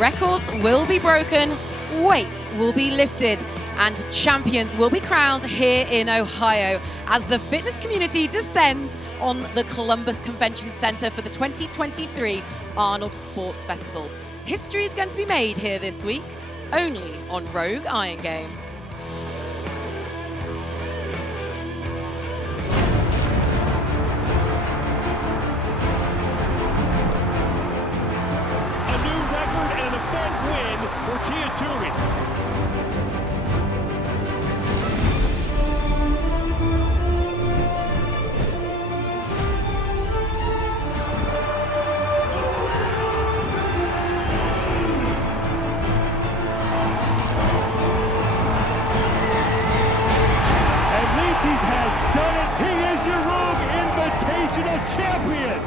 Records will be broken, weights will be lifted, and champions will be crowned here in Ohio as the fitness community descends on the Columbus Convention Center for the 2023 Arnold Sports Festival. History is going to be made here this week, only on Rogue Iron Game. A new record and an event win for Tiatumi. Has done it. He is your Rogue Invitational Champion.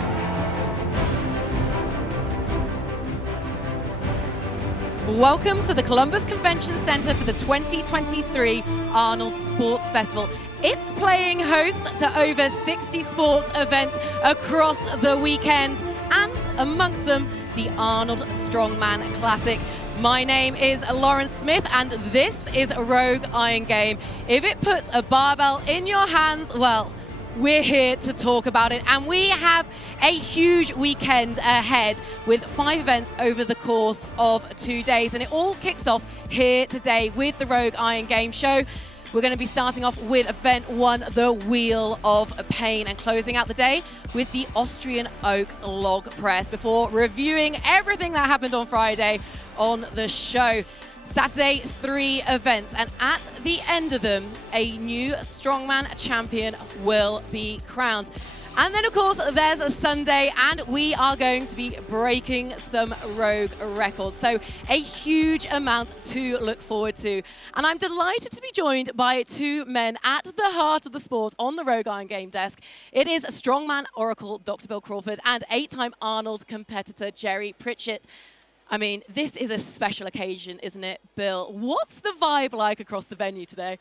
Welcome to the Columbus Convention Center for the 2023 Arnold Sports Festival. It's playing host to over 60 sports events across the weekend, and amongst them, the Arnold Strongman Classic. My name is Lauren Smith, and this is Rogue Iron Game. If it puts a barbell in your hands, well, we're here to talk about it. And we have a huge weekend ahead with 5 events over the course of 2 days. And it all kicks off here today with the Rogue Iron Game show. We're going to be starting off with event 1, the Wheel of Pain, and closing out the day with the Austrian Oak log press before reviewing everything that happened on Friday on the show. Saturday, 3 events, and at the end of them, a new Strongman champion will be crowned. And then, of course, there's a Sunday, and we are going to be breaking some Rogue records. So a huge amount to look forward to. And I'm delighted to be joined by 2 men at the heart of the sport on the Rogue Iron Game desk. It is Strongman Oracle, Dr. Bill Crawford, and 8-time Arnold competitor, Jerry Pritchett. I mean, this is a special occasion, isn't it, Bill? What's the vibe like across the venue today?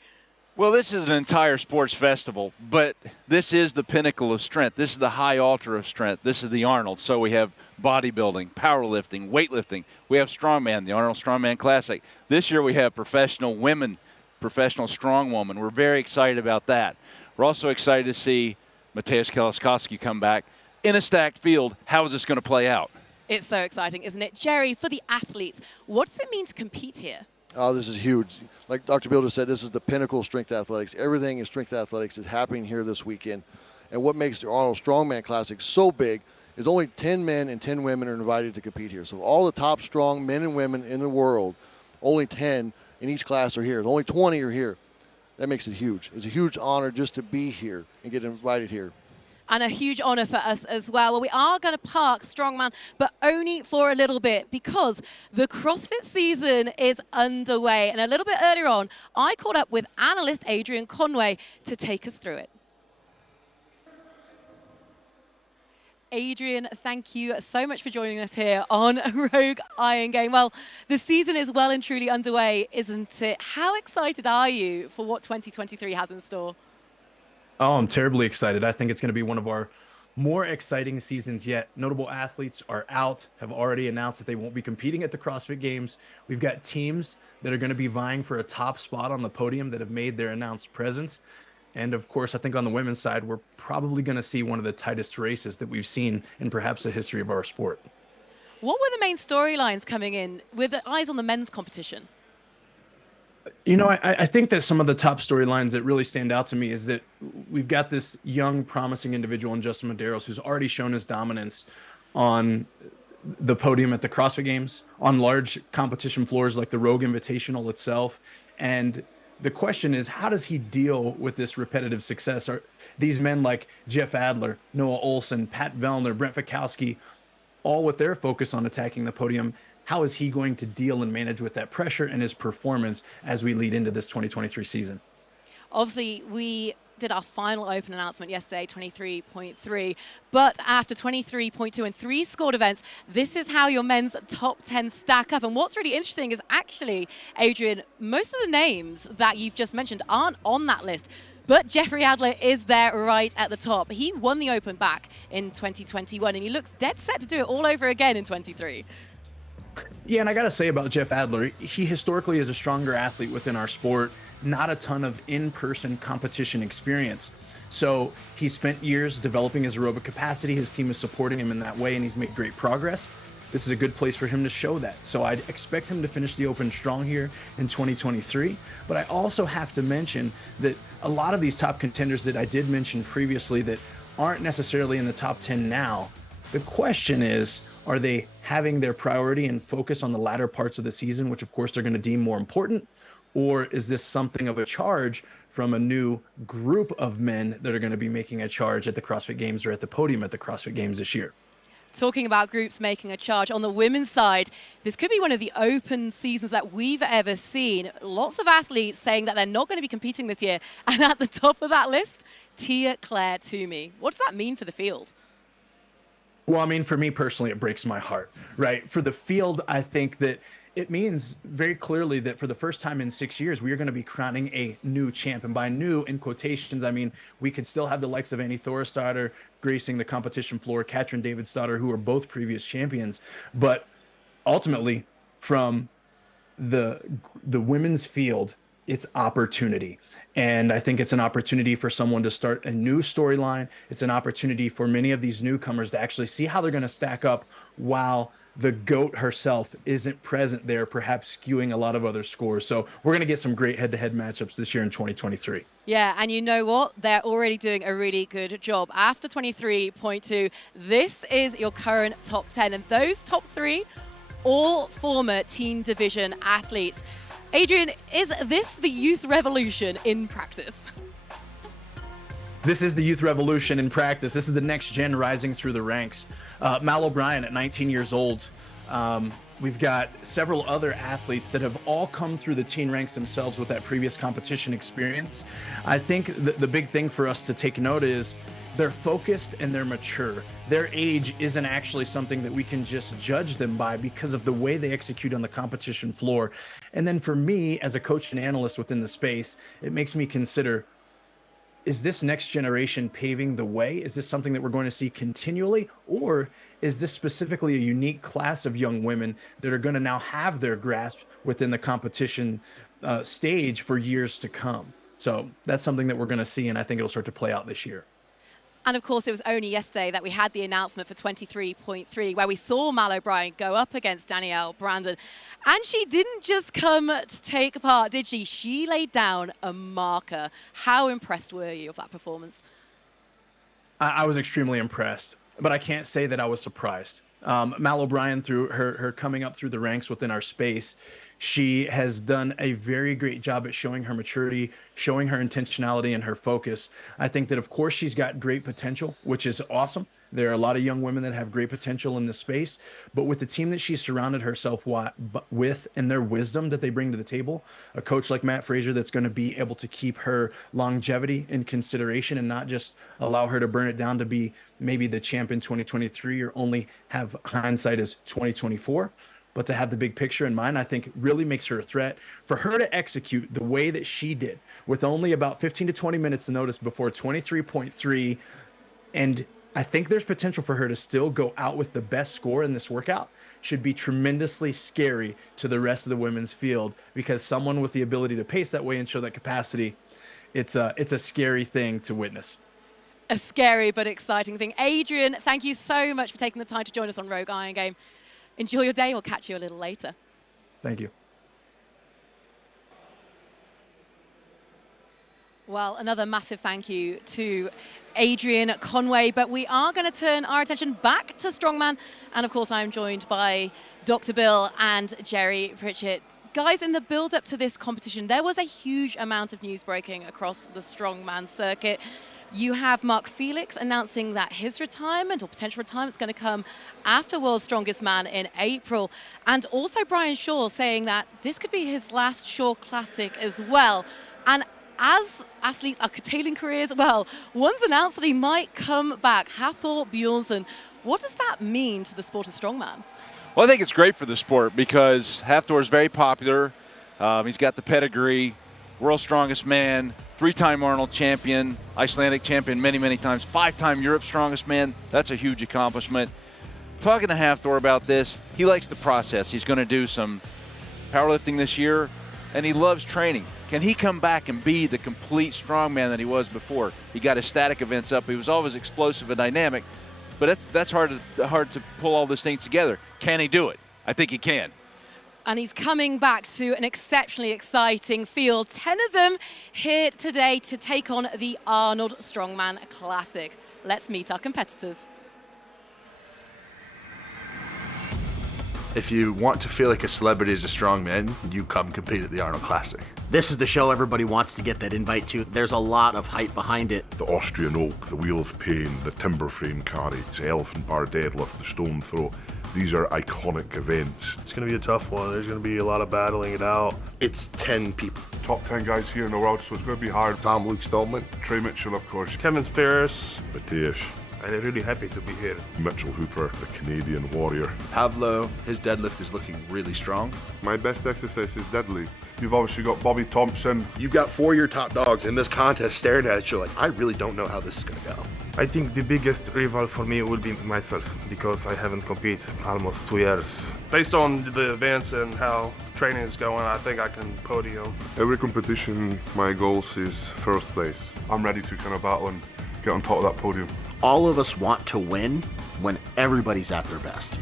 Well, this is an entire sports festival, but this is the pinnacle of strength. This is the high altar of strength. This is the Arnold. So we have bodybuilding, powerlifting, weightlifting. We have Strongman, the Arnold Strongman Classic. This year we have professional women, professional strongwoman. We're very excited about that. We're also excited to see Mateusz Kieliszkowski come back in a stacked field. How is this going to play out? It's so exciting, isn't it? Jerry, for the athletes, what does it mean to compete here? Oh, this is huge. Like Dr. Bill just said, this is the pinnacle of strength athletics. Everything in strength athletics is happening here this weekend. And what makes the Arnold Strongman Classic so big is only 10 men and 10 women are invited to compete here. So all the top strong men and women in the world, only 10 in each class are here. Only 20 are here. That makes it huge. It's a huge honor just to be here and get invited here. And a huge honor for us as well. Well, we are going to park Strongman, but only for a little bit because the CrossFit season is underway. And a little bit earlier on, I caught up with analyst Adrian Conway to take us through it. Adrian, thank you so much for joining us here on Rogue Iron Game. Well, the season is well and truly underway, isn't it? How excited are you for what 2023 has in store? Oh, I'm terribly excited. I think it's going to be one of our more exciting seasons yet. Notable athletes are out, have already announced that they won't be competing at the CrossFit Games. We've got teams that are going to be vying for a top spot on the podium that have made their announced presence. And of course, I think on the women's side, we're probably going to see one of the tightest races that we've seen in perhaps the history of our sport. What were the main storylines coming in with the eyes on the men's competition? You know, I think that some of the top storylines that really stand out to me is that we've got this young, promising individual in Justin Medeiros who's already shown his dominance on the podium at the CrossFit Games, on large competition floors like the Rogue Invitational itself. And the question is, how does he deal with this repetitive success? Are these men like Jeff Adler, Noah Olson, Pat Vellner, Brent Fikowski, all with their focus on attacking the podium? How is he going to deal and manage with that pressure and his performance as we lead into this 2023 season? Obviously, we did our final open announcement yesterday, 23.3. But after 23.2 and 3 scored events, this is how your men's top 10 stack up. And what's really interesting is actually, Adrian, most of the names that you've just mentioned aren't on that list. But Jeffrey Adler is there right at the top. He won the Open back in 2021, and he looks dead set to do it all over again in 23. Yeah, and I got to say about Jeff Adler, he historically is a stronger athlete within our sport, not a ton of in-person competition experience. So he spent years developing his aerobic capacity. His team is supporting him in that way, and he's made great progress. This is a good place for him to show that. So I'd expect him to finish the Open strong here in 2023. But I also have to mention that a lot of these top contenders that I did mention previously that aren't necessarily in the top 10 now, the question is, are they having their priority and focus on the latter parts of the season, which of course they're going to deem more important? Or is this something of a charge from a new group of men that are going to be making a charge at the CrossFit Games or at the podium at the CrossFit Games this year? Talking about groups making a charge, on the women's side, this could be one of the open seasons that we've ever seen. Lots of athletes saying that they're not going to be competing this year. And at the top of that list, Tia-Clair Toomey. What does that mean for the field? Well, I mean, for me personally, it breaks my heart, right? For the field, I think that it means very clearly that for the first time in 6 years, we are going to be crowning a new champ. And by new, in quotations, I mean, we could still have the likes of Annie Thorstadter gracing the competition floor, Katrin Davidsdottir, who are both previous champions. But ultimately, from the women's field, it's opportunity. And I think it's an opportunity for someone to start a new storyline. It's an opportunity for many of these newcomers to actually see how they're going to stack up while the GOAT herself isn't present there, perhaps skewing a lot of other scores. So we're going to get some great head-to-head matchups this year in 2023. Yeah, and you know what? They're already doing a really good job. After 23.2, this is your current top 10. And those top 3, all former teen division athletes. Adrian, is this the youth revolution in practice? This is the youth revolution in practice. This is the next gen rising through the ranks. Mal O'Brien at 19 years old. We've got several other athletes that have all come through the teen ranks themselves with that previous competition experience. I think the big thing for us to take note is they're focused and they're mature. Their age isn't actually something that we can just judge them by because of the way they execute on the competition floor. And then for me, as a coach and analyst within the space, it makes me consider, is this next generation paving the way? Is this something that we're going to see continually? Or is this specifically a unique class of young women that are going to now have their grasp within the competition stage for years to come? So that's something that we're going to see, and I think it'll start to play out this year. And of course, it was only yesterday that we had the announcement for 23.3, where we saw Mal O'Brien go up against Danielle Brandon. And she didn't just come to take part, did she? She laid down a marker. How impressed were you of that performance? I was extremely impressed, but I can't say that I was surprised. Mal O'Brien, through her coming up through the ranks within our space, she has done a very great job at showing her maturity, showing her intentionality and her focus. I think that, of course, she's got great potential, which is awesome. There are a lot of young women that have great potential in this space, but with the team that she's surrounded herself with and their wisdom that they bring to the table, a coach like Matt Fraser that's going to be able to keep her longevity in consideration and not just allow her to burn it down to be maybe the champ in 2023 or only have hindsight as 2024. But to have the big picture in mind, I think really makes her a threat. For her to execute the way that she did with only about 15 to 20 minutes to notice before 23.3, and I think there's potential for her to still go out with the best score in this workout, should be tremendously scary to the rest of the women's field, because someone with the ability to pace that way and show that capacity, it's a scary thing to witness. A scary but exciting thing. Adrian, thank you so much for taking the time to join us on Rogue Iron Game. Enjoy your day. We'll catch you a little later. Thank you. Well, another massive thank you to Adrian Conway, but we are going to turn our attention back to Strongman. And of course, I'm joined by Dr. Bill and Jerry Pritchett. Guys, in the build-up to this competition, there was a huge amount of news breaking across the Strongman circuit. You have Mark Felix announcing that his retirement or potential retirement is going to come after World's Strongest Man in April. And also Brian Shaw saying that this could be his last Shaw Classic as well. And as athletes are curtailing careers, well, one's announced that he might come back. Hathor Bjornsson, what does that mean to the sport of strongman? Well, I think it's great for the sport because Hathor is very popular. He's got the pedigree. World's Strongest Man, 3-time Arnold champion, Icelandic champion many, many times, 5-time Europe's Strongest Man. That's a huge accomplishment. talking to Hafthor about this, he likes the process. He's going to do some powerlifting this year, and he loves training. Can he come back and be the complete strongman that he was before? He got his static events up. He was always explosive and dynamic, but that's hard to pull all those things together. Can he do it? I think he can. And he's coming back to an exceptionally exciting field. 10 of them here today to take on the Arnold Strongman Classic. Let's meet our competitors. If you want to feel like a celebrity as a strongman, you come compete at the Arnold Classic. This is the show everybody wants to get that invite to. There's a lot of hype behind it. The Austrian Oak, the Wheel of Pain, the timber frame carry, the elephant bar deadlift, the stone throw. These are iconic events. It's going to be a tough one. There's going to be a lot of battling it out. It's 10 people. Top 10 guys here in the world, so it's going to be hard. Tom, Luke Stoltman, Trey Mitchell, of course. Kevin Ferris. Mateusz. And I'm really happy to be here. Mitchell Hooper, the Canadian warrior. Pavlo, his deadlift is looking really strong. My best exercise is deadlift. You've obviously got Bobby Thompson. You've got 4 of your top dogs in this contest staring at it. You're like, I really don't know how this is going to go. I think the biggest rival for me will be myself, because I haven't competed almost 2 years. Based on the events and how training is going, I think I can podium. Every competition, my goals is first place. I'm ready to kind of battle and get on top of that podium. All of us want to win when everybody's at their best.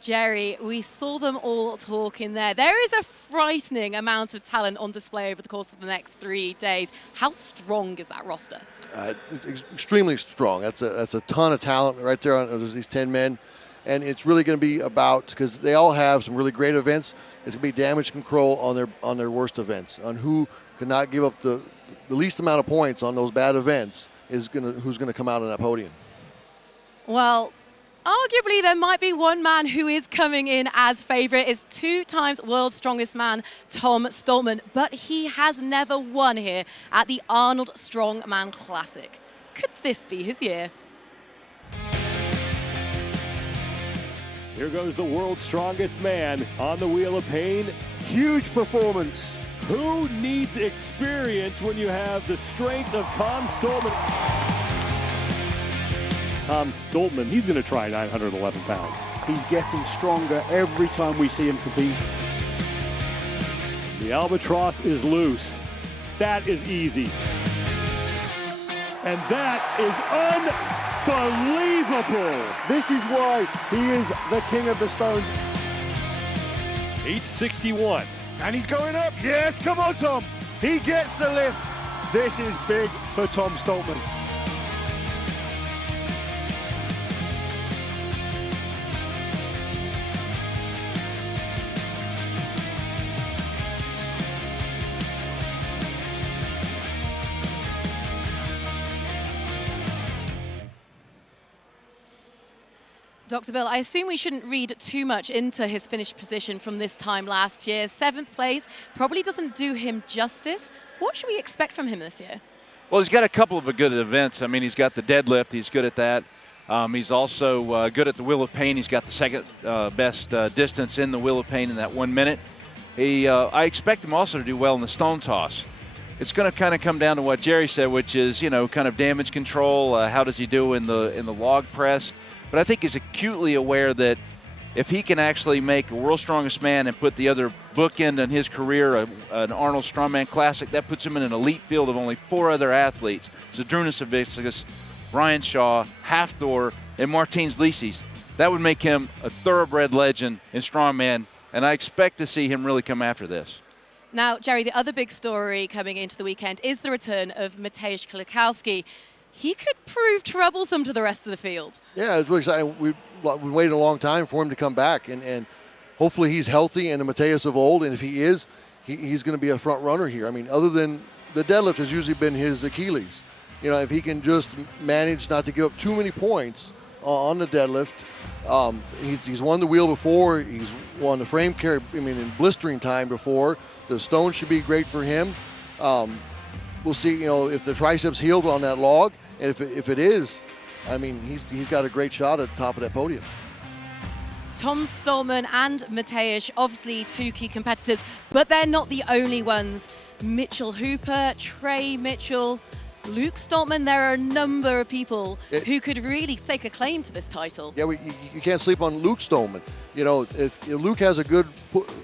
Jerry, we saw them all talking there. There is a frightening amount of talent on display over the course of the next 3 days. How strong is that roster? It's extremely strong. That's a ton of talent right there on these 10 men. And it's really going to be about, because they all have some really great events, it's going to be damage control on their worst events, on who cannot give up the least amount of points on those bad events who's going to come out on that podium. Well, arguably there might be one man who is coming in as favorite. Is 2-time world's strongest man Tom Stoltman, but he has never won here at the Arnold Strongman Classic. Could this be his year? Here goes the world's strongest man on the Wheel of Pain. Huge performance. Who needs experience when you have the strength of Tom Stoltman? Tom Stoltman, he's going to try 911 pounds. He's getting stronger every time we see him compete. The albatross is loose. That is easy. And that is unbelievable. This is why he is the king of the stones. 861. And he's going up. Yes, come on, Tom. He gets the lift. This is big for Tom Stoltman. Dr. Bill, I assume we shouldn't read too much into his finished position from this time last year. 7th place probably doesn't do him justice. What should we expect from him this year? Well, he's got a couple of good events. I mean, he's got the deadlift. He's good at that. He's also good at the Wheel of Pain. He's got the second best distance in the Wheel of Pain in that 1 minute. I expect him also to do well in the stone toss. It's going to kind of come down to what Jerry said, which is, you know, kind of damage control. How does he do in the log press? But I think he's acutely aware that if he can actually make a world's strongest man and put the other bookend in his career, an Arnold Strongman Classic, that puts him in an elite field of only 4 other athletes. Zdrunas Savickas, Ryan Shaw, Hafthor, and Martins Licis. That would make him a thoroughbred legend in strongman, and I expect to see him really come after this. Now, Jerry, the other big story coming into the weekend is the return of Mateusz Kieliszkowski. He could prove troublesome to the rest of the field. Yeah, it's really exciting. We waited a long time for him to come back, and hopefully he's healthy and the Mateusz of old, and if he is, he's going to be a front runner here. I mean, other than the deadlift has usually been his Achilles. You know, if he can just manage not to give up too many points on the deadlift, he's won the wheel before, he's won the frame carry, I mean, in blistering time before. The stone should be great for him. We'll see, you know, if the triceps healed on that log, and if it is, I mean, he's got a great shot at the top of that podium. Tom Stoltman and Mateusz, obviously 2 key competitors, but they're not the only ones. Mitchell Hooper, Trey Mitchell, Luke Stoltman, there are a number of people who could really take a claim to this title. Yeah, you can't sleep on Luke Stoltman. You know, if Luke has a good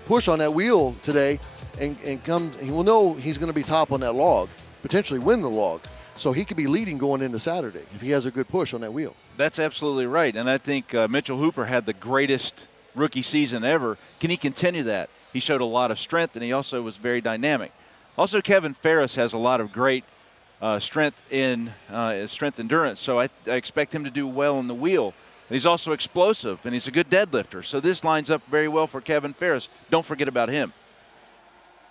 push on that wheel today and comes, he will know he's going to be top on that log, potentially win the log. So he could be leading going into Saturday if he has a good push on that wheel. That's absolutely right. And I think Mitchell Hooper had the greatest rookie season ever. Can he continue that? He showed a lot of strength, and he also was very dynamic. Also, Kevin Ferris has a lot of great strength endurance, so I expect him to do well in the wheel. And he's also explosive, and he's a good deadlifter. So this lines up very well for Kevin Ferris. Don't forget about him.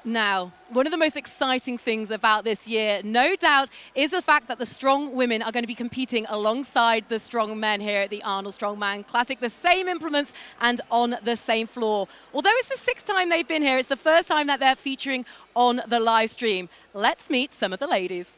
Now, one of the most exciting things about this year, no doubt, is the fact that the strong women are going to be competing alongside the strong men here at the Arnold Strongman Classic, the same implements and on the same floor. Although it's the 6th time they've been here, it's the first time that they're featuring on the live stream. Let's meet some of the ladies.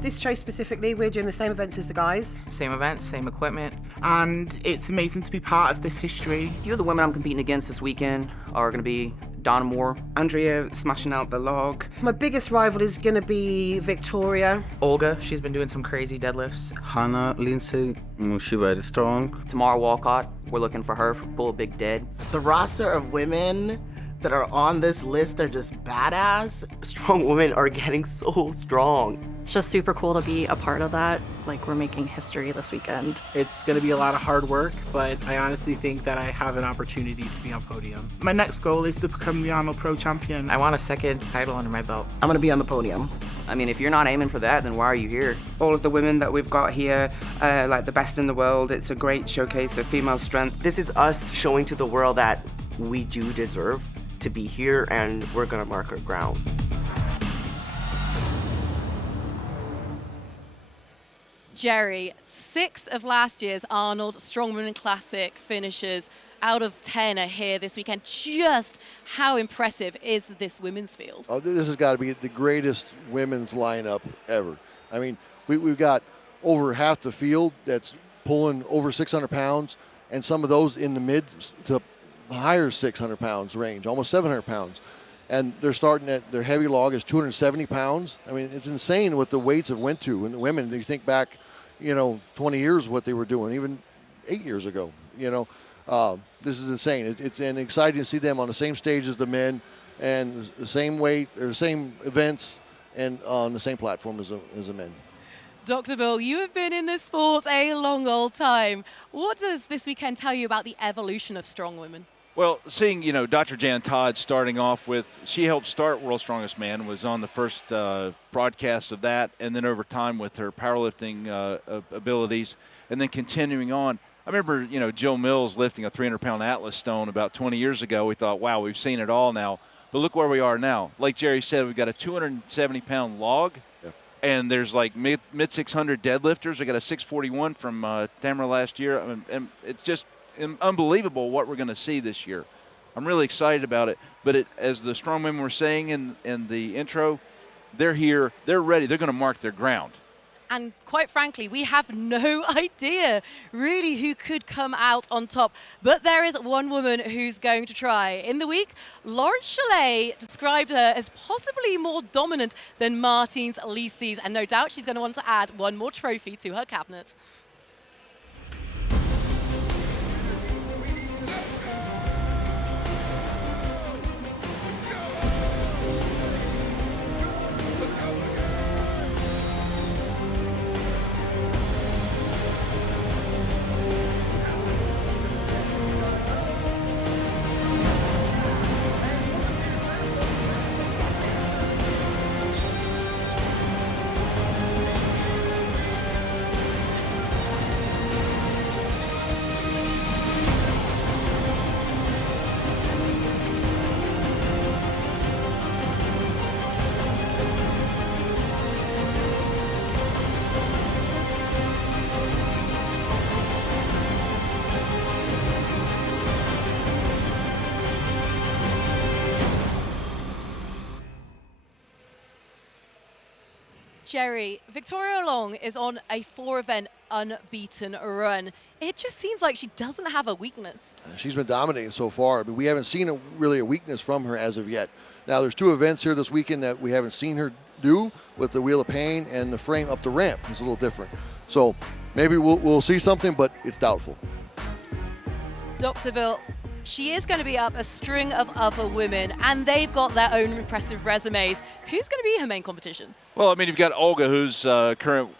This show specifically, we're doing the same events as the guys. Same events, same equipment. And it's amazing to be part of this history. A few of the women I'm competing against this weekend are going to be Donna Moore. Andrea smashing out the log. My biggest rival is going to be Victoria. Olga, she's been doing some crazy deadlifts. Hannah Linzay, she's very strong. Tamara Walcott, we're looking for her for pull a big dead. The roster of women that are on this list are just badass. Strong women are getting so strong. It's just super cool to be a part of that. Like, we're making history this weekend. It's going to be a lot of hard work, but I honestly think that I have an opportunity to be on podium. My next goal is to become the Arnold Pro Champion. I want a 2nd title under my belt. I'm going to be on the podium. I mean, if you're not aiming for that, then why are you here? All of the women that we've got here, like the best in the world, it's a great showcase of female strength. This is us showing to the world that we do deserve to be here, and we're gonna mark our ground. Jerry, 6 of last year's Arnold Strongman Classic finishers out of 10 are here this weekend. Just how impressive is this women's field? Oh, this has got to be the greatest women's lineup ever. I mean, we've got over half the field that's pulling over 600 pounds, and some of those in the mid to higher 600 pounds range, almost 700 pounds. And they're starting at their heavy log is 270 pounds. I mean, it's insane what the weights have went to. And the women, you think back, 20 years what they were doing, even 8 years ago, this is insane. It's exciting to see them on the same stage as the men and the same weight or same events and on the same platform as the men. Dr. Bill, you have been in this sport a long old time. What does this weekend tell you about the evolution of strong women? Well, seeing, Dr. Jan Todd starting off with, she helped start World's Strongest Man, was on the first broadcast of that, and then over time with her powerlifting abilities, and then continuing on. I remember, Jill Mills lifting a 300-pound Atlas stone about 20 years ago. We thought, wow, we've seen it all now. But look where we are now. Like Jerry said, we've got a 270-pound log, and there's like mid-600 deadlifters. We got a 641 from Tamara last year. And it's just unbelievable what we're going to see this year. I'm really excited about it. But as the strongmen were saying in the intro, they're here, they're ready, they're going to mark their ground. And quite frankly, we have no idea really who could come out on top. But there is one woman who's going to try. In the week, Laurence Chalet described her as possibly more dominant than Martins Lisis. And no doubt she's going to want to add one more trophy to her cabinet. Jerry, Victoria Long is on a 4-event unbeaten run. It just seems like she doesn't have a weakness. She's been dominating so far, but we haven't seen really a weakness from her as of yet. Now, there's 2 events here this weekend that we haven't seen her do with the Wheel of Pain and the frame up the ramp. It's a little different. So maybe we'll see something, but it's doubtful. Dr. Bill, she is going to be up a string of other women, and they've got their own impressive resumes. Who's going to be her main competition? Well, I mean, you've got Olga, who's current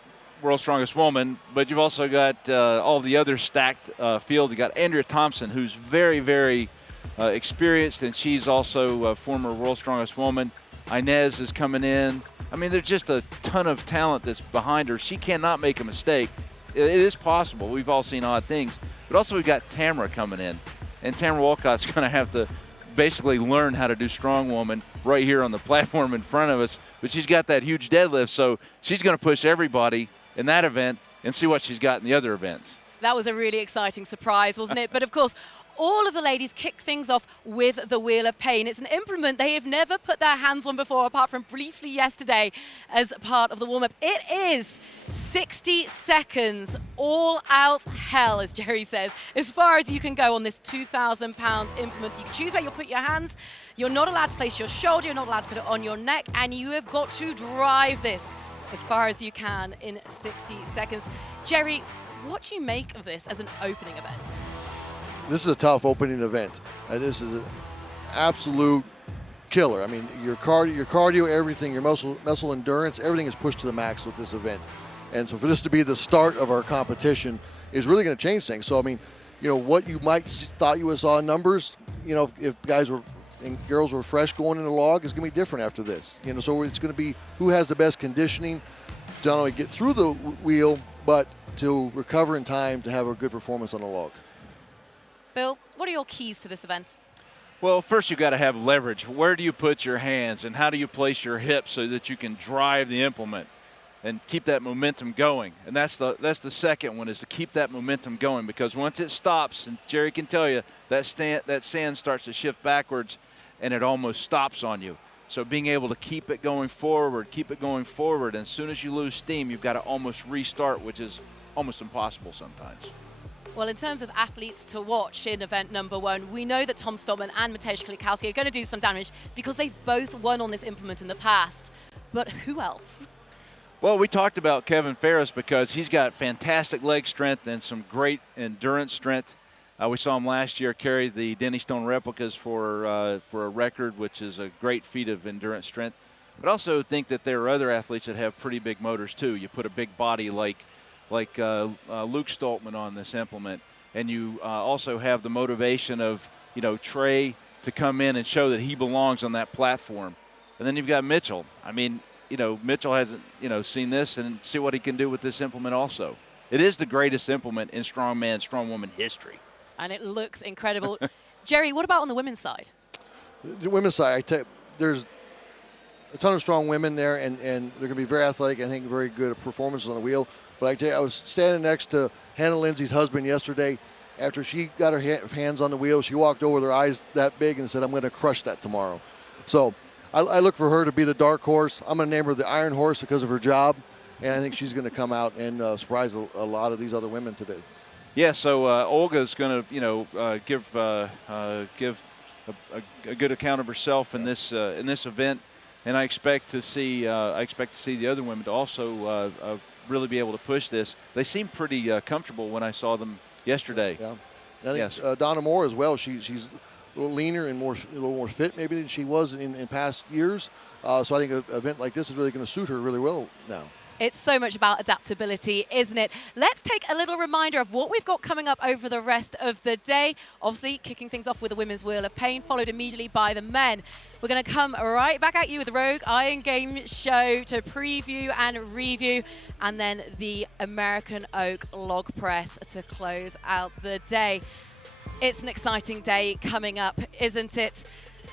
world's strongest woman, but you've also got all the other stacked field. You've got Andrea Thompson, who's very, very experienced, and she's also a former world's strongest woman. Inez is coming in. I mean, there's just a ton of talent that's behind her. She cannot make a mistake. It is possible. We've all seen odd things. But also we've got Tamara coming in. And Tamara Walcott's going to have to basically learn how to do Strongwoman right here on the platform in front of us. But she's got that huge deadlift, so she's going to push everybody in that event and see what she's got in the other events. That was a really exciting surprise, wasn't it? But of course, all of the ladies kick things off with the Wheel of Pain. It's an implement they have never put their hands on before, apart from briefly yesterday as part of the warm-up. It is 60 seconds, all out hell, as Jerry says, as far as you can go on this 2,000-pound implement. You can choose where you'll put your hands. You're not allowed to place your shoulder. You're not allowed to put it on your neck. And you have got to drive this as far as you can in 60 seconds. Jerry, what do you make of this as an opening event? This is a tough opening event. This is an absolute killer. I mean, your cardio, everything, your muscle endurance, everything is pushed to the max with this event. And so for this to be the start of our competition is really going to change things. So, I mean, you know, what you might thought you saw in numbers, you know, if guys were and girls were fresh going in the log, is going to be different after this. You know, so it's going to be who has the best conditioning to not only get through the wheel, but to recover in time to have a good performance on the log. Bill, what are your keys to this event? Well, first you've got to have leverage. Where do you put your hands and how do you place your hips so that you can drive the implement and keep that momentum going? And that's the second one, is to keep that momentum going, because once it stops, and Jerry can tell you, that sand starts to shift backwards and it almost stops on you. So being able to keep it going forward, and as soon as you lose steam, you've got to almost restart, which is almost impossible sometimes. Well, in terms of athletes to watch in event number 1, we know that Tom Stoltman and Mateusz Kieliszkowski are going to do some damage because they've both won on this implement in the past. But who else? Well, we talked about Kevin Ferris because he's got fantastic leg strength and some great endurance strength. We saw him last year carry the Denny Stone replicas for a record, which is a great feat of endurance strength. But also think that there are other athletes that have pretty big motors too. You put a big body like Luke Stoltman on this implement, and you also have the motivation of, you know, Trey to come in and show that he belongs on that platform. And then you've got Mitchell. I mean, you know, Mitchell hasn't, you know, seen this, and see what he can do with this implement also. It is the greatest implement in strongman, strongwoman history. And it looks incredible. Jerry, what about on the women's side? The women's side, there's a ton of strong women there, and they're going to be very athletic. I think very good performances on the wheel. But I tell you, I was standing next to Hannah Linzay's husband yesterday. After she got her hands on the wheel, she walked over with her eyes that big and said, "I'm going to crush that tomorrow." So I look for her to be the dark horse. I'm going to name her the Iron Horse because of her job, and I think she's going to come out and surprise a lot of these other women today. Yeah, so Olga's going to, you know, give a good account of herself in this event, and I expect to see the other women to also really be able to push this. They seem pretty comfortable when I saw them yesterday. Yeah, I think Donna Moore as well. She's a little leaner and a little more fit maybe than she was in past years. So I think an event like this is really going to suit her really well now. It's so much about adaptability, isn't it? Let's take a little reminder of what we've got coming up over the rest of the day. Obviously, kicking things off with the Women's Wheel of Pain, followed immediately by the men. We're going to come right back at you with the Rogue Iron Game show to preview and review, and then the American Oak log press to close out the day. It's an exciting day coming up, isn't it?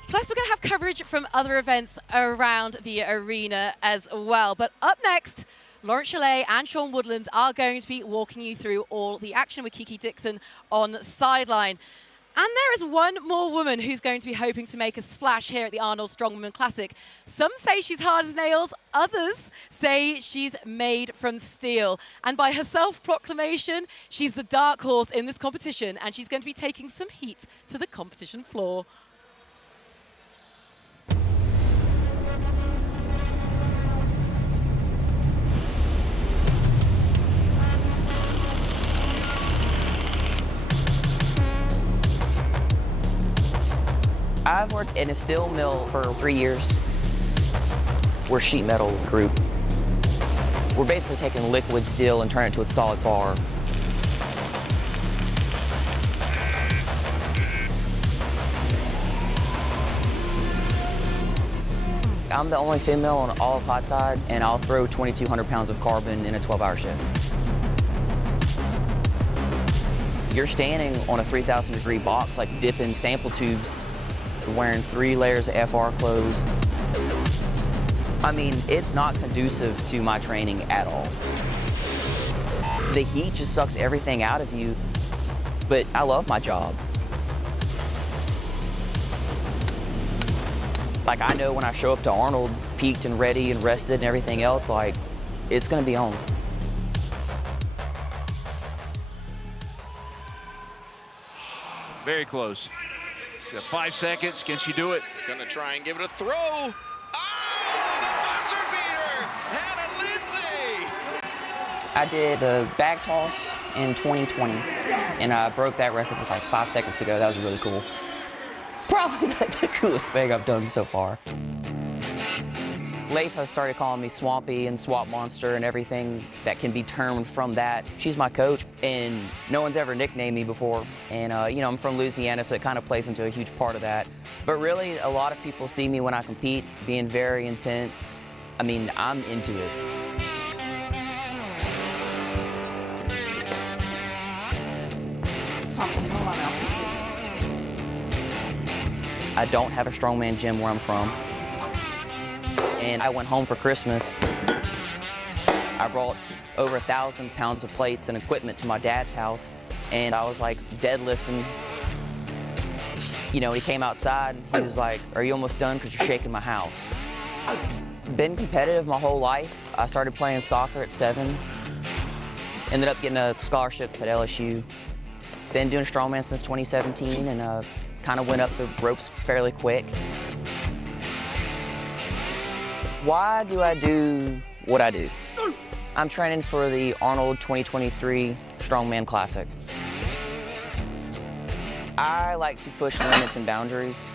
Plus, we're going to have coverage from other events around the arena as well. But up next, Lawrence Chalet and Sean Woodland are going to be walking you through all the action with Kiki Dixon on sideline. And there is one more woman who's going to be hoping to make a splash here at the Arnold Strongwoman Classic. Some say she's hard as nails, others say she's made from steel. And by her self-proclamation, she's the dark horse in this competition, and she's going to be taking some heat to the competition floor. I've worked in a steel mill for 3 years. We're a sheet metal group. We're basically taking liquid steel and turning it to a solid bar. I'm the only female on all of hot side, and I'll throw 2,200 pounds of carbon in a 12-hour shift. You're standing on a 3,000 degree box, like dipping sample tubes, wearing 3 layers of FR clothes. I mean, it's not conducive to my training at all. The heat just sucks everything out of you, but I love my job. Like, I know when I show up to Arnold, peaked and ready and rested and everything else, like, it's gonna be on. Very close. She's got 5 seconds. Can she do it? Gonna try and give it a throw. Oh, the buzzer beater! Hannah Linzay! I did the bag toss in 2020, and I broke that record with like 5 seconds to go. That was really cool. Probably the coolest thing I've done so far. Leif has started calling me Swampy and Swamp Monster and everything that can be termed from that. She's my coach, and no one's ever nicknamed me before. And, you know, I'm from Louisiana, so it kind of plays into a huge part of that. But really, a lot of people see me when I compete being very intense. I mean, I'm into it. I don't have a strongman gym where I'm from. And I went home for Christmas. I brought over 1,000 pounds of plates and equipment to my dad's house, and I was like deadlifting. You know, he came outside and he was like, "Are you almost done? Because you're shaking my house." Been competitive my whole life. I started playing soccer at 7. Ended up getting a scholarship at LSU. Been doing strongman since 2017, and kind of went up the ropes fairly quick. Why do I do what I do? I'm training for the Arnold 2023 Strongman Classic. I like to push limits and boundaries.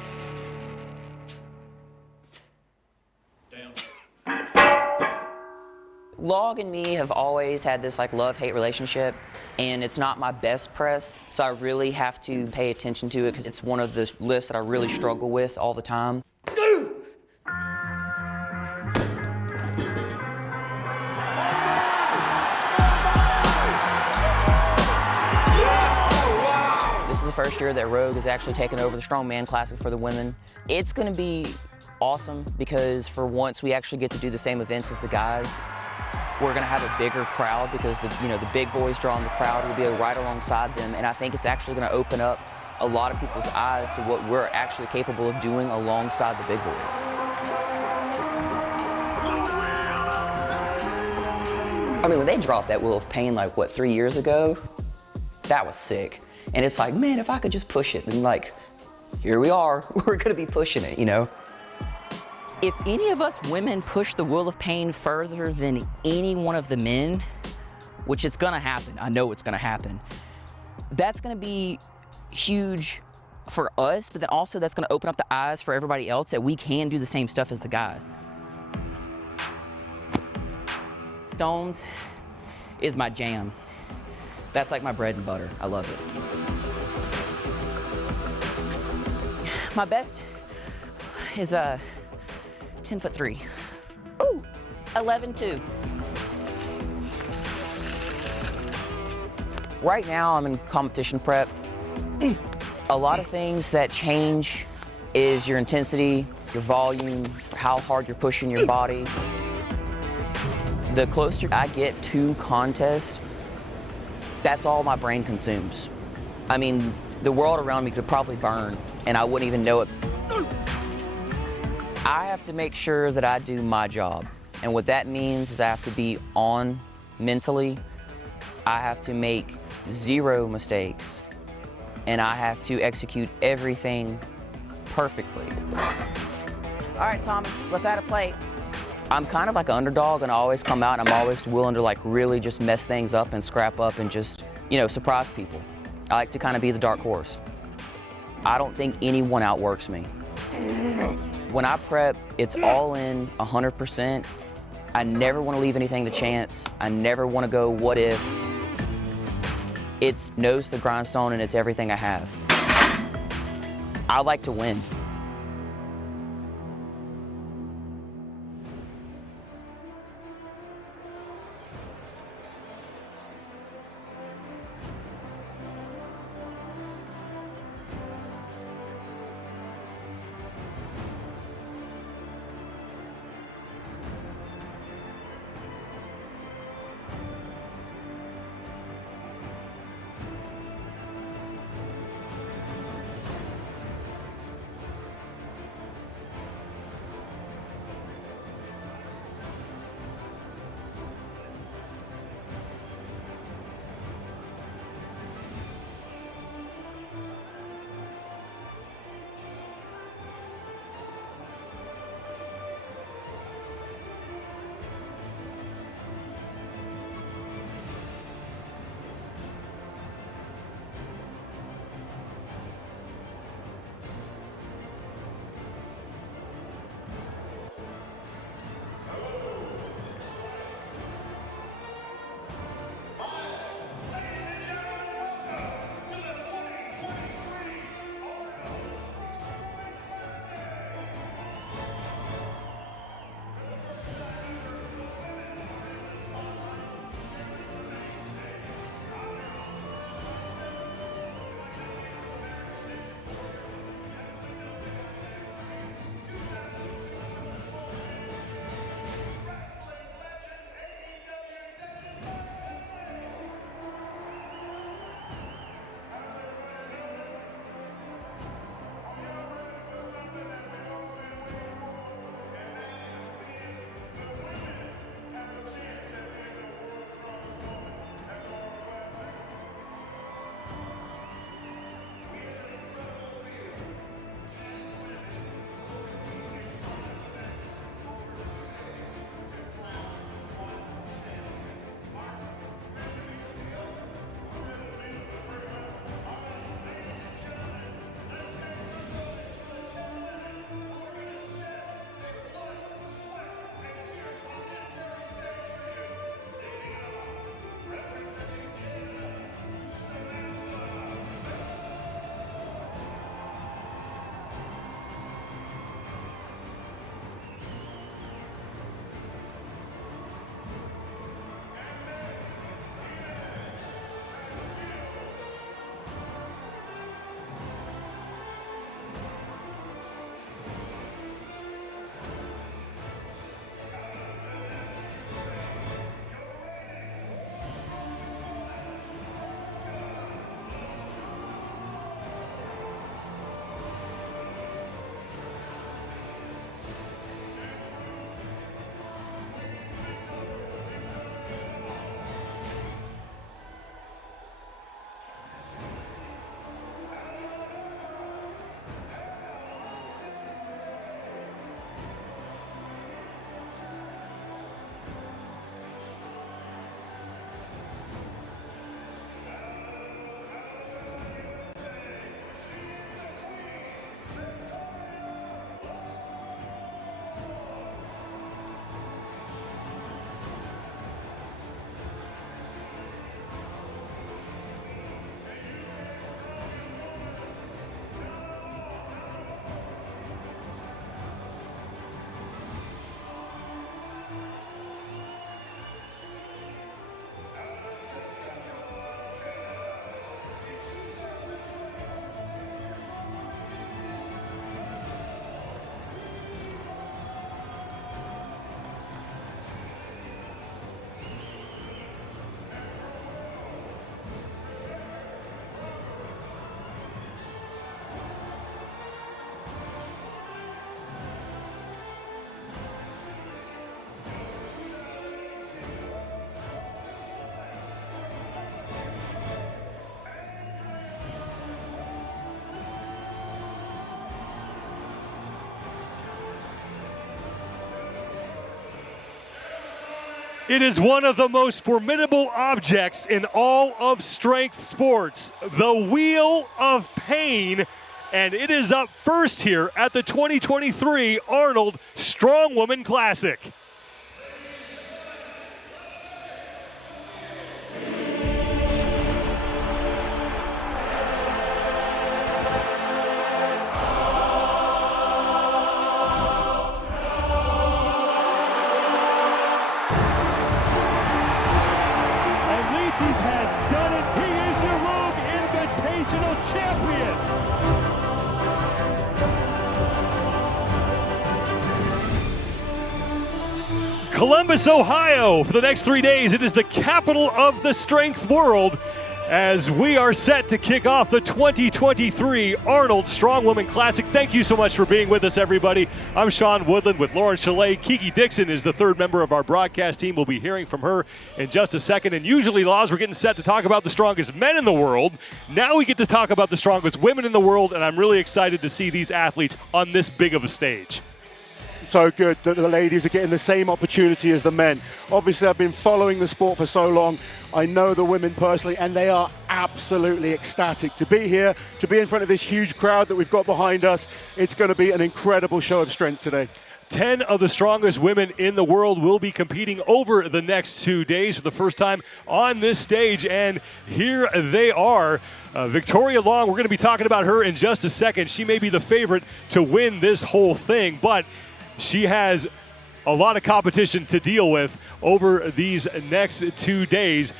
Log and me have always had this like love-hate relationship, and it's not my best press, so I really have to pay attention to it because it's one of the lifts that I really struggle with all the time. This is the first year that Rogue has actually taken over the Strongman Classic for the women. It's going to be awesome because for once we actually get to do the same events as the guys. We're going to have a bigger crowd because the big boys drawing the crowd will be right alongside them, and I think it's actually going to open up a lot of people's eyes to what we're actually capable of doing alongside the big boys. I mean, when they dropped that Wheel of Pain, like, what, 3 years ago? That was sick. And it's like, man, if I could just push it, then like, here we are, we're gonna be pushing it, you know? If any of us women push the Wheel of Pain further than any one of the men, which it's gonna happen, I know it's gonna happen, that's gonna be huge for us, but then also that's gonna open up the eyes for everybody else that we can do the same stuff as the guys. Stones is my jam. That's like my bread and butter. I love it. My best is 10'3". Ooh, 11'2". Right now I'm in competition prep. A lot of things that change is your intensity, your volume, how hard you're pushing your body. The closer I get to contest, that's all my brain consumes. I mean, the world around me could probably burn and I wouldn't even know it. I have to make sure that I do my job. And what that means is I have to be on mentally. I have to make 0 mistakes. And I have to execute everything perfectly. All right, Thomas, let's add a plate. I'm kind of like an underdog, and I always come out and I'm always willing to like really just mess things up and scrap up and just, you know, surprise people. I like to kind of be the dark horse. I don't think anyone outworks me. When I prep, it's all in 100%. I never want to leave anything to chance. I never want to go, what if? It's nose to the grindstone and it's everything I have. I like to win. It is one of the most formidable objects in all of strength sports, the Wheel of Pain, and it is up first here at the 2023 Arnold Strongwoman Classic. Has done it. He is your Rogue Invitational Champion. Columbus, Ohio, for the next 3 days. It is the capital of the strength world as we are set to kick off the 2023 Arnold Strongwoman Classic. Thank you so much for being with us, everybody. I'm Sean Woodland with Lauren Chalet. Kiki Dixon is the third member of our broadcast team. We'll be hearing from her in just a second. And usually, Laws, we're getting set to talk about the strongest men in the world. Now we get to talk about the strongest women in the world, and I'm really excited to see these athletes on this big of a stage. So good that the ladies are getting the same opportunity as the men. Obviously, I've been following the sport for so long. I know the women personally, and they are absolutely ecstatic to be here, to be in front of this huge crowd that we've got behind us. It's going to be an incredible show of strength today. 10 of the strongest women in the world will be competing over the next 2 days for the first time on this stage, and here they are. Victoria Long, we're going to be talking about her in just a second. She may be the favorite to win this whole thing, but she has a lot of competition to deal with over these next 2 days.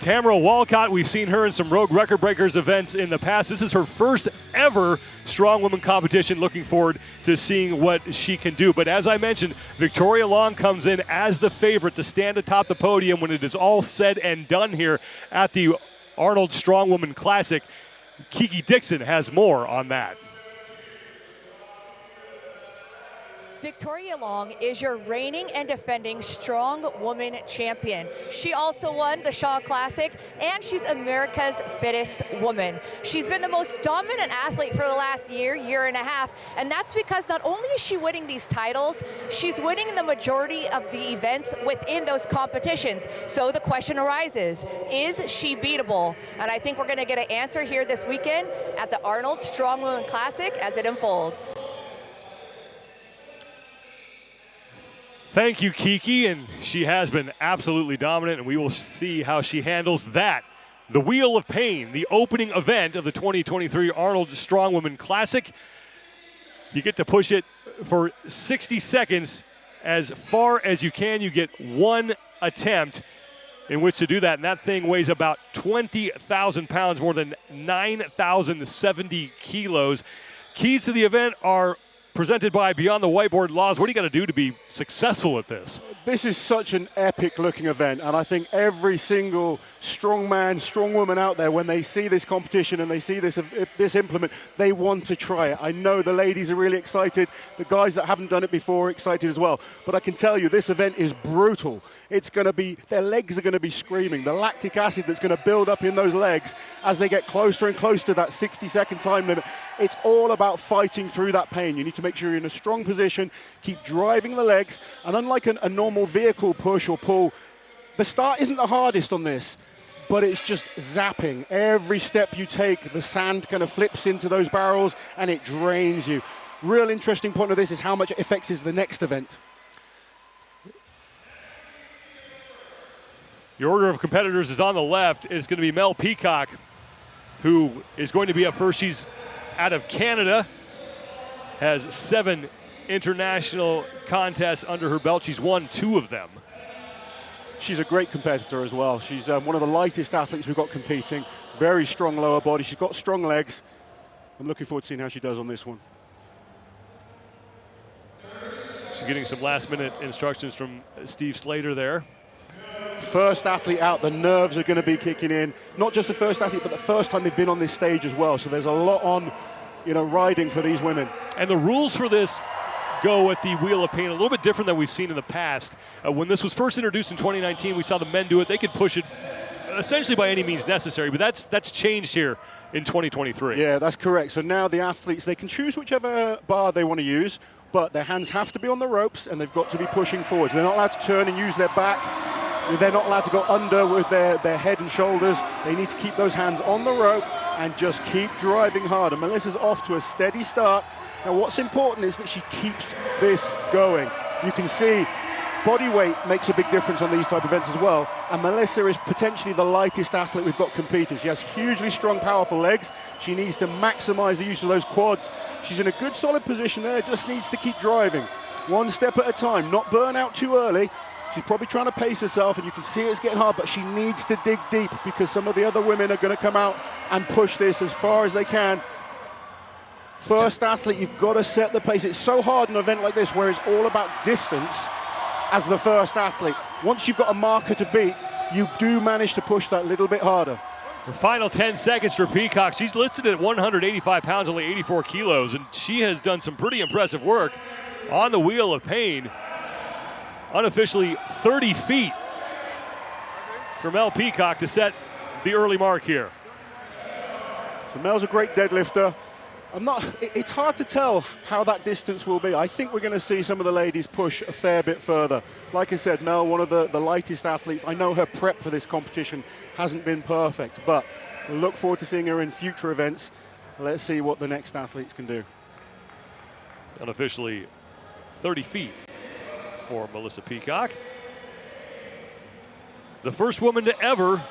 Tamara Walcott, we've seen her in some Rogue Record Breakers events in the past. This is her first ever strong women competition. Looking forward to seeing what she can do. But as I mentioned, Victoria Long comes in as the favorite to stand atop the podium when it is all said and done here at the Arnold Strongwoman Classic. Kiki Dixon has more on that. Victoria Long is your reigning and defending strong woman champion. She also won the Shaw Classic, and she's America's fittest woman. She's been the most dominant athlete for the last year and a half, and that's because not only is she winning these titles, she's winning the majority of the events within those competitions. So the question arises, is she beatable? And I think we're gonna get an answer here this weekend at the Arnold Strongwoman Classic as it unfolds. Thank you, Kiki, and she has been absolutely dominant, and we will see how she handles that. The Wheel of Pain, the opening event of the 2023 Arnold Strongwoman Classic. You get to push it for 60 seconds as far as you can. You get one attempt in which to do that, and that thing weighs about 20,000 pounds, more than 9,070 kilos. Keys to the event are presented by Beyond the Whiteboard. Laws, what do you got to do to be successful at this? This is such an epic looking event, and I think every single strong man, strong woman out there, when they see this competition and they see this implement, they want to try it. I know the ladies are really excited. The guys that haven't done it before are excited as well. But I can tell you, this event is brutal. It's going to be, their legs are going to be screaming. The lactic acid that's going to build up in those legs as they get closer and closer to that 60-second time limit. It's all about fighting through that pain. You need to make sure you're in a strong position, keep driving the legs, and unlike a normal vehicle push or pull, the start isn't the hardest on this, but it's just zapping. Every step you take, the sand kind of flips into those barrels and it drains you. Real interesting point of this is how much it affects the next event. Your order of competitors is on the left. It's going to be Mel Peacock, who is going to be up first. She's out of Canada, has 7 international contests under her belt. She's won 2 of them. She's a great competitor as well. She's one of the lightest athletes we've got competing. Very strong lower body. She's got strong legs. I'm looking forward to seeing how she does on this one. She's getting some last-minute instructions from Steve Slater there. First athlete out, the nerves are going to be kicking in. Not just the first athlete, but the first time they've been on this stage as well. So there's a lot on, riding for these women. And the rules for this go at the Wheel of Pain a little bit different than we've seen in the past. When this was first introduced in 2019, we saw the men do it. They could push it essentially by any means necessary, but that's changed here in 2023. Yeah, that's correct. So now the athletes, they can choose whichever bar they want to use, but their hands have to be on the ropes and they've got to be pushing forwards. They're not allowed to turn and use their back. They're not allowed to go under with their head and shoulders. They need to keep those hands on the rope and just keep driving hard. And Melissa's off to a steady start. Now what's important is that she keeps this going. You can see body weight makes a big difference on these type of events as well. And Melissa is potentially the lightest athlete we've got competing. She has hugely strong, powerful legs. She needs to maximize the use of those quads. She's in a good, solid position there, just needs to keep driving. One step at a time, not burn out too early. She's probably trying to pace herself, and you can see it's getting hard, but she needs to dig deep because some of the other women are going to come out and push this as far as they can. First athlete, you've got to set the pace. It's so hard in an event like this where it's all about distance as the first athlete. Once you've got a marker to beat, you do manage to push that little bit harder. The final 10 seconds for Peacock. She's listed at 185 pounds, only 84 kilos, and she has done some pretty impressive work on the Wheel of Pain. Unofficially 30 feet for Mel Peacock to set the early mark here. So Mel's a great deadlifter. It's hard to tell how that distance will be. I think we're going to see some of the ladies push a fair bit further. Like I said, Mel, one of the lightest athletes. I know her prep for this competition hasn't been perfect, but we'll look forward to seeing her in future events. Let's see what the next athletes can do. It's unofficially 30 feet for Melissa Peacock. The first woman to ever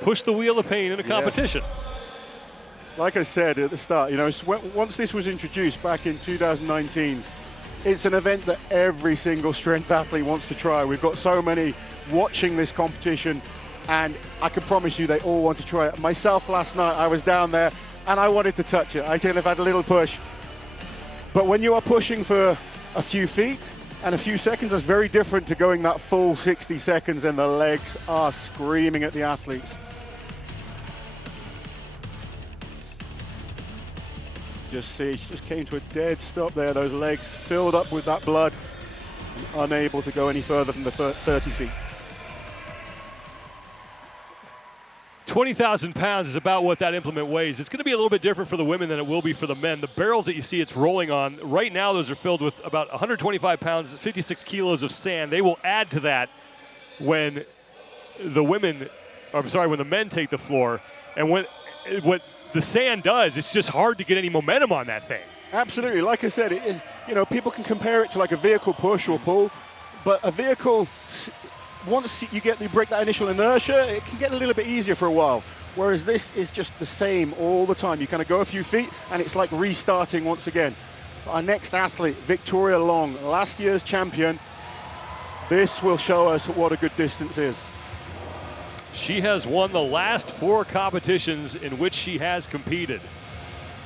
push the Wheel of Pain in a competition. Yes. Like I said at the start, you know, once this was introduced back in 2019, it's an event that every single strength athlete wants to try. We've got so many watching this competition, and I can promise you they all want to try it. Myself last night, I was down there and I wanted to touch it. I could have had a little push. But when you are pushing for a few feet and a few seconds, that's very different to going that full 60 seconds and the legs are screaming at the athletes. Just see, she just came to a dead stop there. Those legs filled up with that blood, and unable to go any further than the 30 feet. 20,000 pounds is about what that implement weighs. It's going to be a little bit different for the women than it will be for the men. The barrels that you see it's rolling on, right now those are filled with about 125 pounds, 56 kilos of sand. They will add to that when the men take the floor. And what the sand does, it's just hard to get any momentum on that thing. Absolutely, like I said, you know, people can compare it to like a vehicle push or pull, but a vehicle, once you break that initial inertia, it can get a little bit easier for a while. Whereas this is just the same all the time. You kind of go a few feet and it's like restarting once again. Our next athlete, Victoria Long, last year's champion. This will show us what a good distance is. She has won the last 4 competitions in which she has competed.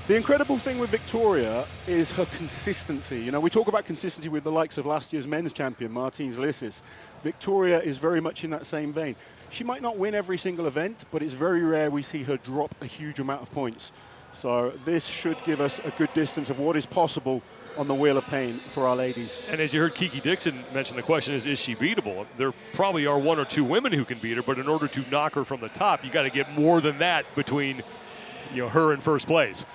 The incredible thing with Victoria is her consistency. You know, we talk about consistency with the likes of last year's men's champion, Martins Lissis. Victoria is very much in that same vein. She might not win every single event, but it's very rare we see her drop a huge amount of points. So this should give us a good distance of what is possible on the Wheel of Pain for our ladies. And as you heard Kiki Dixon mention, the question is she beatable? There probably are 1 or 2 women who can beat her, but in order to knock her from the top, you got to get more than that between, you know, her and first place.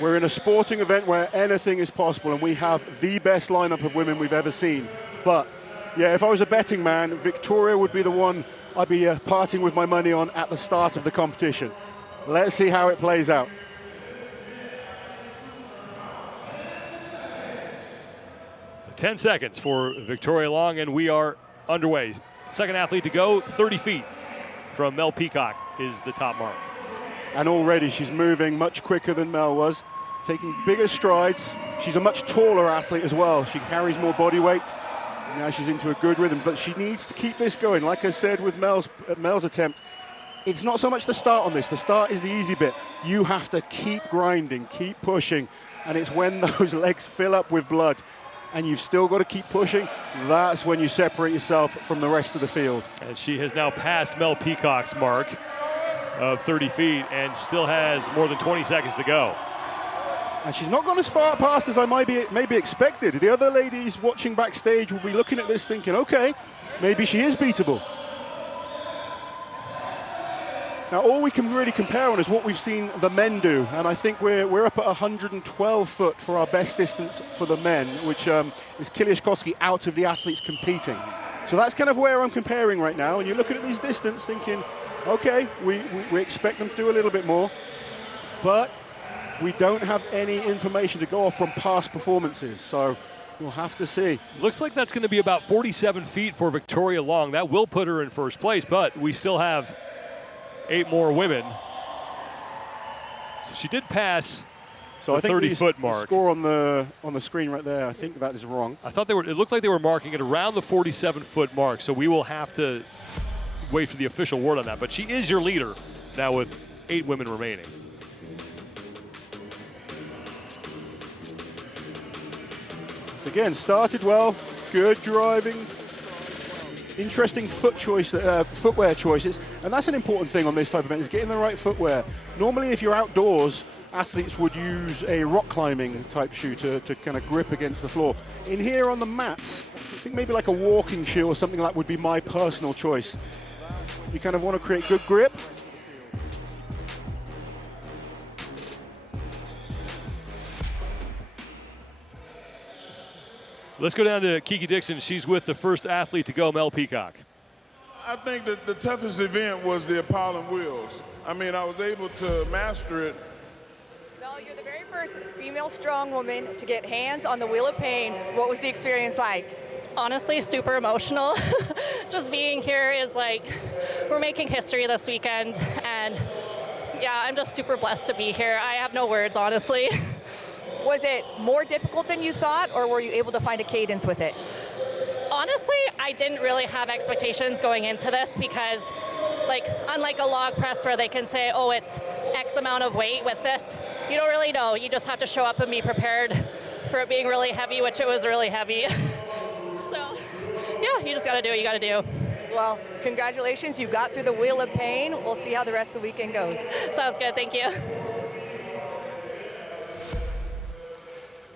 We're in a sporting event where anything is possible, and we have the best lineup of women we've ever seen. But yeah, if I was a betting man, Victoria would be the one I'd be parting with my money on at the start of the competition. Let's see how it plays out. Ten seconds for Victoria Long, and we are underway. Second athlete to go, 30 feet from Mel Peacock is the top mark. And already she's moving much quicker than Mel was, taking bigger strides. She's a much taller athlete as well. She carries more body weight. Now she's into a good rhythm, but she needs to keep this going. Like I said with Mel's attempt, it's not so much the start on this. The start is the easy bit. You have to keep grinding, keep pushing, and it's when those legs fill up with blood and you've still got to keep pushing, that's when you separate yourself from the rest of the field. And she has now passed Mel Peacock's mark of 30 feet and still has more than 20 seconds to go. And she's not gone as far past as I maybe expected. The other ladies watching backstage will be looking at this thinking, okay, maybe she is beatable. Now, all we can really compare on is what we've seen the men do, and I think we're up at 112 foot for our best distance for the men, which is Kieliszkowski out of the athletes competing. So that's kind of where I'm comparing right now. And you're looking at these distance thinking, okay, we expect them to do a little bit more, but we don't have any information to go off from past performances. So we'll have to see. Looks like that's going to be about 47 feet for Victoria Long. That will put her in first place, but we still have 8 more women. So she did pass the 30-foot mark. The score on the screen right there, I think that is wrong. I thought it looked like they were marking it around the 47-foot mark, so we will have to wait for the official word on that. But she is your leader now with 8 women remaining. Again, started well, good driving, interesting footwear choices, and that's an important thing on this type of event, is getting the right footwear. Normally, if you're outdoors, athletes would use a rock climbing type shoe to kind of grip against the floor. In here on the mats, I think maybe like a walking shoe or something like that would be my personal choice. You kind of want to create good grip. Let's go down to Kiki Dixon. She's with the first athlete to go, Mel Peacock. I think that the toughest event was the Apollo wheels. I mean, I was able to master it. Mel, you're the very first female strong woman to get hands on the Wheel of Pain. What was the experience like? Honestly, super emotional. Just being here is like, we're making history this weekend, and yeah, I'm just super blessed to be here. I have no words, honestly. Was it more difficult than you thought, or were you able to find a cadence with it? Honestly, I didn't really have expectations going into this because, like, unlike a log press where they can say, oh, it's X amount of weight, with this, you don't really know. You just have to show up and be prepared for it being really heavy, which it was really heavy. So, yeah, you just got to do what you got to do. Well, congratulations. You got through the Wheel of Pain. We'll see how the rest of the weekend goes. Sounds good. Thank you.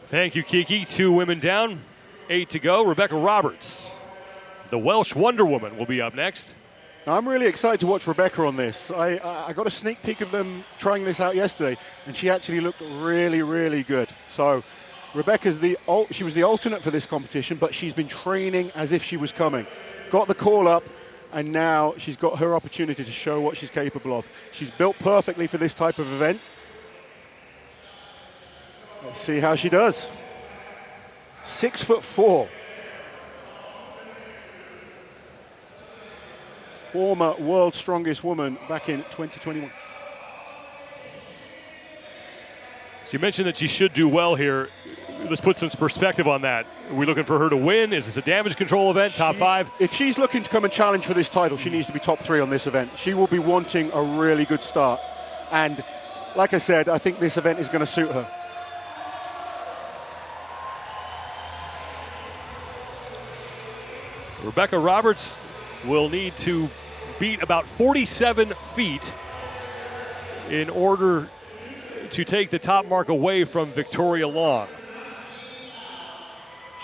Thank you, Kiki. 2 women down, 8 to go. Rebecca Roberts, the Welsh Wonder Woman, will be up next. I'm really excited to watch Rebecca on this. I got a sneak peek of them trying this out yesterday, and she actually looked really, really good. So Rebecca's she was the alternate for this competition, but she's been training as if she was coming. Got the call up, and now she's got her opportunity to show what she's capable of. She's built perfectly for this type of event. Let's see how she does. 6'4". Former world's strongest woman back in 2021. So you mentioned that she should do well here. Let's put some perspective on that. Are we looking for her to win? Is this a damage control event, top 5? If she's looking to come and challenge for this title, she needs to be top 3 on this event. She will be wanting a really good start. And like I said, I think this event is going to suit her. Rebecca Roberts will need to beat about 47 feet in order to take the top mark away from Victoria Long.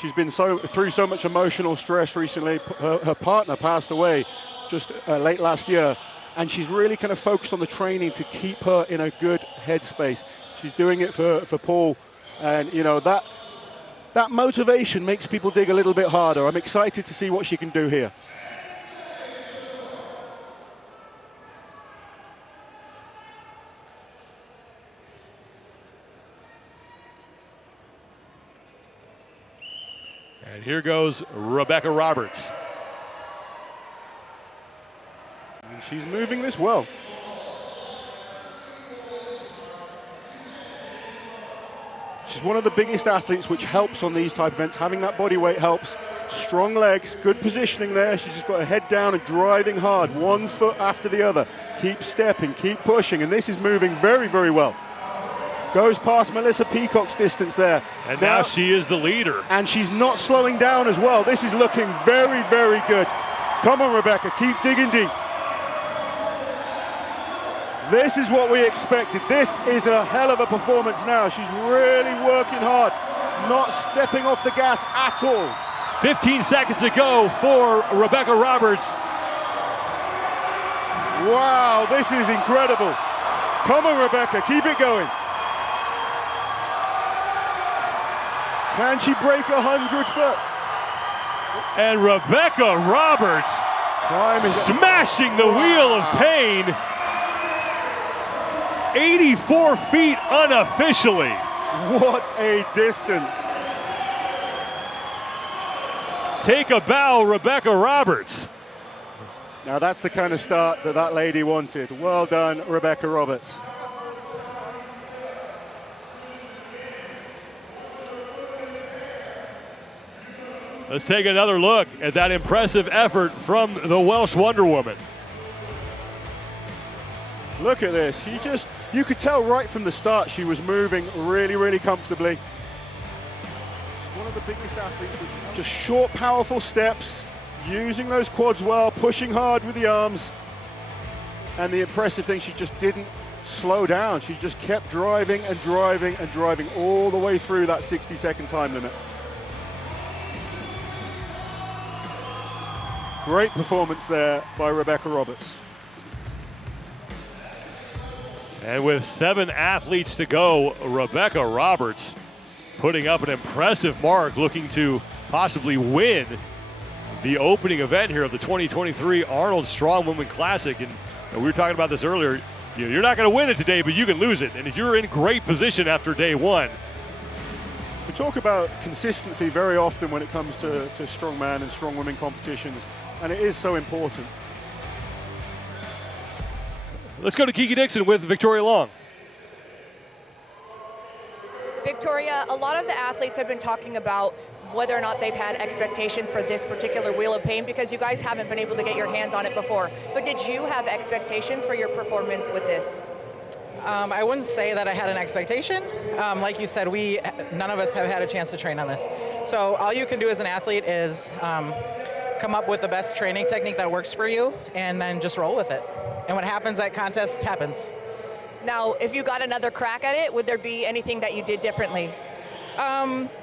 She's been through so much emotional stress recently. Her partner passed away just late last year, and she's really kind of focused on the training to keep her in a good headspace. She's doing it for Paul, and you know that motivation makes people dig a little bit harder. I'm excited to see what she can do here. And here goes Rebecca Roberts. And she's moving this well. She's one of the biggest athletes, which helps on these type of events. Having that body weight helps. Strong legs, good positioning there. She's just got her head down and driving hard, 1 foot after the other. Keep stepping, keep pushing, and this is moving very, very well. Goes past Melissa Peacock's distance there. And now she is the leader. And she's not slowing down as well. This is looking very, very good. Come on, Rebecca, keep digging deep. This is what we expected. This is a hell of a performance now. She's really working hard, not stepping off the gas at all. 15 seconds to go for Rebecca Roberts. Wow, this is incredible. Come on, Rebecca, keep it going. Can she break 100 foot? And Rebecca Roberts smashing the wheel of pain. 84 feet unofficially. What a distance. Take a bow, Rebecca Roberts. Now that's the kind of start that that lady wanted. Well done, Rebecca Roberts. Let's take another look at that impressive effort from the Welsh Wonder Woman. Look at this. You could tell right from the start she was moving really, really comfortably. She's one of the biggest athletes with just short, powerful steps, using those quads well, pushing hard with the arms. And the impressive thing, she just didn't slow down. She just kept driving and driving and driving all the way through that 60-second time limit. Great performance there by Rebecca Roberts. And with 7 athletes to go, Rebecca Roberts putting up an impressive mark, looking to possibly win the opening event here of the 2023 Arnold Strongwoman Classic. And we were talking about this earlier. You're not going to win it today, but you can lose it. And if you're in great position after day one. We talk about consistency very often when it comes to strongman and strongwomen competitions, and it is so important. Let's go to Kiki Dixon with Victoria Long. Victoria, a lot of the athletes have been talking about whether or not they've had expectations for this particular Wheel of Pain because you guys haven't been able to get your hands on it before. But did you have expectations for your performance with this? I wouldn't say that I had an expectation. Like you said, none of us have had a chance to train on this. So all you can do as an athlete is come up with the best training technique that works for you and then just roll with it. And what happens at contests happens. Now, if you got another crack at it, would there be anything that you did differently?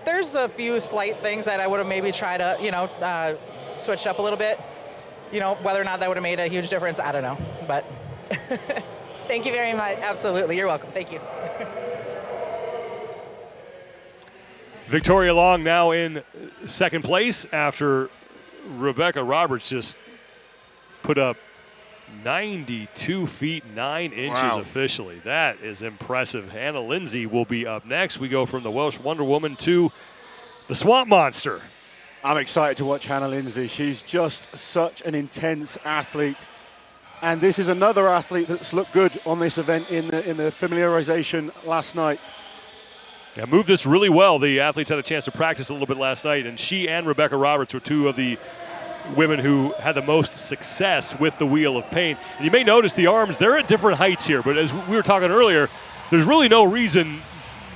There's a few slight things that I would have maybe tried to, switch up a little bit. Whether or not that would have made a huge difference, I don't know. But thank you very much. Absolutely, you're welcome. Thank you. Victoria Long now in second place after Rebecca Roberts just put up 92 feet 9 inches officially. That is impressive. Hannah Linzay will be up next. We go from the Welsh Wonder Woman to the Swamp Monster. I'm excited to watch Hannah Linzay. She's just such an intense athlete. And this is another athlete that's looked good on this event in the familiarization last night. Yeah, moved this really well. The athletes had a chance to practice a little bit last night, and she and Rebecca Roberts were two of the women who had the most success with the Wheel of Pain. And you may notice the arms, they're at different heights here, but as we were talking earlier, there's really no reason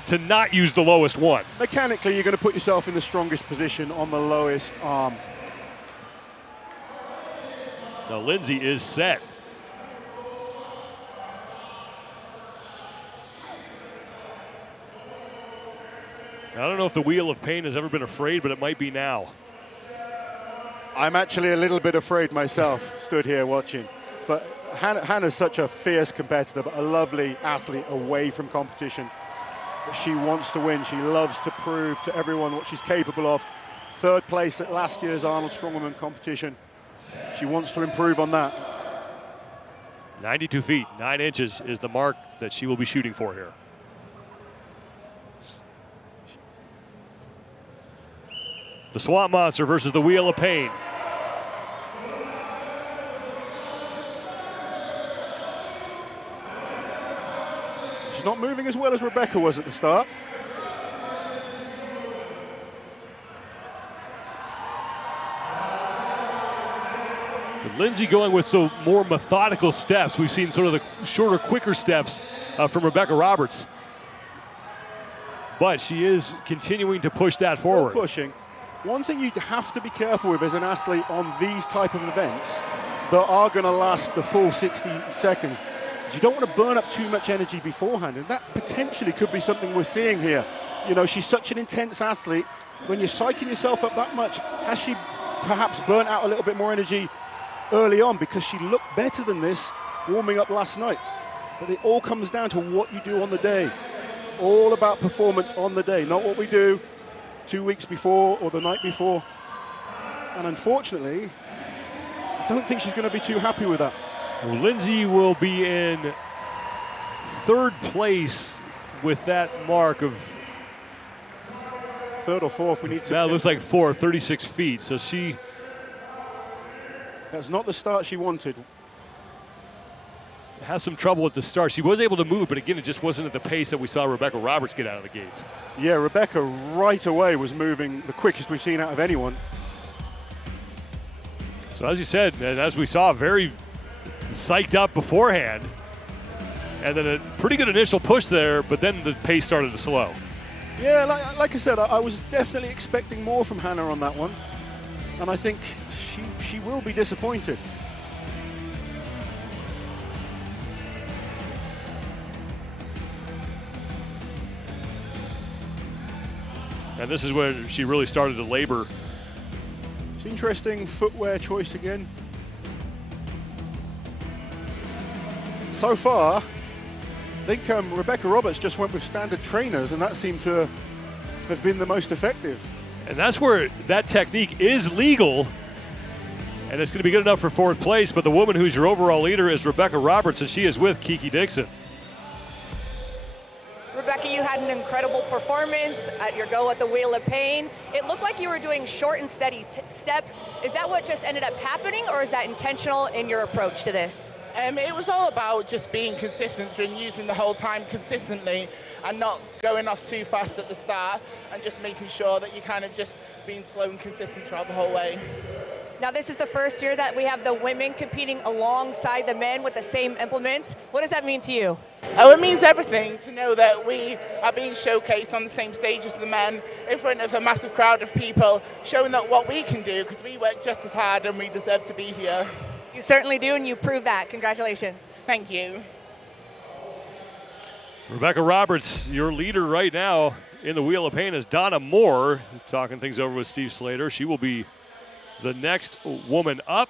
to not use the lowest one. Mechanically, you're going to put yourself in the strongest position on the lowest arm. Now Linzay is set. I don't know if the Wheel of Pain has ever been afraid, but it might be now. I'm actually a little bit afraid myself, stood here watching. But Hannah's such a fierce competitor, but a lovely athlete away from competition. But she wants to win. She loves to prove to everyone what she's capable of. Third place at last year's Arnold Strongwoman competition. She wants to improve on that. 92 feet, 9 inches is the mark that she will be shooting for here. The Swamp Monster versus the Wheel of Pain. She's not moving as well as Rebecca was at the start. But Linzay going with some more methodical steps. We've seen sort of the shorter, quicker steps from Rebecca Roberts. But she is continuing to push that forward. Still pushing. One thing you have to be careful with as an athlete on these type of events that are going to last the full 60 seconds, you don't want to burn up too much energy beforehand, and that potentially could be something we're seeing here. She's such an intense athlete. When you're psyching yourself up that much, has she perhaps burnt out a little bit more energy early on because she looked better than this warming up last night? But it all comes down to what you do on the day. All about performance on the day, not what we do 2 weeks before or the night before. And unfortunately, I don't think she's going to be too happy with that. Well, Linzay will be in third place with that mark of third or fourth. We need to. That looks like 36 feet. So that's not the start she wanted. Has some trouble at the start. She was able to move, but again, it just wasn't at the pace that we saw Rebecca Roberts get out of the gates. Yeah, Rebecca right away was moving the quickest we've seen out of anyone. So as you said, and as we saw, very psyched up beforehand. And then a pretty good initial push there, but then the pace started to slow. Yeah, like I said, I was definitely expecting more from Hannah on that one. And I think she will be disappointed. And this is when she really started to labor. It's interesting footwear choice again. So far, I think Rebecca Roberts just went with standard trainers, and that seemed to have been the most effective. And that's where that technique is legal, and it's going to be good enough for fourth place, but the woman who's your overall leader is Rebecca Roberts, and she is with Kiki Dixon. Rebecca, you had an incredible performance at your go at the Wheel of Pain. It looked like you were doing short and steady steps. Is that what just ended up happening, or is that intentional in your approach to this? It was all about just being consistent and using the whole time consistently and not going off too fast at the start, and just making sure that you're kind of just being slow and consistent throughout the whole way. Now, this is the first year that we have the women competing alongside the men with the same implements. What does that mean to you? Oh, it means everything to know that we are being showcased on the same stage as the men in front of a massive crowd of people, showing that what we can do, because we work just as hard and we deserve to be here. You certainly do, and you prove that. Congratulations. Thank you. Rebecca Roberts, your leader right now in the Wheel of Pain, is Donna Moore, talking things over with Steve Slater. She will be the next woman up.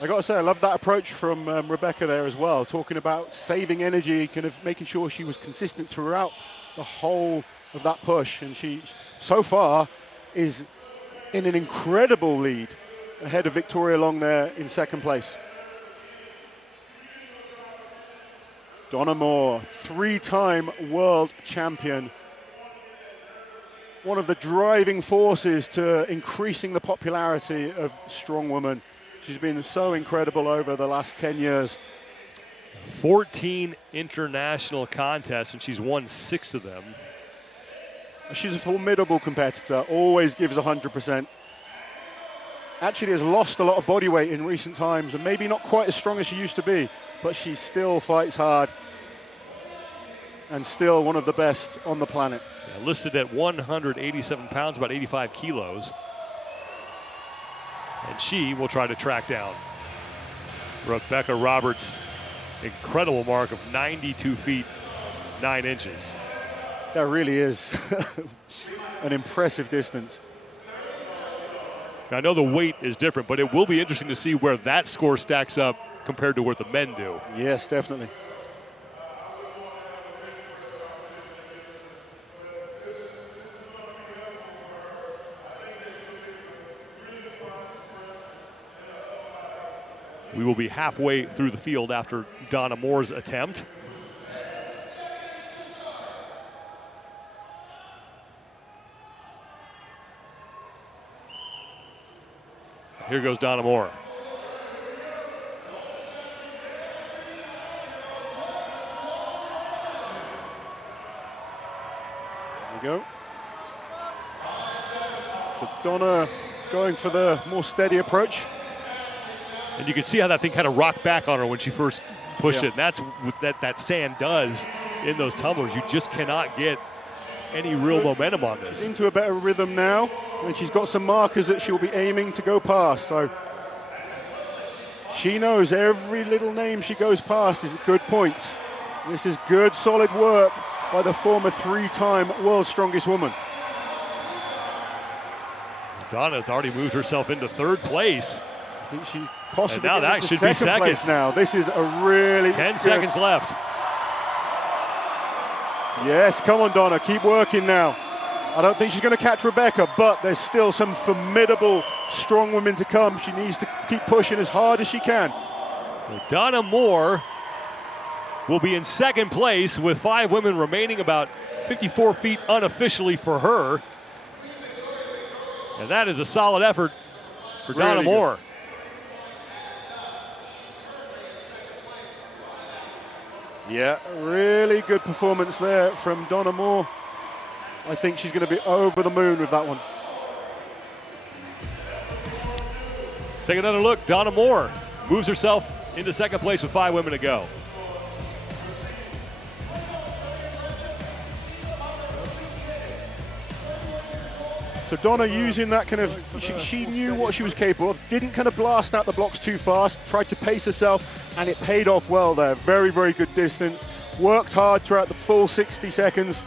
I got to say, I love that approach from Rebecca there as well, talking about saving energy, kind of making sure she was consistent throughout the whole of that push. And she, so far, is in an incredible lead ahead of Victoria Long there in second place. Donna Moore, three-time world champion. One of the driving forces to increasing the popularity of Strongwoman. She's been so incredible over the last 10 years. 14 international contests, and she's won 6 of them. She's a formidable competitor, always gives 100%. Actually has lost a lot of body weight in recent times, and maybe not quite as strong as she used to be, but she still fights hard and still one of the best on the planet. Yeah, listed at 187 pounds, about 85 kilos. And she will try to track down Rebecca Roberts' incredible mark of 92 feet, 9 inches. That really is an impressive distance. Now, I know the weight is different, but it will be interesting to see where that score stacks up compared to what the men do. Yes, definitely. We will be halfway through the field after Donna Moore's attempt. Here goes Donna Moore. There we go. So Donna going for the more steady approach. And you can see how that thing kind of rocked back on her when she first pushed it. And that's what that stand does in those tumblers. You just cannot get any real momentum on this. She's into a better rhythm now, and she's got some markers that she'll be aiming to go past. So she knows every little name she goes past is good points. This is good, solid work by the former 3-time world's strongest woman. Donna's already moved herself into third place. I think she possibly and now that should be second place now. This is a really 10 good... seconds left. Yes, come on, Donna, keep working now. I don't think she's going to catch Rebecca, but there's still some formidable strong women to come. She needs to keep pushing as hard as she can. Donna Moore will be in second place with 5 women remaining, about 54 feet unofficially for her. And that is a solid effort for Donna Moore. Yeah, really good performance there from Donna Moore. I think she's going to be over the moon with that one. Let's take another look. Donna Moore moves herself into second place with 5 women to go. So Donna using that kind of, she knew what she was capable of, didn't kind of blast out the blocks too fast, tried to pace herself, and it paid off well there. Very, very good distance. Worked hard throughout the full 60 seconds.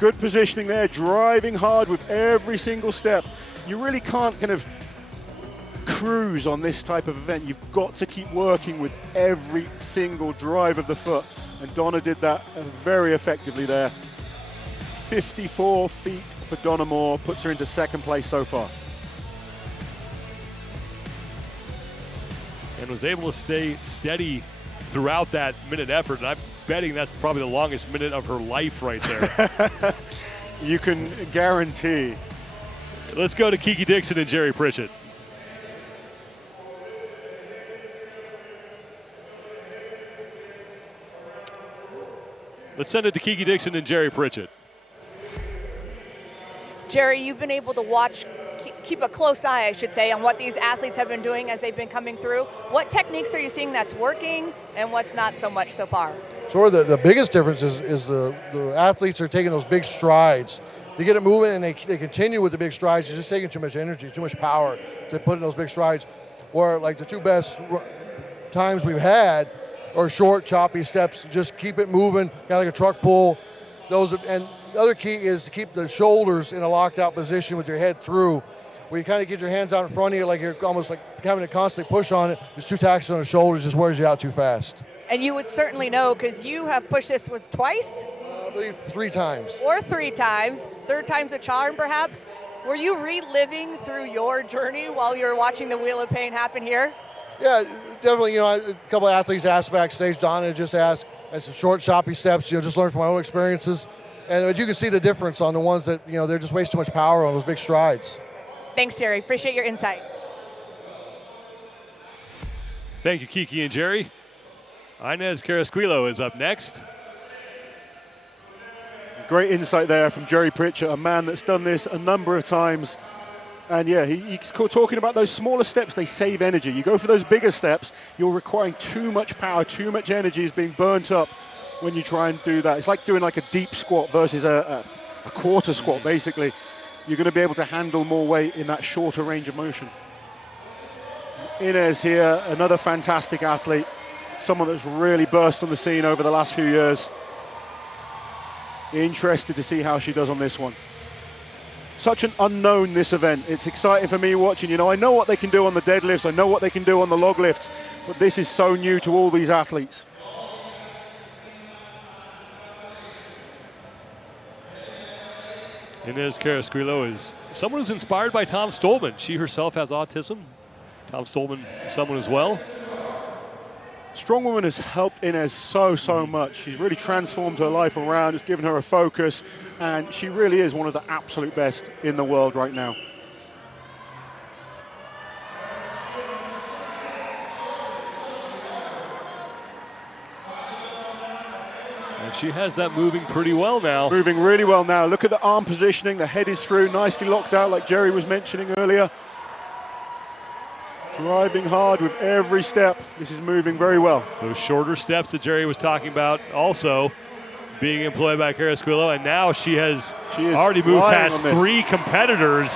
Good positioning there, driving hard with every single step. You really can't kind of cruise on this type of event. You've got to keep working with every single drive of the foot. And Donna did that very effectively there. 54 feet for Donna Moore, puts her into second place so far. And was able to stay steady throughout that minute effort. And I'm betting that's probably the longest minute of her life right there. You can guarantee. Let's go to Kiki Dixon and Jerry Pritchett. Let's send it to Kiki Dixon and Jerry Pritchett. Jerry, you've been able to watch, keep a close eye, I should say, on what these athletes have been doing as they've been coming through. What techniques are you seeing that's working and what's not so much so far? Sort of the biggest difference is the athletes are taking those big strides. They get it moving and they continue with the big strides. It's just taking too much energy, too much power to put in those big strides. Or like the 2 best times we've had are short, choppy steps. Just keep it moving, kind of like a truck pull. And the other key is to keep the shoulders in a locked out position with your head through, where you kind of get your hands out in front of you like you're almost like having to constantly push on it. It's too taxing on the shoulders, just wears you out too fast. And you would certainly know because you have pushed this twice? I believe 3 times. Or 3 times. 3rd time's a charm, perhaps. Were you reliving through your journey while you were watching the Wheel of Pain happen here? Yeah, definitely. A couple of athletes asked backstage. Donna just asked, some short, choppy steps. Just learn from my own experiences. And you can see the difference on the ones that, they're just wasting too much power on those big strides. Thanks, Jerry. Appreciate your insight. Thank you, Kiki and Jerry. Inez Carrasquillo is up next. Great insight there from Jerry Pritchett, a man that's done this a number of times. And yeah, he's talking about those smaller steps, they save energy. You go for those bigger steps, you're requiring too much power, too much energy is being burnt up when you try and do that. It's like doing like a deep squat versus a quarter squat, basically. You're going to be able to handle more weight in that shorter range of motion. Inez here, another fantastic athlete, someone that's really burst on the scene over the last few years. Interested to see how she does on this one. Such an unknown, this event. It's exciting for me watching. I know what they can do on the deadlifts, I know what they can do on the log lifts, but this is so new to all these athletes. Inez Carrasquillo is someone who's inspired by Tom Stoltman. She herself has autism. Tom Stoltman, someone as well. Strongwoman has helped Inez so much. She's really transformed her life around, it's given her a focus, and she really is one of the absolute best in the world right now. And she has that moving pretty well now. Moving really well now. Look at the arm positioning, the head is through, nicely locked out like Jerry was mentioning earlier. Driving hard with every step. This is moving very well. Those shorter steps that Jerry was talking about also being employed by Carrasquillo, and now she has already moved past 3 competitors.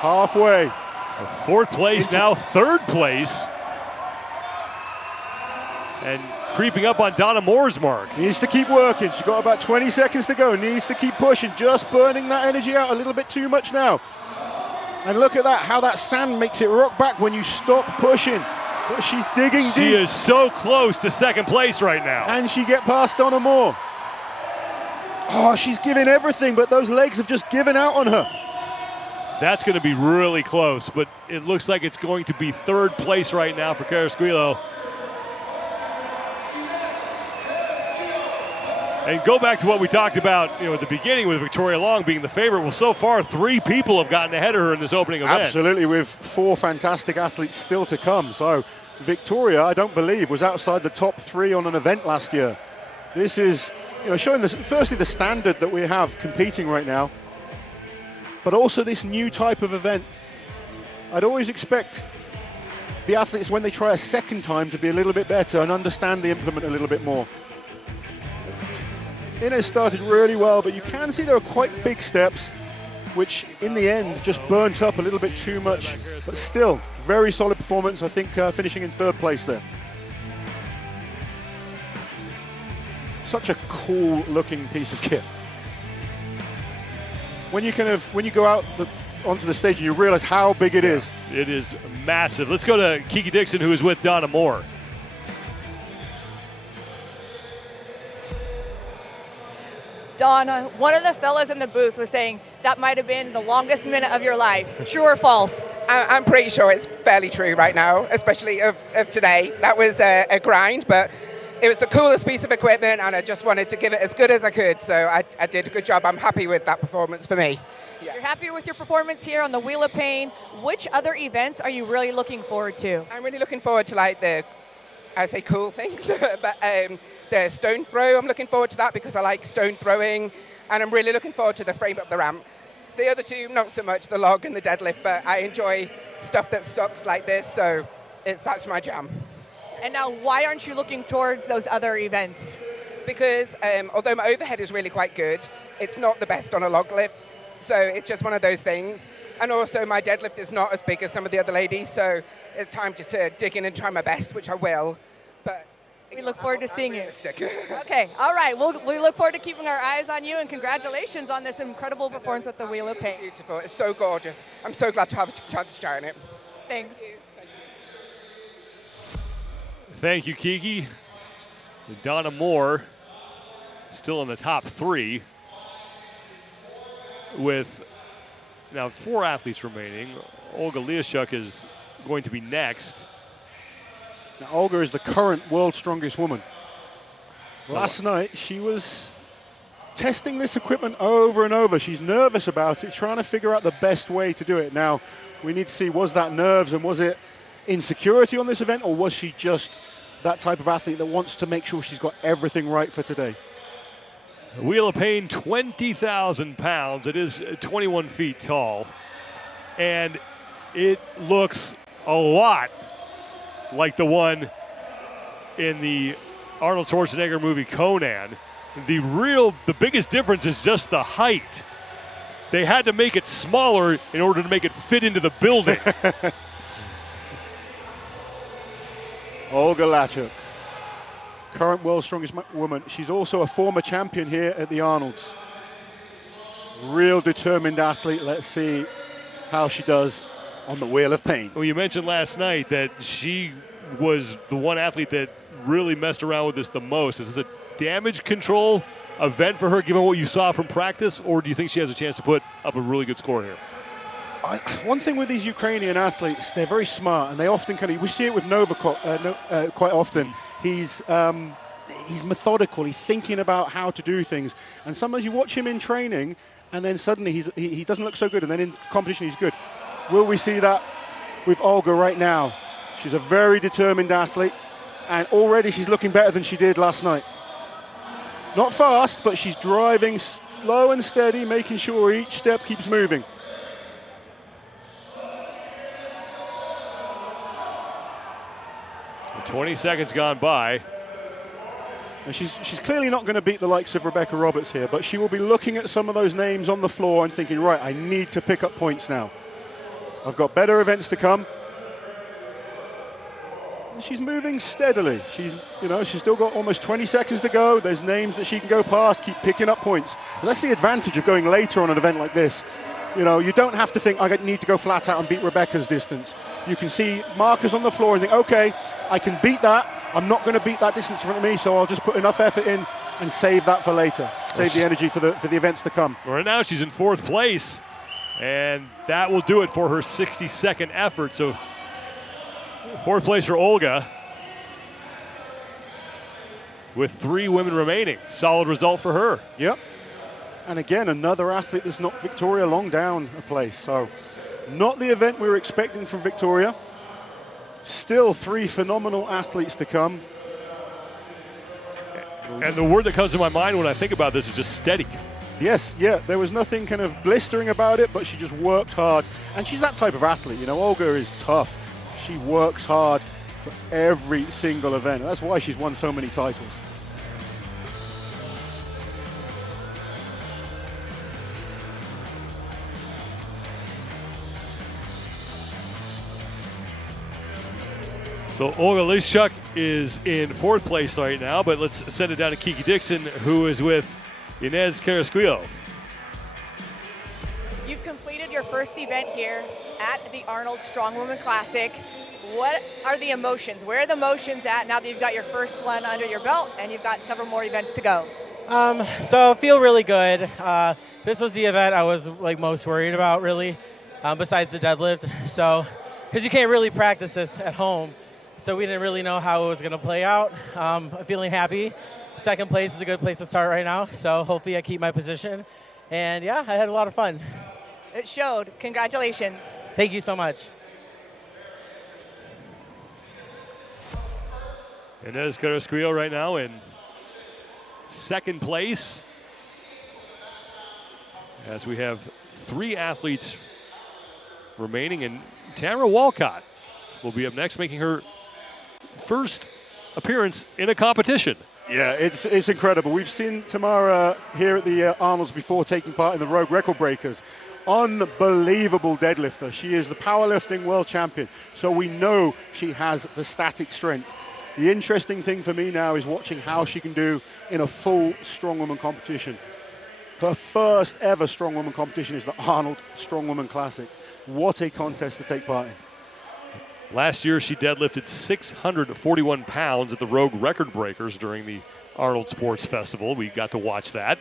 Halfway. So 4th place, now 3rd place. And creeping up on Donna Moore's mark. Needs to keep working. She's got about 20 seconds to go. Needs to keep pushing, just burning that energy out a little bit too much now. And look at that, how that sand makes it rock back when you stop pushing. But she's digging deep. She is so close to 2nd place right now. And she get past Donna Moore. Oh, she's giving everything, but those legs have just given out on her. That's going to be really close, but it looks like it's going to be third place right now for Kieliszkowski. And go back to what we talked about, at the beginning with Victoria Long being the favorite. Well, so far, 3 people have gotten ahead of her in this opening event. Absolutely, with 4 fantastic athletes still to come. So Victoria, I don't believe, was outside the top 3 on an event last year. This is, showing this, firstly, the standard that we have competing right now, but also this new type of event. I'd always expect the athletes, when they try a second time, to be a little bit better and understand the implement a little bit more. Inez started really well, but you can see there are quite big steps, which in the end just burnt up a little bit too much. But still, very solid performance, I think, finishing in 3rd place there. Such a cool looking piece of kit. When you go out onto the stage and you realize how big it is. It is massive. Let's go to Kiki Dixon, who is with Donna Moore. Donna, one of the fellas in the booth was saying that might have been the longest minute of your life. True or false? I'm pretty sure it's fairly true right now, especially of today. That was a grind, but it was the coolest piece of equipment, and I just wanted to give it as good as I could, so I did a good job. I'm happy with that performance for me. Yeah. You're happy with your performance here on the Wheel of Pain. Which other events are you really looking forward to? I'm really looking forward to cool things, but the stone throw, I'm looking forward to that because I like stone throwing, and I'm really looking forward to the frame up the ramp. The other 2, not so much, the log and the deadlift, but I enjoy stuff that sucks like this, so that's my jam. And now, why aren't you looking towards those other events? Because although my overhead is really quite good, it's not the best on a log lift, so it's just one of those things. And also, my deadlift is not as big as some of the other ladies, so it's time to dig in and try my best, which I will. But we look forward to seeing you. Okay, all right. We look forward to keeping our eyes on you, and congratulations on this incredible performance with the Wheel of Pain. Beautiful. It's so gorgeous. I'm so glad to have a chance to try on it. Thanks. Thank you, Kiki. Donna Moore still in the top 3 with now 4 athletes remaining. Olga Liaschuck is going to be next. Now, Olga is the current world's strongest woman. Last night, she was testing this equipment over and over. She's nervous about it, trying to figure out the best way to do it. Now, we need to see, was that nerves and was it insecurity on this event, or was she just that type of athlete that wants to make sure she's got everything right for today? Wheel of Pain, 20,000 pounds. It is 21 feet tall. And it looks a lot like the one in the Arnold Schwarzenegger movie Conan. The biggest difference is just the height. They had to make it smaller in order to make it fit into the building. Olga Liaschuck, current world's strongest woman. She's also a former champion here at the Arnolds. Real determined athlete. Let's see how she does on the Wheel of Pain. Well, you mentioned last night that she was the one athlete that really messed around with this the most. Is this a damage control event for her, given what you saw from practice, or do you think she has a chance to put up a really good score here? One thing with these Ukrainian athletes, they're very smart, and they often we see it with Novak quite often. He's methodical. He's thinking about how to do things, and sometimes you watch him in training, and then suddenly he doesn't look so good, and then in competition he's good. Will we see that with Olga right now? She's a very determined athlete, and already she's looking better than she did last night. Not fast, but she's driving slow and steady, making sure each step keeps moving. And 20 seconds gone by. And she's clearly not going to beat the likes of Rebecca Roberts here, but she will be looking at some of those names on the floor and thinking, right, I need to pick up points now. I've got better events to come. And she's moving steadily. She's still got almost 20 seconds to go. There's names that she can go past, keep picking up points. And that's the advantage of going later on an event like this. You don't have to think, I need to go flat out and beat Rebecca's distance. You can see markers on the floor and think, okay, I can beat that. I'm not going to beat that distance in front of me, so I'll just put enough effort in and save that for later. Save the energy for the events to come. Right now she's in 4th place, and that will do it for her 60-second effort. So 4th place for Olga, with 3 women remaining. Solid result for her. Yep. And again, another athlete that's knocked Victoria Long down a place. So not the event we were expecting from Victoria. Still 3 phenomenal athletes to come. And the word that comes to my mind when I think about this is just steady. Yes, yeah, there was nothing kind of blistering about it, but she just worked hard. And she's that type of athlete, you know. Olga is tough. She works hard for every single event. That's why she's won so many titles. So Olga Liaschuck is in 4th place right now, but let's send it down to Kiki Dixon, who is with Inez Carrasquillo. You've completed your first event here at the Arnold Strongwoman Classic. What are the emotions? Where are the emotions at now that you've got your first one under your belt and you've got several more events to go? So I feel really good. This was the event I was most worried about, really, besides the deadlift. So, because you can't really practice this at home. So we didn't really know how it was going to play out. I'm feeling happy. 2nd place is a good place to start right now. So hopefully I keep my position. And yeah, I had a lot of fun. It showed. Congratulations. Thank you so much. Inez Carrasquillo right now in 2nd place, as we have 3 athletes remaining, and Tamara Walcott will be up next, making her first appearance in a competition. Yeah, it's incredible. We've seen Tamara here at the Arnolds before, taking part in the Rogue Record Breakers. Unbelievable deadlifter. She is the powerlifting world champion, so we know she has the static strength. The interesting thing for me now is watching how she can do in a full strongwoman competition. Her first ever strongwoman competition is the Arnold Strongwoman Classic. What a contest to take part in. Last year, she deadlifted 641 pounds at the Rogue Record Breakers during the Arnold Sports Festival. We got to watch that.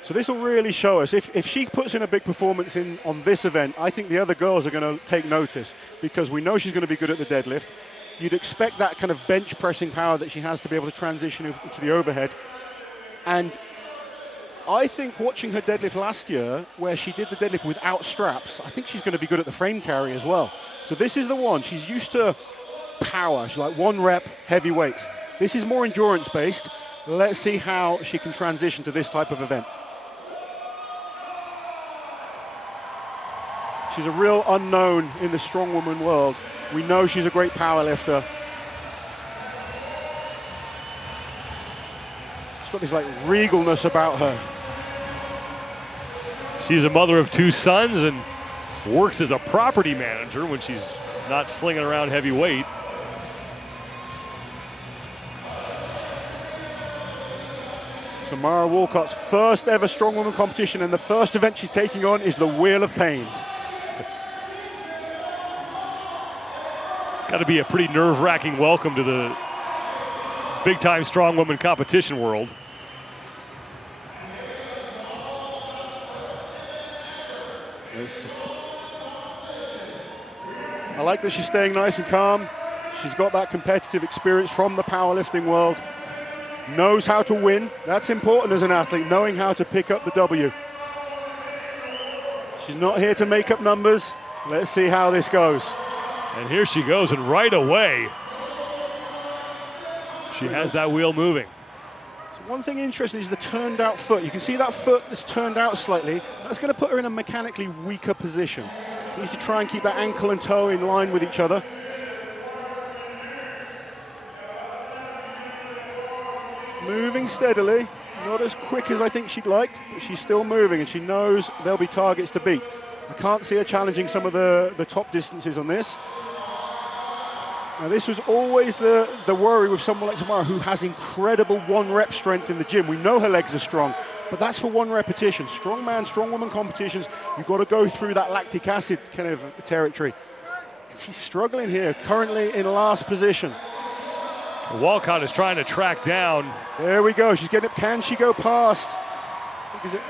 So this will really show us. If she puts in a big performance on this event, I think the other girls are going to take notice, because we know she's going to be good at the deadlift. You'd expect that kind of bench pressing power that she has to be able to transition into the overhead. And I think watching her deadlift last year, where she did the deadlift without straps, I think she's going to be good at the frame carry as well. So this is the one. She's used to power. She's like 1 rep, heavy weights. This is more endurance based. Let's see how she can transition to this type of event. She's a real unknown in the strongwoman world. We know she's a great power lifter. She's got this regalness about her. She's a mother of 2 sons and works as a property manager when she's not slinging around heavy weight. Tamara Walcott's first ever strongwoman competition, and the first event she's taking on is the Wheel of Pain. Got to be a pretty nerve-wracking welcome to the big-time strongwoman competition world. I like that she's staying nice and calm. She's got that competitive experience from the powerlifting world. Knows how to win. That's important as an athlete, knowing how to pick up the W. She's not here to make up numbers. Let's see how this goes. And here she goes, and right away, she has that wheel moving. So one thing interesting is the turned out foot. You can see that foot that's turned out slightly. That's going to put her in a mechanically weaker position. She needs to try and keep that ankle and toe in line with each other. Moving steadily, not as quick as I think she'd like, but she's still moving, and she knows there'll be targets to beat. I can't see her challenging some of the top distances on this. Now, this was always the worry with someone like Tamara, who has incredible 1 rep strength in the gym. We know her legs are strong, but that's for 1 repetition. Strongman, strongwoman competitions, you've got to go through that lactic acid kind of territory. And she's struggling here, currently in last position. Walcott is trying to track down. There we go. She's getting up. Can she go past? Is it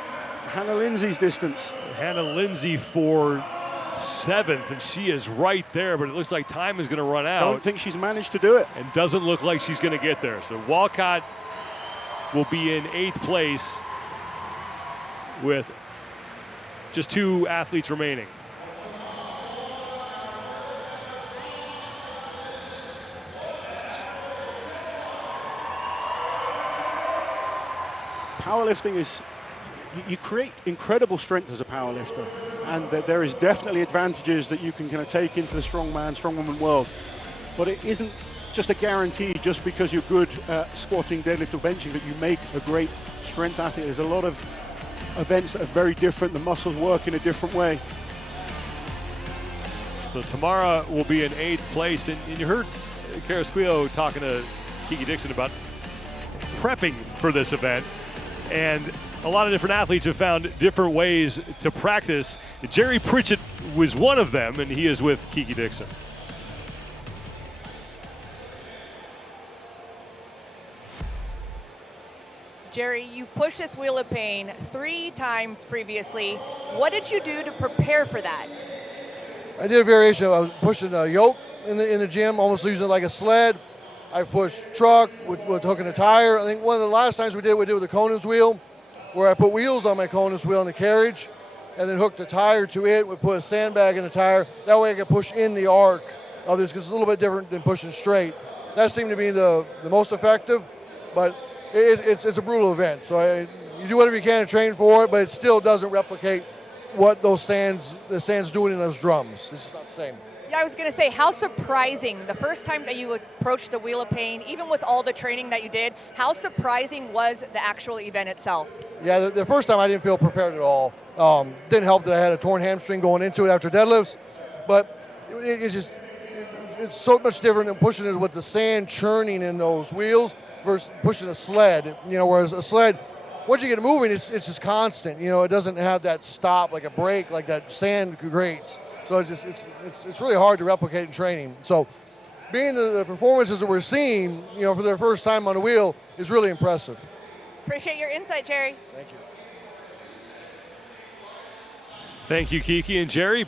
Hannah Linzay's distance? Hannah Linzay for 7th, and she is right there, but it looks like time is going to run out. Don't think she's managed to do it. And doesn't look like she's going to get there. So Walcott will be in 8th place with just 2 athletes remaining. Powerlifting is, you create incredible strength as a powerlifter, and there is definitely advantages that you can kind of take into the strongman, strongwoman world, but it isn't just a guarantee just because you're good at squatting, deadlift, or benching that you make a great strength athlete. There's a lot of events that are very different. The muscles work in a different way. So Tamara will be in 8th place, and you heard Kieliszkowski talking to Kiki Dixon about prepping for this event. And a lot of different athletes have found different ways to practice. Jerry Pritchett was one of them, and he is with Kiki Dixon. Jerry, you've pushed this wheel of pain 3 times previously. What did you do to prepare for that? I did a variation. I was pushing a yoke in the gym, almost using it like a sled. I pushed truck with hooking a tire. I think one of the last times we did with the Conan's wheel, where I put wheels on my Conan's wheel in the carriage and then hooked a tire to it. We put a sandbag in the tire. That way I could push in the arc of this, because it's a little bit different than pushing straight. That seemed to be the most effective, but it's a brutal event. So you do whatever you can to train for it, but it still doesn't replicate what the stands doing in those drums. It's not the same. Yeah, I was going to say, how surprising the first time that you approached the wheel of pain, even with all the training that you did, how surprising was the actual event itself? Yeah, the first time I didn't feel prepared at all. Didn't help that I had a torn hamstring going into it after deadlifts, but it's so much different than pushing it with the sand churning in those wheels versus pushing a sled. Whereas a sled, once you get it moving, it's just constant. It doesn't have that stop like a brake, like that sand grates. So it's really hard to replicate in training. So being the performances that we're seeing, for their first time on the wheel is really impressive. Appreciate your insight, Jerry. Thank you. Thank you, Kiki and Jerry.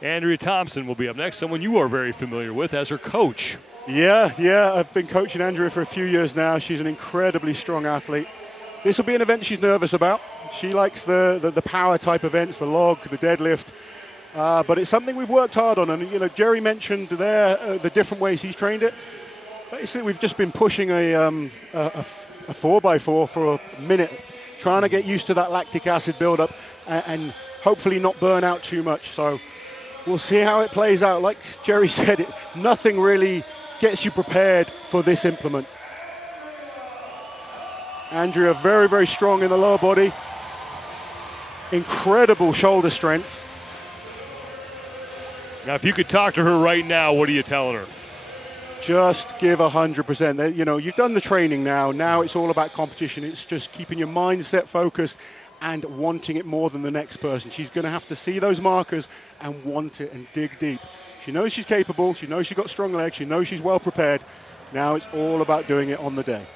Andrea Thompson will be up next, someone you are very familiar with as her coach. Yeah, I've been coaching Andrea for a few years now. She's an incredibly strong athlete. This will be an event she's nervous about. She likes the power type events, the log, the deadlift. But it's something we've worked hard on, and Jerry mentioned there the different ways he's trained it. Basically, we've just been pushing a 4x4 for a minute, trying to get used to that lactic acid buildup and hopefully not burn out too much. So we'll see how it plays out. Like Jerry said, nothing really gets you prepared for this implement. Andrea very, very strong in the lower body, incredible shoulder strength. Now, if you could talk to her right now, what are you telling her? Just give 100%. You've done the training now. Now it's all about competition. It's just keeping your mindset focused and wanting it more than the next person. She's going to have to see those markers and want it and dig deep. She knows she's capable. She knows she's got strong legs. She knows she's well prepared. Now it's all about doing it on the day.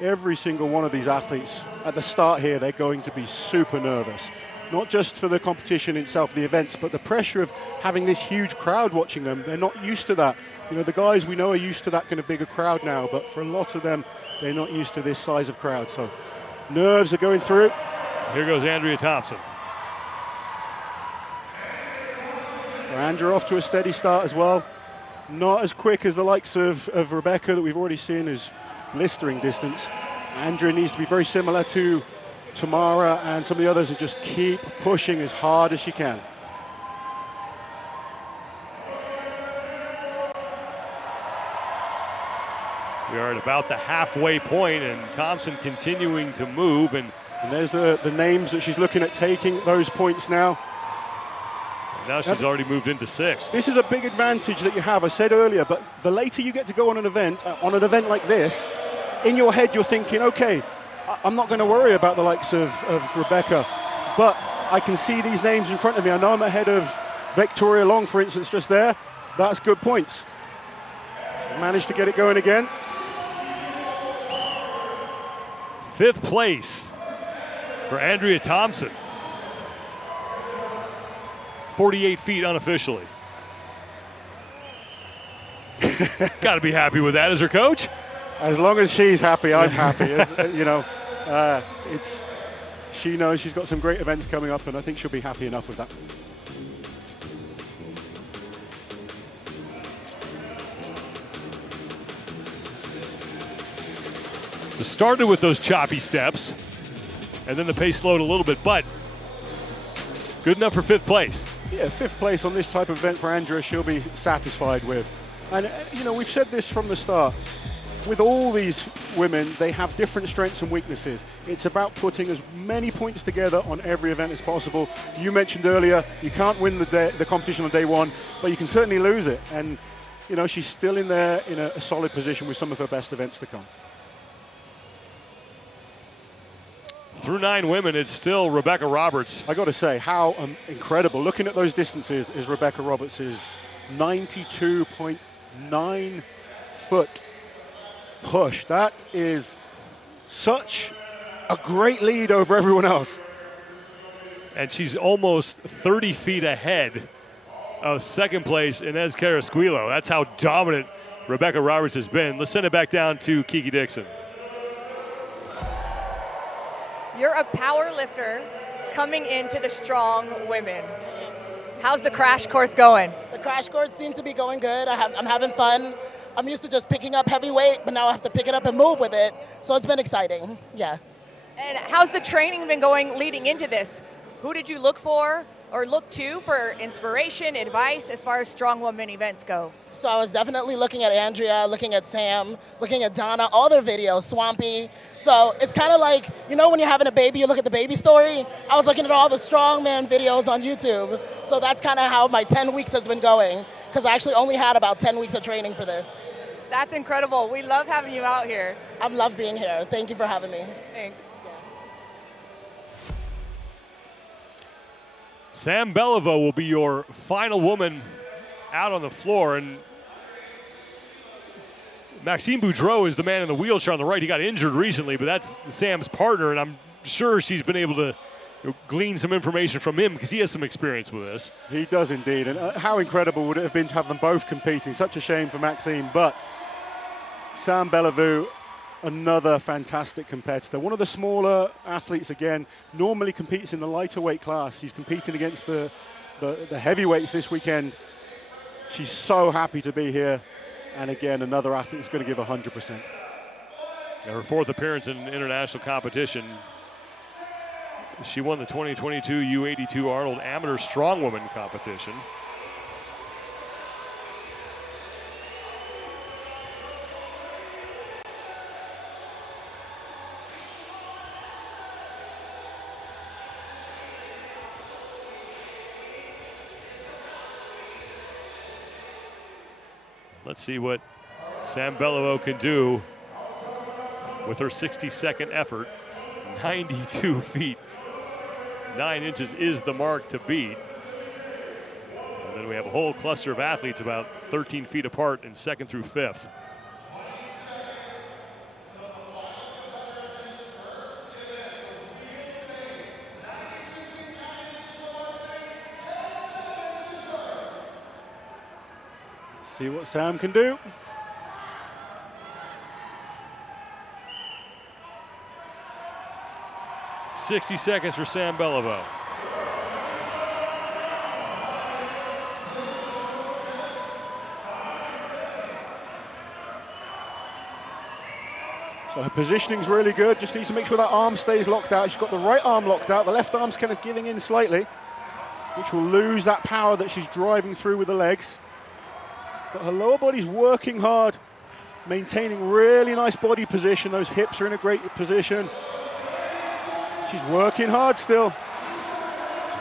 Every single one of these athletes at the start here, they're going to be super nervous. Not just for the competition itself, the events, but the pressure of having this huge crowd watching them. They're not used to that. The guys we know are used to that kind of bigger crowd now, but for a lot of them, they're not used to this size of crowd. So nerves are going through. Here goes Andrea Thompson. So Andrea off to a steady start as well. Not as quick as the likes of Rebecca that we've already seen, who's blistering distance. Andrea needs to be very similar to Tamara and some of the others and just keep pushing as hard as she can. We are at about the halfway point, and Thompson continuing to move. And there's the names that she's looking at taking those points now. And now she's already moved into 6th. This is a big advantage that you have. I said earlier, but the later you get to go on an event like this, in your head you're thinking, okay, I'm not going to worry about the likes of Rebecca, but I can see these names in front of me. I know I'm ahead of Victoria Long, for instance, just there. That's good points. Managed to get it going again. 5th place for Andrea Thompson. 48 feet unofficially. Got to be happy with that as her coach. As long as she's happy, I'm happy. You know, she knows she's got some great events coming up, and I think she'll be happy enough with that. It started with those choppy steps, and then the pace slowed a little bit, but good enough for 5th place. Yeah, 5th place on this type of event for Andrea, she'll be satisfied with. And, you know, we've said this from the start. With all these women, they have different strengths and weaknesses. It's about putting as many points together on every event as possible. You mentioned earlier, you can't win the competition on day one, but you can certainly lose it. And, you know, she's still in there in a solid position with some of her best events to come. Through 9 women, it's still Rebecca Roberts. I got to say, how incredible. Looking at those distances is Rebecca Roberts' 92.9 foot push. That is such a great lead over everyone else. And she's almost 30 feet ahead of 2nd place Inez Carrasquillo. That's how dominant Rebecca Roberts has been. Let's send it back down to Kiki Dixon. You're a power lifter coming into the strong women. How's the crash course going? The crash course seems to be going good. I'm having fun. I'm used to just picking up heavy weight, but now I have to pick it up and move with it. So it's been exciting, yeah. And how's the training been going leading into this? Who did you look for or look to for inspiration, advice as far as strong women events go? So I was definitely looking at Andrea, looking at Sam, looking at Donna, all their videos, Swampy. So it's kind of like, you know when you're having a baby, you look at the baby story? I was looking at all the strongman videos on YouTube. So that's kind of how my 10 weeks has been going, because I actually only had about 10 weeks of training for this. That's incredible. We love having you out here. I love being here. Thank you for having me. Thanks. Sam Beliveau will be your final woman out on the floor, and Maxime Boudreau is the man in the wheelchair on the right. He got injured recently, but that's Sam's partner, and I'm sure she's been able to glean some information from him because he has some experience with this. He does indeed, and how incredible would it have been to have them both competing? Such a shame for Maxime, but Sam Beliveau, another fantastic competitor. One of the smaller athletes, again, normally competes in the lighter weight class. He's competing against the heavyweights this weekend. She's so happy to be here. And again, another athlete that's going to give 100%. Her 4th appearance in international competition. She won the 2022 U82 Arnold Amateur Strongwoman competition. Let's see what Sam Beliveau can do with her 62nd effort. 92 feet, 9 inches is the mark to beat. And then we have a whole cluster of athletes about 13 feet apart in 2nd through 5th. See what Sam can do. "60 seconds for Sam Beliveau. So her positioning's really good. Just needs to make sure that arm stays locked out. She's got the right arm locked out. The left arm's kind of giving in slightly, which will lose that power that she's driving through with the legs. But her lower body's working hard, maintaining really nice body position. Those hips are in a great position. She's working hard still.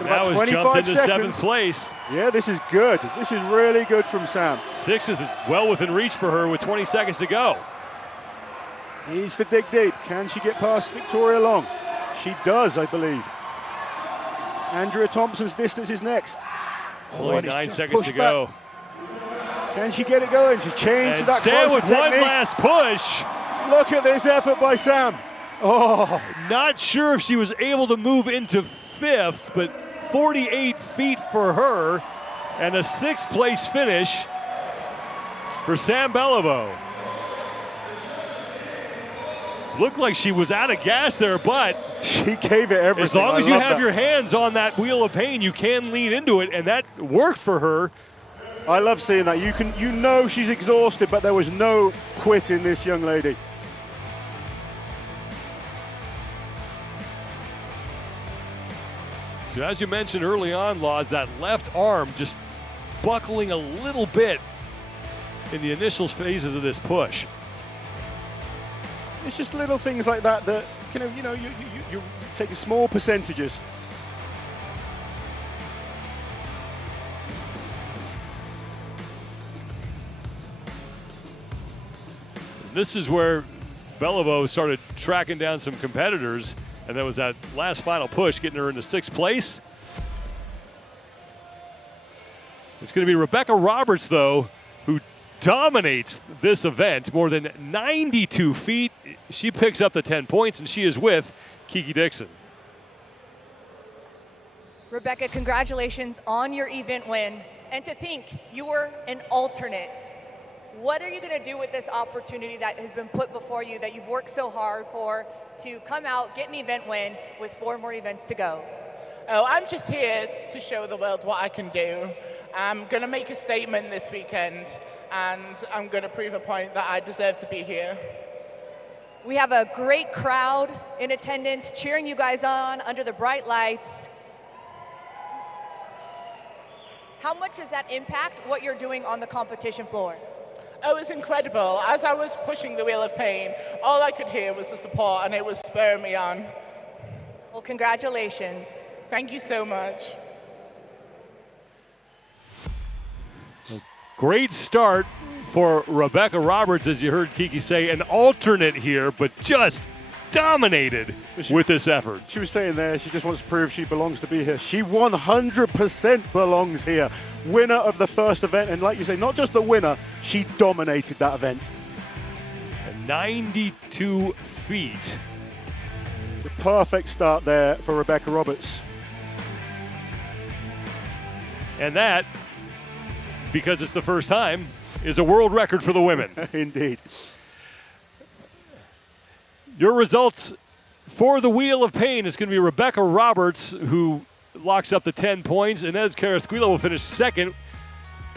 Now has jumped into 7th place. Yeah, this is good. This is really good from Sam. 6 is well within reach for her with 20 seconds to go. Needs to dig deep. Can she get past Victoria Long? She does, I believe. Andrea Thompson's distance is next. Only 9 seconds to go. Can she get it going? She's changed to that Sam with technique. one last push. Look at this effort by Sam. Oh, not sure if she was able to move into 5th, but 48 feet for her and a 6th place finish for Sam Beliveau. Looked like she was out of gas there, but she gave it everything. As long as you have your hands on that wheel of pain, you can lean into it, and that worked for her. I love seeing that. You know she's exhausted, but there was no quit in this young lady. So as you mentioned early on, Laws, that left arm just buckling a little bit in the initial phases of this push. It's just little things like that that you take small percentages. This is where Beliveau started tracking down some competitors, and there was that last final push getting her into 6th place. It's going to be Rebecca Roberts, though, who dominates this event. More than 92 feet. She picks up the 10 points, and she is with Kiki Dixon. Rebecca, congratulations on your event win. And to think you were an alternate. What are you going to do with this opportunity that has been put before you that you've worked so hard for to come out, get an event win with 4 more events to go? Oh, I'm just here to show the world what I can do. I'm going to make a statement this weekend, and I'm going to prove a point that I deserve to be here. We have a great crowd in attendance cheering you guys on under the bright lights. How much does that impact what you're doing on the competition floor? Oh, it was incredible. As I was pushing the wheel of pain, all I could hear was the support, and it was spurring me on. Well, congratulations. Thank you so much. Great start for Rebecca Roberts, as you heard Kiki say, an alternate here, but just dominated with this effort. She was saying there, she just wants to prove she belongs to be here. She 100% belongs here. Winner of the first event, and like you say, not just the winner, she dominated that event. 92 feet. The perfect start there for Rebecca Roberts. And that, because it's the first time, is a world record for the women. Indeed. Your results for the Wheel of Pain is going to be Rebecca Roberts, who locks up the 10 points. Inez Carrasquillo will finish 2nd,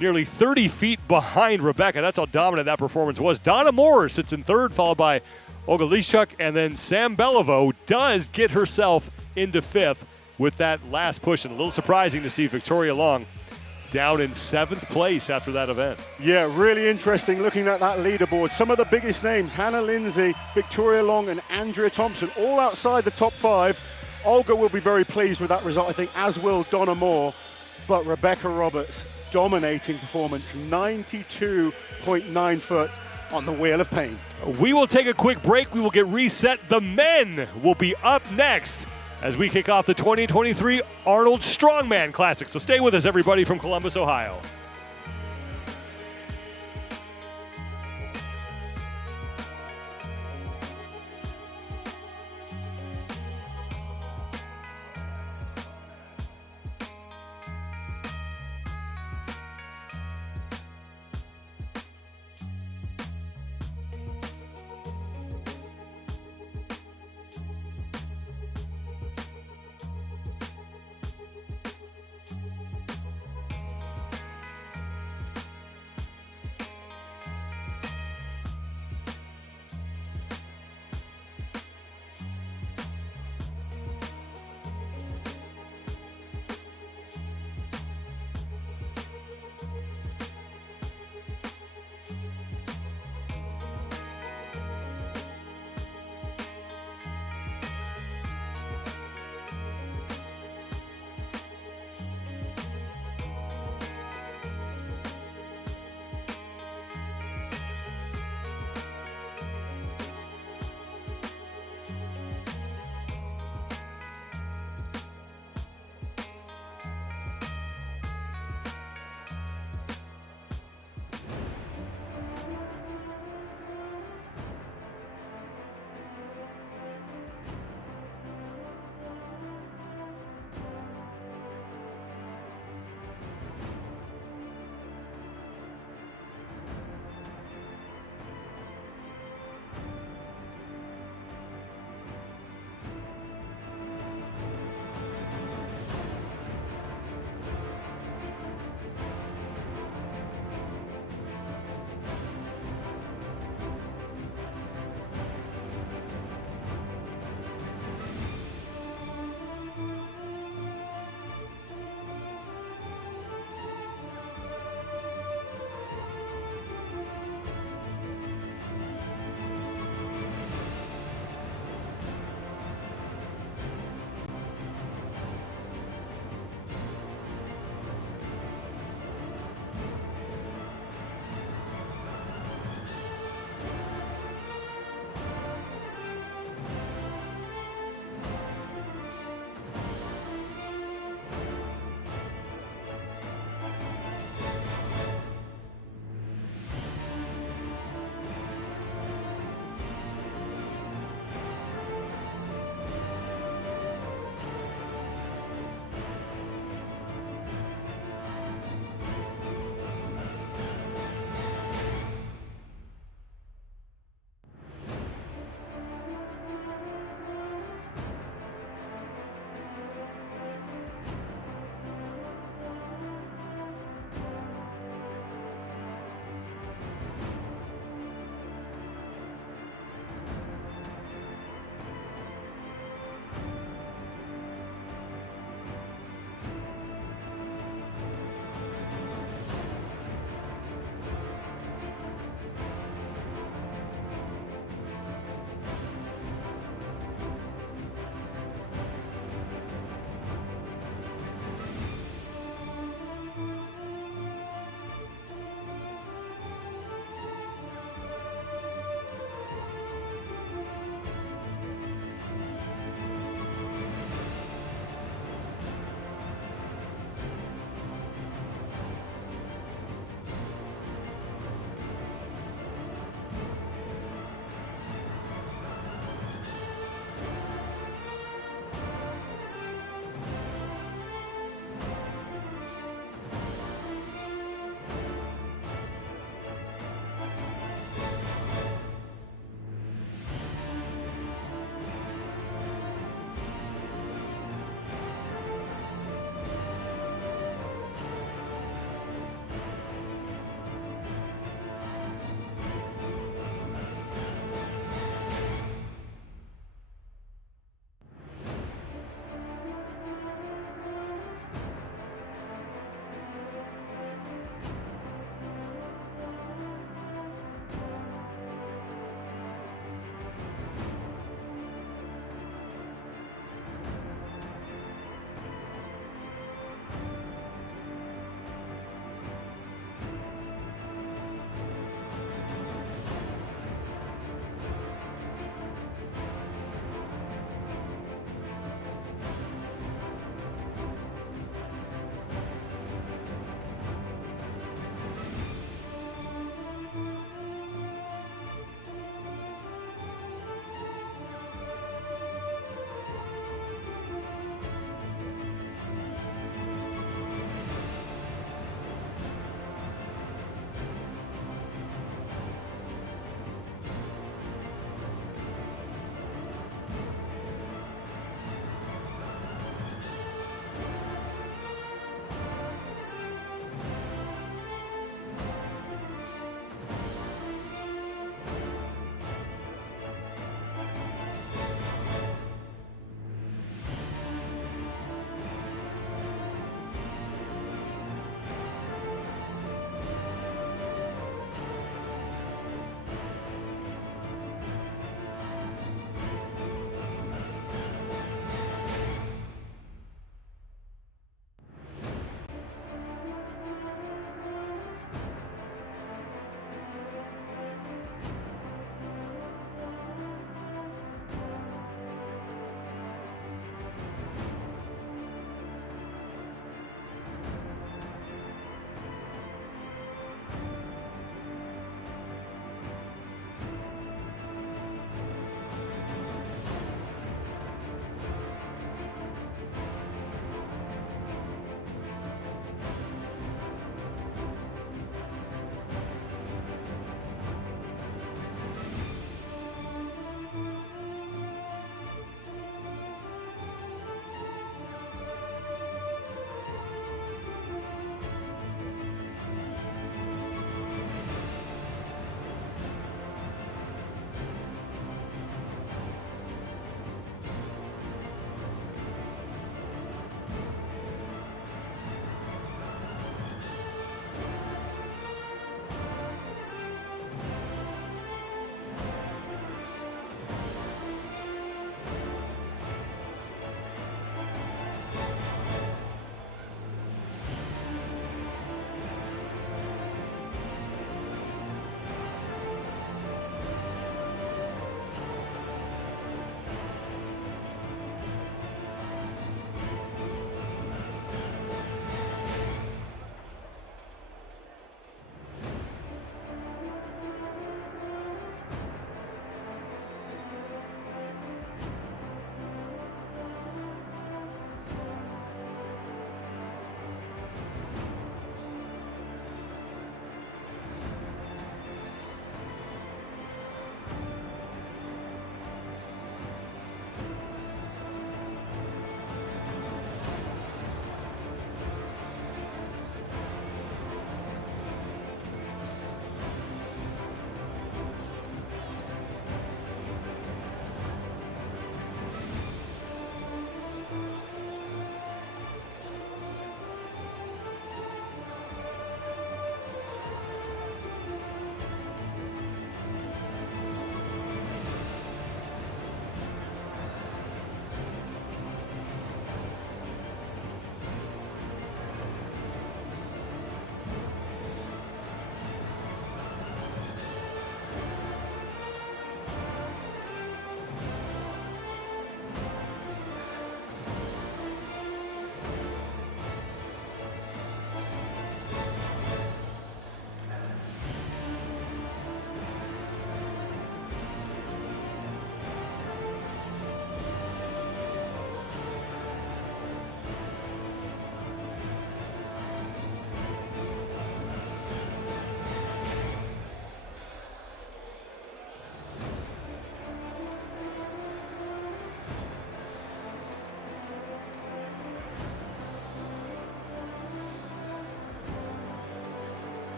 nearly 30 feet behind Rebecca. That's how dominant that performance was. Donna Moore sits in 3rd, followed by Olga Liaschuck, and then Sam Beliveau does get herself into 5th with that last push. And a little surprising to see Victoria Long down in 7th place after that event. Yeah, really interesting looking at that leaderboard. Some of the biggest names, Hannah Linzay, Victoria Long, and Andrea Thompson, all outside the top 5. Olga will be very pleased with that result, I think, as will Donna Moore. But Rebecca Roberts, dominating performance, 92.9 foot on the Wheel of Pain. We will take a quick break. We will get reset. The men will be up next as we kick off the 2023 Arnold Strongman Classic. So stay with us, everybody, from Columbus, Ohio.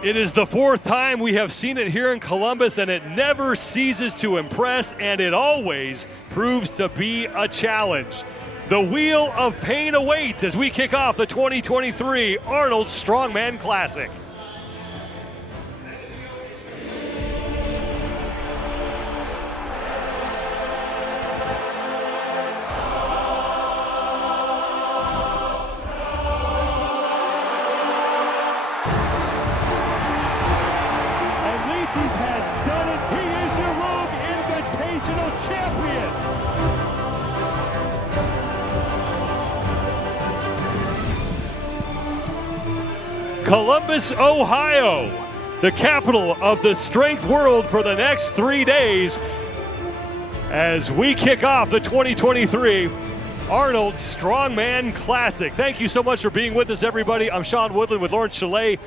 It is the fourth time we have seen it here in Columbus, and it never ceases to impress, and it always proves to be a challenge. The Wheel of Pain awaits as we kick off the 2023 Arnold Strongman Classic. Has done it. He is your Rogue Invitational Champion. Columbus, Ohio, the capital of the strength world for the next 3 days as we kick off the 2023 Arnold Strongman Classic. Thank you so much for being with us, everybody. I'm Sean Woodland with Lawrence Chalet.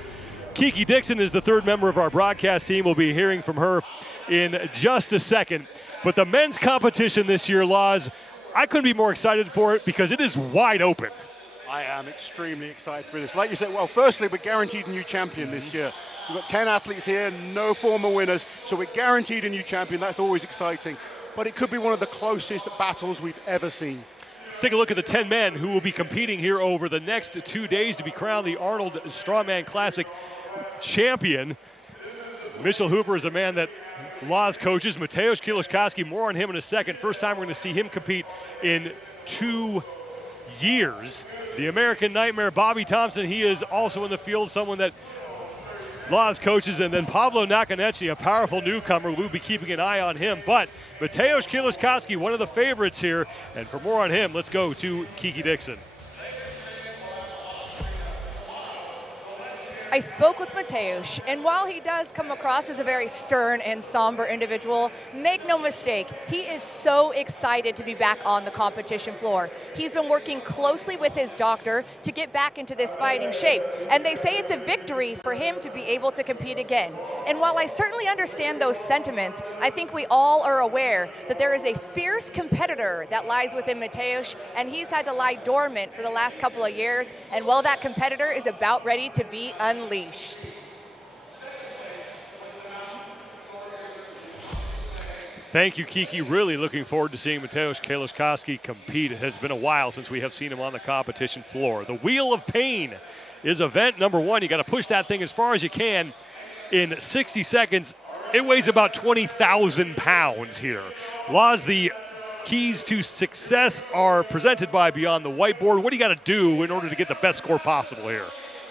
Kiki Dixon is the third member of our broadcast team. We'll be hearing from her in just a second. But the men's competition this year, Laws, I couldn't be more excited for it because it is wide open. I am extremely excited for this. Like you said, well, firstly, we're guaranteed a new champion this year. We've got 10 athletes here, no former winners, so we're guaranteed a new champion. That's always exciting. But it could be one of the closest battles we've ever seen. Let's take a look at the 10 men who will be competing here over the next 2 days to be crowned the Arnold Strongman Classic champion. Mitchell Hooper is a man that Laws coaches. Mateusz Kieliszkowski, more on him in a second. First time we're going to see him compete in 2 years. The American Nightmare, Bobby Thompson, he is also in the field, someone that Laws coaches. And then Pavlo Nakonechnyy, a powerful newcomer. We'll be keeping an eye on him. But Mateusz Kieliszkowski, one of the favorites here. And for more on him, let's go to Kiki Dixon. I spoke with Mateusz, and while he does come across as a very stern and somber individual, make no mistake, he is so excited to be back on the competition floor. He's been working closely with his doctor to get back into this fighting shape, and they say it's a victory for him to be able to compete again. And while I certainly understand those sentiments, I think we all are aware that there is a fierce competitor that lies within Mateusz, and he's had to lie dormant for the last couple of years, and well, that competitor is about ready to be unleashed. Thank you, Kiki. Really looking forward to seeing Mateusz Kieliszkowski compete. It has been a while since we have seen him on the competition floor. The Wheel of Pain is event number 1. You got to push that thing as far as you can in 60 seconds. It weighs about 20,000 pounds here. Laws, the keys to success are presented by Beyond the Whiteboard. What do you got to do in order to get the best score possible here?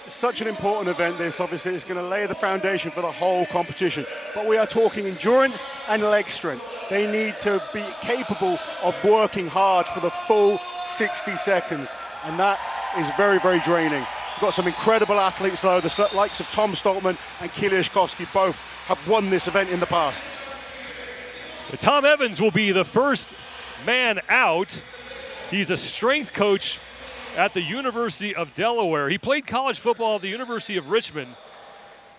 Such an important event, this. Obviously, it's going to lay the foundation for the whole competition. But we are talking endurance and leg strength. They need to be capable of working hard for the full 60 seconds. And that is very, very draining. We've got some incredible athletes, though. The likes of Tom Stoltman and Kieliszkowski both have won this event in the past. Tom Evans will be the first man out. He's a strength coach at the University of Delaware. He played college football at the University of Richmond.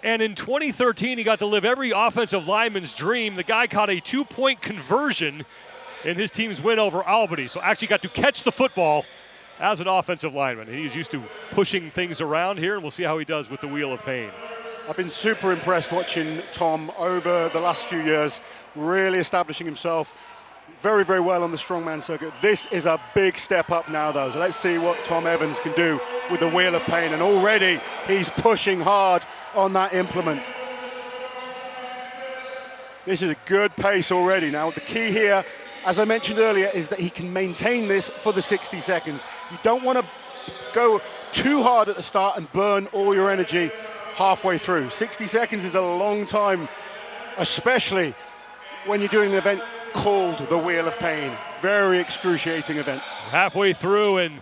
And in 2013, he got to live every offensive lineman's dream. The guy caught a 2-point conversion in his team's win over Albany. So actually got to catch the football as an offensive lineman. And he's used to pushing things around here, and we'll see how he does with the Wheel of Pain. I've been super impressed watching Tom over the last few years, really establishing himself very, very well on the strongman circuit. This is a big step up now, though. So let's see what Tom Evans can do with the Wheel of Pain. And already he's pushing hard on that implement. This is a good pace already. Now, the key here, as I mentioned earlier, is that he can maintain this for the 60 seconds. You don't want to go too hard at the start and burn all your energy halfway through. 60 seconds is a long time, especially when you're doing an event called the Wheel of Pain. Very excruciating event. Halfway through, and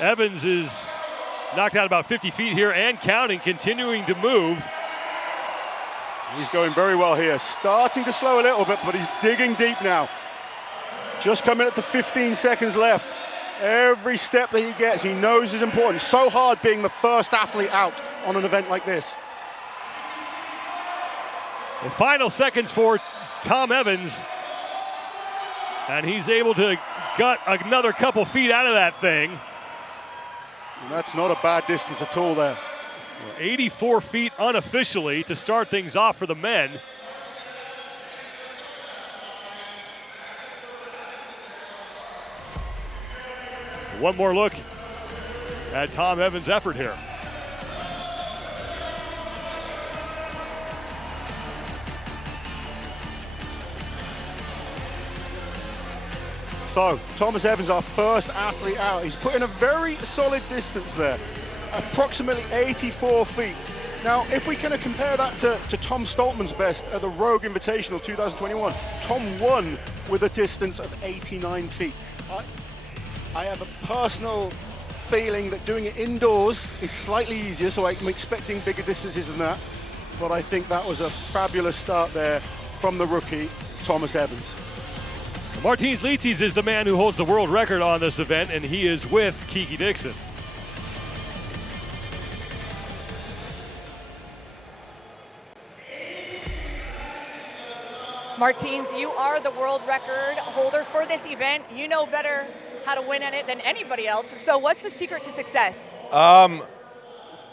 Evans is knocked out about 50 feet here and counting, continuing to move. He's going very well here. Starting to slow a little bit, but he's digging deep now. Just coming up to 15 seconds left. Every step that he gets, he knows is important. So hard being the first athlete out on an event like this. The final seconds for Tom Evans. And he's able to gut another couple feet out of that thing. And that's not a bad distance at all there. 84 feet unofficially to start things off for the men. One more look at Tom Evans' effort here. So, Thomas Evans, our first athlete out. He's put in a very solid distance there, approximately 84 feet. Now, if we kind of compare that to Tom Stoltman's best at the Rogue Invitational 2021, Tom won with a distance of 89 feet. I have a personal feeling that doing it indoors is slightly easier, so I'm expecting bigger distances than that. But I think that was a fabulous start there from the rookie, Thomas Evans. Martins Licis is the man who holds the world record on this event, and he is with Kiki Dixon. Martins, you are the world record holder for this event. You know better how to win at it than anybody else. So what's the secret to success?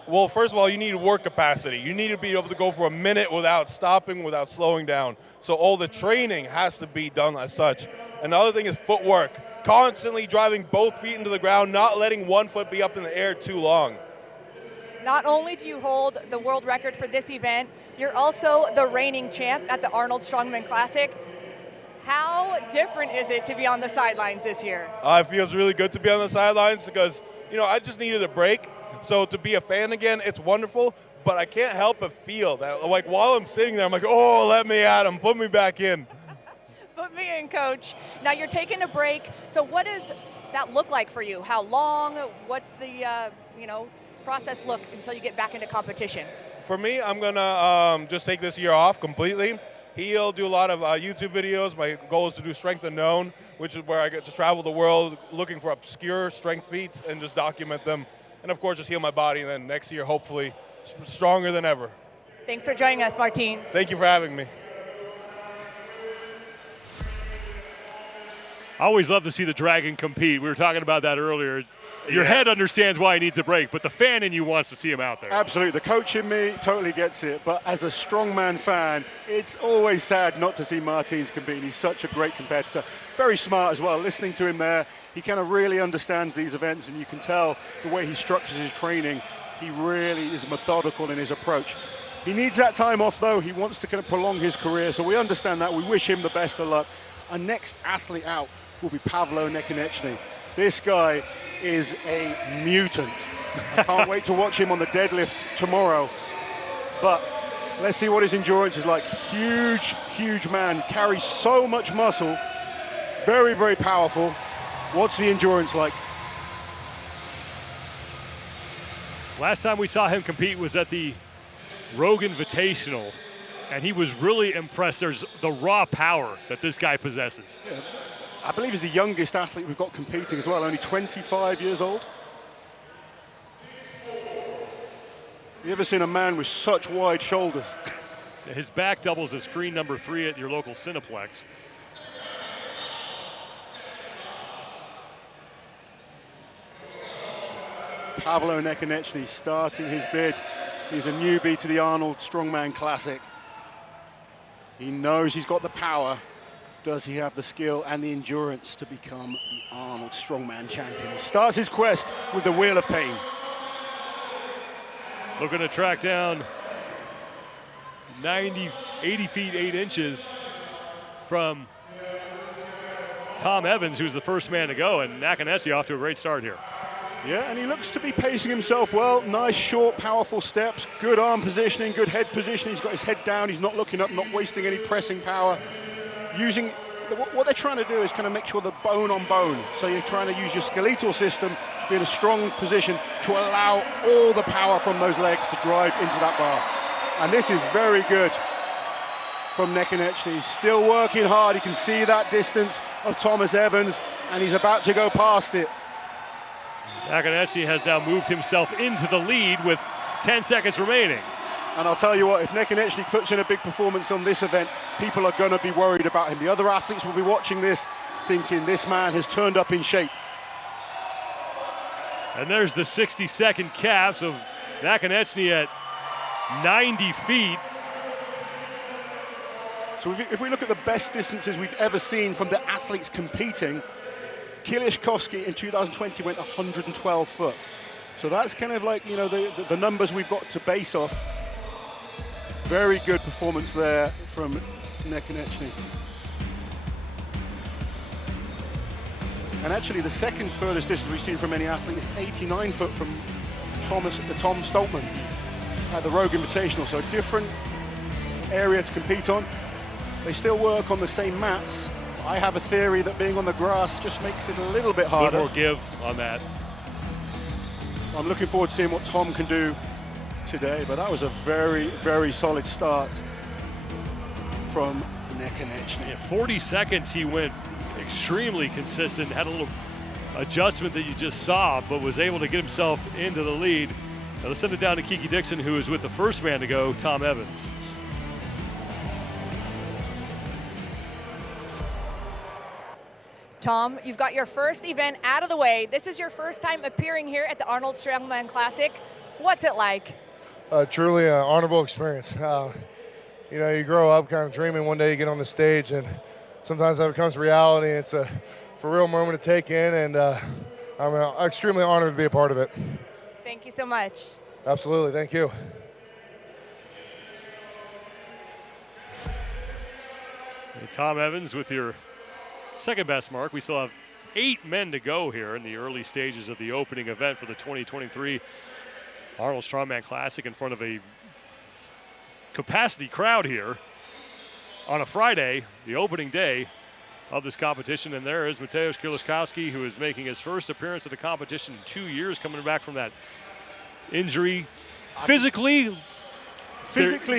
Well, first of all, you need work capacity. You need to be able to go for a minute without stopping, without slowing down. So all the training has to be done as such. Another thing is footwork. Constantly driving both feet into the ground, not letting one foot be up in the air too long. Not only do you hold the world record for this event, you're also the reigning champ at the Arnold Strongman Classic. How different is it to be on the sidelines this year? It feels really good to be on the sidelines because, I just needed a break. So to be a fan again, it's wonderful, but I can't help but feel that, like, while I'm sitting there, I'm like, oh, let me at him, put me back in. Put me in, coach. Now you're taking a break. So what does that look like for you? How long? What's the, process look until you get back into competition? For me, I'm going to just take this year off completely. He'll do a lot of YouTube videos. My goal is to do Strength Unknown, which is where I get to travel the world looking for obscure strength feats and just document them. And of course, just heal my body, and then next year, hopefully, stronger than ever. Thanks for joining us, Martin. Thank you for having me. I always love to see the Dragon compete. We were talking about that earlier. Your head understands why he needs a break, but the fan in you wants to see him out there. Absolutely. The coach in me totally gets it. But as a strongman fan, it's always sad not to see Martins compete. He's such a great competitor. Very smart as well. Listening to him there, he kind of really understands these events, and you can tell the way he structures his training. He really is methodical in his approach. He needs that time off, though. He wants to kind of prolong his career, so we understand that. We wish him the best of luck. Our next athlete out will be Pavlo Nakonechnyy. This guy is a mutant. I can't wait to watch him on the deadlift tomorrow. But let's see what his endurance is like. Huge, huge man, carries so much muscle. Very, very powerful. What's the endurance like? Last time we saw him compete was at the Rogue Invitational, and he was really impressed. There's the raw power that this guy possesses. Yeah. I believe he's the youngest athlete we've got competing as well, only 25 years old. You ever seen a man with such wide shoulders? His back doubles as screen number 3 at your local Cineplex. Pavlo Nakonechnyy starting his bid. He's a newbie to the Arnold Strongman Classic. He knows he's got the power. Does he have the skill and the endurance to become the Arnold Strongman champion? He starts his quest with the Wheel of Pain. Looking to track down 80 feet 8 inches from Tom Evans, who's the first man to go, and Nakonechnyy off to a great start here. Yeah, and he looks to be pacing himself well. Nice, short, powerful steps, good arm positioning, good head positioning. He's got his head down, he's not looking up, not wasting any pressing power. Using, what they're trying to do is kind of make sure the bone on bone. So you're trying to use your skeletal system to be in a strong position to allow all the power from those legs to drive into that bar. And this is very good from Nakonechnyy. He's still working hard. You can see that distance of Thomas Evans, and he's about to go past it. Nakonechnyy has now moved himself into the lead with 10 seconds remaining. And I'll tell you what, if Nakonechnyy puts in a big performance on this event, people are going to be worried about him. The other athletes will be watching this thinking this man has turned up in shape. And there's the 60-second cap, so Nakonechnyy at 90 feet. So if we look at the best distances we've ever seen from the athletes competing, Kieliszkowski in 2020 went 112 foot. So that's kind of like, you know, the numbers we've got to base off. Very good performance there from Nakonechnyy. And actually the second furthest distance we've seen from any athlete is 89 foot from Tom Stoltman at the Rogue Invitational. So a different area to compete on. They still work on the same mats. I have a theory that being on the grass just makes it a little bit harder. A little more give on that. So I'm looking forward to seeing what Tom can do today, but that was a very, very solid start from Nakonechnyy. In 40 seconds, he went extremely consistent, had a little adjustment that you just saw, but was able to get himself into the lead. Now let's send it down to Kiki Dixon, who is with the first man to go, Tom Evans. Tom, you've got your first event out of the way. This is your first time appearing here at the Arnold Strongman Classic. What's it like? Truly an honorable experience. You know, you grow up kind of dreaming one day you get on the stage, and sometimes that becomes reality. It's a for real moment to take in, and I'm extremely honored to be a part of it. Thank you so much. Absolutely, thank you. And Tom Evans with your second best mark. We still have 8 men to go here in the early stages of the opening event for the 2023 Arnold Strongman Classic in front of a capacity crowd here on a Friday, the opening day of this competition. And there is Mateusz Kieliszkowski, who is making his first appearance at the competition in 2 years, coming back from that injury. Physically,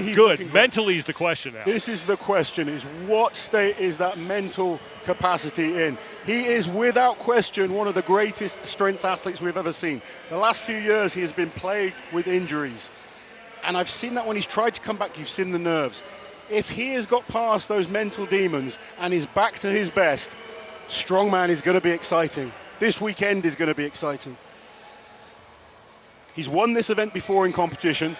he's good. Mentally is the question now. This is the question, is what state is that mental capacity in? He is without question one of the greatest strength athletes we've ever seen. The last few years he has been plagued with injuries. And I've seen that when he's tried to come back, you've seen the nerves. If he has got past those mental demons and is back to his best, Strongman is going to be exciting. This weekend is going to be exciting. He's won this event before in competition.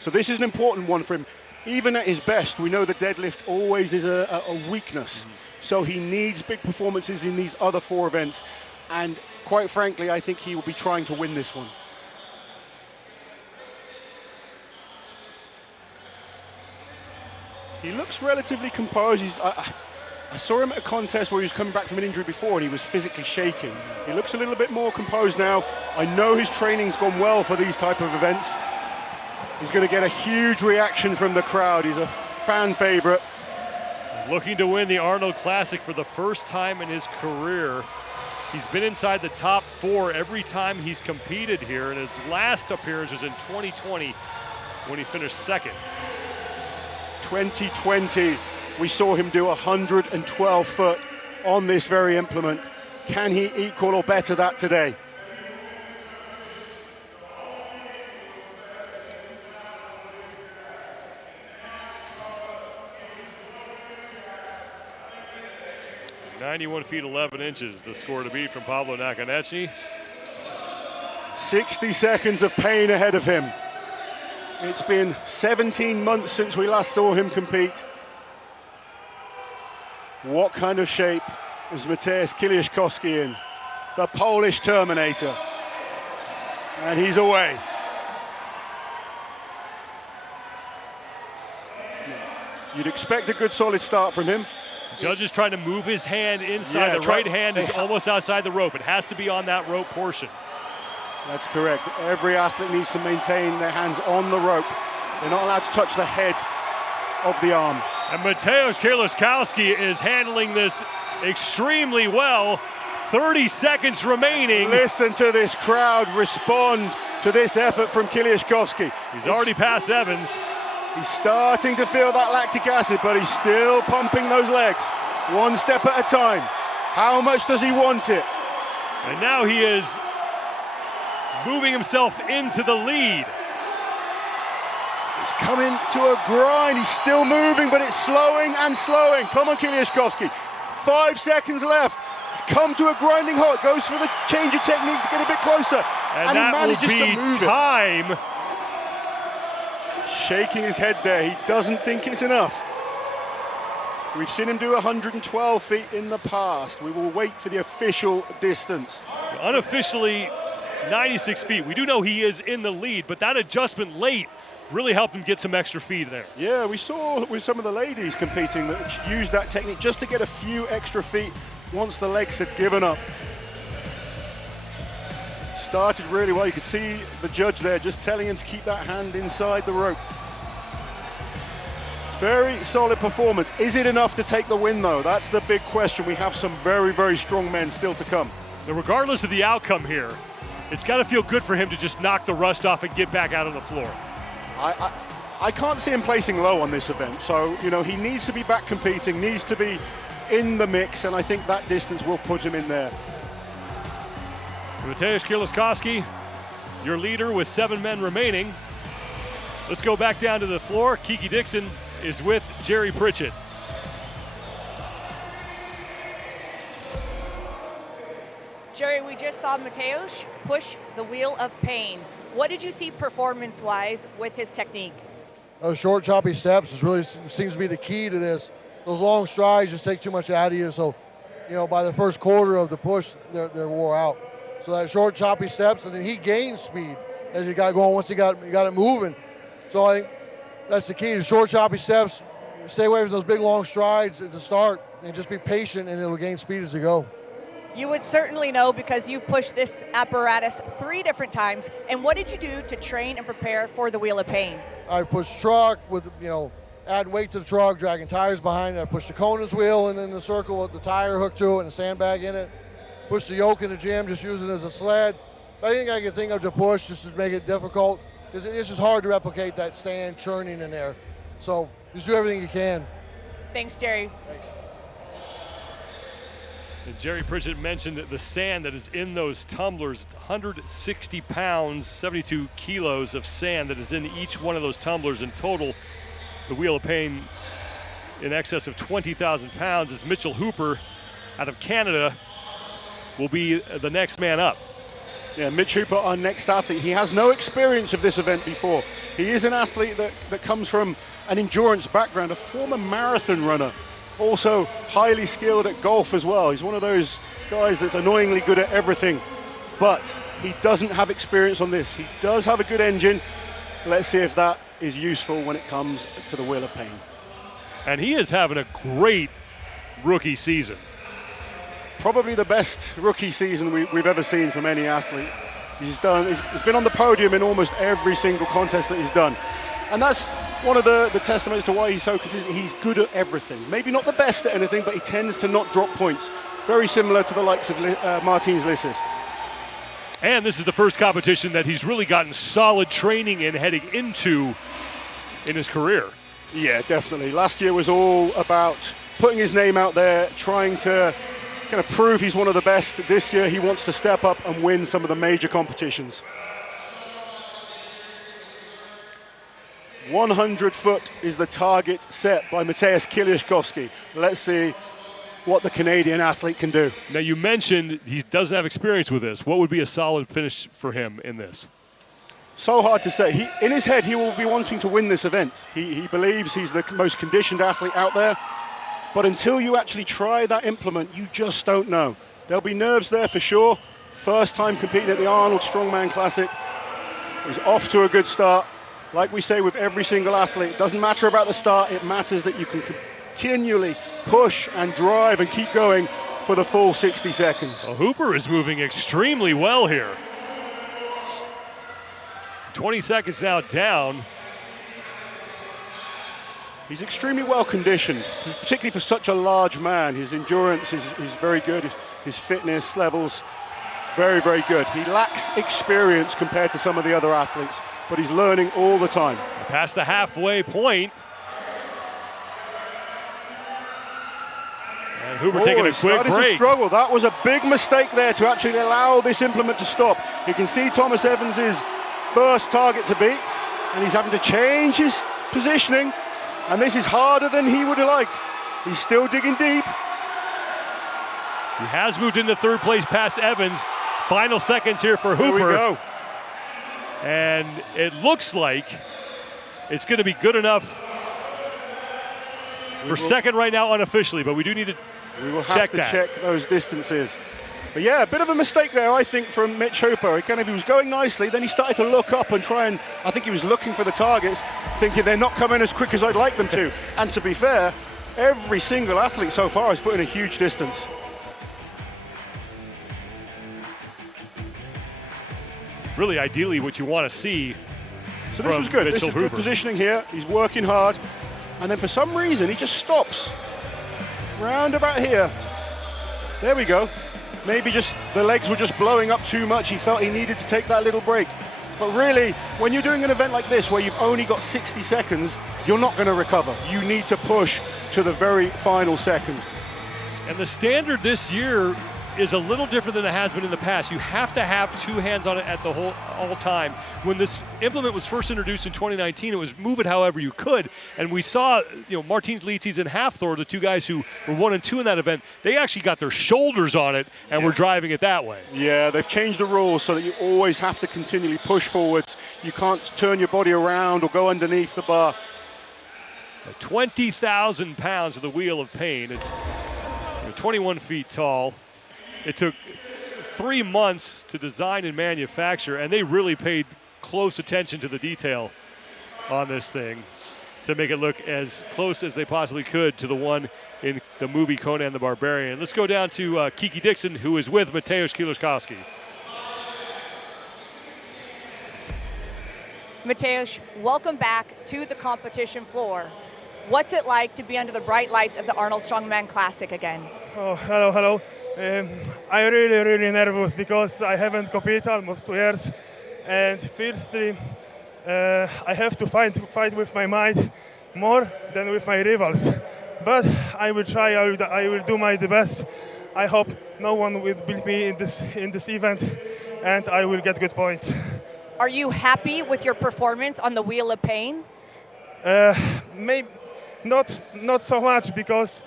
So this is an important one for him. Even at his best, we know the deadlift always is a weakness. So he needs big performances in these other 4 events. And quite frankly, I think he will be trying to win this one. He looks relatively composed. I saw him at a contest where he was coming back from an injury before and he was physically shaking. He looks a little bit more composed now. I know his training's gone well for these type of events. He's going to get a huge reaction from the crowd. He's a fan favorite. Looking to win the Arnold Classic for the first time in his career. He's been inside the top 4 every time he's competed here, and his last appearance was in 2020 when he finished second. 2020, we saw him do 112 foot on this very implement. Can he equal or better that today? .91 feet 11 inches, the score to beat from Pavlo Nakonechnyy. 60 seconds of pain ahead of him. It's been 17 months since we last saw him compete. What kind of shape is Mateusz Kieliszkowski in? The Polish Terminator. And he's away. You'd expect a good solid start from him. Judge is trying to move his hand inside. The right hand is almost outside the rope. It has to be on that rope portion. That's correct. Every athlete needs to maintain their hands on the rope. They're not allowed to touch the head of the arm. And Mateusz Kieliszkowski is handling this extremely well. 30 seconds remaining. Listen to this crowd respond to this effort from Kieliszkowski. He's already passed Evans. He's starting to feel that lactic acid, but he's still pumping those legs, one step at a time. How much does he want it? And now he is moving himself into the lead. He's coming to a grind. He's still moving, but it's slowing and slowing. Come on, Kieliszkowski. 5 seconds left. He's come to a grinding halt. Goes for the change of technique to get a bit closer. And that he manages will be to move time shaking his head there. He doesn't think it's enough. We've seen him do 112 feet in the past. We will wait for the official distance. Unofficially, 96 feet. We do know he is in the lead, but that adjustment late really helped him get some extra feet there. Yeah, we saw with some of the ladies competing that used that technique just to get a few extra feet once the legs had given up. Started really well. You could see the judge there just telling him to keep that hand inside the rope. Very solid performance. Is it enough to take the win, though? That's the big question. We have some very, very strong men still to come. Now, regardless of the outcome here, it's got to feel good for him to just knock the rust off and get back out on the floor. I can't see him placing low on this event. So, you know, he needs to be back competing, needs to be in the mix, and I think that distance will put him in there. Mateusz Kieliszkowski, your leader with 7 men remaining. Let's go back down to the floor. Kiki Dixon is with Jerry Pritchett. Jerry, we just saw Mateusz push the wheel of pain. What did you see performance-wise with his technique? Those short, choppy steps really seems to be the key to this. Those long strides just take too much out of you. So, you know, by the first quarter of the push, they're wore out. So that short, choppy steps, and then he gained speed as he got going once he got it moving. So I think that's the key, the short, choppy steps. Stay away from those big, long strides at the start and just be patient, and it'll gain speed as you go. You would certainly know because you've pushed this apparatus 3 different times. And what did you do to train and prepare for the wheel of pain? I pushed truck with, you know, adding weight to the truck, dragging tires behind it. I pushed the Conan's wheel and then the circle with the tire hooked to it and a sandbag in it. Pushed the yoke in the gym, just using it as a sled. Anything I could think of to push just to make it difficult, because it's just hard to replicate that sand churning in there. So just do everything you can. Thanks, Jerry. Thanks. And Jerry Pritchett mentioned that the sand that is in those tumblers, it's 160 pounds, 72 kilos of sand that is in each one of those tumblers. In total, the wheel of pain in excess of 20,000 pounds. As Mitchell Hooper out of Canada will be the next man up. Yeah, Mitch Hooper, our next athlete. He has no experience of this event before. He is an athlete that comes from an endurance background, a former marathon runner. Also highly skilled at golf as well. He's one of those guys that's annoyingly good at everything, but he doesn't have experience on this. He does have a good engine. Let's see if that is useful when it comes to the wheel of pain. And he is having a great rookie season. Probably the best rookie season we've ever seen from any athlete. He's been on the podium in almost every single contest that he's done. And that's one of the testaments to why he's so consistent. He's good at everything. Maybe not the best at anything, but he tends to not drop points. Very similar to the likes of Martins Lisses. And this is the first competition that he's really gotten solid training in heading into in his career. Yeah, definitely. Last year was all about putting his name out there, trying to kind of prove he's one of the best. This year he wants to step up and win some of the major competitions. 100 foot is the target set by Mateusz Kieliszkowski. Let's see what the Canadian athlete can do. Now, you mentioned he doesn't have experience with this. What would be a solid finish for him in this? So hard to say. In his head, he will be wanting to win this event. He believes he's the most conditioned athlete out there. But until you actually try that implement, you just don't know. There'll be nerves there for sure. First time competing at the Arnold Strongman Classic. He's off to a good start. Like we say with every single athlete, it doesn't matter about the start, it matters that you can continually push and drive and keep going for the full 60 seconds. Well, Hooper is moving extremely well here. 20 seconds now down. He's extremely well conditioned, particularly for such a large man. His endurance is very good, his fitness levels, very, very good. He lacks experience compared to some of the other athletes, but he's learning all the time. Past the halfway point. And Hooper taking a quick break. To struggle. That was a big mistake there to actually allow this implement to stop. You can see Thomas Evans's first target to beat, and he's having to change his positioning, and this is harder than he would like. He's still digging deep. He has moved into third place past Evans. Final seconds here for Hooper. Here we go. And it looks like It's going to be good enough for second right now unofficially, but we do need to We will have to check those distances. But yeah, a bit of a mistake there, I think, from Mitch Hooper. He was going nicely, then he started to look up and try and, I think he was looking for the targets, thinking they're not coming as quick as I'd like them to. And to be fair, every single athlete so far has put in a huge distance. Really, ideally, what you want to see. So this was good. This is good positioning here. He's working hard. And then for some reason, he just stops. Round about here. There we go. Maybe just the legs were just blowing up too much. He felt he needed to take that little break. But really, when you're doing an event like this where you've only got 60 seconds, you're not going to recover. You need to push to the very final second. And the standard this year is a little different than it has been in the past. You have to have two hands on it at the all time. When this implement was first introduced in 2019, it was move it however you could. And we saw, Martins Licis and Hafthor, the two guys who were 1 and 2 in that event, they actually got their shoulders on it and were driving it that way. Yeah, they've changed the rules so that you always have to continually push forwards. You can't turn your body around or go underneath the bar. 20,000 pounds of the Wheel of Pain. It's 21 feet tall. It took 3 months to design and manufacture, and they really paid close attention to the detail on this thing to make it look as close as they possibly could to the one in the movie Conan the Barbarian. Let's go down to Kiki Dixon, who is with Mateusz Kieliszkowski. Mateusz, welcome back to the competition floor. What's it like to be under the bright lights of the Arnold Strongman Classic again? Oh, hello. I'm really nervous because I haven't competed almost 2 years, and firstly, I have to fight with my mind more than with my rivals. But I will try. I will do my best. I hope no one will beat me in this event, and I will get good points. Are you happy with your performance on the Wheel of Pain? Maybe not so much, because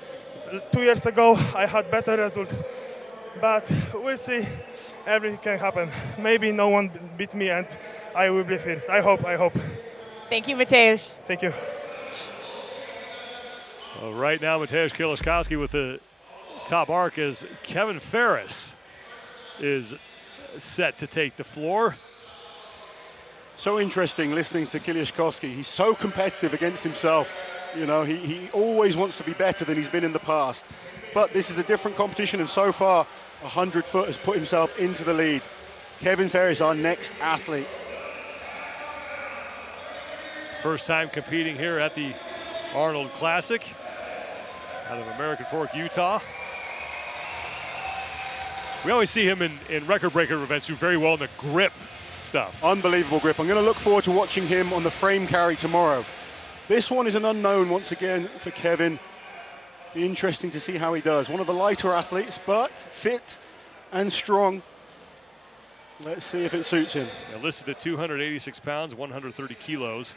2 years ago I had better results. But we'll see. Everything can happen. Maybe no one beat me and I will be first. I hope. Thank you, Mateusz. Thank you. Well, right now, Mateusz Kieliszkowski with the top arc as Kevin Ferris is set to take the floor. So interesting listening to Kieliszkowski. He's so competitive against himself. He always wants to be better than he's been in the past. But this is a different competition, and so far, 100 foot has put himself into the lead. Kevin Ferris, our next athlete. First time competing here at the Arnold Classic out of American Fork, Utah. We always see him in record breaker events do very well in the grip stuff. Unbelievable grip. I'm going to look forward to watching him on the frame carry tomorrow. This one is an unknown once again for Kevin. Be interesting to see how he does. One of the lighter athletes, but fit and strong. Let's see if it suits him. Yeah, listed at 286 pounds, 130 kilos,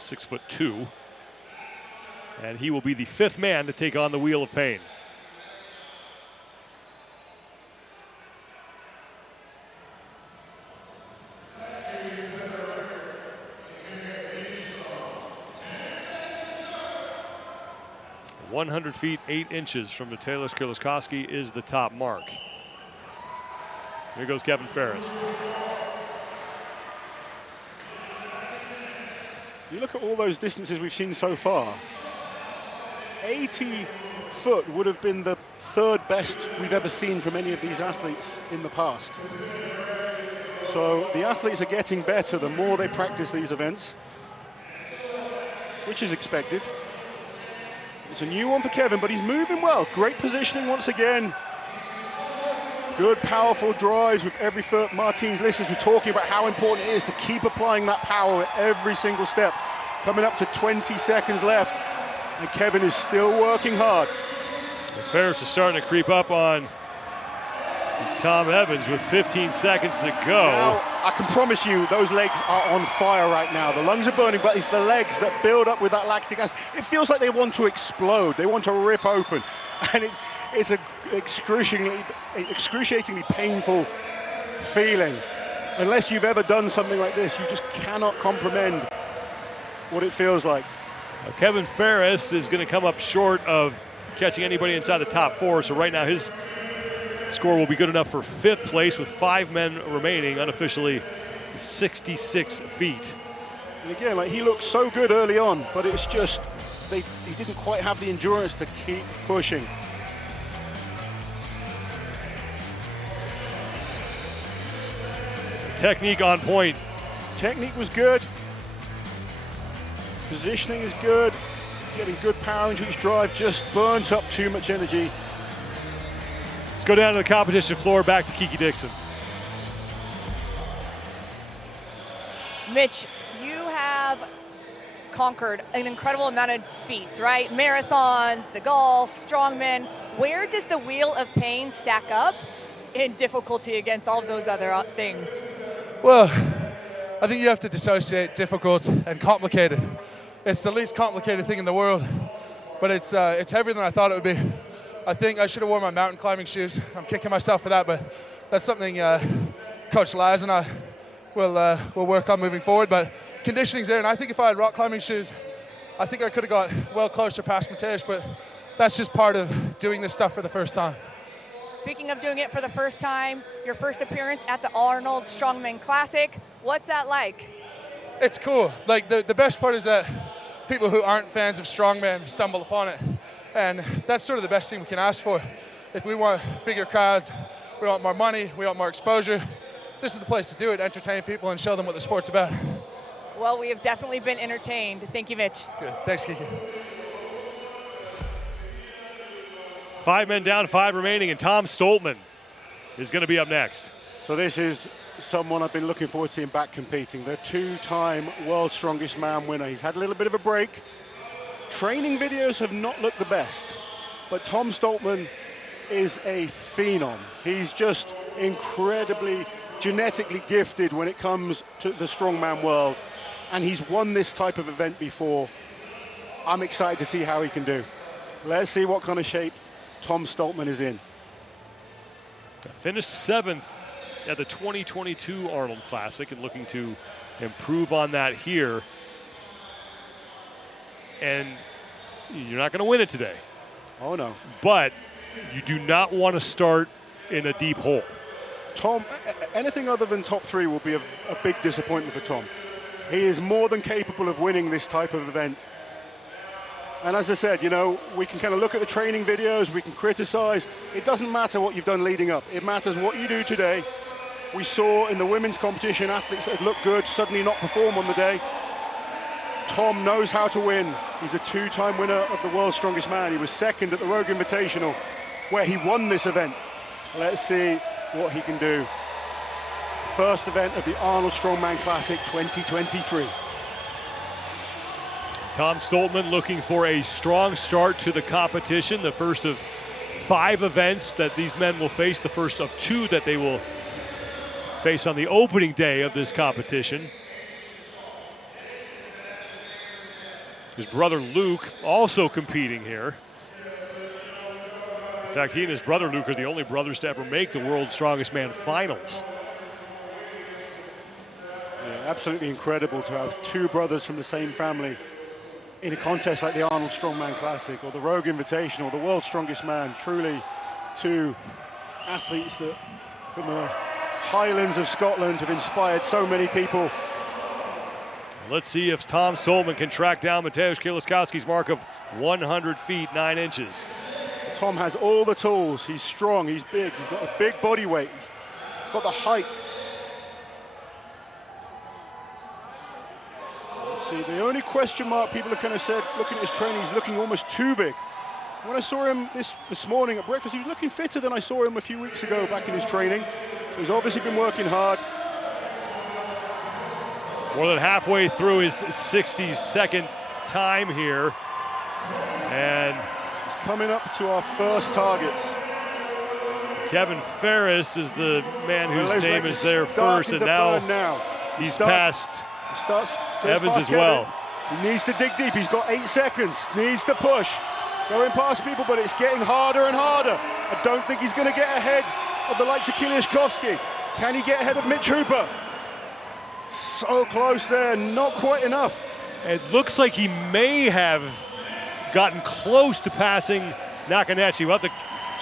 6'2", and he will be the 5th man to take on the Wheel of Pain. "100 feet 8 inches from Mateusz Kieliszkowski is the top mark." Here goes Kevin Ferris. You look at all those distances we've seen so far. 80 foot would have been the 3rd best we've ever seen from any of these athletes in the past. So the athletes are getting better the more they practice these events, which is expected. It's a new one for Kevin, but he's moving well. Great positioning once again. Good, powerful drives with every foot. Martins Licis was talking about how important it is to keep applying that power at every single step. Coming up to 20 seconds left, and Kevin is still working hard. Ferris is starting to creep up on Tom Evans with 15 seconds to go. Now, I can promise you those legs are on fire right now. The lungs are burning, but it's the legs that build up with that lactic acid. It feels like they want to explode. They want to rip open. And it's an excruciatingly painful feeling. unless you've ever done something like this, you just cannot comprehend what it feels like. Now, Kevin Ferris is going to come up short of catching anybody inside the top 4, so right now his score will be good enough for 5th place with 5 men remaining, unofficially 66 feet. And again, like, he looked so good early on, but it's just he didn't quite have the endurance to keep pushing. Technique on point. Technique was good. Positioning is good. Getting good power into his drive, just burnt up too much energy. Let's go down to the competition floor, back to Kiki Dixon. Mitch, you have conquered an incredible amount of feats, right? Marathons, the golf, strongmen. Where does the wheel of pain stack up in difficulty against all of those other things? Well, I think you have to dissociate difficult and complicated. It's the least complicated thing in the world, but it's heavier than I thought it would be. I think I should have worn my mountain climbing shoes. I'm kicking myself for that, but that's something Coach Laz and I will work on moving forward. But conditioning's there, and I think if I had rock climbing shoes, I think I could have got well closer past Mateusz, but that's just part of doing this stuff for the first time. Speaking of doing it for the first time, your first appearance at the Arnold Strongman Classic, what's that like? It's cool. Like, the best part is that people who aren't fans of strongman stumble upon it. And that's sort of the best thing we can ask for. If we want bigger crowds, we want more money, we want more exposure, this is the place to do it, entertain people and show them what the sport's about. Well, we have definitely been entertained. Thank you, Mitch. Good. Thanks, Kiki. 5 men down, 5 remaining, and Tom Stoltman is going to be up next. So this is someone I've been looking forward to seeing back competing. The 2-time World's Strongest Man winner. He's had a little bit of a break. Training videos have not looked the best, but Tom Stoltman is a phenom. He's just incredibly genetically gifted when it comes to the strongman world, and he's won this type of event before. I'm excited to see how he can do. Let's see what kind of shape Tom Stoltman is in. Finished 7th at the 2022 Arnold Classic and looking to improve on that here. And you're not going to win it today. Oh, no. But you do not want to start in a deep hole. Tom, anything other than top 3 will be a big disappointment for Tom. He is more than capable of winning this type of event. And as I said, you know, we can kind of look at the training videos, we can criticize. It doesn't matter what you've done leading up. It matters what you do today. We saw in the women's competition athletes that had looked good suddenly not perform on the day. Tom knows how to win. He's a 2-time winner of the World's Strongest Man. He was 2nd at the Rogue Invitational, where he won this event. Let's see what he can do. First event of the Arnold Strongman Classic 2023. Tom Stoltman looking for a strong start to the competition. The first of 5 events that these men will face. The first of 2 that they will face on the opening day of this competition. His brother Luke also competing here. In fact, he and his brother Luke are the only brothers to ever make the World's Strongest Man finals. Yeah, absolutely incredible to have 2 brothers from the same family in a contest like the Arnold Strongman Classic or the Rogue Invitational, the World's Strongest Man. Truly 2 athletes that from the Highlands of Scotland have inspired so many people. Let's see if Tom Stoltman can track down Mateusz Kieliszkowski's mark of 100 feet 9 inches. Tom has all the tools. He's strong, he's big, he's got a big body weight, he's got the height. Let's see, the only question mark people have kind of said, looking at his training, he's looking almost too big. When I saw him this morning at breakfast, he was looking fitter than I saw him a few weeks ago back in his training. So he's obviously been working hard. More than halfway through his 62nd time here. And he's coming up to our first targets. Kevin Ferris is the man whose name is there first, and now he's passed Evans as well. He needs to dig deep. He's got 8 seconds, needs to push. Going past people, but it's getting harder and harder. I don't think he's going to get ahead of the likes of Kieliszkowski. Can he get ahead of Mitch Hooper? So close there, not quite enough. It looks like he may have gotten close to passing Nakonechnyy. We'll have to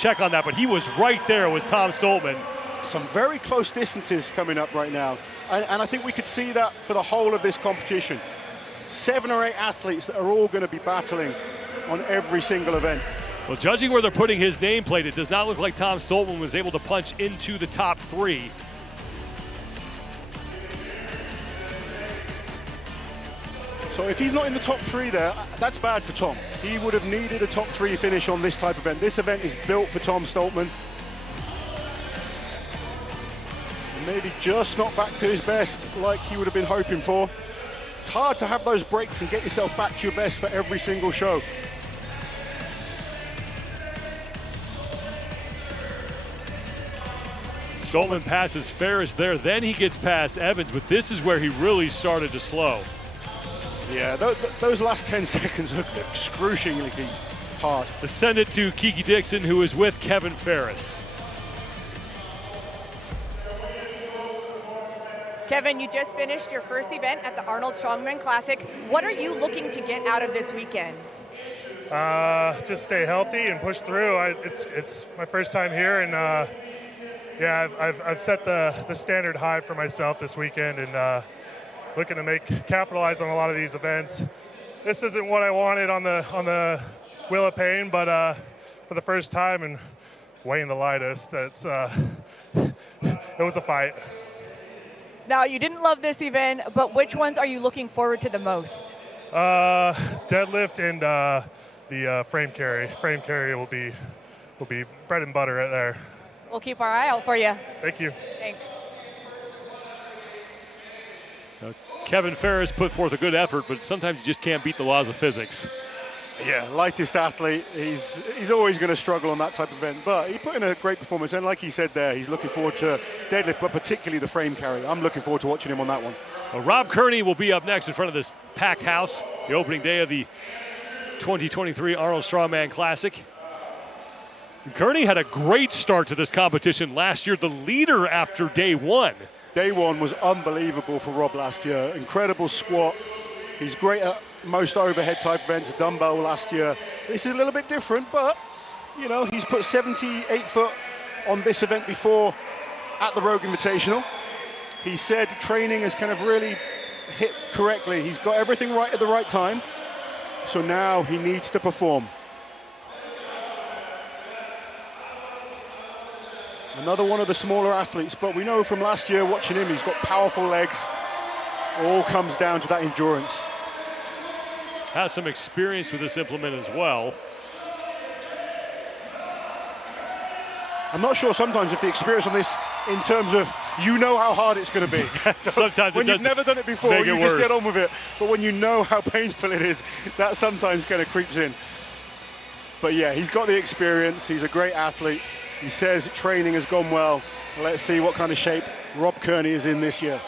check on that, but he was right there, was Tom Stoltman. Some very close distances coming up right now. And I think we could see that for the whole of this competition. 7 or 8 athletes that are all going to be battling on every single event. Well, judging where they're putting his nameplate, it does not look like Tom Stoltman was able to punch into the top 3. So if he's not in the top 3 there, that's bad for Tom. He would have needed a top 3 finish on this type of event. This event is built for Tom Stoltman. Maybe just not back to his best like he would have been hoping for. It's hard to have those breaks and get yourself back to your best for every single show. Stoltman passes Ferris there, then he gets past Evans, but this is where he really started to slow. Yeah, those last 10 seconds are excruciatingly hard. Let's send it to Kiki Dixon, who is with Kevin Ferris. Kevin, you just finished your first event at the Arnold Strongman Classic. What are you looking to get out of this weekend? Just stay healthy and push through. It's my first time here, and yeah, I've set the standard high for myself this weekend, and looking to capitalize on a lot of these events. This isn't what I wanted on the Wheel of Pain, but for the first time and weighing the lightest, it was a fight. Now, you didn't love this event, but which ones are you looking forward to the most? Deadlift and the frame carry. Frame carry will be bread and butter right there. We'll keep our eye out for you. Thank you. Thanks. Kevin Ferris put forth a good effort, but sometimes you just can't beat the laws of physics. Yeah, lightest athlete. He's always going to struggle on that type of event, but he put in a great performance. And like he said there, he's looking forward to deadlift, but particularly the frame carry. I'm looking forward to watching him on that one. Well, Rob Kearney will be up next in front of this packed house, the opening day of the 2023 Arnold Strongman Classic. Kearney had a great start to this competition last year, the leader after day 1. Day 1 was unbelievable for Rob last year. Incredible squat. He's great at most overhead type events, dumbbell last year. This is a little bit different, but you know, he's put 78 foot on this event before at the Rogue Invitational. He said training has kind of really hit correctly. He's got everything right at the right time. So now he needs to perform. Another one of the smaller athletes, but we know from last year watching him, he's got powerful legs. All comes down to that endurance. Has some experience with this implement as well. I'm not sure sometimes if the experience on this in terms of you know how hard it's going to be. So sometimes when you've never done it before, you just get on with it. But when you know how painful it is, that sometimes kind of creeps in. But yeah, he's got the experience. He's a great athlete. He says training has gone well. Let's see what kind of shape Rob Kearney is in this year.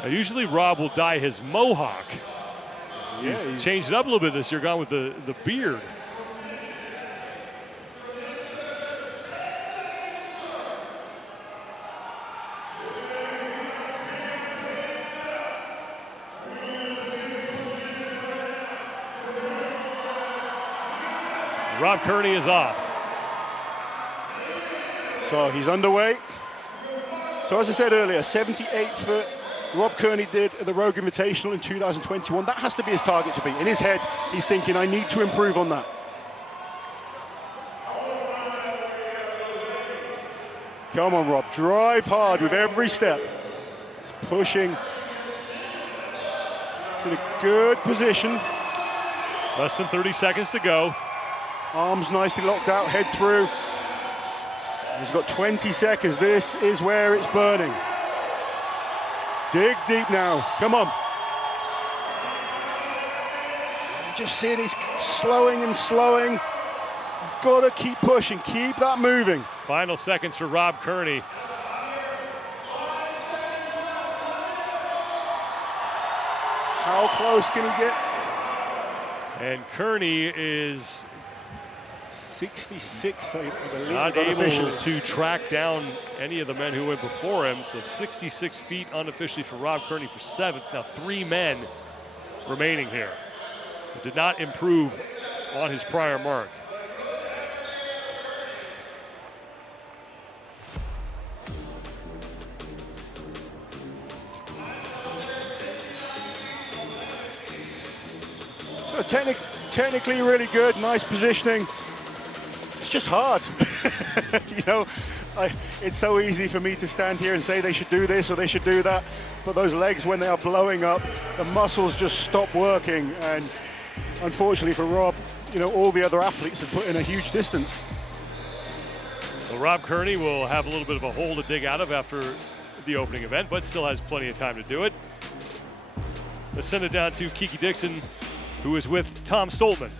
Now, usually Rob will dye his mohawk. Yeah, he's changed it up a little bit this year, gone with the beard. Rob Kearney is off. So he's underway. So as I said earlier, 78 foot Rob Kearney did at the Rogue Invitational in 2021. That has to be his target to be. In his head, he's thinking, I need to improve on that. Come on, Rob, drive hard with every step. He's pushing. He's in a good position. Less than 30 seconds to go. Arms nicely locked out, head through. He's got 20 seconds. This is where it's burning. Dig deep now. Come on. Just seeing he's slowing and slowing. You've got to keep pushing. Keep that moving. Final seconds for Rob Kearney. How close can he get? And Kearney is 66, I believe. not able to track down any of the men who went before him. So 66 feet unofficially for Rob Kearney for 7th. Now 3 men remaining here. So did not improve on his prior mark. So technically really good, nice positioning. It's just hard. You know, it's so easy for me to stand here and say they should do this or they should do that, but those legs, when they are blowing up, the muscles just stop working. And unfortunately for Rob, you know, all the other athletes have put in a huge distance. Well, Rob Kearney will have a little bit of a hole to dig out of after the opening event, but still has plenty of time to do it. Let's send it down to Kiki Dixon, who is with Tom Stoltman.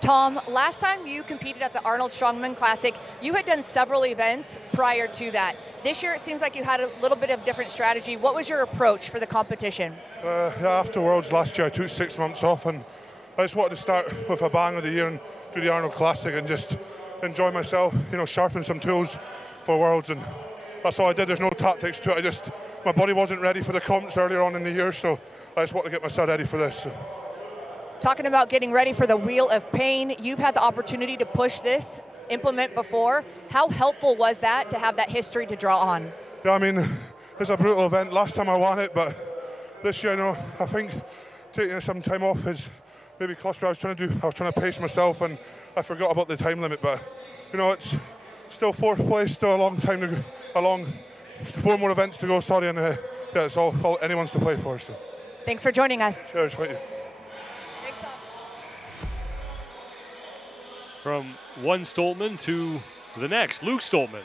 Tom, last time you competed at the Arnold Strongman Classic, you had done several events prior to that. This year it seems like you had a little bit of different strategy. What was your approach for the competition? After Worlds last year, I took 6 months off, and I just wanted to start with a bang of the year and do the Arnold Classic and just enjoy myself, you know, sharpen some tools for Worlds, and that's all I did. There's no tactics to it. My body wasn't ready for the comps earlier on in the year, so I just want to get myself ready for this. So. Talking about getting ready for the Wheel of Pain, you've had the opportunity to push this implement before. How helpful was that to have that history to draw on? Yeah, I mean, it's a brutal event. Last time I won it, but this year, you know, I think taking some time off is maybe cost me. I was trying to pace myself, and I forgot about the time limit. But you know, it's still 4th place, still a long time to go, 4 more events to go. Sorry, and yeah, it's all anyone's to play for. So. Thanks for joining us. Cheers, thank you. From one Stoltman to the next, Luke Stoltman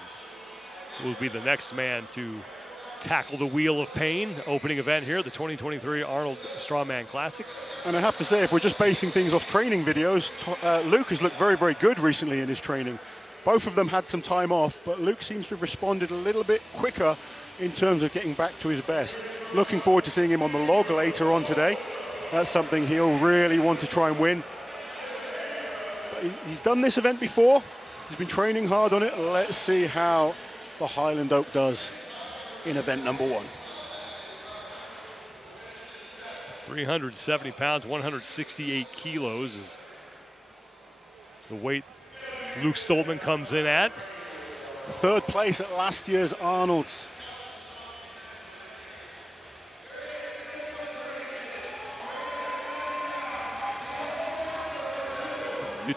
will be the next man to tackle the Wheel of Pain, opening event here, the 2023 Arnold Strongman Classic. And I have to say, if we're just basing things off training videos, Luke has looked very, very good recently in his training. Both of them had some time off, but Luke seems to have responded a little bit quicker in terms of getting back to his best. Looking forward to seeing him on the log later on today. That's something he'll really want to try and win. But he's done this event before. He's been training hard on it. Let's see how the Highland Oak does in event number 1. 370 pounds, 168 kilos is the weight Luke Stoltman comes in at. 3rd place at last year's Arnold's.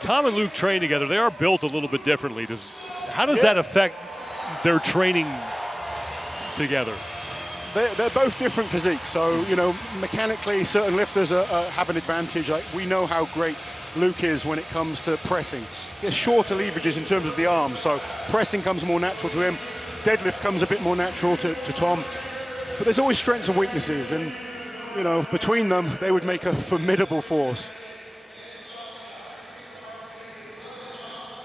Tom and Luke train together. They are built a little bit differently. How does that affect their training together? They're both different physiques. So, you know, mechanically, certain lifters have an advantage. Like, we know how great Luke is when it comes to pressing. He has shorter leverages in terms of the arms, so pressing comes more natural to him. Deadlift comes a bit more natural to Tom. But there's always strengths and weaknesses, and, you know, between them, they would make a formidable force.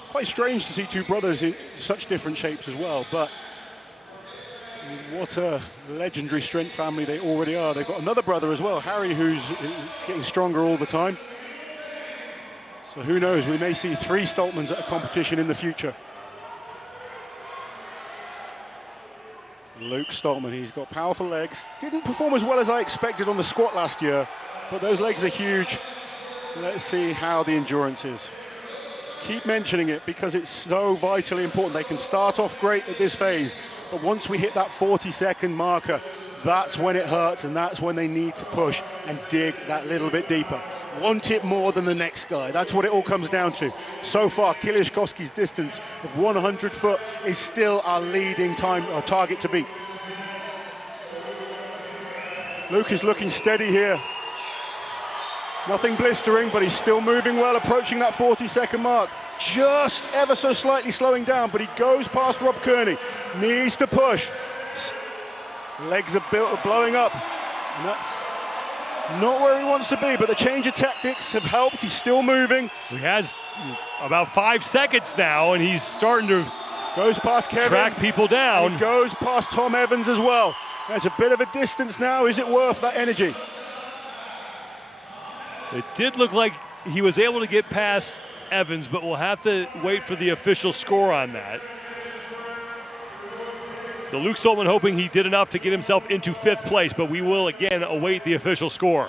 Quite strange to see 2 brothers in such different shapes as well, but what a legendary strength family they already are. They've got another brother as well, Harry, who's getting stronger all the time. So who knows, we may see 3 Stoltmans at a competition in the future. Luke Stoltman, he's got powerful legs. Didn't perform as well as I expected on the squat last year, but those legs are huge. Let's see how the endurance is. Keep mentioning it because it's so vitally important. They can start off great at this phase, but once we hit that 40-second marker, that's when it hurts, and that's when they need to push and dig that little bit deeper. Want it more than the next guy. That's what it all comes down to. So far, Kieliszkowski's distance of 100 foot is still our leading target to beat. Luke is looking steady here. Nothing blistering, but he's still moving well, approaching that 40-second mark. Just ever so slightly slowing down, but he goes past Rob Kearney. Needs to push. Legs are blowing up, and that's not where he wants to be, but the change of tactics have helped. He's still moving. He has about 5 seconds now, and he's starting to goes past Kevin, track people down. And he goes past Tom Evans as well. There's a bit of a distance now. Is it worth that energy? It did look like he was able to get past Evans, but we'll have to wait for the official score on that. So Luke Stoltman hoping he did enough to get himself into 5th place, but we will again await the official score.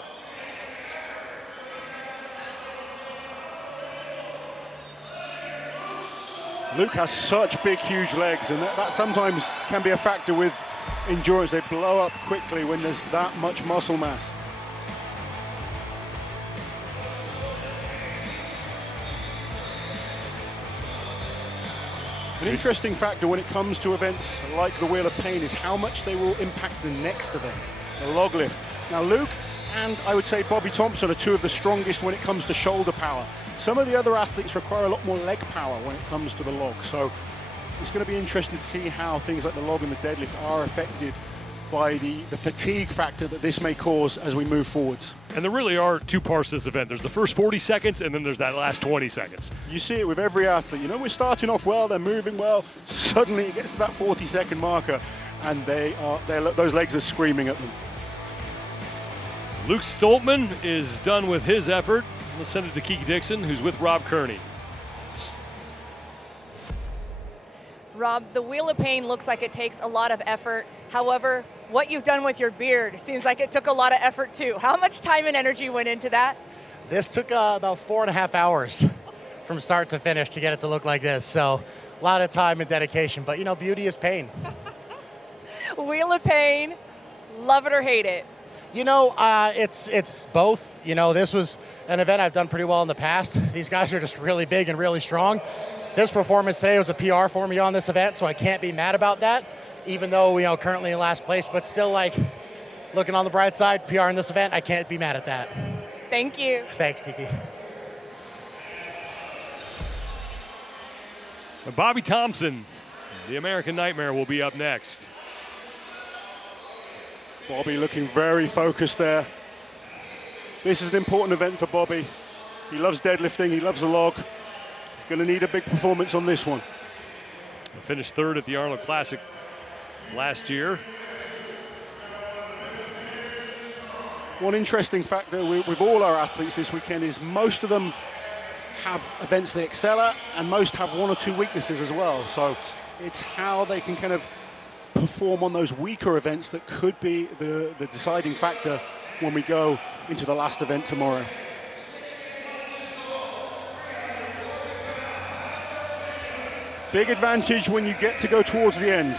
Luke has such big, huge legs, and that sometimes can be a factor with endurance. They blow up quickly when there's that much muscle mass. An interesting factor when it comes to events like the Wheel of Pain is how much they will impact the next event, the log lift. Now Luke and I would say Bobby Thompson are two of the strongest when it comes to shoulder power. Some of the other athletes require a lot more leg power when it comes to the log. So it's going to be interesting to see how things like the log and the deadlift are affected by the fatigue factor that this may cause as we move forwards. And there really are 2 parts to this event. There's the first 40 seconds, and then there's that last 20 seconds. You see it with every athlete. You know, we're starting off well, they're moving well. Suddenly it gets to that 40-second marker, and those legs are screaming at them. Luke Stoltman is done with his effort. Let's send it to Keegan Dixon, who's with Rob Kearney. Rob, the Wheel of Pain looks like it takes a lot of effort. However, what you've done with your beard seems like it took a lot of effort too. How much time and energy went into that? This took about 4.5 hours from start to finish to get it to look like this. So a lot of time and dedication, but you know, beauty is pain. Wheel of Pain, love it or hate it? You know, it's both. You know, this was an event I've done pretty well in the past. These guys are just really big and really strong. This performance today was a PR for me on this event, so I can't be mad about that, even though, you know, currently in last place, but still, like, looking on the bright side, PR in this event, I can't be mad at that. Thank you. Thanks, Kiki. Bobby Thompson, the American Nightmare, will be up next. Bobby looking very focused there. This is an important event for Bobby. He loves deadlifting, he loves the log. He's going to need a big performance on this one. He finished 3rd at the Arnold Classic last year. One interesting factor with all our athletes this weekend is most of them have events they excel at, and most have 1 or 2 weaknesses as well. So it's how they can kind of perform on those weaker events that could be the deciding factor when we go into the last event tomorrow. Big advantage when you get to go towards the end.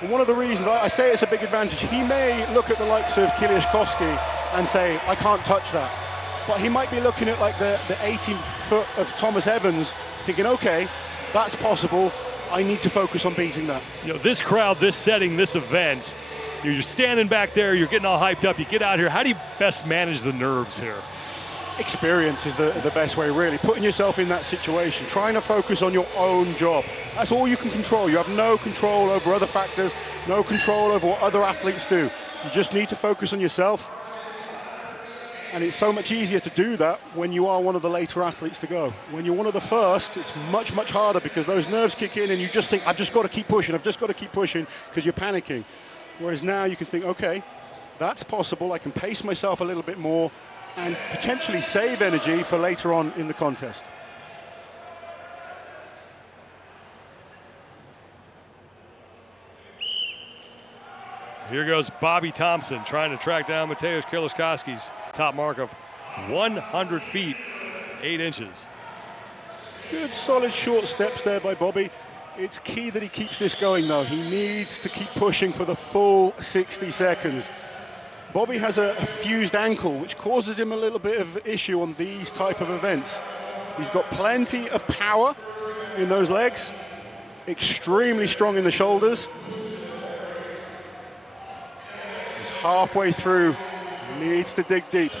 And one of the reasons I say it's a big advantage, he may look at the likes of Kieliszkowski and say, I can't touch that. But he might be looking at like the 18 foot of Thomas Evans, thinking, okay, that's possible. I need to focus on beating that. You know, this crowd, this setting, this event, you're standing back there, you're getting all hyped up, you get out here. How do you best manage the nerves here? Experience is the best way, really. Putting yourself in that situation, trying to focus on your own job. That's all you can control. You have no control over other factors, no control over what other athletes do. You just need to focus on yourself. And it's so much easier to do that when you are one of the later athletes to go. When you're one of the first, it's much, much harder because those nerves kick in and you just think, I've just got to keep pushing, I've just got to keep pushing, because you're panicking. Whereas now you can think, okay, that's possible. I can pace myself a little bit more and potentially save energy for later on in the contest. Here goes Bobby Thompson trying to track down Mateusz Kieliszkowski's top mark of 100 feet, 8 inches. Good, solid short steps there by Bobby. It's key that he keeps this going, though. He needs to keep pushing for the full 60 seconds. Bobby has a fused ankle, which causes him a little bit of issue on these type of events. He's got plenty of power in those legs, extremely strong in the shoulders. He's halfway through, needs to dig deep.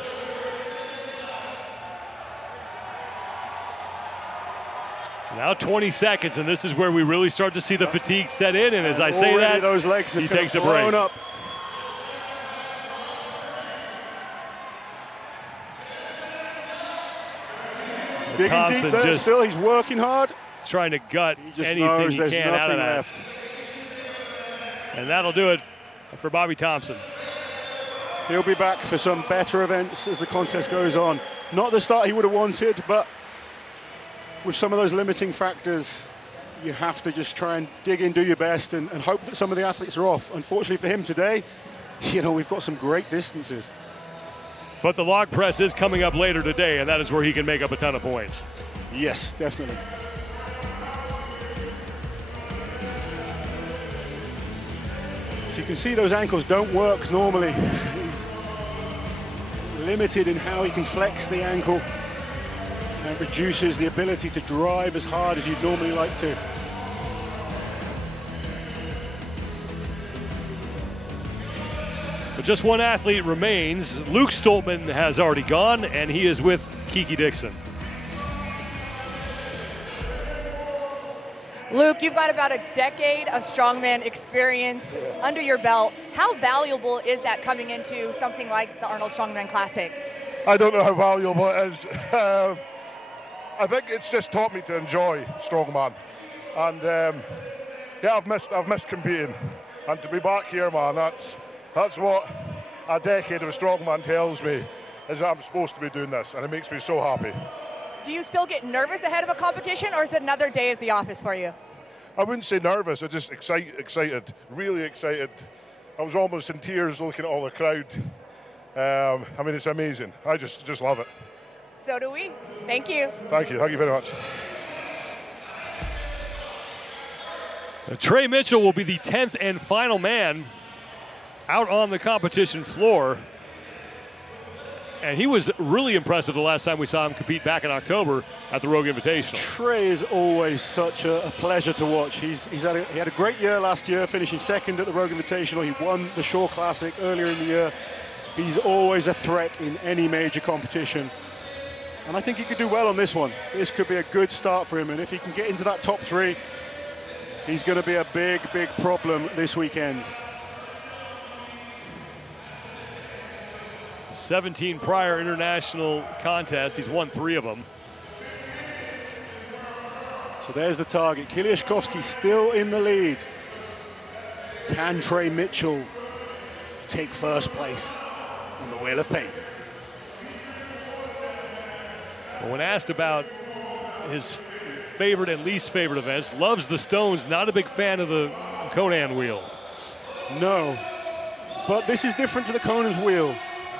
Now 20 seconds, and this is where we really start to see the fatigue set in, and as I say that, those legs he takes a break. Up. Digging Thompson deep there just still, he's working hard. Trying to gut anything he can out of that. Left. And that'll do it for Bobby Thompson. He'll be back for some better events as the contest goes on. Not the start he would have wanted, but with some of those limiting factors, you have to just try and dig in, do your best, and hope that some of the athletes are off. Unfortunately for him today, you know, we've got some great distances. But the log press is coming up later today, and that is where he can make up a ton of points. Yes, definitely. So you can see those ankles don't work normally. He's limited in how he can flex the ankle, and reduces the ability to drive as hard as you'd normally like to. But just one athlete remains. Luke Stoltman has already gone, and he is with Kiki Dixon. Luke, you've got about a decade of strongman experience under your belt. How valuable is that coming into something like the Arnold Strongman Classic? I don't know how valuable it is. I think it's just taught me to enjoy strongman, and yeah, I've missed competing, and to be back here, man, that's what a decade of strongman tells me, is that I'm supposed to be doing this, and it makes me so happy. Do you still get nervous ahead of a competition, or is it another day at the office for you? I wouldn't say nervous, I'm just excited, really excited. I was almost in tears looking at all the crowd. I mean, it's amazing. I just love it. So do we. Thank you. Thank you very much. Trey Mitchell will be the 10th and final man out on the competition floor. And he was really impressive the last time we saw him compete back in October at the Rogue Invitational. Trey is always such a pleasure to watch. He had a great year last year, finishing second at the Rogue Invitational. He won the Shore Classic earlier in the year. He's always a threat in any major competition. And I think he could do well on this one. This could be a good start for him. And if he can get into that top 3, he's going to be a big, big problem this weekend. 17 prior international contests. He's won 3 of them. So there's the target. Kieliszkowski still in the lead. Can Trey Mitchell take first place on the Wheel of Pain? Well, when asked about his favorite and least favorite events, loves the stones, not a big fan of the Conan wheel. No, but this is different to the Conan's wheel.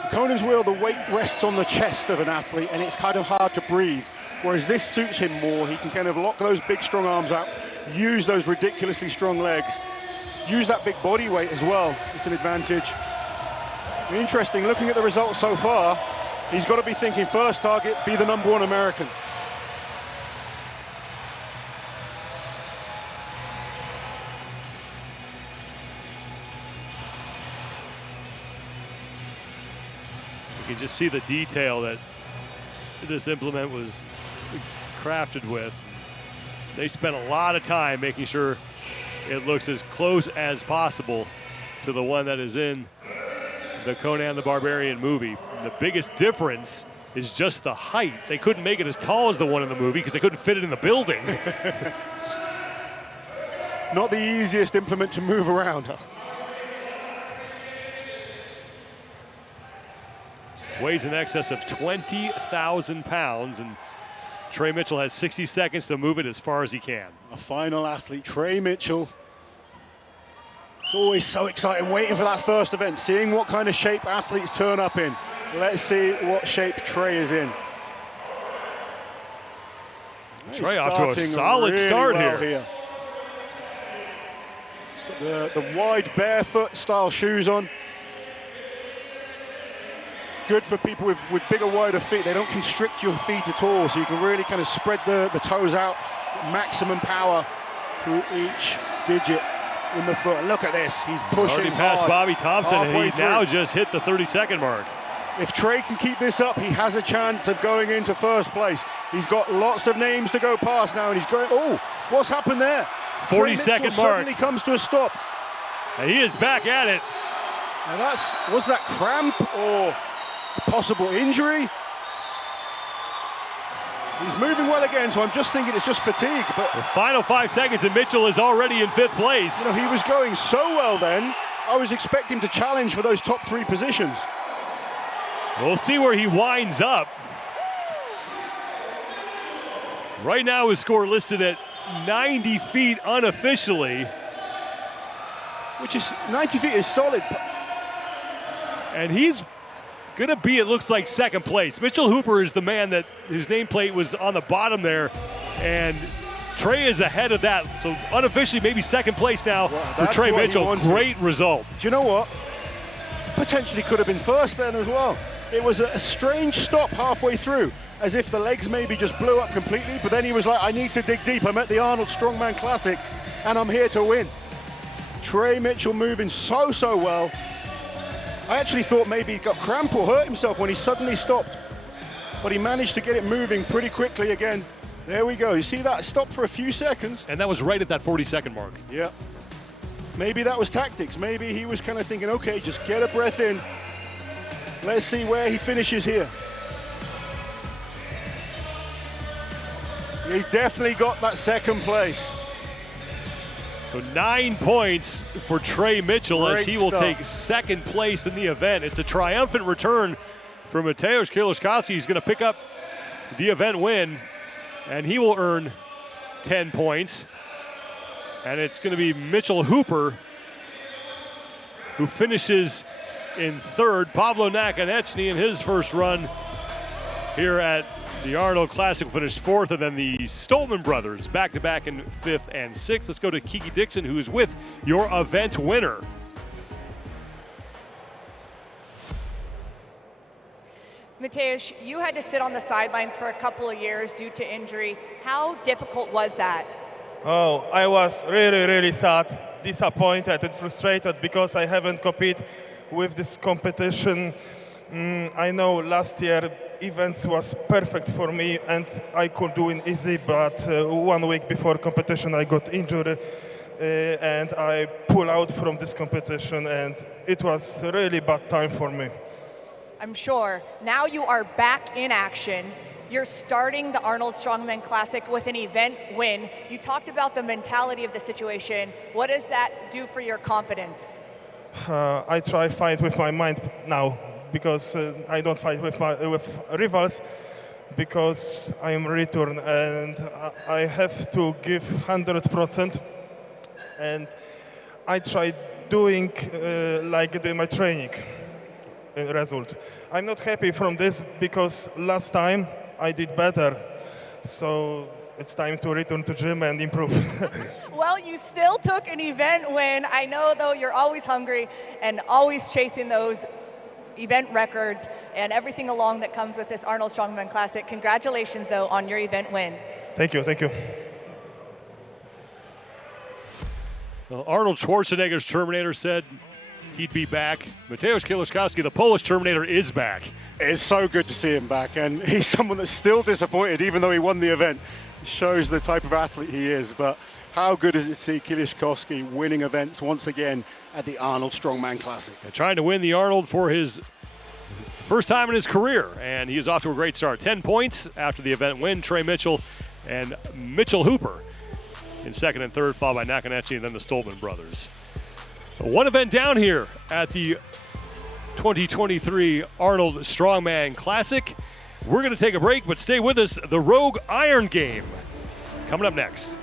The Conan's wheel, the weight rests on the chest of an athlete and it's kind of hard to breathe, whereas this suits him more. He can kind of lock those big strong arms out, use those ridiculously strong legs, use that big body weight as well. It's an advantage. Interesting, looking at the results so far, he's got to be thinking first target, be the #1 American. You can just see the detail that this implement was crafted with. They spent a lot of time making sure it looks as close as possible to the one that is in the Conan the Barbarian movie. The biggest difference is just the height. They couldn't make it as tall as the one in the movie because they couldn't fit it in the building. Not the easiest implement to move around. Weighs in excess of 20,000 pounds, and Trey Mitchell has 60 seconds to move it as far as he can. A final athlete, Trey Mitchell. It's always so exciting waiting for that first event, seeing what kind of shape athletes turn up in. Let's see what shape Trey is in. Trey off to a solid really start well here. He's got the wide barefoot style shoes on. Good for people with bigger, wider feet. They don't constrict your feet at all, so you can really kind of spread the toes out, maximum power through each digit in the foot. Look at this, he's pushing already past hard, Bobby Thompson, and he's through. now just hit the 30-second mark. If Trey can keep this up, he has a chance of going into first place. He's got lots of names to go past now, and he's going, oh, what's happened there? 40-second mark. Suddenly comes to a stop. And he is back at it. And was that cramp or a possible injury? He's moving well again, so I'm just thinking it's just fatigue. But the final 5 seconds, and Mitchell is already in 5th place. You know, he was going so well then. I was expecting to challenge for those top 3 positions. We'll see where he winds up. Right now, his score listed at 90 feet unofficially. Which is, 90 feet is solid. And he's going to be, it looks like, 2nd place. Mitchell Hooper is the man that his nameplate was on the bottom there. And Trey is ahead of that. So unofficially, maybe 2nd place now for Trey Mitchell. Great result. Do you know what? Potentially could have been 1st then as well. It was a strange stop halfway through, as if the legs maybe just blew up completely. But then he was like, I need to dig deep. I'm at the Arnold Strongman Classic, and I'm here to win. Trey Mitchell moving so well. I actually thought maybe he got cramp or hurt himself when he suddenly stopped. But he managed to get it moving pretty quickly again. There we go. You see that? Stopped for a few seconds. And that was right at that 40-second mark. Yeah. Maybe that was tactics. Maybe he was kind of thinking, okay, just get a breath in. Let's see where he finishes here. He definitely got that 2nd place. So 9 points for Trey Mitchell. Great as he will stuff. take 2nd place in the event. It's a triumphant return for Mateusz Kieliszkowski. He's going to pick up the event win, and he will earn 10 points. And it's going to be Mitchell Hooper who finishes in 3rd. Pavlo Nakonechnyy in his first run here at the Arnold Classic finished 4th, and then the Stoltman brothers back-to-back in 5th and 6th. Let's go to Kiki Dixon, who is with your event winner. Mateusz, you had to sit on the sidelines for a couple of years due to injury. How difficult was that? Oh, I was really sad, disappointed and frustrated because I haven't competed with this competition. I know last year events was perfect for me and I could do it easy, but 1 week before competition I got injured and I pulled out from this competition, and it was a really bad time for me. I'm sure. Now you are back in action. You're starting the Arnold Strongman Classic with an event win. You talked about the mentality of the situation. What does that do for your confidence? I try fight with my mind now, because I don't fight with rivals, because I am return and I have to give 100%, and I try doing like my training result. I'm not happy from this because last time I did better, so it's time to return to gym and improve. Well, you still took an event win. I know, though, you're always hungry and always chasing those event records and everything along that comes with this Arnold Strongman Classic. Congratulations, though, on your event win. Thank you, thank you. Well, Arnold Schwarzenegger's Terminator said he'd be back. Mateusz Kieliszkowski, the Polish Terminator, is back. It's so good to see him back, and he's someone that's still disappointed even though he won the event. It shows the type of athlete he is, but how good is it to see Kieliszkowski winning events once again at the Arnold Strongman Classic? Trying to win the Arnold for his first time in his career, and he is off to a great start. 10 points after the event win. Trey Mitchell and Mitchell Hooper in 2nd and 3rd, followed by Nakonechnyy and then the Stoltman brothers. One event down here at the 2023 Arnold Strongman Classic. We're going to take a break, but stay with us. The Rogue Iron Game coming up next.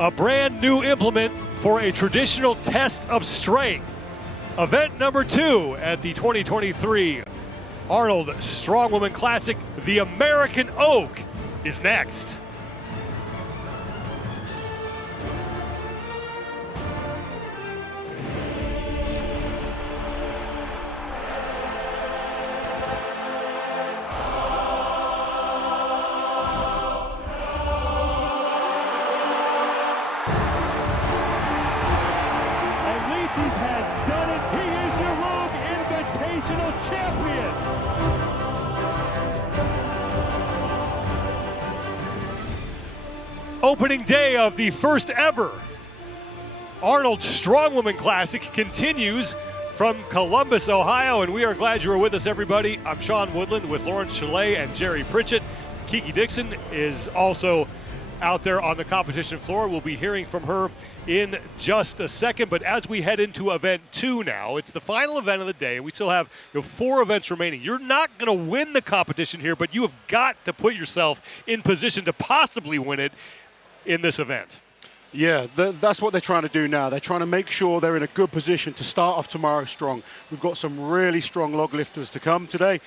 A brand new implement for a traditional test of strength. Event number 2 at the 2023 Arnold Strongwoman Classic, the American Oak, is next. Has done it. He is your Rogue Invitational Champion. Opening day of the first ever Arnold Strongwoman Classic continues from Columbus, Ohio, and we are glad you are with us, everybody. I'm Sean Woodland with Lawrence Chalet and Jerry Pritchett. Kiki Dixon is also out there on the competition floor. We'll be hearing from her in just a second, but as we head into event 2 now, it's the final event of the day. We still have 4 events remaining. You're not going to win the competition here, but you have got to put yourself in position to possibly win it in this event. Yeah, that's what they're trying to do now. They're trying to make sure they're in a good position to start off tomorrow strong. We've got some really strong log lifters to come today.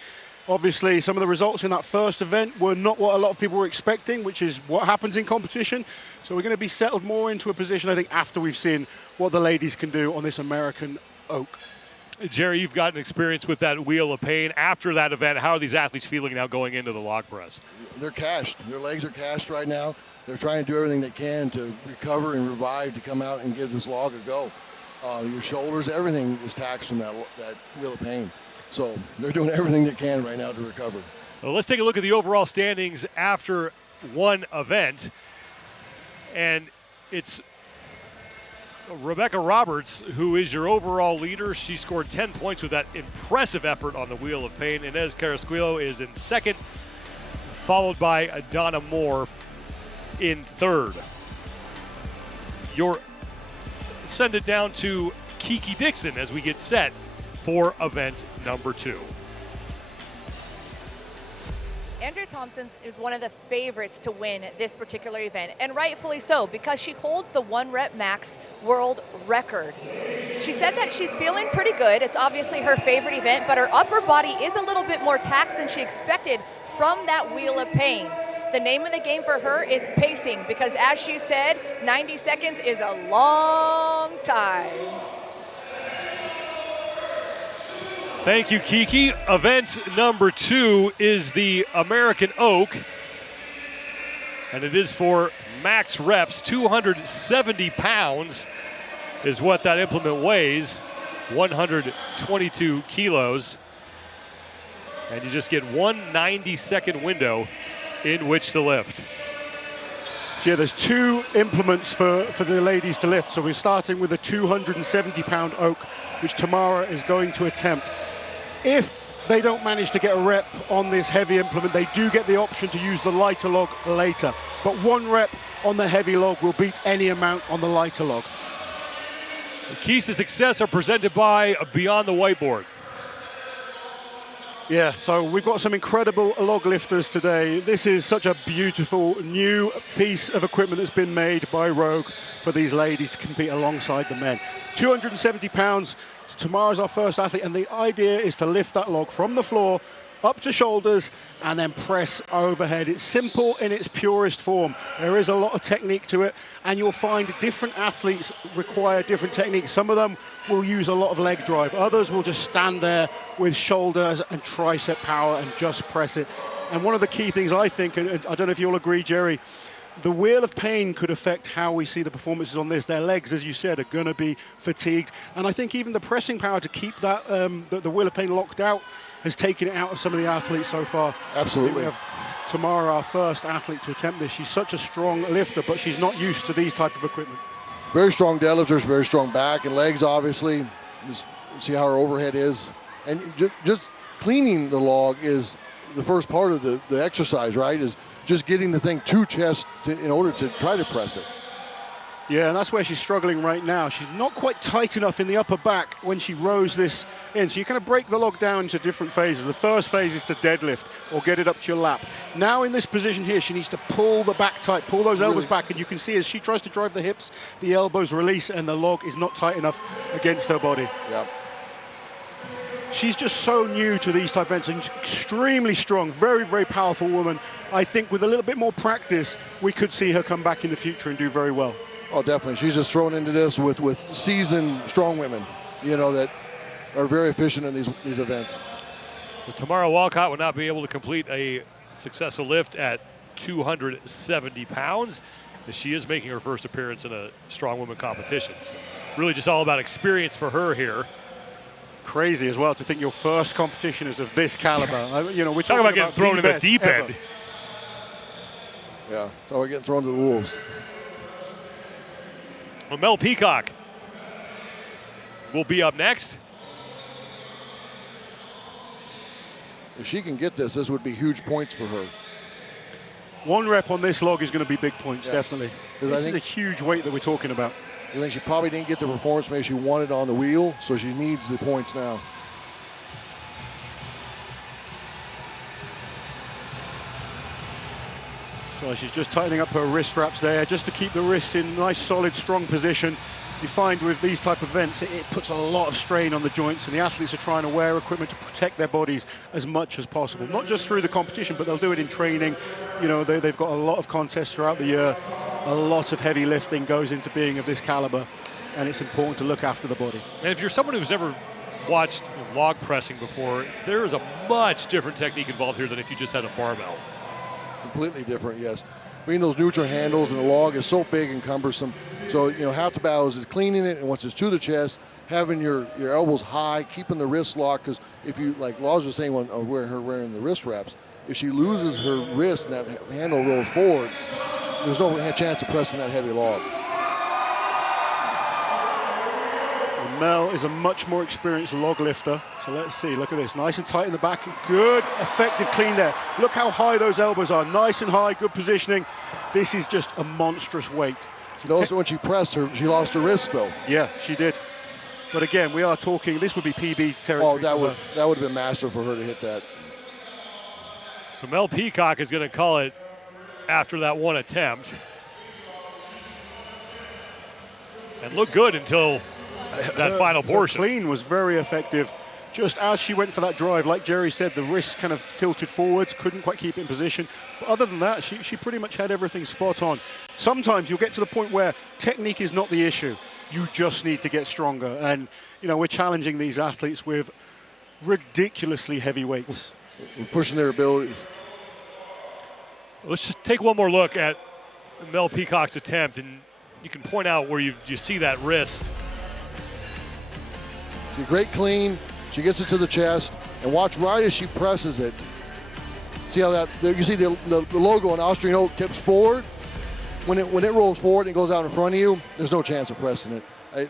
Obviously, some of the results in that first event were not what a lot of people were expecting, which is what happens in competition. So we're going to be settled more into a position, I think, after we've seen what the ladies can do on this American Oak. Jerry, you've got an experience with that wheel of pain. After that event, how are these athletes feeling now going into the log press? They're cashed. Their legs are cashed right now. They're trying to do everything they can to recover and revive to come out and give this log a go. Your shoulders, everything is taxed from that wheel of pain. So they're doing everything they can right now to recover. Well, let's take a look at the overall standings after one event. And it's Rebecca Roberts, who is your overall leader. She scored 10 points with that impressive effort on the wheel of pain. Inez Carrasquillo is in second, followed by Donna Moore in third. Send it down to Kiki Dixon as we get set for event number 2. Andrea Thompson is one of the favorites to win this particular event, and rightfully so, because she holds the 1 rep max world record. She said that she's feeling pretty good. It's obviously her favorite event, but her upper body is a little bit more taxed than she expected from that wheel of pain. The name of the game for her is pacing, because as she said, 90 seconds is a long time. Thank you, Kiki. Event number 2 is the American Oak, and it is for max reps. 270 pounds is what that implement weighs, 122 kilos, and you just get 1 90-second window in which to lift. So yeah, there's 2 implements for the ladies to lift. So we're starting with a 270-pound Oak, which Tamara is going to attempt. If they don't manage to get a rep on this heavy implement, they do get the option to use the lighter log later. But 1 rep on the heavy log will beat any amount on the lighter log. The keys to success are presented by Beyond the Whiteboard. Yeah, so we've got some incredible log lifters today. This is such a beautiful new piece of equipment that's been made by Rogue for these ladies to compete alongside the men. 270 pounds. Tomorrow's our first athlete, and the idea is to lift that log from the floor up to shoulders and then press overhead. It's simple in its purest form. There is a lot of technique to it, and you'll find different athletes require different techniques. Some of them will use a lot of leg drive. Others will just stand there with shoulders and tricep power and just press it. And one of the key things I think, and I don't know if you'll agree, Jerry, the wheel of pain could affect how we see the performances on this. Their legs, as you said, are going to be fatigued. And I think even the pressing power to keep that the wheel of pain locked out has taken it out of some of the athletes so far. Absolutely. We have Tamara, our first athlete to attempt this. She's such a strong lifter, but she's not used to these type of equipment. Very strong deadlifters, very strong back and legs, obviously. Just see how her overhead is. And just cleaning the log is the first part of the exercise, right? Is just getting the thing to chest in order to try to press it. Yeah, and that's where she's struggling right now. She's not quite tight enough in the upper back when she rows this in. So you kind of break the log down into different phases. The first phase is to deadlift or get it up to your lap. Now in this position here, she needs to pull the back tight, pull those elbows back, and you can see as she tries to drive the hips, the elbows release and the log is not tight enough against her body. Yep. She's just so new to these type of events and extremely strong, very, very powerful woman. I think with a little bit more practice, we could see her come back in the future and do very well. Oh, definitely. She's just thrown into this with seasoned strong women, you know, that are very efficient in these events. But Tamara Walcott would not be able to complete a successful lift at 270 pounds. She is making her first appearance in a strong women competition. So really just all about experience for her here. Crazy as well to think your first competition is of this caliber. You know, we're talking about getting thrown in the deep end. Yeah, so we're getting thrown to the wolves. Well, Mel Peacock will be up next. If she can get this, this would be huge points for her. 1 rep on this log is going to be big points, definitely. This is a huge weight that we're talking about. I think she probably didn't get the performance maybe she wanted on the wheel, so she needs the points now. So she's just tightening up her wrist wraps there, just to keep the wrists in nice, solid, strong position. You find with these type of events, it puts a lot of strain on the joints, and the athletes are trying to wear equipment to protect their bodies as much as possible. Not just through the competition, but they'll do it in training. You know, they've got a lot of contests throughout the year. A lot of heavy lifting goes into being of this caliber, and it's important to look after the body. And if you're someone who's never watched log pressing before, there is a much different technique involved here than if you just had a barbell. Completely different, yes. I mean, those neutral handles and the log is so big and cumbersome. So, you know, half the battle is cleaning it, and once it's to the chest, having your elbows high, keeping the wrists locked, because if you, like Laws was saying when wearing the wrist wraps, if she loses her wrist and that handle rolls forward, there's no chance of pressing that heavy log. Mel is a much more experienced log lifter. So let's see, look at this, nice and tight in the back, good, effective clean there. Look how high those elbows are, nice and high, good positioning. This is just a monstrous weight. You notice when she pressed her, she lost her wrist though. Yeah, she did. But again, we are talking, this would be PB territory. Oh, that would have been massive for her to hit that. So Mel Peacock is going to call it after that one attempt. And look good until that final portion. Her clean was very effective. Just as she went for that drive, like Jerry said, the wrists kind of tilted forwards, couldn't quite keep it in position. But other than that, she pretty much had everything spot on. Sometimes you'll get to the point where technique is not the issue. You just need to get stronger. And, you know, we're challenging these athletes with ridiculously heavy weights. We're pushing their abilities. Let's just take one more look at Mel Peacock's attempt, and you can point out where you see that wrist. She's a great clean. She gets it to the chest, and watch right as she presses it. See how that, you see the logo on Austrian Oak tips forward? When it rolls forward and it goes out in front of you, there's no chance of pressing it.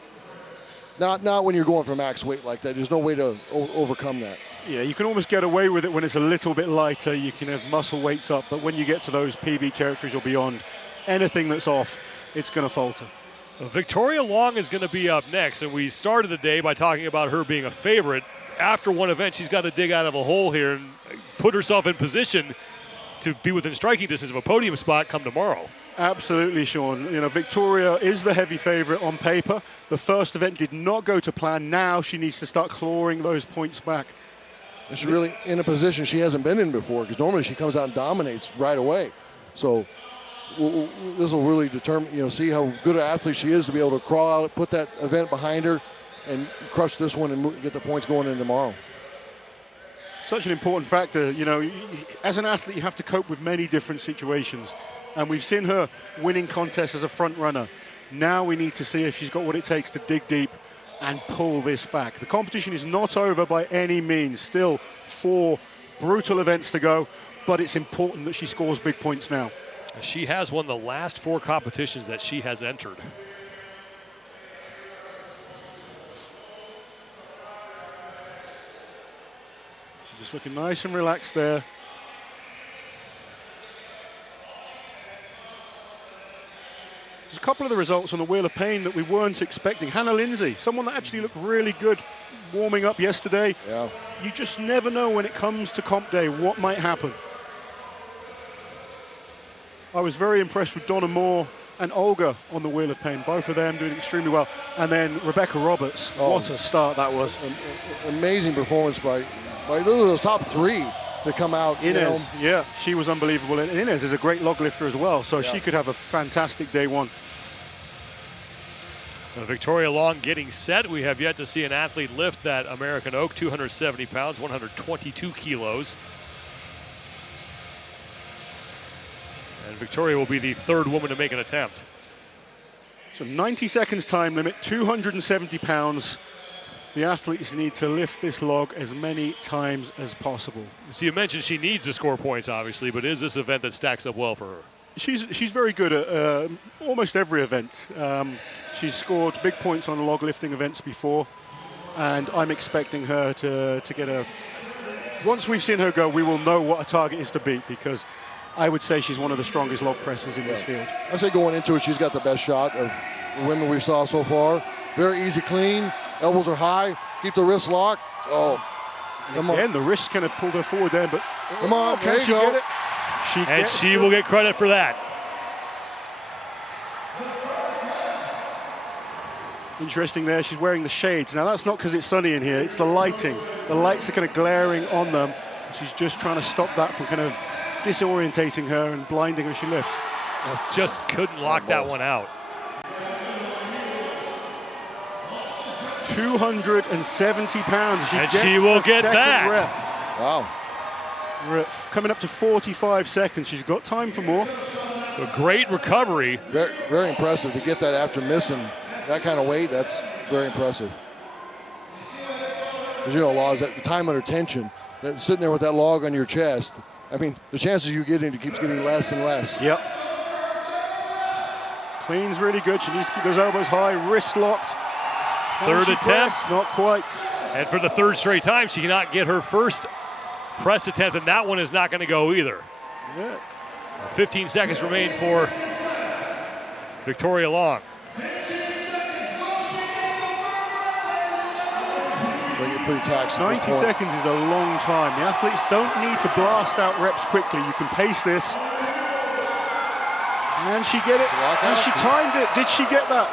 Not when you're going for max weight like that. There's no way to overcome that. Yeah, you can almost get away with it when it's a little bit lighter. You can have muscle weights up, but when you get to those PB territories or beyond, anything that's off, it's going to falter. Victoria Long is going to be up next, and we started the day by talking about her being a favorite. After one event, she's got to dig out of a hole here and put herself in position to be within striking distance of a podium spot come tomorrow. Absolutely, Sean. You know, Victoria is the heavy favorite on paper. The first event did not go to plan. Now she needs to start clawing those points back. And she's really in a position she hasn't been in before, because normally she comes out and dominates right away. So this will really determine, you know, see how good an athlete she is to be able to crawl out, put that event behind her, and crush this one and get the points going in tomorrow. Such an important factor. You know, as an athlete, you have to cope with many different situations. And we've seen her winning contests as a front runner. Now we need to see if she's got what it takes to dig deep and pull this back. The competition is not over by any means. Still 4 brutal events to go, but it's important that she scores big points now. She has won the last 4 competitions that she has entered. She's just looking nice and relaxed there. There's a couple of the results on the Wheel of Pain that we weren't expecting. Hannah Linzay, someone that actually looked really good warming up yesterday. Yeah. You just never know when it comes to comp day what might happen. I was very impressed with Donna Moore and Olga on the Wheel of Pain, both of them doing extremely well. And then Rebecca Roberts, what a start that was. Amazing performance by those top three to come out. Inez, yeah, she was unbelievable. And Inez is a great log lifter as well, so she could have a fantastic day one. Victoria Long getting set. We have yet to see an athlete lift that American Oak, 270 pounds, 122 kilos. And Victoria will be the third woman to make an attempt. So 90 seconds time limit, 270 pounds. The athletes need to lift this log as many times as possible. So you mentioned she needs to score points, obviously, but is this event that stacks up well for her? She's very good at almost every event. She's scored big points on log lifting events before, and I'm expecting her to get a... Once we've seen her go, we will know what a target is to beat, because I would say she's one of the strongest log pressers in this field. I say going into it, she's got the best shot of the women we saw so far. Very easy clean, elbows are high, keep the wrist locked. Oh, come on. The wrist kind of pulled her forward there, but come on, there you go. She will get credit for that. Interesting there, she's wearing the shades. Now that's not because it's sunny in here, it's the lighting. The lights are kind of glaring on them. She's just trying to stop that from kind of disorientating her and blinding her as she lifts. Just couldn't lock that one out. 270 pounds. And she will get that. Rep. Wow. We're coming up to 45 seconds. She's got time for more. A great recovery. Very, very impressive to get that after missing that kind of weight. That's very impressive. As you know, Laws, at the time under tension, that sitting there with that log on your chest, I mean, the chances you get into keeps getting less and less. Yep. Clean's really good. She needs to keep those elbows high, wrist locked. Third attempt. Not quite. And for the third straight time, she cannot get her first press attempt, and that one is not going to go either. Yeah. 15 seconds remain for Victoria Long. Pretty taxing. 90 seconds is a long time. The athletes don't need to blast out reps quickly. You can pace this. And she get it. And she timed it. Did she get that?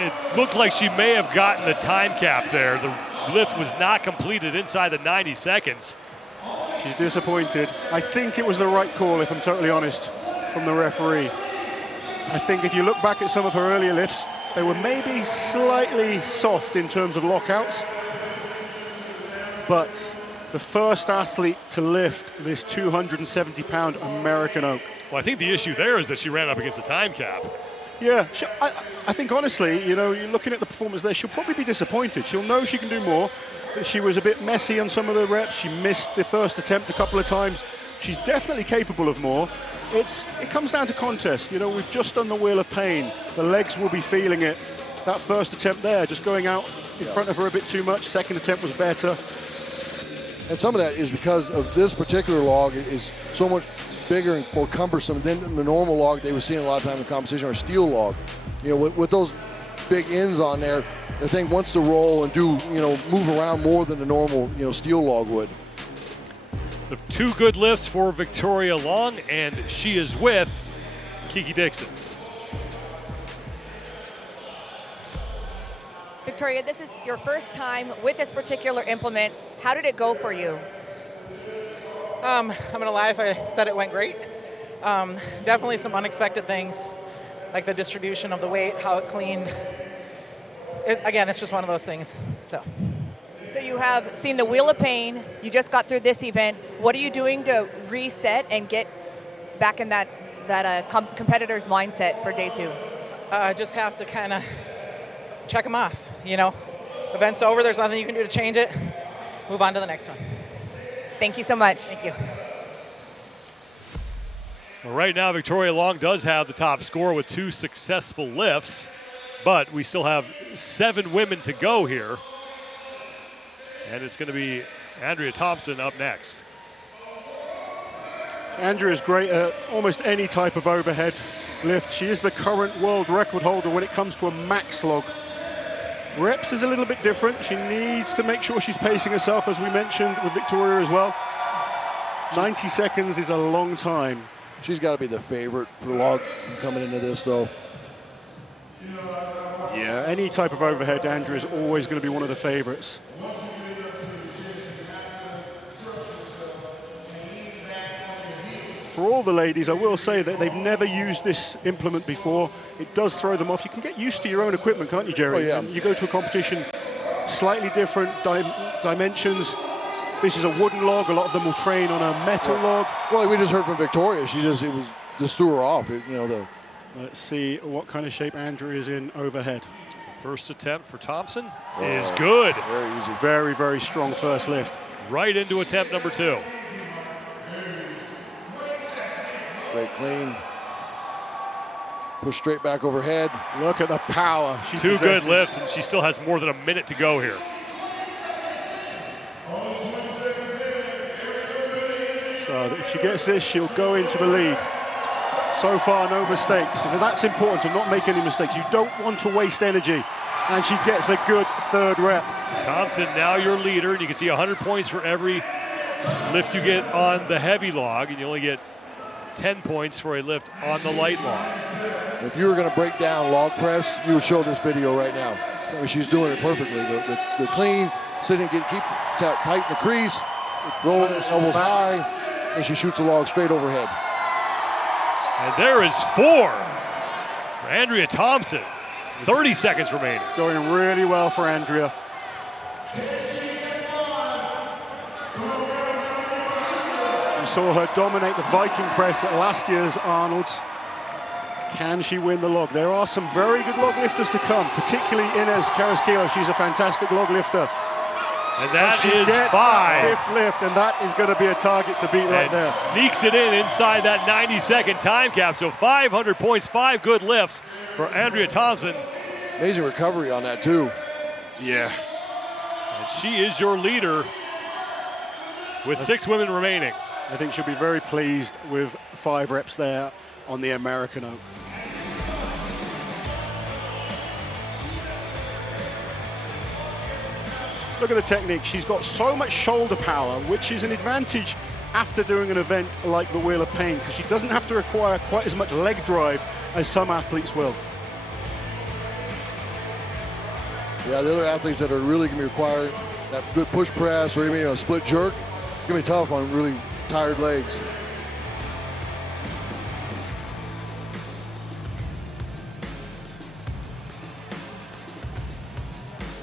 It looked like she may have gotten the time cap there. The lift was not completed inside the 90 seconds. She's disappointed. I think it was the right call, if I'm totally honest, from the referee. I think if you look back at some of her earlier lifts, they were maybe slightly soft in terms of lockouts. But the first athlete to lift this 270-pound American Oak. Well, I think the issue there is that she ran up against a time cap. Yeah, I think honestly, you know, you're looking at the performance there, she'll probably be disappointed. She'll know she can do more. She was a bit messy on some of the reps. She missed the first attempt a couple of times. She's definitely capable of more. It comes down to contest. You know, we've just done the Wheel of Pain. The legs will be feeling it. That first attempt there, just going out in front of her a bit too much. Second attempt was better. And some of that is because of this particular log is so much bigger and more cumbersome than the normal log they were seeing a lot of time in competition, or steel log. You know, with those big ends on there, the thing wants to roll and do, you know, move around more than the normal, you know, steel log would. The two good lifts for Victoria Long, and she is with Kiki Dixon. Victoria, this is your first time with this particular implement. How did it go for you? I'm gonna lie if I said it went great. Definitely some unexpected things, like the distribution of the weight, how it cleaned. Again, it's just one of those things. So you have seen the Wheel of Pain. You just got through this event. What are you doing to reset and get back in that competitor's mindset for day two? I just have to kind of check them off. You know, event's over. There's nothing you can do to change it. Move on to the next one. Thank you so much. Thank you. Well, right now, Victoria Long does have the top score with 2 successful lifts, but we still have 7 women to go here. And it's going to be Andrea Thompson up next. Andrea's great at almost any type of overhead lift. She is the current world record holder when it comes to a max log. Reps is a little bit different. She needs to make sure she's pacing herself, as we mentioned with Victoria as well. 90 seconds is a long time. She's got to be the favorite for log coming into this, though. Yeah, any type of overhead, Andrea is always going to be one of the favorites. For all the ladies, I will say that they've never used this implement before. It does throw them off. You can get used to your own equipment, can't you, Jerry? Oh, yeah. And you go to a competition, slightly different dimensions. This is a wooden log. A lot of them will train on a metal log. Well, we just heard from Victoria. It just threw her off. Let's see what kind of shape Andrea is in overhead. First attempt for Thompson is good. Very easy. Very, very strong first lift. Right into attempt number 2. Great clean. Push straight back overhead. Look at the power. She's 2 good lifts, and she still has more than a minute to go here. So if she gets this, she'll go into the lead. So far, no mistakes. And that's important, to not make any mistakes. You don't want to waste energy. And she gets a good third rep. Thompson, now your leader. And you can see 100 points for every lift you get on the heavy log, and you only get 10 points for a lift on the light log. If you were going to break down log press, you would show this video right now. I mean, she's doing it perfectly. The clean, sitting, keep tight in the crease, rolling elbows high, and she shoots the log straight overhead. And there is 4 for Andrea Thompson. 30 seconds remaining. Going really well for Andrea. We saw her dominate the Viking press at last year's Arnold's. Can she win the log? There are some very good log lifters to come, particularly Inez Carrasquillo. She's a fantastic log lifter. And that is 5. 5th lift, and that is going to be a target to beat right there. Sneaks it in inside that 90-second time cap. So 500 points, 5 good lifts for Andrea Thompson. Amazing recovery on that, too. Yeah. And she is your leader with 6 women remaining. I think she'll be very pleased with 5 reps there on the American Oak. Look at the technique. She's got so much shoulder power, which is an advantage after doing an event like the Wheel of Pain, because she doesn't have to require quite as much leg drive as some athletes will. Yeah, the other athletes that are really going to be requiring that good push press or even a split jerk, it's going to be tough on really tired legs.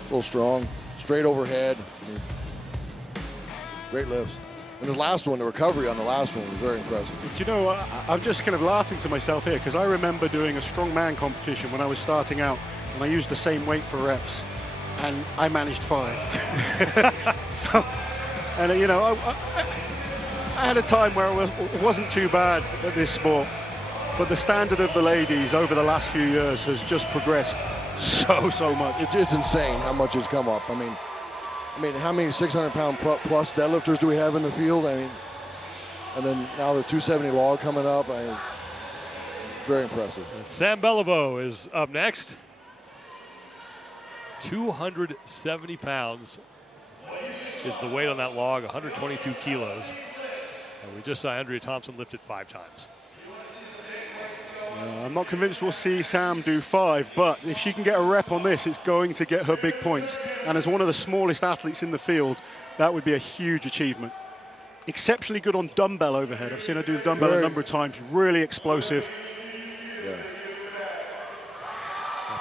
Full strong, straight overhead. Great lifts. And the last one, the recovery on the last one was very impressive. But you know, I'm just kind of laughing to myself here, because I remember doing a strongman competition when I was starting out, and I used the same weight for reps, and I managed 5. And you know, I had a time where it wasn't too bad at this sport, but the standard of the ladies over the last few years has just progressed so much. It's insane how much has come up. I mean, how many 600-pound plus deadlifters do we have in the field? I mean, and then now the 270 log coming up. Very impressive. Sam Beliveau is up next. 270 pounds is the weight on that log, 122 kilos. And we just saw Andrea Thompson lift it 5 times. I'm not convinced we'll see Sam do 5, but if she can get a rep on this, it's going to get her big points. And as one of the smallest athletes in the field, that would be a huge achievement. Exceptionally good on dumbbell overhead. I've seen her do the dumbbell a number of times. Really explosive. Yeah.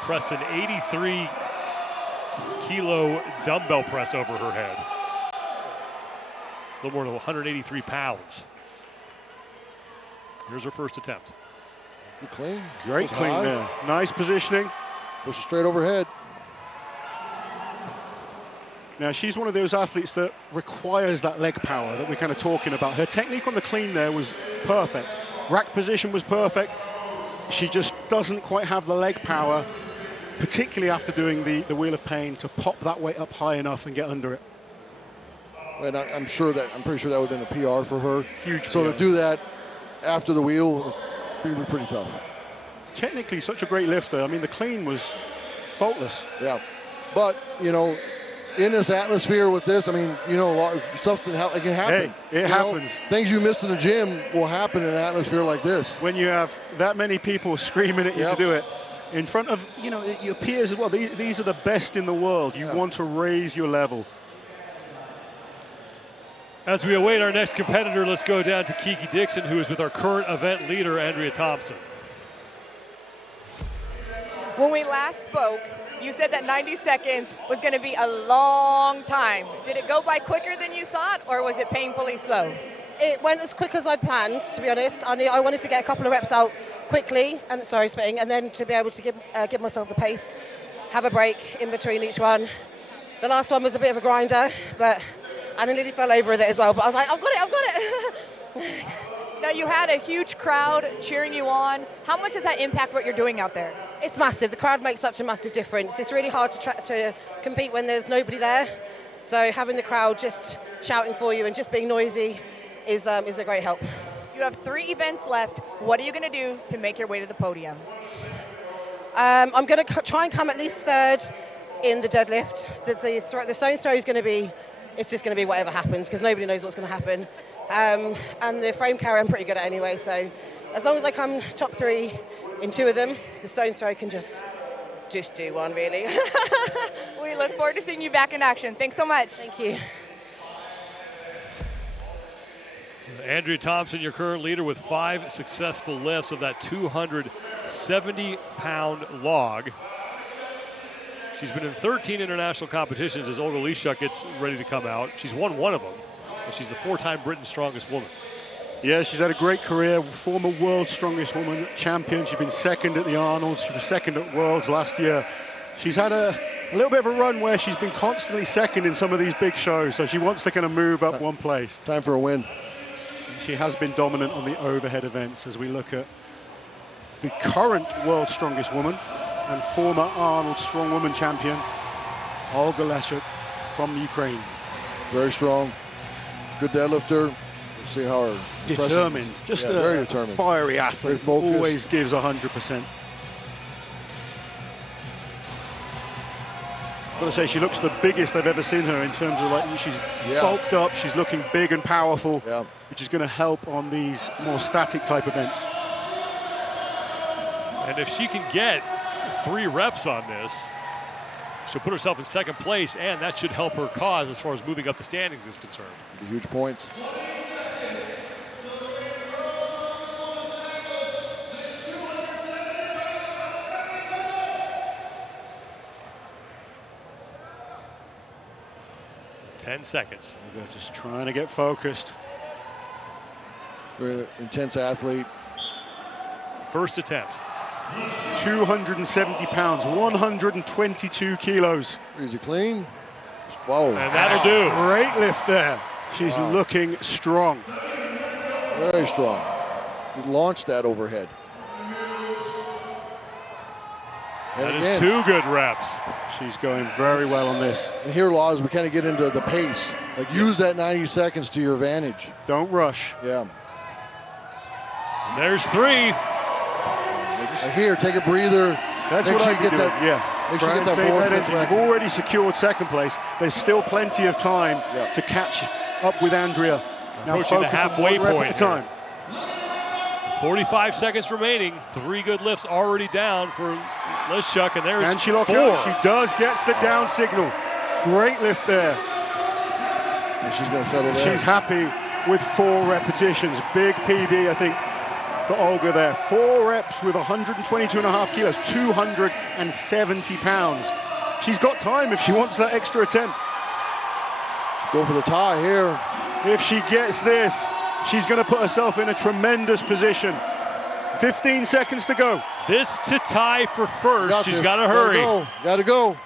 Pressed an 83 kilo dumbbell press over her head. A little more than 183 pounds. Here's her first attempt. Good clean. Great clean high. there. Nice positioning. Push it straight overhead. Now, she's one of those athletes that requires that leg power that we're kind of talking about. Her technique on the clean there was perfect. Rack position was perfect. She just doesn't quite have the leg power, particularly after doing the Wheel of Pain, to pop that weight up high enough and get under it. And I'm pretty sure that would have been a PR for her. Huge. So PR. to do that after the wheel, it's pretty tough. Technically, such a great lifter. I mean, the clean was faultless. Yeah, but you know, in this atmosphere with this, I mean, you know, a lot of stuff that it can happen. Hey, it happens. Things you missed in the gym will happen in an atmosphere like this. When you have that many people screaming at you to do it, in front of, you know, your peers as well. These are the best in the world. You want to raise your level. As we await our next competitor, let's go down to Kiki Dixon, who is with our current event leader, Andrea Thompson. When we last spoke, you said that 90 seconds was going to be a long time. Did it go by quicker than you thought, or was it painfully slow? It went as quick as I planned, to be honest. I wanted to get a couple of reps out quickly, and then to be able to give myself the pace, have a break in between each one. The last one was a bit of a grinder, but I nearly fell over with it as well. But I was like, I've got it. Now, you had a huge crowd cheering you on. How much does that impact what you're doing out there? It's massive. The crowd makes such a massive difference. It's really hard to compete when there's nobody there. So having the crowd just shouting for you and just being noisy is a great help. You have 3 events left. What are you going to do to make your way to the podium? I'm going to try and come at least 3rd in the deadlift. The stone throw is going to be, it's just going to be whatever happens because nobody knows what's going to happen. And the frame carry I'm pretty good at anyway. So as long as I come top 3 in 2 of them, the stone throw can just do one, really. We look forward to seeing you back in action. Thanks so much. Thank you. Andrea Thompson, your current leader, with 5 successful lifts of that 270-pound log. She's been in 13 international competitions as Olga Liaschuck gets ready to come out. She's won 1 of them, and she's the 4-time Britain's strongest woman. Yeah, she's had a great career, former world's strongest woman champion. She's been 2nd at the Arnolds. She was 2nd at Worlds last year. She's had a little bit of a run where she's been constantly 2nd in some of these big shows, so she wants to kind of move up one place. Time for a win. She has been dominant on the overhead events as we look at the current world's strongest woman and former Arnold Strongwoman champion, Olga Liaschuck from Ukraine. Very strong, good deadlifter. Let's see how her determined, just very determined, fiery athlete, always gives 100%. I've got to say, she looks the biggest I've ever seen her in terms of, like, she's bulked up, she's looking big and powerful, which is going to help on these more static type events. And if she can get 3 reps on this, she'll put herself in 2nd place, and that should help her cause as far as moving up the standings is concerned. Huge points. Ten seconds. We're just trying to get focused. Very intense athlete. First attempt. 270 pounds, 122 kilos. Easy clean. Whoa. And that'll do. Great lift there. She's looking strong. Very strong. You launched that overhead. That is 2 good reps. She's going very well on this. And here, Laws, we kind of get into the pace. Like, use that 90 seconds to your advantage. Don't rush. Yeah. And there's 3. Here, take a breather. That's Make what sure I you get do. that. Yeah. Make sure you get that Try and fourth, save that fifth energy. record. You've already secured 2nd place. There's still plenty of time to catch up with Andrea. Now Approaching the focus on halfway 1 rep point at a time. 45 seconds remaining. 3 good lifts already down for Liaschuck, and there's And she locked 4. out. She does gets the down signal. Great lift there. And she's going to settle there. She's happy with 4 repetitions. Big PB, I think, for Olga there. 4 reps with 122.5 kilos, 270 pounds. She's got time if she wants that extra attempt. Go for the tie here. If she gets this, she's going to put herself in a tremendous position. 15 seconds to go. This to tie for first. She's got to hurry. Got to go.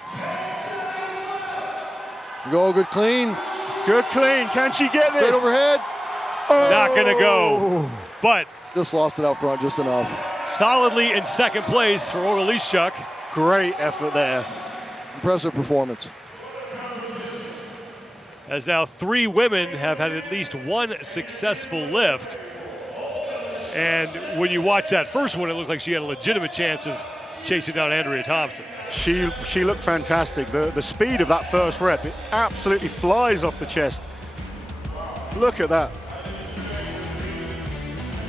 Go good clean. Good clean. Can she get this? Straight overhead. Oh. Not going to go. But just lost it out front just enough. Solidly in 2nd place for Olga Liaschuck. Great effort there. Impressive performance. As now 3 women have had at least 1 successful lift. And when you watch that first one, it looked like she had a legitimate chance of chasing down Andrea Thompson. She looked fantastic. The speed of that first rep, it absolutely flies off the chest. Look at that.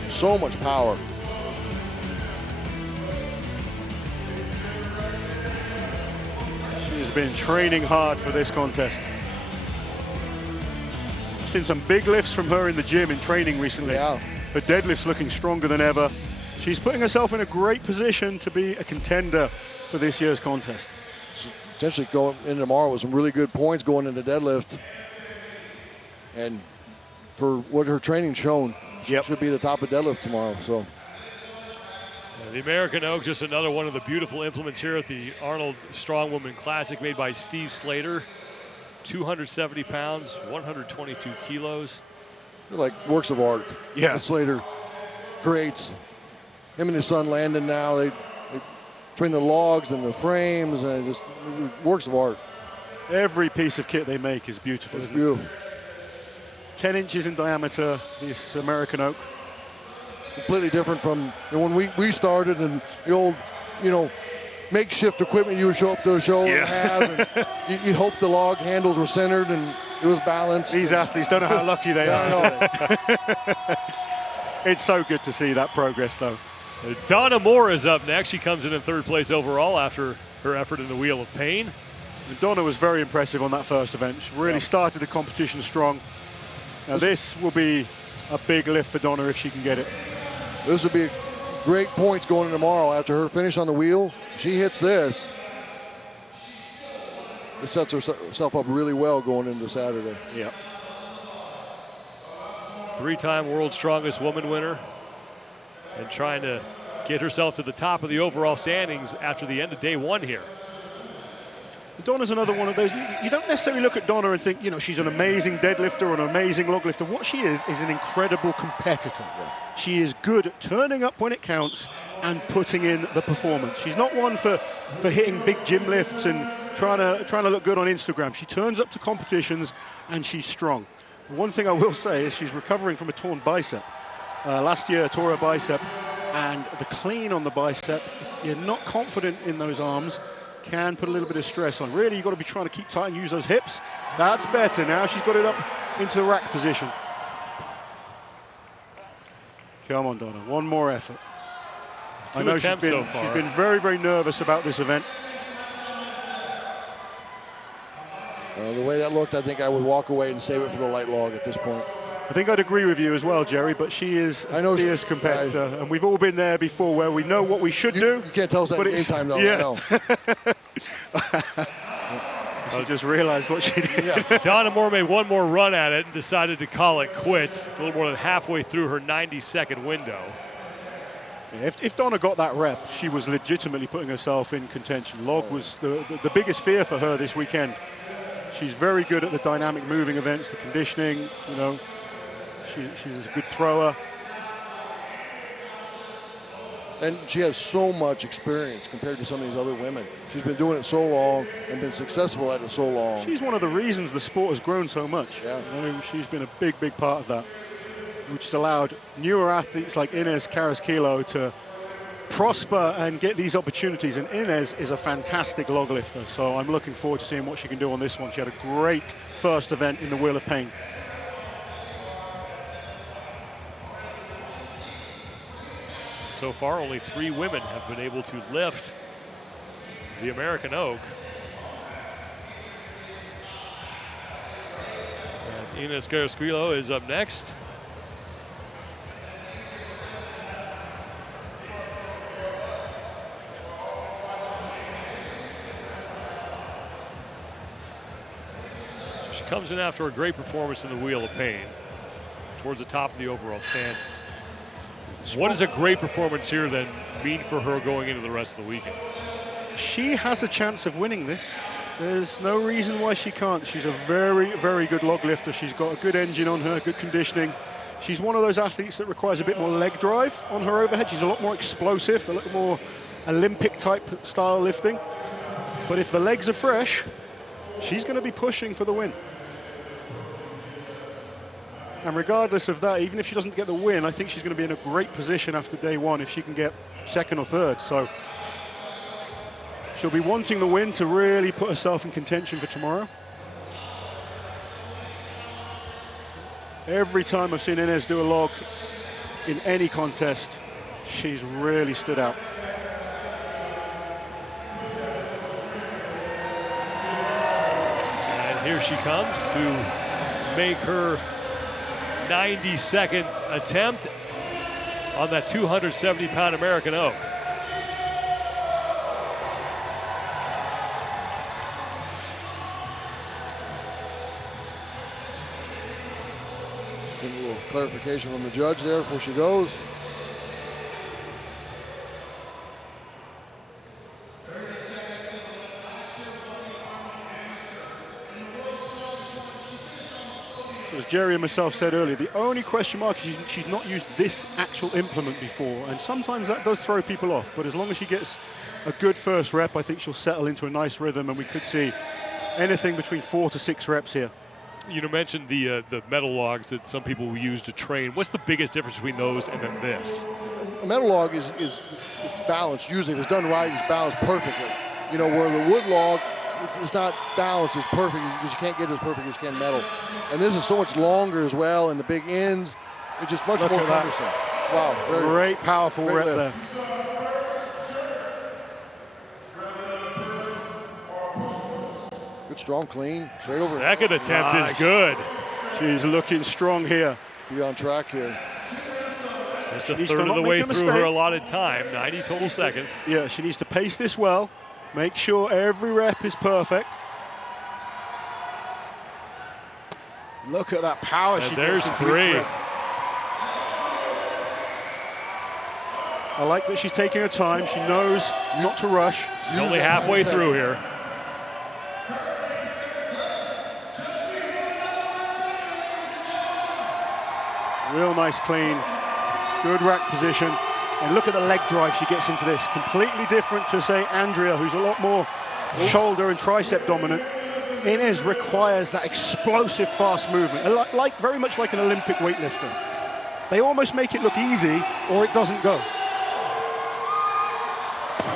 So much power. She has been training hard for this contest. I've seen some big lifts from her in the gym in training recently. Yeah. Her deadlift's looking stronger than ever. She's putting herself in a great position to be a contender for this year's contest. Potentially going in tomorrow with some really good points going into deadlift. And for what her training's shown, she should be the top of deadlift tomorrow. So. The American Oak, just another one of the beautiful implements here at the Arnold Strongwoman Classic, made by Steve Slater. 270 pounds, 122 kilos. They're like works of art. Yeah. That Slater creates. Him and his son Landon now, they between the logs and the frames, and just works of art. Every piece of kit they make is beautiful. It's beautiful. 10 inches in diameter, this American Oak. Completely different from when we started, and the old, makeshift equipment you would show up to a show and have. And you hope the log handles were centered and it was balanced. These athletes don't know how lucky they are. It's so good to see that progress, though. Donna Moore is up next. She comes in third place overall after her effort in the Wheel of Pain. And Donna was very impressive on that first event. She really started the competition strong. Now this will be a big lift for Donna if she can get it. This would be great points going in tomorrow after her finish on the wheel. She hits this. It sets herself up really well going into Saturday. Yeah. Three-time World's Strongest Woman winner, and trying to get herself to the top of the overall standings after the end of day one here. Donna's another one of those, you don't necessarily look at Donna and think, she's an amazing deadlifter or an amazing log lifter. What she is an incredible competitor. Yeah. She is good at turning up when it counts and putting in the performance. She's not one for hitting big gym lifts and trying to look good on Instagram. She turns up to competitions and she's strong. One thing I will say is she's recovering from a torn bicep. Last year, tore her bicep, and the clean on the bicep, if you're not confident in those arms, can put a little bit of stress on. Really, you've got to be trying to keep tight and use those hips. That's better now. She's got it up into the rack position. Come on, Donna. One more effort. I know she's been very, very nervous about this event. The way that looked, I think I would walk away and save it for the light log at this point. I think I'd agree with you as well, Jerry, but she is a fierce competitor, and we've all been there before where we know what we should do. You can't tell us that in game time, though. Yeah. I just realized what she did. Yeah. Donna Moore made one more run at it and decided to call it quits a little more than halfway through her 90-second window. Yeah, if Donna got that rep, she was legitimately putting herself in contention. Log was the biggest fear for her this weekend. She's very good at the dynamic moving events, the conditioning, she's a good thrower. And she has so much experience compared to some of these other women. She's been doing it so long and been successful at it so long. She's one of the reasons the sport has grown so much. Yeah. She's been a big, big part of that, which has allowed newer athletes like Inez Carrasquillo to prosper and get these opportunities. And Inez is a fantastic log lifter, so I'm looking forward to seeing what she can do on this one. She had a great first event in the Wheel of Pain. So far, only 3 women have been able to lift the American Oak. As Inez Carrasquillo is up next. She comes in after a great performance in the Wheel of Pain, towards the top of the overall standings. What does a great performance here then mean for her going into the rest of the weekend? She has a chance of winning this. There's no reason why she can't. She's a very, very good log lifter. She's got a good engine on her, good conditioning. She's one of those athletes that requires a bit more leg drive on her overhead. She's a lot more explosive, a little more Olympic type style lifting. But if the legs are fresh, she's going to be pushing for the win. And regardless of that, even if she doesn't get the win, I think she's going to be in a great position after day one if she can get second or third. So she'll be wanting the win to really put herself in contention for tomorrow. Every time I've seen Inez do a log in any contest, she's really stood out. And here she comes to make her 92nd attempt on that 270-pound American Oak. Get a little clarification from the judge there before she goes. As Jerry and myself said earlier, the only question mark is she's not used this actual implement before, and sometimes that does throw people off, but as long as she gets a good first rep, I think she'll settle into a nice rhythm, and we could see anything between 4 to 6 reps here. You mentioned the metal logs that some people will use to train. What's the biggest difference between those and then this? A metal log is balanced. Usually, if it's done right, it's balanced perfectly. You know, where the wood log, it's not balanced as perfect because you can't get it as perfect as can metal. And this is so much longer as well, and the big ends, it's just much more cumbersome. Wow, great, powerful rep there. Good, strong, clean, straight over. Second attempt is good. She's looking strong here. Be on track here. Just a third of the way through her allotted time, 90 total seconds. Yeah, she needs to pace this well. Make sure every rep is perfect. Look at that power. And there's 3. I like that she's taking her time. She knows not to rush. She's only halfway through here. Real nice, clean, good rack position. And look at the leg drive she gets into this. Completely different to, say, Andrea, who's a lot more shoulder and tricep dominant. Inez requires that explosive, fast movement, like very much like an Olympic weightlifter. They almost make it look easy, or it doesn't go.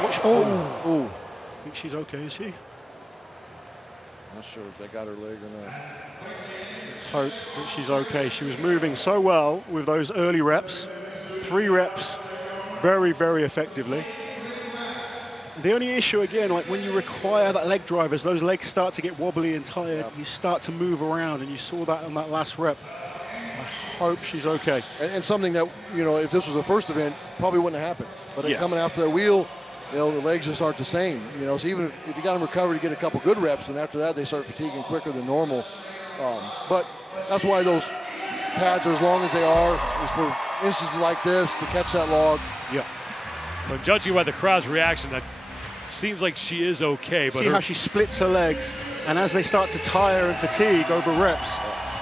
Watch, I think she's okay, is she? Not sure if they got her leg or not. Let's hope that she's okay. She was moving so well with those early reps. 3 reps, very, very effectively. The only issue, again, like when you require that leg drive, as those legs start to get wobbly and tired, you start to move around, and you saw that on that last rep. I hope she's okay. And something that, you know, if this was the first event, probably wouldn't have happened. But coming after that wheel, you know, the legs just aren't the same. You know, so even if you got them recovered to get a couple good reps, and after that they start fatiguing quicker than normal. But that's why those pads are as long as they are, is for instances like this to catch that log. Yeah. But judging by the crowd's reaction, that seems like she is okay. But see how she splits her legs, and as they start to tire and fatigue over reps,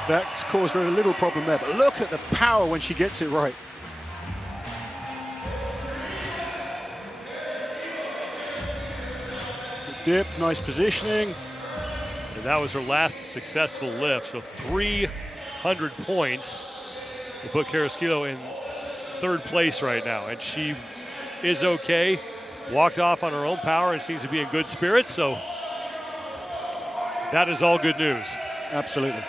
that's caused her a little problem there. But look at the power when she gets it right. Good dip, nice positioning. And that was her last successful lift, so 300 points. We put Kieliszkowski in 3rd place right now, and she is okay. Walked off on her own power and seems to be in good spirits, so that is all good news. Absolutely.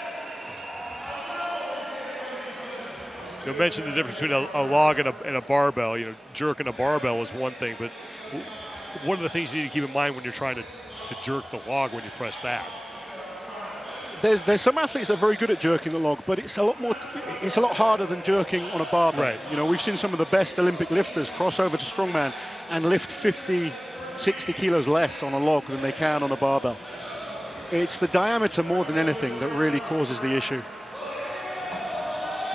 You mentioned the difference between a log and a barbell. You know, jerking a barbell is one thing, but one of the things you need to keep in mind when you're trying to jerk the log when you press that. There's some athletes that are very good at jerking the log, but it's a lot harder than jerking on a barbell. Right. You know, we've seen some of the best Olympic lifters cross over to strongman and lift 50, 60 kilos less on a log than they can on a barbell. It's the diameter more than anything that really causes the issue.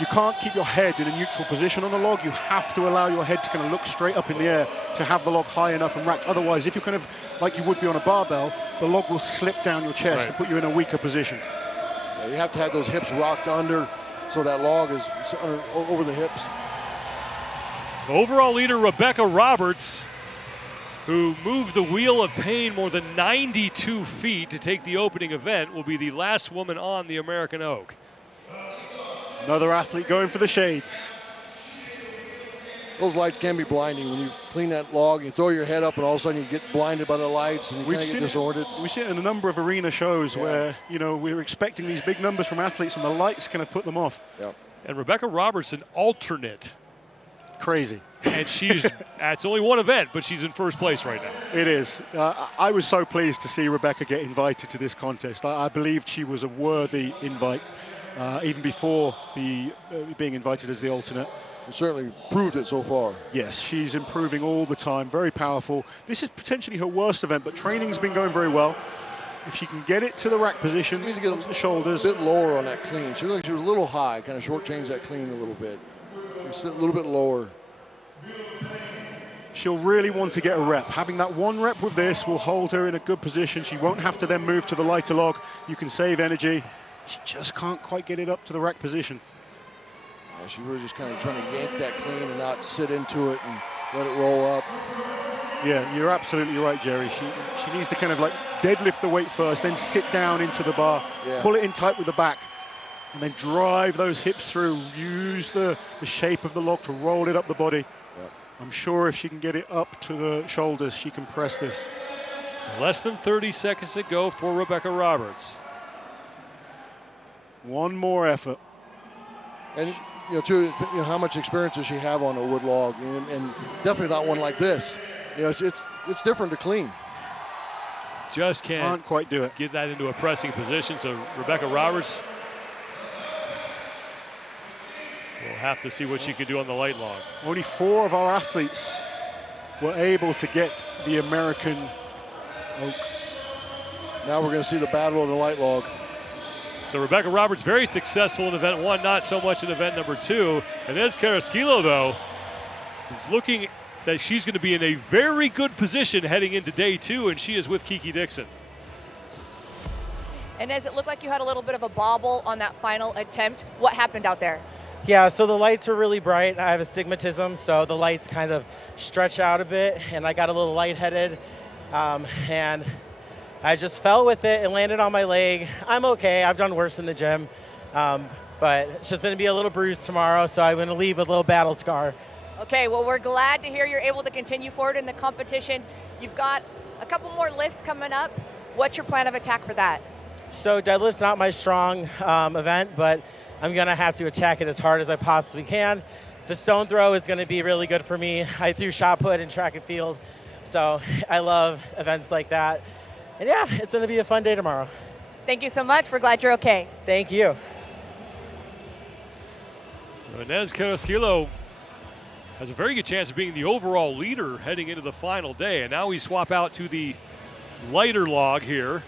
You can't keep your head in a neutral position on a log. You have to allow your head to kind of look straight up in the air to have the log high enough and racked. Otherwise, if you're kind of like you would be on a barbell, the log will slip down your chest and put you in a weaker position. Yeah, you have to have those hips rocked under so that log is over the hips. Overall leader Rebecca Roberts, who moved the Wheel of Pain more than 92 feet to take the opening event, will be the last woman on the American Oak. Another athlete going for the shades. Those lights can be blinding when you clean that log, you throw your head up, and all of a sudden you get blinded by the lights and you kind of get disoriented. We've seen it in a number of arena shows where, you know, we were expecting these big numbers from athletes and the lights kind of put them off. Yeah. And Rebecca Roberts, an alternate. Crazy. And she's, it's only one event, but she's in first place right now. It is. I was so pleased to see Rebecca get invited to this contest. I believed she was a worthy invite, even before being invited as the alternate. Certainly proved it so far. Yes, she's improving all the time, very powerful. This is potentially her worst event, but training's been going very well. If she can get it to the rack position, she needs to get the shoulders. A bit lower on that clean. She looked like she was a little high, kind of shortchanged that clean a little bit. She's a little bit lower. She'll really want to get a rep. Having that one rep with this will hold her in a good position. She won't have to then move to the lighter log. You can save energy. She just can't quite get it up to the rack position. Yeah, she was just kind of trying to yank that clean and not sit into it and let it roll up. Yeah, you're absolutely right, Jerry. She needs to kind of like deadlift the weight first, then sit down into the bar, pull it in tight with the back, and then drive those hips through. Use the shape of the log to roll it up the body. Yep. I'm sure if she can get it up to the shoulders, she can press this. Less than 30 seconds to go for Rebecca Roberts. One more effort. And how much experience does she have on a wood log? And definitely not one like this. It's different to clean. Just can't quite do it. Get that into a pressing position. So Rebecca Roberts will have to see what she can do on the light log. Only 4 of our athletes were able to get the American Oak. Now we're going to see the battle of the light log. So Rebecca Roberts very successful in event 1, not so much in event number 2. And Inez Carrasquillo, though, looking that she's going to be in a very good position heading into day 2, and she is with Kiki Dixon. And as it looked like you had a little bit of a bobble on that final attempt, what happened out there? Yeah, so the lights were really bright. I have astigmatism, so the lights kind of stretch out a bit, and I got a little lightheaded, and I just fell with it and landed on my leg. I'm okay. I've done worse in the gym, but it's just going to be a little bruised tomorrow, so I'm going to leave with a little battle scar. Okay, well, we're glad to hear you're able to continue forward in the competition. You've got a couple more lifts coming up. What's your plan of attack for that? So deadlift's not my strong event, but I'm going to have to attack it as hard as I possibly can. The stone throw is going to be really good for me. I threw shot put in track and field, so I love events like that. And yeah, it's going to be a fun day tomorrow. Thank you so much. We're glad you're okay. Thank you. Inez Carrasquillo has a very good chance of being the overall leader heading into the final day. And now we swap out to the lighter log here.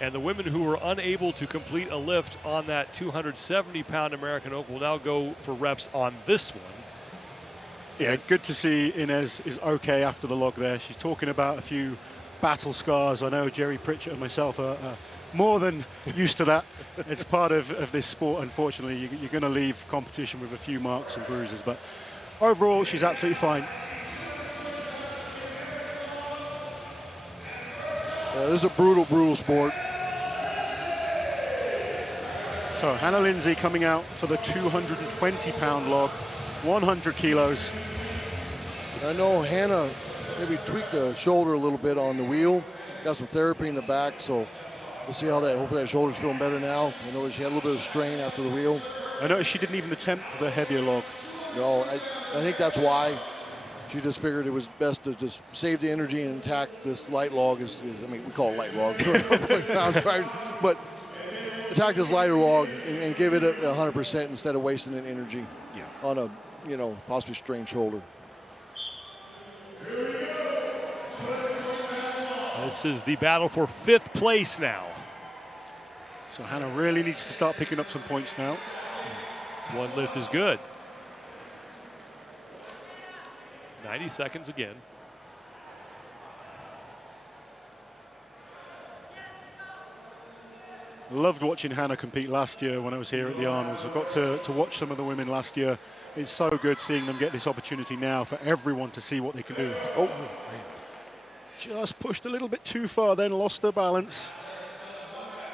And the women who were unable to complete a lift on that 270-pound American Oak will now go for reps on this one. Yeah, good to see Inez is okay after the log there. She's talking about a few battle scars. I know Jerry Pritchett and myself are more than used to that. It's part of this sport, unfortunately. You're going to leave competition with a few marks and bruises, but overall, she's absolutely fine. This is a brutal sport. So Hannah Linzay coming out for the 220-pound log, 100 kilos. I know Hannah maybe tweaked the shoulder a little bit on the wheel. Got some therapy in the back, so we'll see how that, hopefully that shoulder's feeling better now. I know she had a little bit of strain after the wheel. I noticed she didn't even attempt the heavier log. No, I think that's why. She just figured it was best to just save the energy and attack this light log. I mean, we call it light log, but attack this lighter log and give it 100% instead of wasting an energy on a, possibly strained shoulder. This is the battle for 5th place now. So Hannah really needs to start picking up some points now. One lift is good. 90 seconds again. Loved watching Hannah compete last year when I was here at the Arnolds. I got to watch some of the women last year. It's so good seeing them get this opportunity now for everyone to see what they can do. Oh, just pushed a little bit too far then, lost her balance.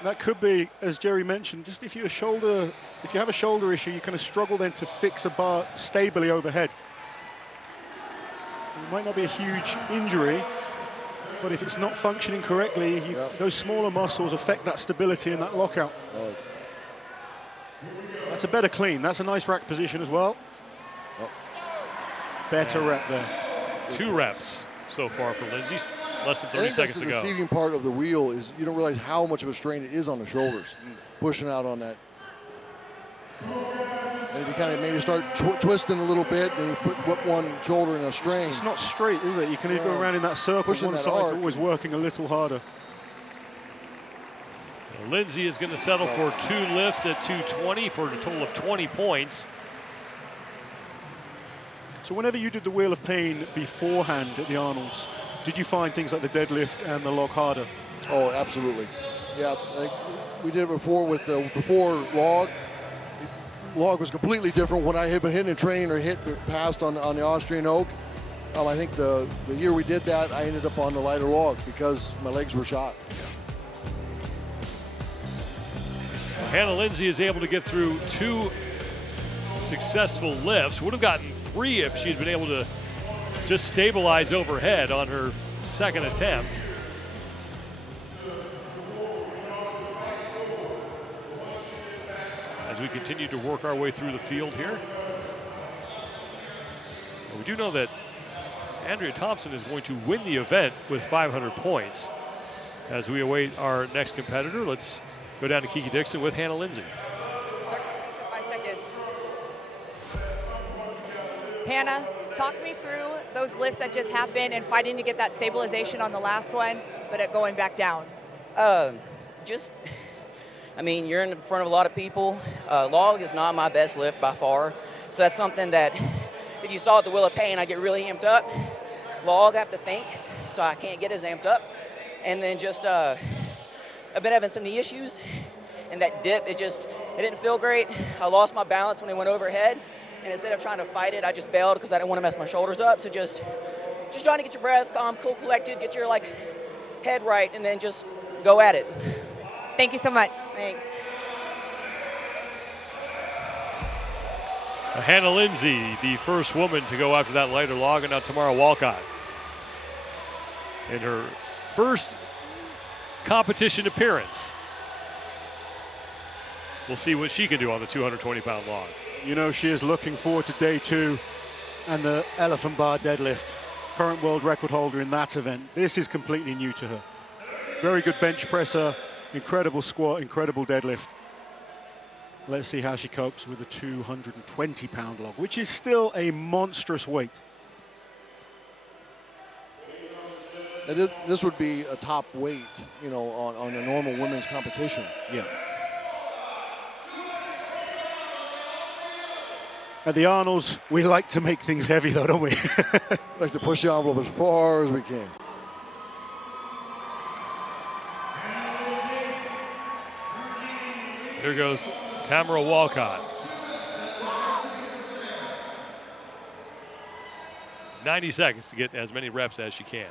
that could be, as Jerry mentioned, just if you have a shoulder issue, you kind of struggle then to fix a bar stably overhead. It might not be a huge injury, but if it's not functioning correctly, those smaller muscles affect that stability and that lockout. Oh. That's a better clean. That's a nice rack position as well. Oh. Better rep there. 2 reps so far for Linzay. Less than 30 seconds to go. The deceiving part of the wheel is you don't realize how much of a strain it is on the shoulders, pushing out on that. And if you kind of maybe start twisting a little bit, then you put one shoulder in a strain. It's not straight, is it? You can go around in that circle. Pushing one that side's arc. always working a little harder. Linzay is going to settle for 2 lifts at 220 for a total of 20 points. So whenever you did the Wheel of Pain beforehand at the Arnolds, did you find things like the deadlift and the log harder? Oh, absolutely. Yeah, we did it before with before log. Log was completely different when I had been hitting in training or passed on the Austrian Oak. I think the year we did that, I ended up on the lighter log because my legs were shot. Hannah Linzay is able to get through 2 successful lifts. Would have gotten 3 if she'd been able to just stabilize overhead on her second attempt. As we continue to work our way through the field here. And we do know that Andrea Thompson is going to win the event with 500 points. As we await our next competitor, let's go down to Kiki Dixon with Hannah Linzay. 5 seconds. Hannah, talk me through those lifts that just happened and fighting to get that stabilization on the last one, but it going back down. I mean, you're in front of a lot of people. Log is not my best lift by far. So that's something that, if you saw at the Wheel of Pain, I get really amped up. Log, I have to think, so I can't get as amped up. And then just, I've been having some knee issues. And that dip, it didn't feel great. I lost my balance when it went overhead. And instead of trying to fight it, I just bailed because I didn't want to mess my shoulders up. So just trying to get your breath calm, cool, collected, get your head right, and then just go at it. Thank you so much. Thanks. Hannah Linzay, the first woman to go after that lighter log, and now Tamara Walcott in her first competition appearance. We'll see what she can do on the 220-pound log. You know, she is looking forward to day 2 and the elephant bar deadlift. Current world record holder in that event. This is completely new to her. Very good bench presser, incredible squat, incredible deadlift. Let's see how she copes with a 220-pound log, which is still a monstrous weight. This would be a top weight, you know, on a normal women's competition. Yeah. At the Arnolds, we like to make things heavy, though, don't we? Like to push the envelope as far as we can. Here goes Tamara Walcott. 90 seconds to get as many reps as she can.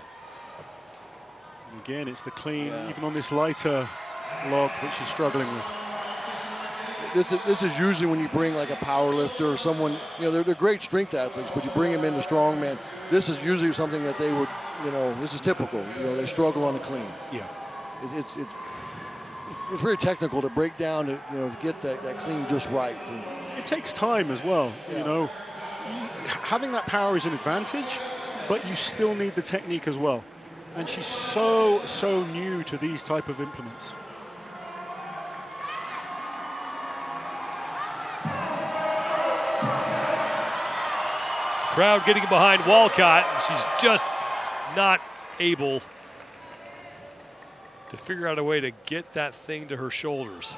Again, it's the clean, even on this lighter log that she's struggling with. This is usually when you bring like a power lifter or someone, you know, they're great strength athletes, but you bring them into strongman. This is usually something that they would, you know, this is typical. You know, they struggle on the clean. Yeah. It's very technical to break down, to get that clean just right. And it takes time as well. Yeah. You know, having that power is an advantage, but you still need the technique as well. And she's so new to these type of implements. Crowd getting behind Walcott. She's just not able to figure out a way to get that thing to her shoulders.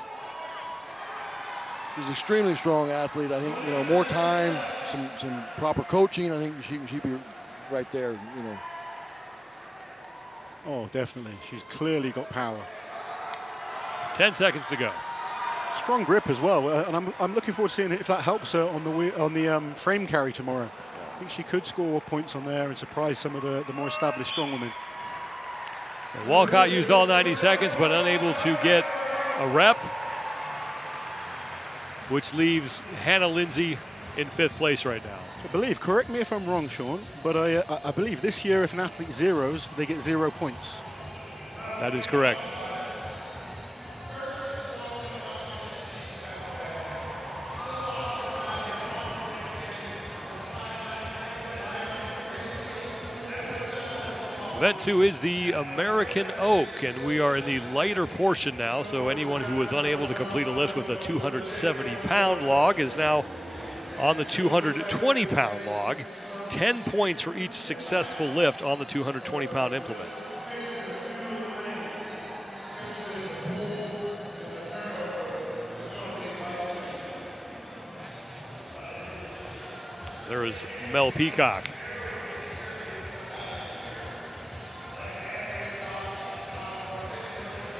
She's an extremely strong athlete. I think, you know, more time, some proper coaching, I think she'd be right there, you know. Oh, definitely. She's clearly got power. 10 seconds to go. Strong grip as well, and I'm looking forward to seeing if that helps her on the frame carry tomorrow. I think she could score points on there and surprise some of the more established strong women. Walcott used all 90 seconds, but unable to get a rep, which leaves Hannah Linzay in 5th place right now. I believe, correct me if I'm wrong, Sean, but I believe this year if an athlete zeros, they get 0 points. That is correct. Event 2 is the American Oak, and we are in the lighter portion now, so anyone who was unable to complete a lift with a 270-pound log is now on the 220-pound log. 10 points for each successful lift on the 220-pound implement. There is Mel Peacock.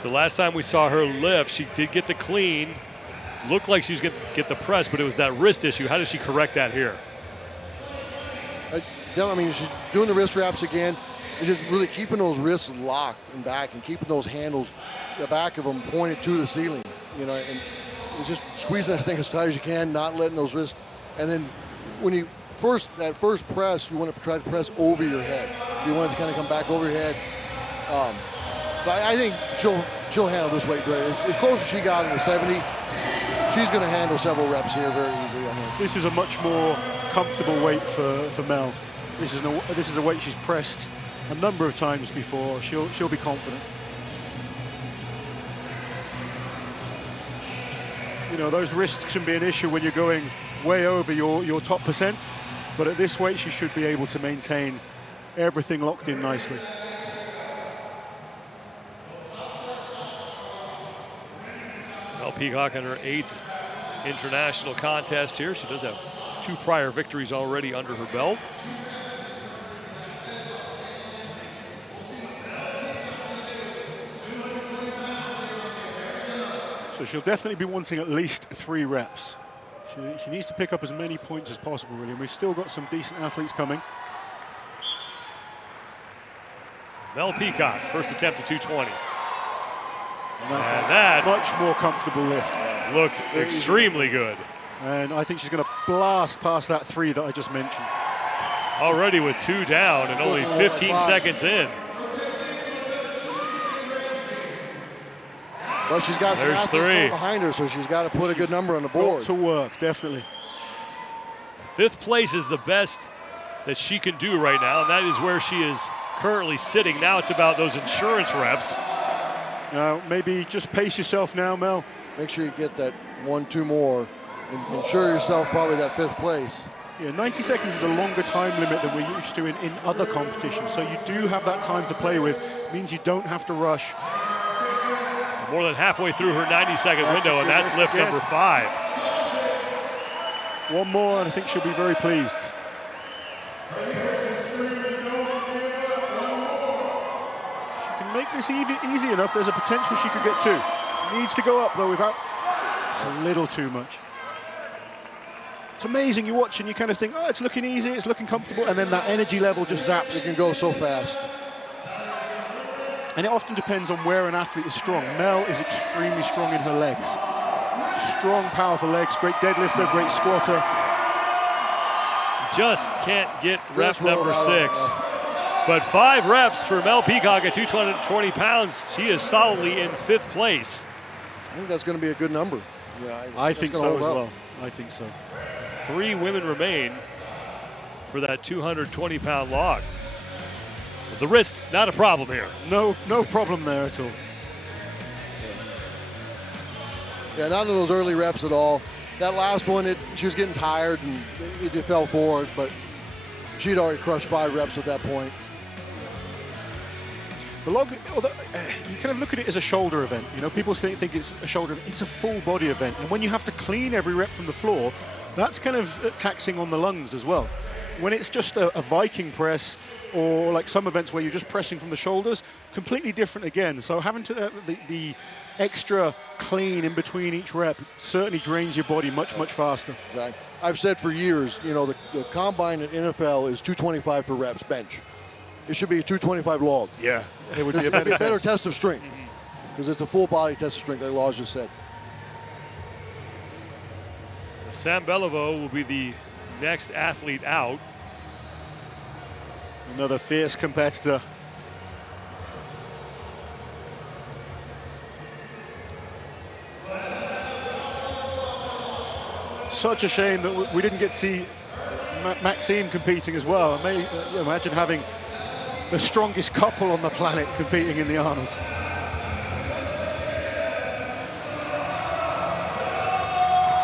So last time we saw her lift, she did get the clean. Looked like she was going to get the press, but it was that wrist issue. How does she correct that here? I mean, she's doing the wrist wraps again. It's just really keeping those wrists locked and back and keeping those handles, the back of them pointed to the ceiling, you know, and it's just squeezing that thing as tight as you can, not letting those wrists. And then when you that first press, you want to try to press over your head. So you want it to kind of come back over your head. So I think she'll handle this weight great. As close as she got in the 70, she's going to handle several reps here very easily, I think. This is a much more comfortable weight for Mel. This is a weight she's pressed a number of times before. She'll be confident. You know, those wrists can be an issue when you're going way over your top percent, but at this weight she should be able to maintain everything locked in nicely. Mel Peacock in her 8th international contest here. She does have 2 prior victories already under her belt. So she'll definitely be wanting at least 3 reps. She needs to pick up as many points as possible, really. And we've still got some decent athletes coming. Mel Peacock, first attempt at 220. And that much more comfortable lift. Looked extremely good. And I think she's going to blast past that 3 that I just mentioned. Already with 2 down and only 15 seconds in. Well, she's got some athletes coming behind her, so she's got to put a good number on the board. To work, definitely. 5th place is the best that she can do right now, and that is where she is currently sitting. Now it's about those insurance reps. Maybe just pace yourself now, Mel. Make sure you get that 1-2 more and ensure yourself probably that 5th place. Yeah, 90 seconds is a longer time limit than we're used to in other competitions, so you do have that time to play with. It means you don't have to rush. More than halfway through her 90-second window, and that's lift number 5. 1 more, and I think she'll be very pleased. She can make this easy enough. There's a potential she could get 2. Needs to go up, though, without... It's a little too much. It's amazing. You watch and you kind of think, oh, it's looking easy, it's looking comfortable, and then that energy level just zaps. It can go so fast. And it often depends on where an athlete is strong. Mel is extremely strong in her legs. Strong, powerful legs, great deadlifter, great squatter. Just can't get rep number 6. But 5 reps for Mel Peacock at 220 pounds. She is solidly in 5th place. I think that's going to be a good number. Yeah, I think so as well. I think so. 3 women remain for that 220-pound log. But the wrist's not a problem here. No problem there at all. Yeah, not in those early reps at all. That last one, she was getting tired and it fell forward, but she'd already crushed 5 reps at that point. The log, although, you kind of look at it as a shoulder event. You know, people think it's a shoulder event. It's a full body event. And when you have to clean every rep from the floor, that's kind of taxing on the lungs as well. When it's just a Viking press, or like some events where you're just pressing from the shoulders, completely different again. So having to the extra clean in between each rep certainly drains your body much faster. Exactly. I've said for years, you know, the combine at NFL is 225 for reps bench. It should be a 225 log. Yeah, it would be a better test of strength. because it's a full body test of strength, like Laws just said. Sam Beliveau will be the next athlete out. Another fierce competitor. Such a shame that we didn't get to see Maxime competing as well. Imagine having the strongest couple on the planet competing in the Arnolds.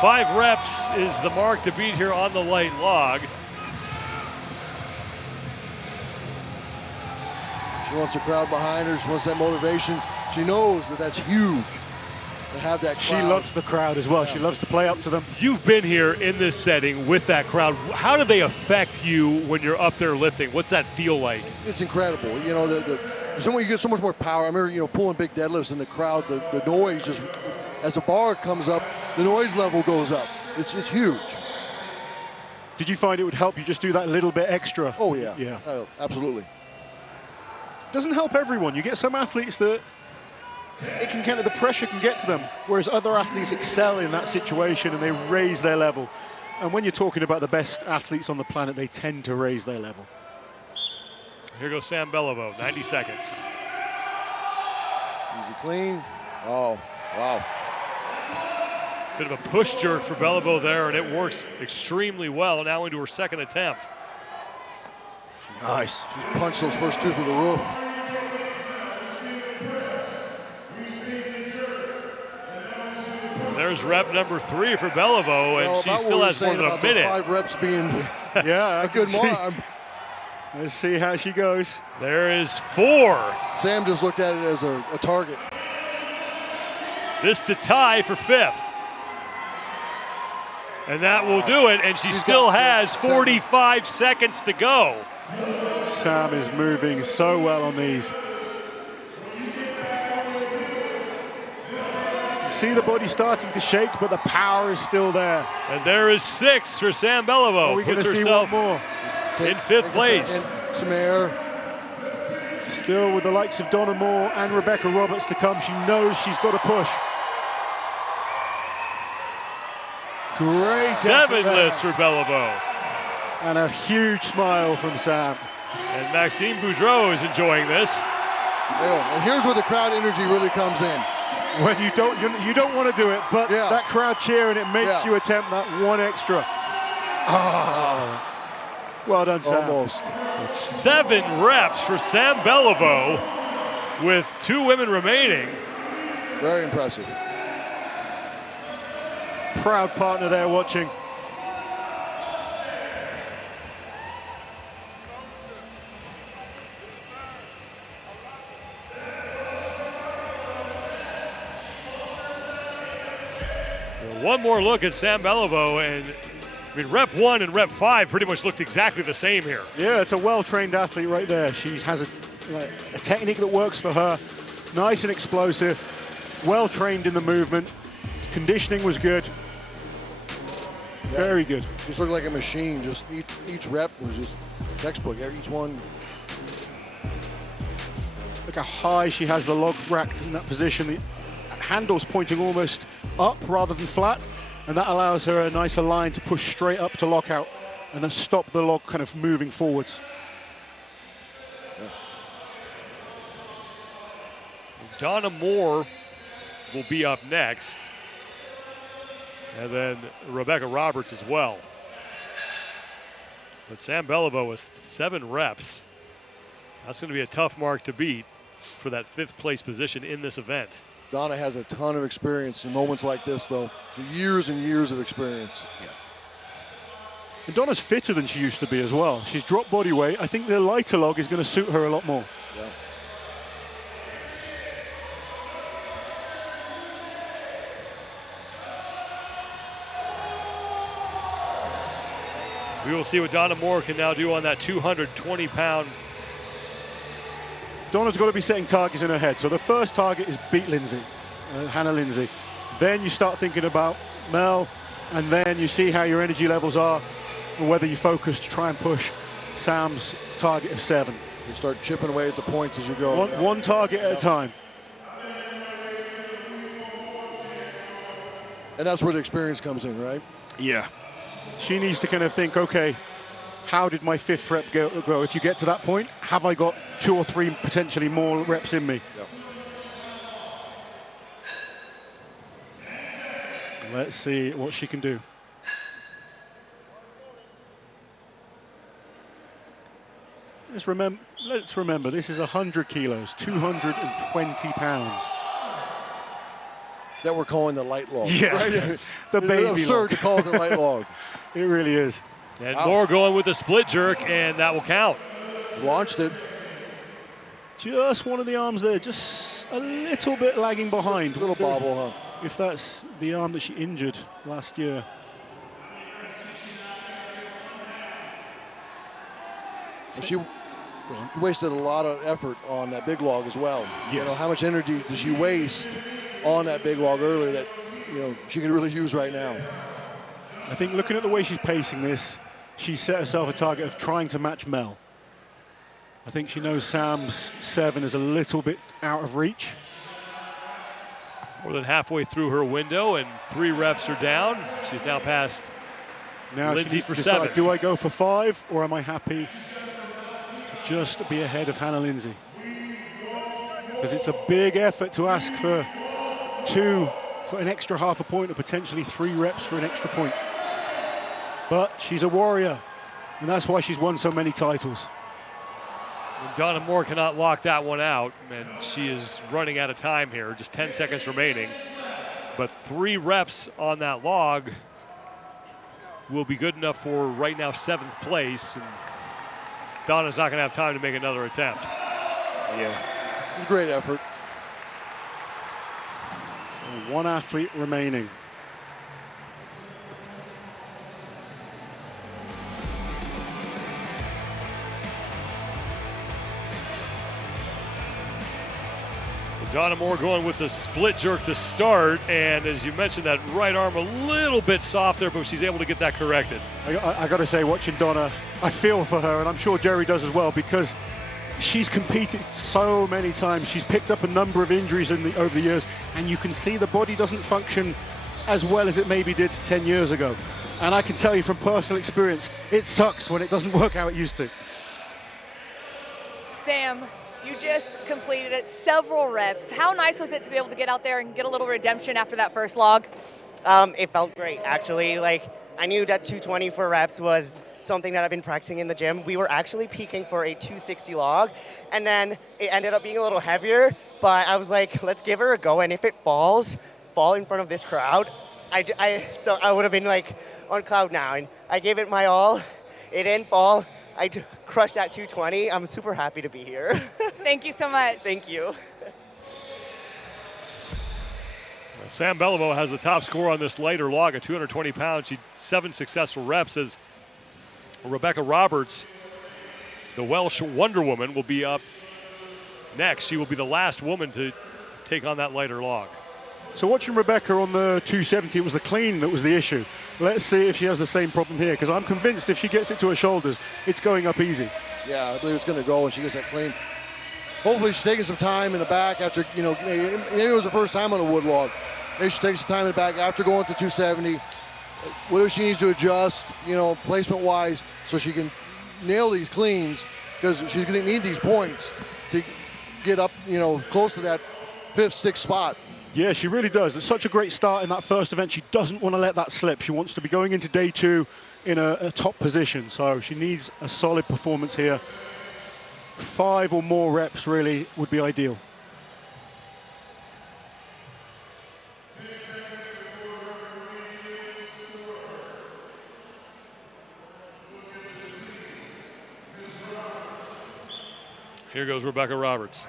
Five reps is the mark to beat here on the light log. She wants the crowd behind her. She wants that motivation. She knows that that's huge to have that crowd. She loves the crowd as well. Yeah. She loves to play up to them. You've been here in this setting with that crowd. How do they affect you when you're up there lifting? What's that feel like? It's incredible. You know, you get so much more power. I remember, you know, pulling big deadlifts in the crowd. The noise just, as the bar comes up, the noise level goes up. It's huge. Did you find it would help you just do that little bit extra? Oh yeah. Yeah. Absolutely. Doesn't help everyone. You get some athletes that it can kind of, the pressure can get to them, whereas other athletes excel in that situation and they raise their level. And when you're talking about the best athletes on the planet, they tend to raise their level. Here goes Sam Beliveau, 90 seconds. Easy clean. Oh, wow. Bit of a push jerk for Beliveau there, and it works extremely well. Now into her second attempt. Nice. She punched those first two through the roof. There's rep number 3 for Beliveau, and she still has more than a minute. 5 reps being yeah, a good mark. Let's see how she goes. There is 4. Sam just looked at it as a target. This to tie for 5th. And that will do it, and she still has 45 seconds to go. Sam is moving so well on these. See the body starting to shake, but the power is still there. And there is 6 for Sam Beliveau. Are we going to see herself one more? In 5th place. Some air. Still with the likes of Donna Moore and Rebecca Roberts to come. She knows she's got to push. Great 7 lifts for Beliveau. And a huge smile from Sam. And Maxime Boudreau is enjoying this. Yeah, and here's where the crowd energy really comes in. When you don't want to do it, but that crowd cheering, it makes you attempt that one extra. Oh. Well done, Sam. Almost. 7 reps for Sam Beliveau with 2 women remaining. Very impressive. Proud partner there watching. One more look at Sam Beliveau, and I mean, rep 1 and rep 5 pretty much looked exactly the same here. Yeah, it's a well-trained athlete right there. She has a technique that works for her. Nice and explosive, well-trained in the movement. Conditioning was good. Yeah. Very good. Just looked like a machine. Just each rep was just textbook. Each one. Look how high she has the log racked in that position. The handle's pointing almost up rather than flat, and that allows her a nicer line to push straight up to lockout and then stop the log kind of moving forwards. Yeah. Donna Moore will be up next, and then Rebecca Roberts as well. But Sam Beliveau with 7 reps. That's going to be a tough mark to beat for that 5th place position in this event. Donna has a ton of experience in moments like this, though. Years and years of experience. Yeah. And Donna's fitter than she used to be as well. She's dropped body weight. I think the lighter log is going to suit her a lot more. Yeah. We will see what Donna Moore can now do on that 220-pound. Donna's got to be setting targets in her head. So the first target is beat Linzay, Hannah Linzay. Then you start thinking about Mel, and then you see how your energy levels are and whether you focus to try and push Sam's target of 7. You start chipping away at the points as you go. One target at a time. And that's where the experience comes in, right? Yeah. She needs to kind of think, okay, how did my 5th rep go? If you get to that point, have I got 2 or 3 potentially more reps in me? Yep. Let's see what she can do. Let's remember, this is 100 kilos, 220 pounds. That we're calling the light log. Yeah, right? the baby It's absurd log. to call it the light log. It really is. And Moore going with a split jerk, and that will count. Launched it. Just one of the arms there, just a little bit lagging behind. A little bobble, huh? If that's the arm that she injured last year. She wasted a lot of effort on that big log as well. Yes. You know, how much energy did she waste on that big log earlier that, you know, she could really use right now? I think looking at the way she's pacing this, she set herself a target of trying to match Mel. I think she knows Sam's 7 is a little bit out of reach. More than halfway through her window, and 3 reps are down. She's now passed Linzay she needs for to decide, 7. do I go for 5, or am I happy to just be ahead of Hannah Linzay? Because it's a big effort to ask for 2 for an extra half a point, or potentially 3 reps for an extra point. But she's a warrior, and that's why she's won so many titles. And Donna Moore cannot lock that one out, and she is running out of time here, just 10 seconds remaining. But 3 reps on that log will be good enough for right now 7th place, and Donna's not gonna have time to make another attempt. Yeah, great effort. So 1 athlete remaining. Donna Moore going with the split jerk to start, and as you mentioned, that right arm a little bit soft there, but she's able to get that corrected. I got to say, watching Donna, I feel for her, and I'm sure Jerry does as well, because she's competed so many times. She's picked up a number of injuries over the years, and you can see the body doesn't function as well as it maybe did 10 years ago. And I can tell you from personal experience, it sucks when it doesn't work how it used to. Sam, you just completed it, several reps. How nice was it to be able to get out there and get a little redemption after that first log? It felt great, actually. Like, I knew that 220 for reps was something that I've been practicing in the gym. We were actually peaking for a 260 log, and then it ended up being a little heavier, but I was like, let's give her a go, and if it fall in front of this crowd, so I would have been like on cloud 9. I gave it my all. It didn't fall. I crushed that 220. I'm super happy to be here. Thank you so much. Thank you. Sam Beliveau has the top score on this lighter log at 220 pounds. She 7 successful reps as Rebecca Roberts, the Welsh Wonder Woman, will be up next. She will be the last woman to take on that lighter log. So watching Rebecca on the 270, it was the clean that was the issue. Let's see if she has the same problem here, because I'm convinced if she gets it to her shoulders, it's going up easy. Yeah, I believe it's going to go when she gets that clean. Hopefully she's taking some time in the back after, you know, maybe it was the first time on a wood log. Maybe she takes some time in the back after going to 270. Whatever she needs to adjust, you know, placement-wise, so she can nail these cleans, because she's going to need these points to get up, you know, close to that 5th, 6th spot. Yeah, she really does. It's such a great start in that first event. She doesn't want to let that slip. She wants to be going into day 2 in a top position. So she needs a solid performance here. 5 or more reps really would be ideal. Here goes Rebecca Roberts.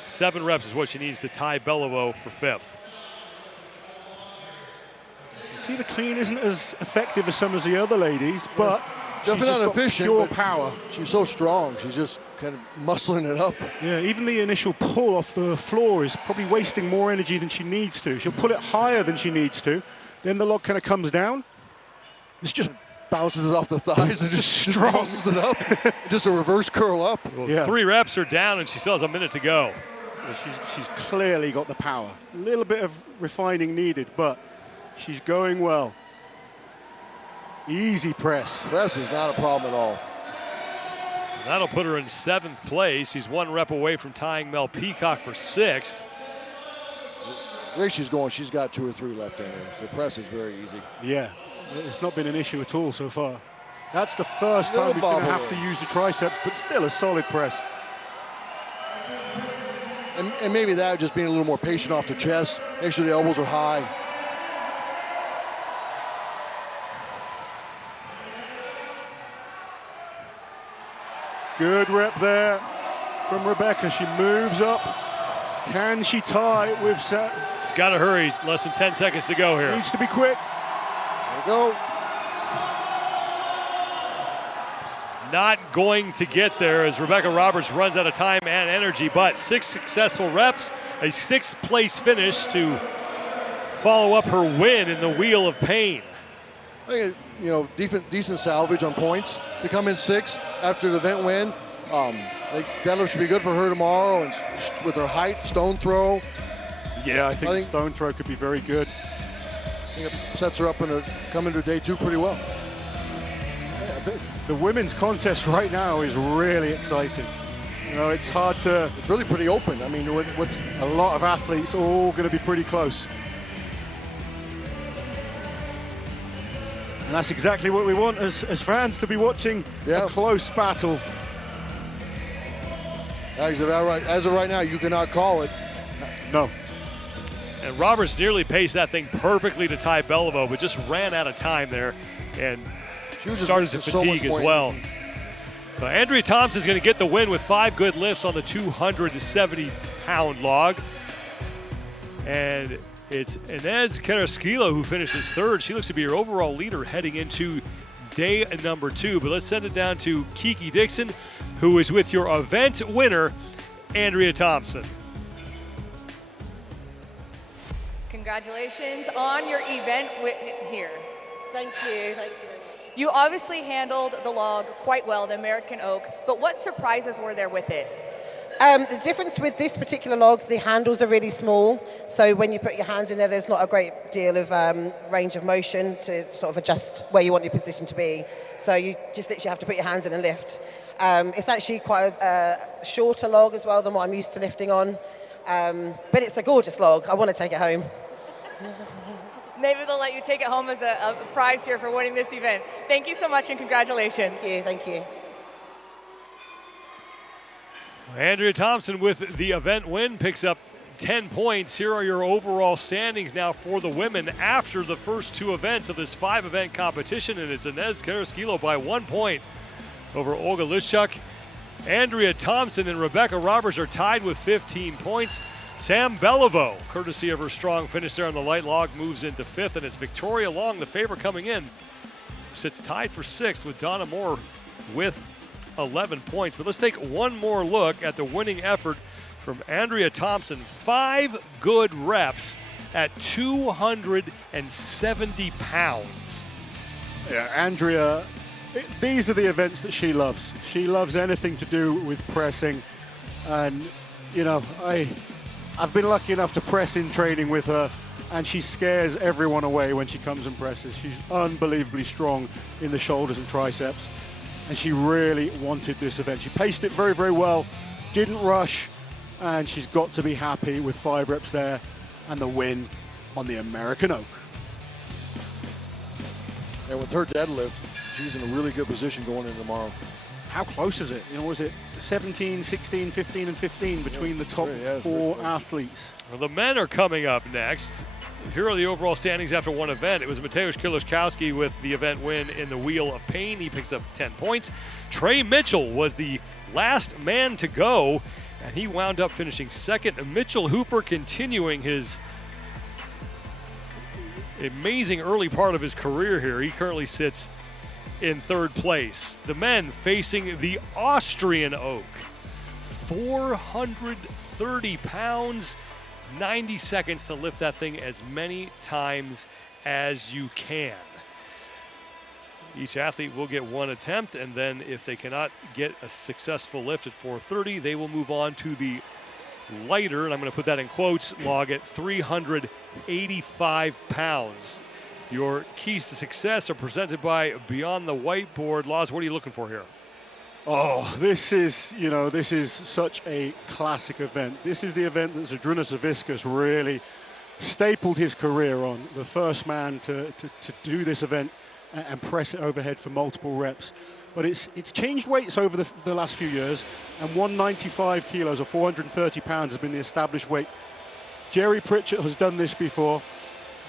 7 reps is what she needs to tie Beliveau for 5th. See, the clean isn't as effective as some of the other ladies, but definitely not efficient. Pure power. She's so strong. She's just kind of muscling it up. Yeah, even the initial pull off the floor is probably wasting more energy than she needs to. She'll pull it higher than she needs to. Then the log kind of comes down. It's just bounces it off the thighs and just bounces it up. Just a reverse curl up. Well, 3 reps are down, and she still has a minute to go. She's clearly got the power. A little bit of refining needed, but she's going well. Easy press. Press is not a problem at all. That'll put her in 7th place. She's 1 rep away from tying Mel Peacock for 6th. The way she's going, she's got 2 or 3 left in her. The press is very easy. Yeah, it's not been an issue at all so far. That's the first time we've seen her have to use the triceps, but still a solid press. And maybe that just being a little more patient off the chest. Make sure the elbows are high. Good rep there from Rebecca. She moves up. Can she tie with Sam? She's got to hurry. Less than 10 seconds to go here. Needs to be quick. There we go. Not going to get there as Rebecca Roberts runs out of time and energy, but 6 successful reps, a 6th place finish to follow up her win in the Wheel of Pain. I think, you know, decent salvage on points to come in 6th after the event win. I think deadlift should be good for her tomorrow, and with her height, stone throw. Yeah, I think stone throw could be very good. I think it sets her up come into day 2 pretty well. Yeah, the women's contest right now is really exciting. You know, it's hard to. It's really pretty open. I mean, what's a lot of athletes all going to be pretty close. And that's exactly what we want as fans, to be watching a close battle. As of right now, you cannot call it. No. And Roberts nearly paced that thing perfectly to tie Beliveau, but just ran out of time there and started to fatigue as well. So Andrea Thompson's going to get the win with 5 good lifts on the 270-pound log. And it's Inez Carrasquillo who finishes 3rd. She looks to be your overall leader heading into day number 2. But let's send it down to Kiki Dixon, who is with your event winner, Andrea Thompson. Congratulations on your event here. Thank you. You obviously handled the log quite well, the American Oak, but what surprises were there with it? The difference with this particular log, the handles are really small, so when you put your hands in there, there's not a great deal of range of motion to sort of adjust where you want your position to be. So you just literally have to put your hands in and lift. It's actually quite a shorter log as well than what I'm used to lifting on, but it's a gorgeous log. I want to take it home. Maybe they'll let you take it home as a prize here for winning this event. Thank you so much and congratulations. Thank you. Andrea Thompson with the event win picks up 10 points. Here are your overall standings now for the women after the first 2 events of this 5-event competition, and it's Inez Carrasquillo by 1 point over Olga Liaschuck. Andrea Thompson and Rebecca Roberts are tied with 15 points. Sam Beliveau, courtesy of her strong finish there on the light log, moves into 5th, and it's Victoria Long, the favorite coming in, sits tied for 6th with Donna Moore with 11 points. But let's take one more look at the winning effort from Andrea Thompson. 5 good reps at 270 pounds. Yeah, Andrea, these are the events that she loves. She loves anything to do with pressing. And, you know, I've been lucky enough to press in training with her, and she scares everyone away when she comes and presses. She's unbelievably strong in the shoulders and triceps, and she really wanted this event. She paced it very, very well, didn't rush, and she's got to be happy with 5 reps there and the win on the American Oak. And with her deadlift, she's in a really good position going into tomorrow. How close is it? You know, was it 17, 16, 15, and 15 between the top 4 athletes? Well, the men are coming up next. Here are the overall standings after one event. It was Mateusz Kieliszkowski with the event win in the Wheel of Pain. He picks up 10 points. Trey Mitchell was the last man to go, and he wound up finishing 2nd. Mitchell Hooper continuing his amazing early part of his career here. He currently sits in 3rd place. The men facing the Austrian Oak. 430 pounds, 90 seconds to lift that thing as many times as you can. Each athlete will get 1 attempt, and then if they cannot get a successful lift at 430, they will move on to the lighter, and I'm going to put that in quotes, log at 385 pounds. Your keys to success are presented by Beyond the Whiteboard. Laws, what are you looking for here? Oh, this is such a classic event. This is the event that Zydrunas Savickas really stapled his career on. The first man to do this event and press it overhead for multiple reps. But it's changed weights over the last few years, and 195 kilos or 430 pounds has been the established weight. Jerry Pritchett has done this before.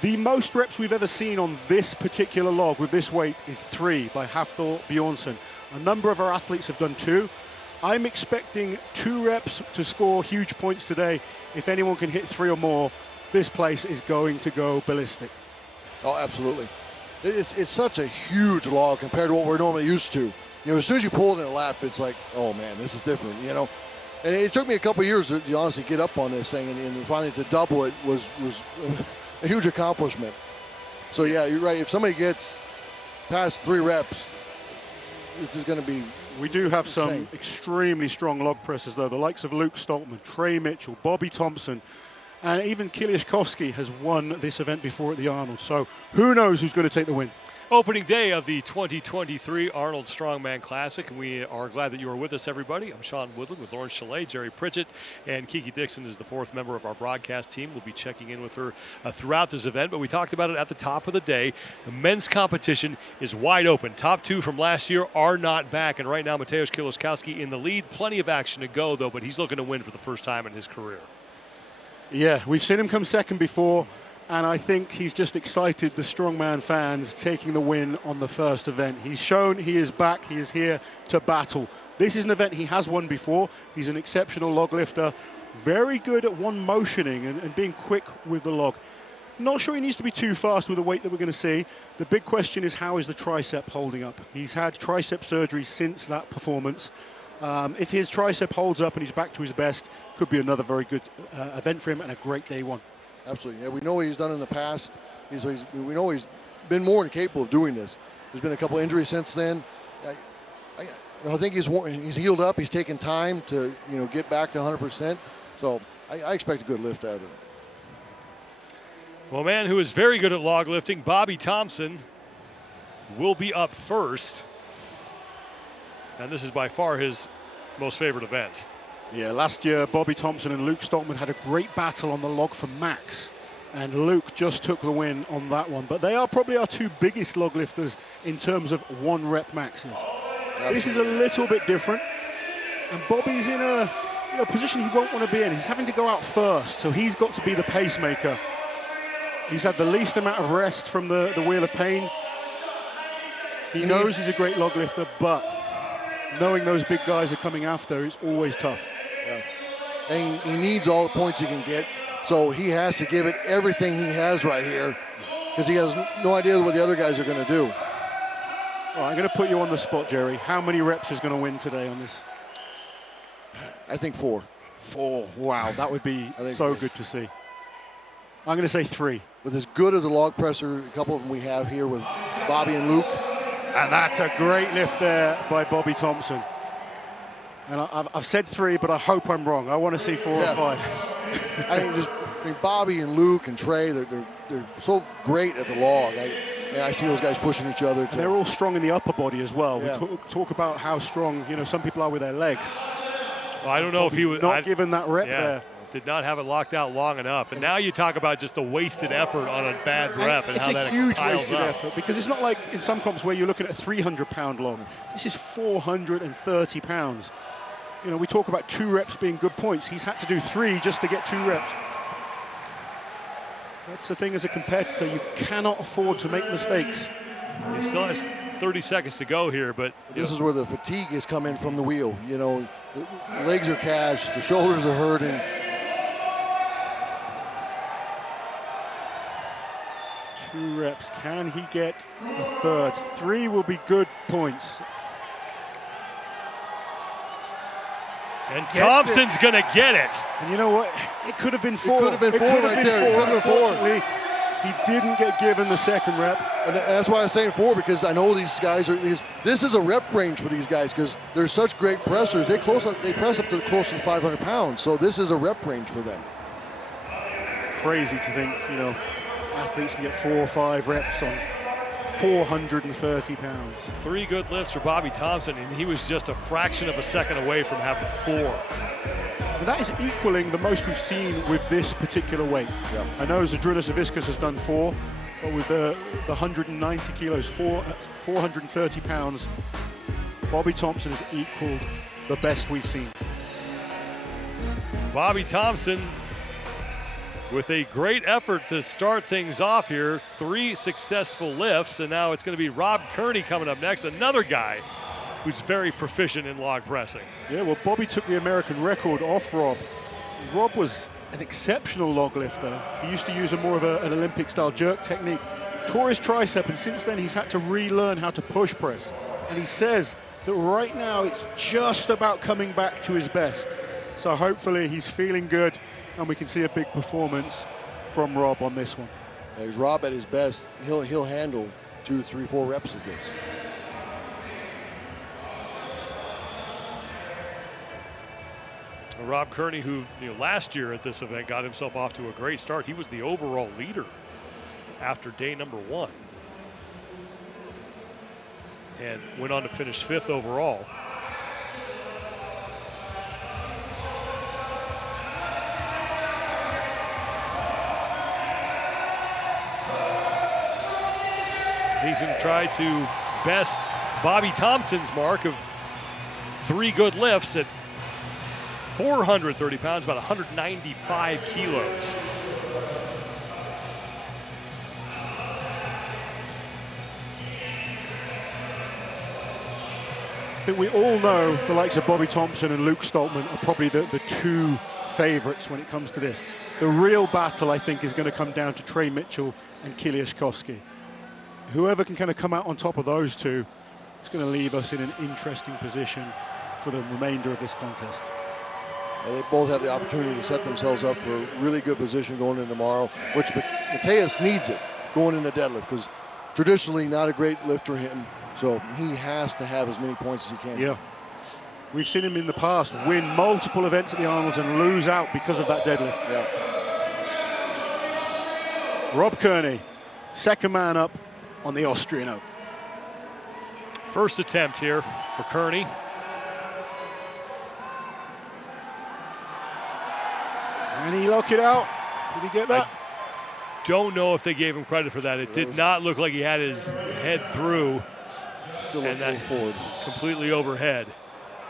The most reps we've ever seen on this particular log with this weight is 3 by Hafthor Bjornsson. A number of our athletes have done 2. I'm expecting 2 reps to score huge points today. If anyone can hit 3 or more, this place is going to go ballistic. Oh, absolutely. It's such a huge log compared to what we're normally used to. As soon as you pull it in a lap, it's like, oh man, this is different, And it took me a couple of years to honestly get up on this thing, and finally to double it was a huge accomplishment. So yeah, you're right. If somebody gets past 3 reps, this is going to be. We do have insane. some extremely strong log pressers, though. The likes of Luke Stoltman, Trey Mitchell, Bobby Thompson, and even Kieliszkowski has won this event before at the Arnold. So who knows who's going to take the win? Opening day of the 2023 Arnold Strongman Classic, and we are glad that you are with us, everybody. I'm Sean Woodland with Lauren Chalet, Jerry Pritchett, and Kiki Dixon is the 4th member of our broadcast team. We'll be checking in with her throughout this event, but we talked about it at the top of the day. The men's competition is wide open. Top 2 from last year are not back, and right now Mateusz Kieliszkowski in the lead. Plenty of action to go, though, but he's looking to win for the first time in his career. Yeah, we've seen him come second before, and I think he's just excited the Strongman fans taking the win on the first event. He's shown he is back, he is here to battle. This is an event he has won before. He's an exceptional log lifter, very good at one motioning and being quick with the log. Not sure he needs to be too fast with the weight that we're going to see. The big question is, how is the tricep holding up? He's had tricep surgery since that performance. If his tricep holds up and he's back to his best, could be another very good event for him and a great day one. Absolutely. Yeah, we know what he's done in the past. We know he's been more than capable of doing this. There's been a couple injuries since then. I think he's healed up. He's taken time to get back to 100%. So I expect a good lift out of it. Well, a man who is very good at log lifting, Bobby Thompson, will be up first. And this is by far his most favorite event. Yeah, last year Bobby Thompson and Luke Stoltman had a great battle on the log for max, and Luke just took the win on that one. But they are probably our 2 biggest log lifters in terms of 1 rep maxes. Absolutely. This is a little bit different, and Bobby's in a position he won't want to be in. He's having to go out first, so he's got to be the pacemaker. He's had the least amount of rest from the Wheel of Pain. He knows he's a great log lifter, but knowing those big guys are coming after is always tough. Yeah. And he needs all the points he can get, so he has to give it everything he has right here, because he has no idea what the other guys are going to do. All right, I'm going to put you on the spot, Jerry. How many reps is going to win today on this? I think 4. 4. Wow, that would be so good to see. I'm going to say 3. With as good as a log presser, a couple of them we have here with Bobby and Luke. And that's a great lift there by Bobby Thompson. And I've said 3, but I hope I'm wrong. I want to see 4 or 5. I think Bobby and Luke and Trey, they're so great at the log. I see those guys pushing each other. And they're all strong in the upper body as well. Yeah. We talk about how strong some people are with their legs. Well, I don't know if he was not given that rep there. Did not have it locked out long enough. And now you talk about just the wasted effort on a bad rep and how that piles up. It's a huge wasted effort, because it's not like in some comps where you're looking at a 300-pound log. This is 430 pounds. We talk about 2 reps being good points. He's had to do 3 just to get 2 reps. That's the thing as a competitor. You cannot afford to make mistakes. He still has 30 seconds to go here, but this is where the fatigue is coming from the wheel. The legs are cashed, the shoulders are hurting. 2 reps. Can he get a 3rd? 3 will be good points. And Thompson's going to get it. And you know what? It could have been 4. It could have been 4 right there. It could have been 4. He didn't get given the second rep. And that's why I was saying 4, because I know these guys are, this is a rep range for these guys because they're such great pressers. They press up to close to 500 pounds. So this is a rep range for them. Crazy to think, you know, athletes can get 4 or 5 reps on 430 pounds. 3 good lifts for Bobby Thompson, and he was just a fraction of a second away from having 4. And that is equaling the most we've seen with this particular weight. Yeah. I know Zadrulis Savickas has done 4, but with the 190 kilos, 430 pounds, Bobby Thompson has equaled the best we've seen. Bobby Thompson with a great effort to start things off here. 3 successful lifts, and now it's going to be Rob Kearney coming up next, another guy who's very proficient in log pressing. Yeah, well, Bobby took the American record off Rob. Rob was an exceptional log lifter. He used to use more of an Olympic-style jerk technique. Tore his tricep, and since then he's had to relearn how to push press. And he says that right now it's just about coming back to his best. So hopefully he's feeling good, and we can see a big performance from Rob on this one. As Rob at his best, he'll handle 2, 3, 4 reps of this. Rob Kearney, who last year at this event got himself off to a great start. He was the overall leader after day number 1. And went on to finish 5th overall. He's going to try to best Bobby Thompson's mark of 3 good lifts at 430 pounds, about 195 kilos. I think we all know the likes of Bobby Thompson and Luke Stoltman are probably the 2 favorites when it comes to this. The real battle, I think, is going to come down to Trey Mitchell and Kieliszkowski. Whoever can kind of come out on top of those 2 is going to leave us in an interesting position for the remainder of this contest. They both have the opportunity to set themselves up for a really good position going in tomorrow, which Mateusz needs it going into deadlift because traditionally not a great lifter him, so he has to have as many points as he can. Yeah. We've seen him in the past win multiple events at the Arnolds and lose out because of that deadlift. Yeah. Rob Kearney, second man up on the Austrian Oak. First attempt here for Kearney. And he locked it out. Did he get that? I don't know if they gave him credit for that. It did not look like he had his head through. Still and that forward. Completely overhead.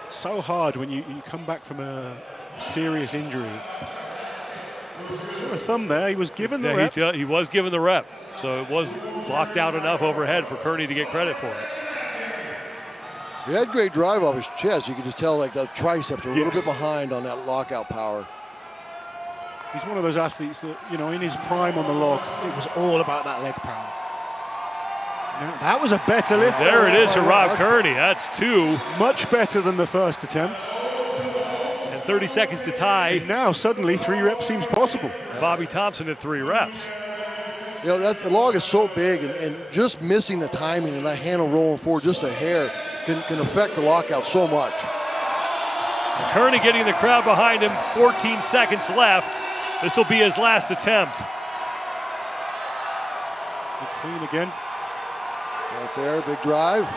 It's so hard when you come back from a serious injury. Saw a thumb there. He was given the rep. He was given the rep. So it was locked out enough overhead for Kearney to get credit for it. He had great drive off his chest. You could just tell like the triceps are a little bit behind on that lockout power. He's one of those athletes that, in his prime on the log, it was all about that leg power. Now, that was a better lift. There it is to Rob Kearney. That's 2. Much better than the first attempt. And 30 seconds to tie. And now suddenly 3 reps seems possible. Bobby Thompson at 3 reps. The log is so big, and just missing the timing and that handle rolling forward just a hair can affect the lockout so much. Kearney getting the crowd behind him. 14 seconds left. This will be his last attempt. Good clean again. Right there, big drive.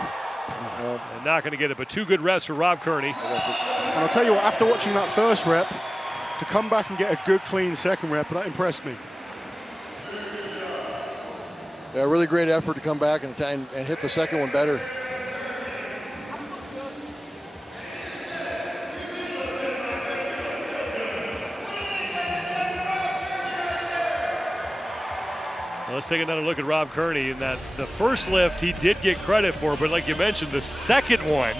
And not going to get it, but 2 good reps for Rob Kearney. And I'll tell you what, after watching that first rep, to come back and get a good clean second rep, that impressed me. Yeah, really great effort to come back and hit the second one better. Let's take another look at Rob Kearney. In that the first lift he did get credit for, but like you mentioned, the second one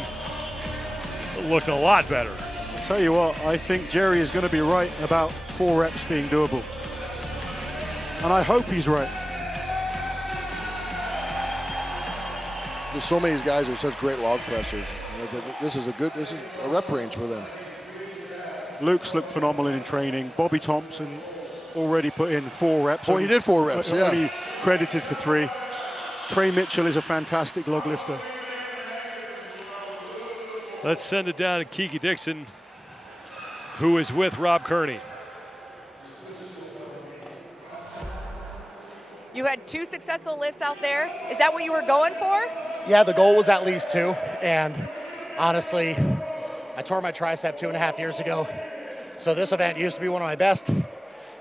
looked a lot better. I'll tell you what, I think Jerry is going to be right about 4 reps being doable. And I hope he's right. There's so many of these guys are such great log pressers. This is a rep range for them. Luke's looked phenomenal in training. Bobby Thompson already put in 4 reps. Oh, he did 4 reps, yeah. Only credited for 3. Trey Mitchell is a fantastic log lifter. Let's send it down to Kiki Dixon, who is with Rob Kearney. You had 2 successful lifts out there. Is that what you were going for? Yeah, the goal was at least 2. And honestly, I tore my tricep 2.5 years ago. So this event used to be one of my best.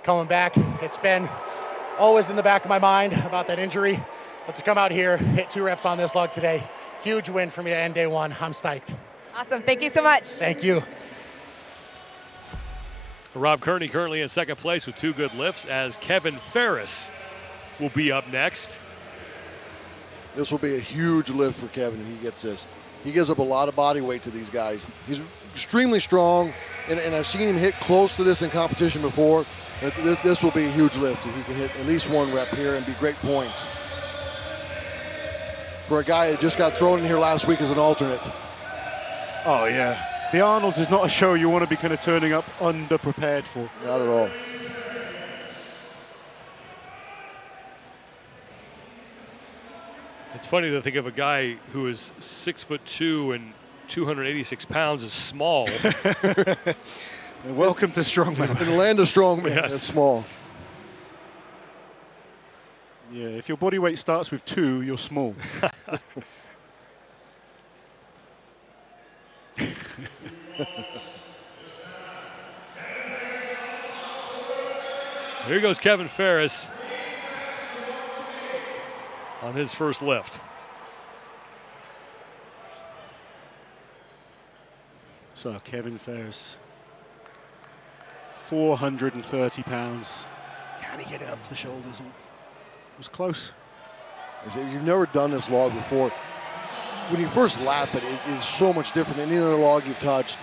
Coming back, it's been always in the back of my mind about that injury. But to come out here, hit 2 reps on this log today, huge win for me to end day 1. I'm psyched. Awesome, thank you so much. Thank you. Rob Kearney currently in second place with 2 good lifts, as Kevin Ferris will be up next. This will be a huge lift for Kevin if he gets this. He gives up a lot of body weight to these guys. He's extremely strong, and I've seen him hit close to this in competition before. This will be a huge lift if he can hit at least 1 rep here and be great points. For a guy that just got thrown in here last week as an alternate. Oh, yeah. The Arnold's is not a show you want to be kind of turning up underprepared for. Not at all. It's funny to think of a guy who is 6'2" and 286 pounds is small. Welcome to Strongman. In the land of Strongman, Yes. that's small. Yeah, if your body weight starts with 2, you're small. Here goes Kevin Ferris on his first lift. So Kevin Ferris, 430 pounds. Can he get it up to the shoulders? It was close. You've never done this log before. When you first lap it, it is so much different than any other log you've touched.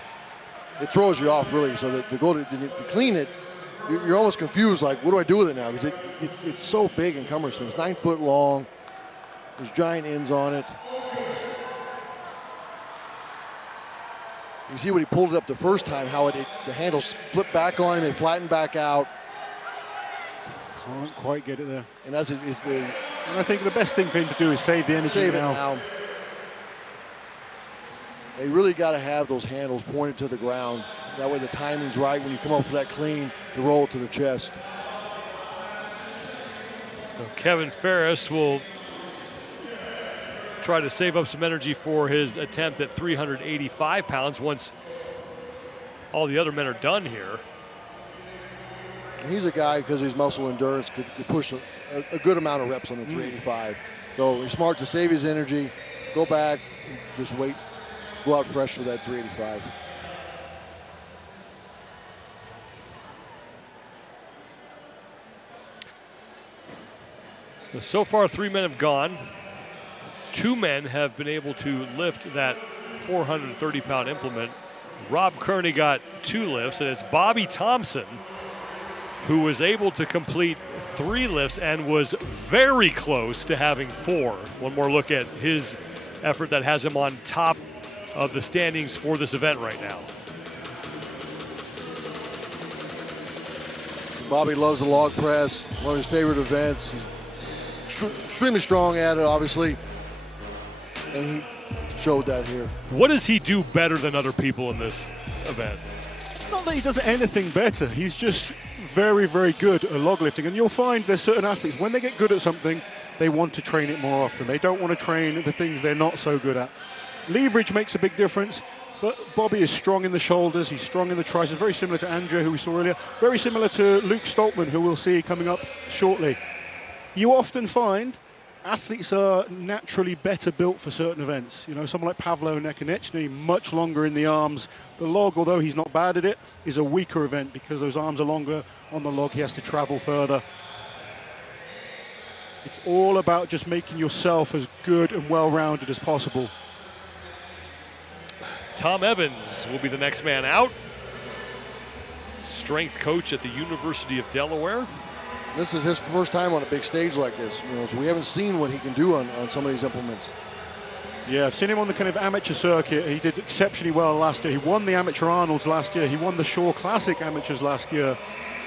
It throws you off, really. So that to go to clean it, you're almost confused, like, what do I do with it now? Because it's so big and cumbersome. It's 9 foot long. There's giant ends on it. You see when he pulled it up the first time, how the handles flip back on him, they flatten back out. Can't quite get it there. And that's And I think the best thing for him to do is save the energy save now. it now. They really got to have those handles pointed to the ground. That way the timing's right when you come up for that clean to roll it to the chest. So Kevin Ferris will try to save up some energy for his attempt at 385 pounds once all the other men are done here. He's a guy, because of his muscle endurance, could push a good amount of reps on the 385. So he's smart to save his energy, go back, just wait, go out fresh for that 385. So far, 3 men have gone. 2 men have been able to lift that 430-pound implement. Rob Kearney got 2 lifts, and it's Bobby Thompson who was able to complete 3 lifts and was very close to having 4. One more look at his effort that has him on top of the standings for this event right now. Bobby loves the log press, one of his favorite events. He's extremely strong at it, obviously, and he showed that here. What does he do better than other people in this event? It's not that he does anything better. He's just very, very good at log lifting. And you'll find there's certain athletes, when they get good at something, they want to train it more often. They don't want to train the things they're not so good at. Leverage makes a big difference, but Bobby is strong in the shoulders. He's strong in the triceps, very similar to Andrea, who we saw earlier. Very similar to Luke Stoltman, who we'll see coming up shortly. You often find athletes are naturally better built for certain events. You know, someone like Pavlo Nakonechnyy, much longer in the arms. The log, although he's not bad at it, is a weaker event because those arms are longer on the log. He has to travel further. It's all about just making yourself as good and well-rounded as possible. Tom Evans will be the next man out. Strength coach at the University of Delaware. This is his first time on a big stage like this, you know, so we haven't seen what he can do on some of these implements. Yeah, I've seen him on the kind of amateur circuit. He did exceptionally well last year. He won the Amateur Arnolds last year. He won the Shaw Classic Amateurs last year.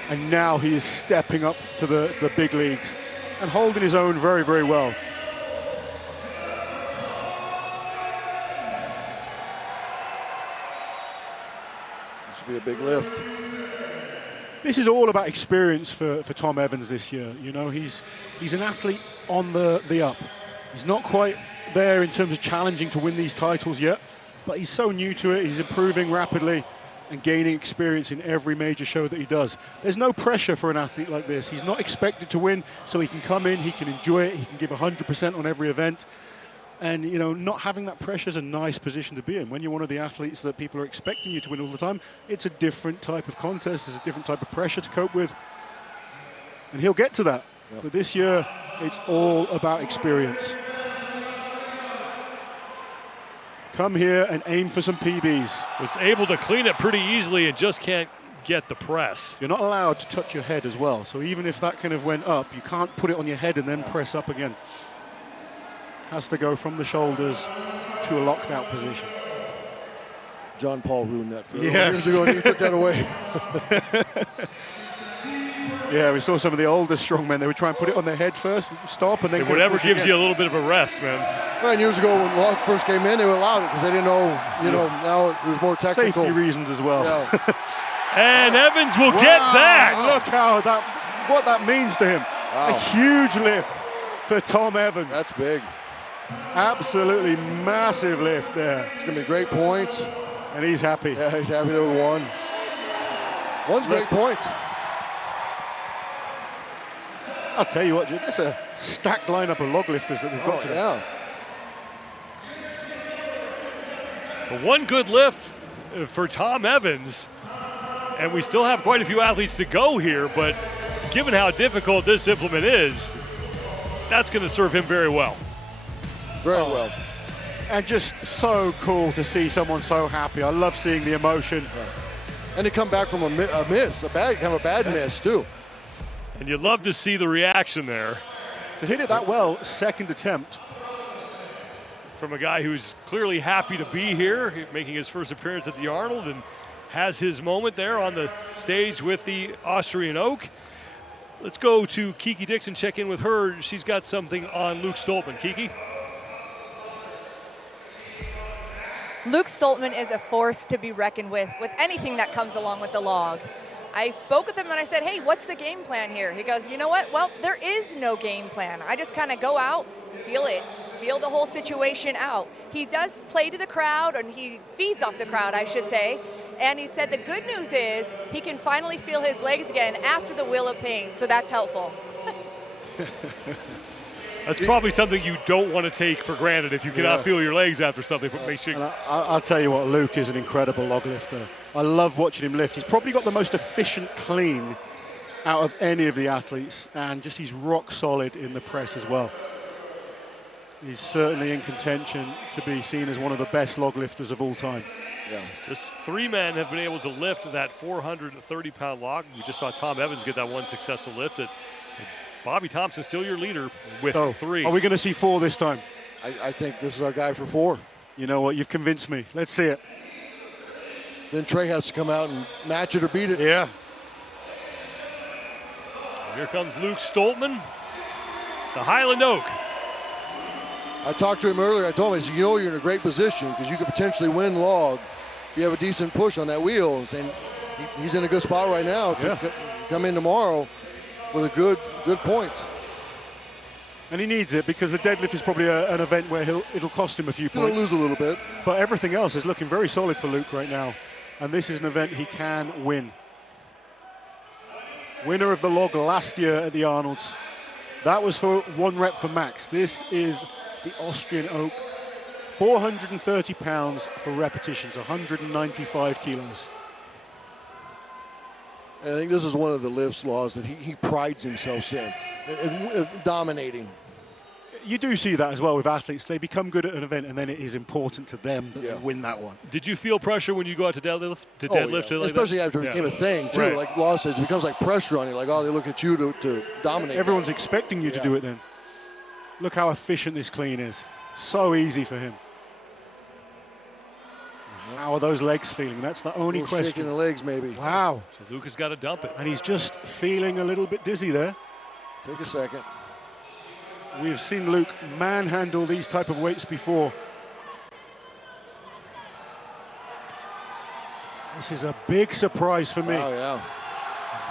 and now he is stepping up to the big leagues and holding his own very, very well. This will be a big lift. This is all about experience for Tom Evans this year. You know, he's an athlete on the up. He's not quite there in terms of challenging to win these titles yet, but he's so new to it. He's improving rapidly and gaining experience in every major show that he does. There's no pressure for an athlete like this. He's not expected to win, so he can come in, he can enjoy it, he can give 100% on every event. And, you know, not having that pressure is a nice position to be in. When you're one of the athletes that people are expecting you to win all the time, it's a different type of contest, there's a different type of pressure to cope with. And he'll get to that. Yep. But this year, it's all about experience. Come here and aim for some PBs. Was able to clean it pretty easily and just can't get the press. You're not allowed to touch your head as well. So even if that kind of went up, you can't put it on your head and then press up again. Has to go from the shoulders to a locked out position. John Paul ruined that for years ago, and he took that away. Yeah, we saw some of the older strongmen. They would try and put it on their head first, stop, and then whatever gives you a little bit of a rest, man. 9 years ago, when Log first came in, they would allow it because they didn't know, now it was more technical. Safety reasons as well. Yeah. And Evans will get that. Look what that means to him. Wow. A huge lift for Tom Evans. That's big. Absolutely massive lift there. It's going to be great points. And he's happy. Yeah, he's happy there with one. One's great points. I'll tell you what, it's a stacked lineup of log lifters that we've got today. Yeah. So one good lift for Tom Evans, and we still have quite a few athletes to go here, but given how difficult this implement is, that's going to serve him very well. Very well. And just so cool to see someone so happy. I love seeing the emotion. Yeah. And to come back from a miss, a bad miss too. And you love to see the reaction there. To hit it that well, second attempt. From a guy who's clearly happy to be here, making his first appearance at the Arnold, and has his moment there on the stage with the Austrian Oak. Let's go to Kiki Dixon, check in with her. She's got something on Luke Stoltman. Kiki? Luke Stoltman is a force to be reckoned with anything that comes along with the log. I spoke with him and I said, hey, what's the game plan here? He goes, you know what? Well, there is no game plan. I just kind of go out, feel the whole situation out. He does play to the crowd, and he feeds off the crowd, I should say. And he said the good news is he can finally feel his legs again after the wheel of pain, so that's helpful. That's probably something you don't want to take for granted if you cannot feel your legs after something, but make sure. I'll tell you what, Luke is an incredible log lifter. I love watching him lift. He's probably got the most efficient clean out of any of the athletes, and just he's rock solid in the press as well. He's certainly in contention to be seen as one of the best log lifters of all time. Yeah. Just 3 men have been able to lift that 430-pound log. We just saw Tom Evans get that one successful lift. Bobby Thompson still your leader with 3. Are we going to see 4 this time? I think this is our guy for 4. You know what? You've convinced me. Let's see it. Then Trey has to come out and match it or beat it. Yeah. Here comes Luke Stoltman, the Highland Oak. I talked to him earlier. I told him, I said, you're in a great position because you could potentially win log. You have a decent push on that wheel. And he's in a good spot right now to come in tomorrow with a good points. And he needs it because the deadlift is probably an event where it'll cost him a few points. He'll lose a little bit. But everything else is looking very solid for Luke right now. And this is an event he can win. Winner of the log last year at the Arnolds. That was for 1 rep for max. This is the Austrian Oak. 430 pounds for repetitions, 195 kilos. And I think this is one of the lifts laws that he prides himself in dominating. You do see that as well with athletes. They become good at an event, and then it is important to them that they win that one. Did you feel pressure when you go out to deadlift? Especially after it became a thing, too. Right. Like Law says, it becomes like pressure on you. Like, they look at you to dominate. Everyone's expecting you to do it then. Look how efficient this clean is. So easy for him. How are those legs feeling? That's the only question. Shaking the legs, maybe. Wow. So Luke has got to dump it. And he's just feeling a little bit dizzy there. Take a second. We've seen Luke manhandle these type of weights before. This is a big surprise for me. Oh, yeah.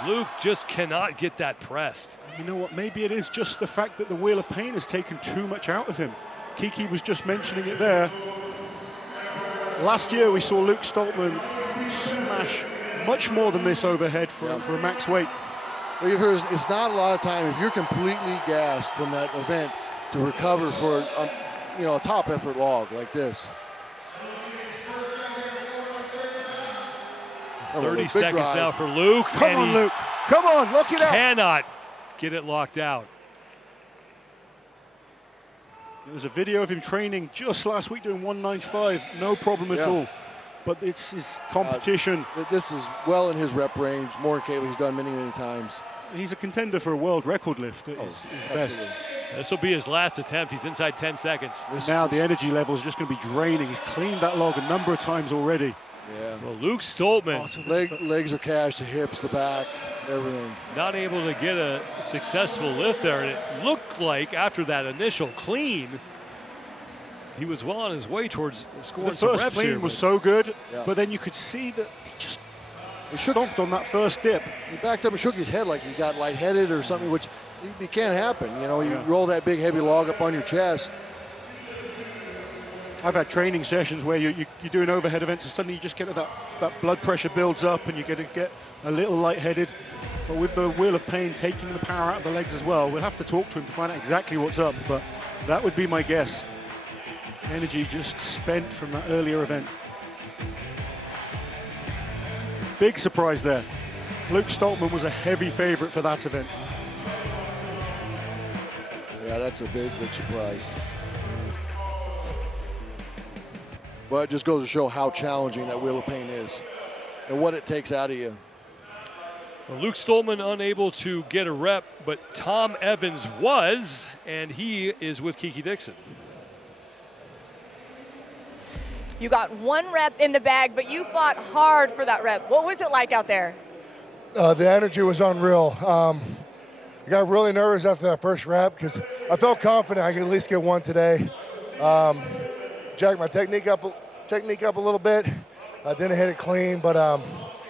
Luke just cannot get that pressed. You know what? Maybe it is just the fact that the Wheel of Pain has taken too much out of him. Kiki was just mentioning it there. Last year we saw Luke Stoltman smash much more than this overhead for a max weight. Well, it's not a lot of time if you're completely gassed from that event to recover for a top effort log like this. 30 seconds now for Luke. Come on, Luke. Come on, lock it out. Cannot get it locked out. There was a video of him training just last week doing 195, no problem at all. But it's his competition. This is well in his rep range, more than Kaylee's done many, many times. He's a contender for a world record lift at his best. This will be his last attempt. He's inside 10 seconds. Now the energy level is just going to be draining. He's cleaned that log a number of times already. Yeah. Well, Luke Stoltman. Legs are cashed, the hips, the back, everything. Not able to get a successful lift there. And it looked like after that initial clean, he was well on his way towards scoring some reps. The first clean was so good, Yeah. but then you could see that he just stomped on that first dip. He backed up and shook his head like he got lightheaded or something, which it can't happen. You know, you roll that big heavy log up on your chest. I've had training sessions where you're doing overhead events and suddenly you just get that blood pressure builds up and you get a little lightheaded. But with the Wheel of Pain taking the power out of the legs as well, we'll have to talk to him to find out exactly what's up, but that would be my guess. Energy just spent from that earlier event. Big surprise there. Luke Stoltman was a heavy favorite for that event. Yeah, that's a big surprise. But it just goes to show how challenging that Wheel of Pain is and what it takes out of you. Well, Luke Stoltman unable to get a rep, but Tom Evans was, and he is with Kiki Dixon. You got one rep in the bag, but you fought hard for that rep. What was it like out there? The energy was unreal. I got really nervous after that first rep because I felt confident I could at least get one today. Jacked my technique up a little bit. I didn't hit it clean, but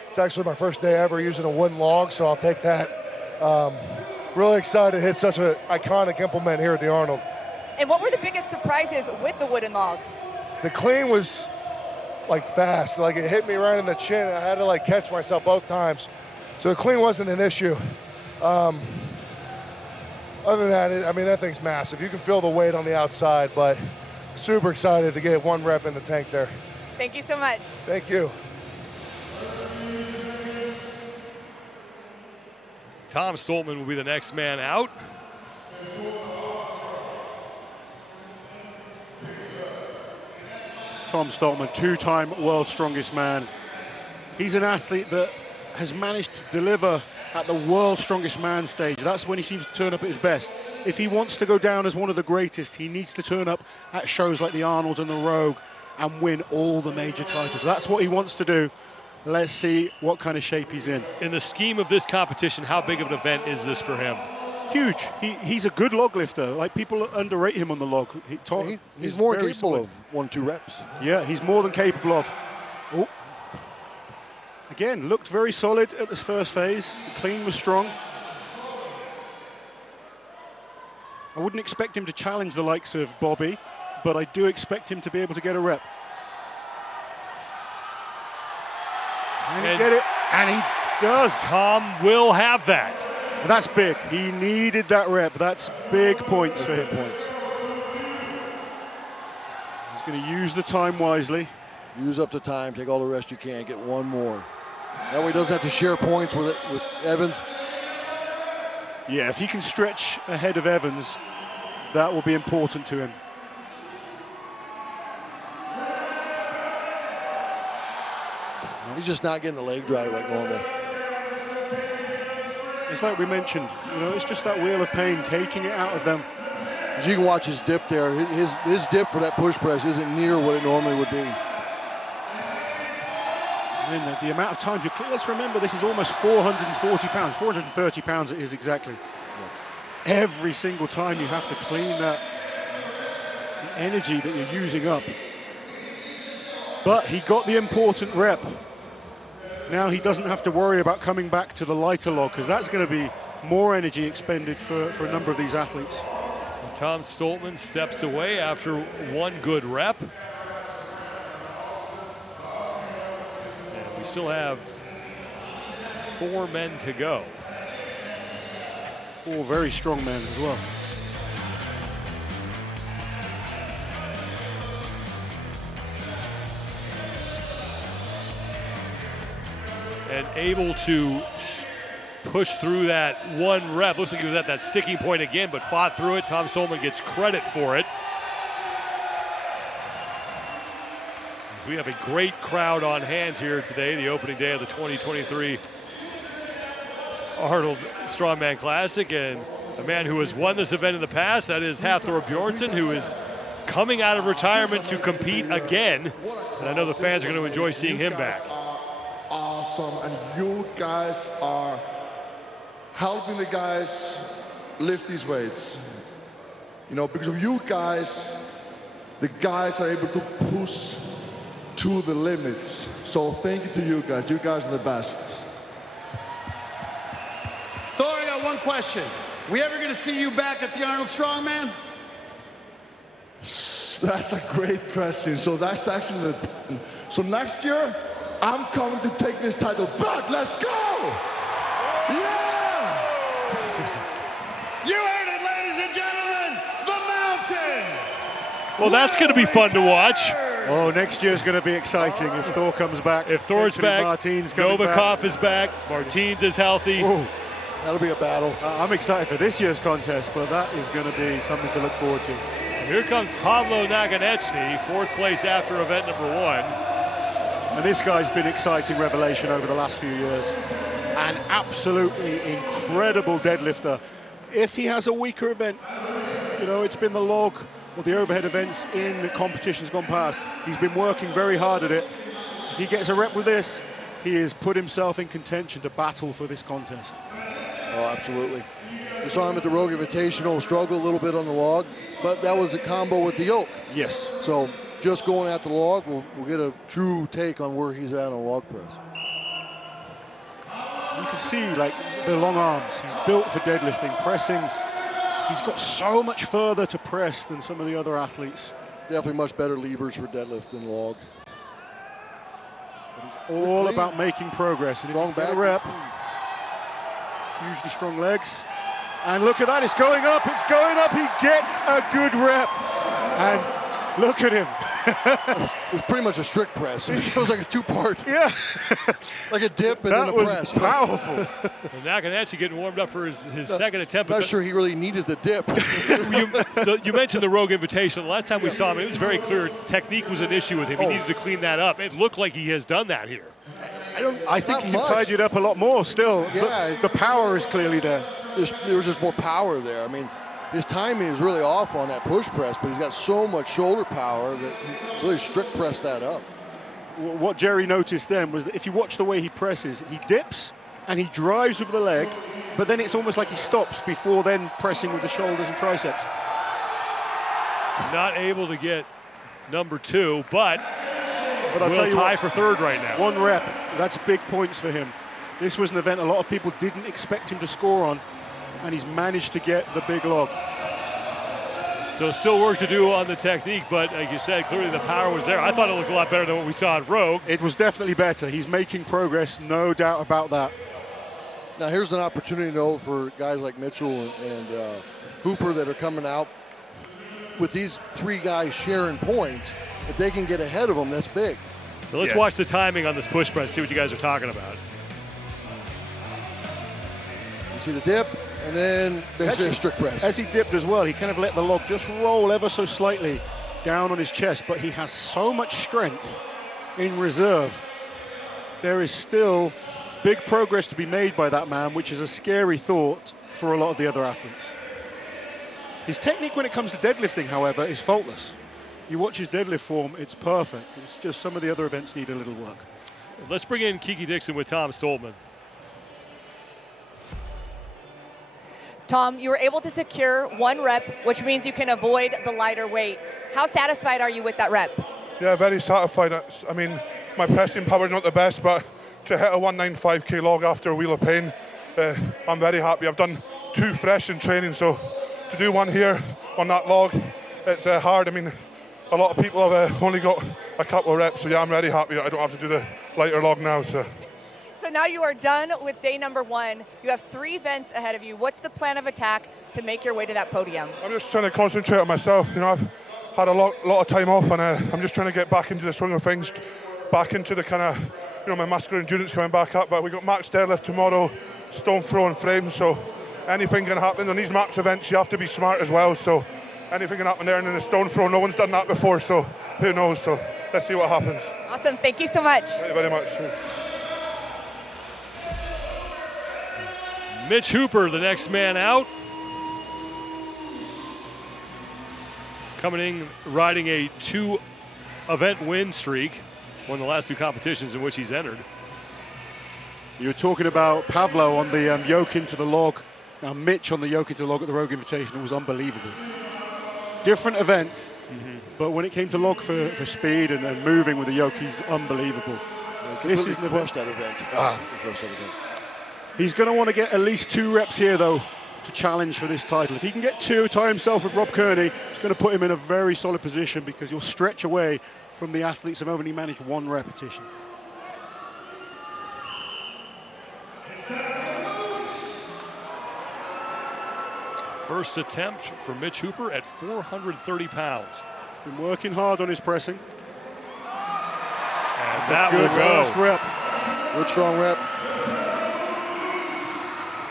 it's actually my first day ever using a wooden log, so I'll take that. Really excited to hit such an iconic implement here at the Arnold. And what were the biggest surprises with the wooden log? The clean was like fast, like it hit me right in the chin. I had to like catch myself both times. So the clean wasn't an issue. Other than that, I mean, that thing's massive. You can feel the weight on the outside, but super excited to get one rep in the tank there. Thank you so much. Thank you. Tom Stoltman will be the next man out. Tom Stoltman, two-time world's strongest man. He's an athlete that has managed to deliver at the world's strongest man stage. That's when he seems to turn up at his best. If he wants to go down as one of the greatest, he needs to turn up at shows like the Arnold and the Rogue and win all the major titles. That's what he wants to do. Let's see what kind of shape he's in. In the scheme of this competition, how big of an event is this for him? Huge. He's a good log lifter. Like, people underrate him on the log. He's more capable of 1-2 reps. Yeah, he's more than capable of. Oh. Again, looked very solid at the first phase. The clean was strong. I wouldn't expect him to challenge the likes of Bobby, but I do expect him to be able to get a rep. And he get it, and he does. Tom will have that. That's big. He needed that rep. That's big points for him. He's going to use the time wisely. Use up the time, take all the rest you can, get one more. That way he doesn't have to share points with Evans. Yeah, if he can stretch ahead of Evans, that will be important to him. He's just not getting the leg drive like normal. It's like we mentioned, you know, it's just that Wheel of Pain, taking it out of them. As you can watch his dip there, his dip for that push press isn't near what it normally would be. I mean, the amount of times you clean, let's remember this is almost 440 pounds, 430 pounds it is exactly. Yeah. Every single time you have to clean that the energy that you're using up. But he got the important rep. Now he doesn't have to worry about coming back to the lighter log, because that's going to be more energy expended for a number of these athletes. Tom Stoltman steps away after one good rep. And we still have 4 men to go. 4 very strong men as well. And able to push through that one rep. Looks like he was at that sticking point again, but fought through it. Tom Stoltman gets credit for it. We have a great crowd on hand here today, the opening day of the 2023 Arnold Strongman Classic, and a man who has won this event in the past, that is Hafthor Bjornsson, who is coming out of retirement to compete again. And I know the fans are going to enjoy seeing him back. Awesome, and you guys are helping the guys lift these weights. You know, because of you guys, the guys are able to push to the limits. So thank you to you guys. You guys are the best. Thor, I got one question. We ever going to see you back at the Arnold Strongman? That's a great question. So that's actually the... So next year, I'm coming to take this title back. Let's go! Yeah! You heard it, ladies and gentlemen, the Mountain! Well, that's going to be fun to watch. Oh, next year's going to be exciting if Thor comes back. If Thor's back, Martin's Novikov is back, Martins is healthy. Ooh. That'll be a battle. I'm excited for this year's contest, but that is going to be something to look forward to. Here comes Pavlo Nakonechnyy, 4th place after event number 1. And this guy's been exciting revelation over the last few years. An absolutely incredible deadlifter. If he has a weaker event, you know, it's been the log or the overhead events in the competitions gone past. He's been working very hard at it. If he gets a rep with this, he has put himself in contention to battle for this contest. Oh, absolutely. We saw him at the Rogue Invitational struggle a little bit on the log, but that was a combo with the yoke. Yes. So just going at the log, we'll get a true take on where he's at on log press. You can see, like, the long arms. He's built for deadlifting, pressing. He's got so much further to press than some of the other athletes. Definitely much better levers for deadlift than log. But it's all about making progress. And if you get a rep, hugely strong legs. And look at that, it's going up, he gets a good rep. And look at him. It was pretty much a strict press. I mean, it was like a 2-part. Yeah. Like a dip and then a press. That was powerful. And Nakonechnyy getting warmed up for his second attempt. I'm not sure he really needed the dip. You mentioned the Rogue Invitational. The last time we saw him, it was very clear technique was an issue with him. He needed to clean that up. It looked like he has done that here. I think he can tidy it up a lot more still. Yeah. The power is clearly there. There was just more power there. I mean, his timing is really off on that push press, but he's got so much shoulder power that he really strict pressed that up. What Jerry noticed then was that if you watch the way he presses, he dips and he drives with the leg, but then it's almost like he stops before then pressing with the shoulders and triceps. Not able to get number 2, but I'll tell you tie what, for 3rd right now. 1 rep, that's big points for him. This was an event a lot of people didn't expect him to score on, and he's managed to get the big log. So still work to do on the technique, but like you said, clearly the power was there. I thought it looked a lot better than what we saw at Rogue. It was definitely better. He's making progress, no doubt about that. Now here's an opportunity, though, for guys like Mitchell and Hooper that are coming out. With these 3 guys sharing points, if they can get ahead of them, that's big. So let's watch the timing on this push press, see what you guys are talking about. You see the dip, and then basically a strict press. As he dipped as well, he kind of let the log just roll ever so slightly down on his chest, but he has so much strength in reserve. There is still big progress to be made by that man, which is a scary thought for a lot of the other athletes. His technique when it comes to deadlifting, however, is faultless. You watch his deadlift form, it's perfect. It's just some of the other events need a little work. Let's bring in Kiki Dixon with Tom Stoltman. Tom, you were able to secure 1 rep, which means you can avoid the lighter weight. How satisfied are you with that rep? Yeah, very satisfied. I mean, my pressing power is not the best, but to hit a 195k log after a wheel of pain, I'm very happy. I've done 2 fresh in training, so to do 1 here on that log, it's hard. I mean, a lot of people have only got a couple of reps, so yeah, I'm very happy I don't have to do the lighter log now. So now you are done with day number 1. You have 3 events ahead of you. What's the plan of attack to make your way to that podium? I'm just trying to concentrate on myself. You know, I've had a lot of time off, and I'm just trying to get back into the swing of things, back into the kind of, you know, my muscular endurance coming back up. But we got max deadlift tomorrow, stone throw and frames, so anything can happen. On these max events, you have to be smart as well, so anything can happen there. And in a stone throw, no one's done that before, so who knows? So let's see what happens. Awesome, thank you so much. Thank you very much. Mitch Hooper, the next man out. Coming in, riding a 2-event win streak. Won the last 2 competitions in which he's entered. You were talking about Pavlo on the yoke into the log. Now Mitch on the yoke into the log at the Rogue Invitational was unbelievable. Different event, but when it came to log for speed and moving with the yoke, he's unbelievable. This is the crushed that event. He's going to want to get at least 2 reps here, though, to challenge for this title. If he can get 2, tie himself with Rob Kearney, it's going to put him in a very solid position because he'll stretch away from the athletes who have only managed 1 repetition. First attempt for Mitch Hooper at 430 pounds. He's been working hard on his pressing. And that will go. Rep. Good strong rep.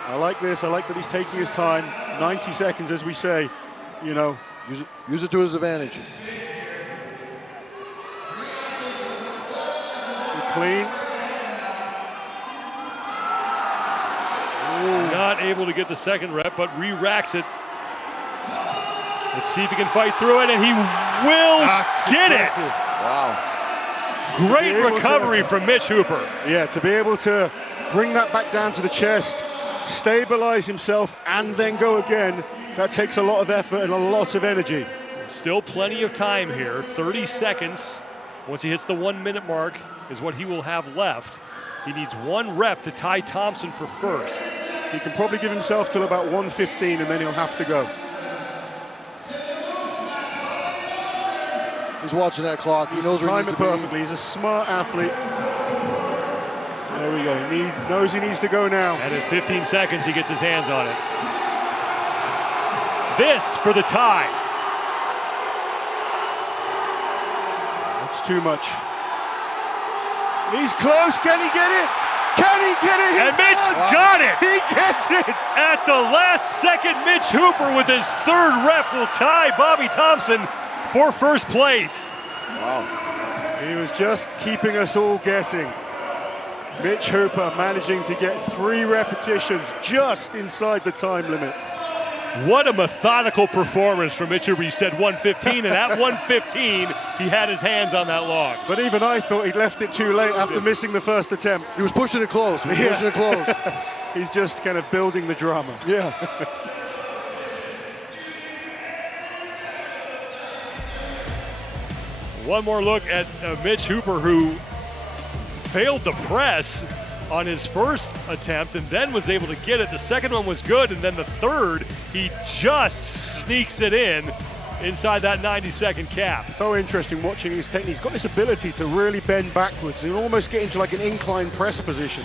I like this. I like that he's taking his time. 90 seconds, as we say. You know, use it to his advantage. Clean. Ooh. Not able to get the second rep, but re-racks it. Let's see if he can fight through it, and he will get impressive. it. Wow. Great recovery from Mitch Hooper. Yeah, to be able to bring that back down to the chest, stabilize himself, and then go again, that takes a lot of effort and a lot of energy. Still plenty of time here, 30 seconds. Once he hits the 1 minute mark is what he will have left. He needs 1 rep to tie Thompson for first. He can probably give himself till about 1:15 and then he'll have to go. He's watching that clock. He knows where he needs to be. Perfectly. He's a smart athlete. There we go. He knows he needs to go now. And in 15 seconds, he gets his hands on it. This for the tie. That's too much. He's close. Can he get it? Can he get it? And Mitch got it. He gets it. At the last second, Mitch Hooper with his 3rd rep will tie Bobby Thompson for first place. Wow. He was just keeping us all guessing. Mitch Hooper managing to get 3 repetitions just inside the time limit. What a methodical performance from Mitch Hooper. You said 1:15, and at 1:15, he had his hands on that log. But even I thought he'd left it too late after missing the first attempt. He was pushing it close. Pushing it close. He's just kind of building the drama. Yeah. One more look at Mitch Hooper, who failed to press on his first attempt and then was able to get it. The second one was good, and then the third, he just sneaks it in inside that 90-second cap. So interesting watching his technique. He's got this ability to really bend backwards and almost get into like an incline press position.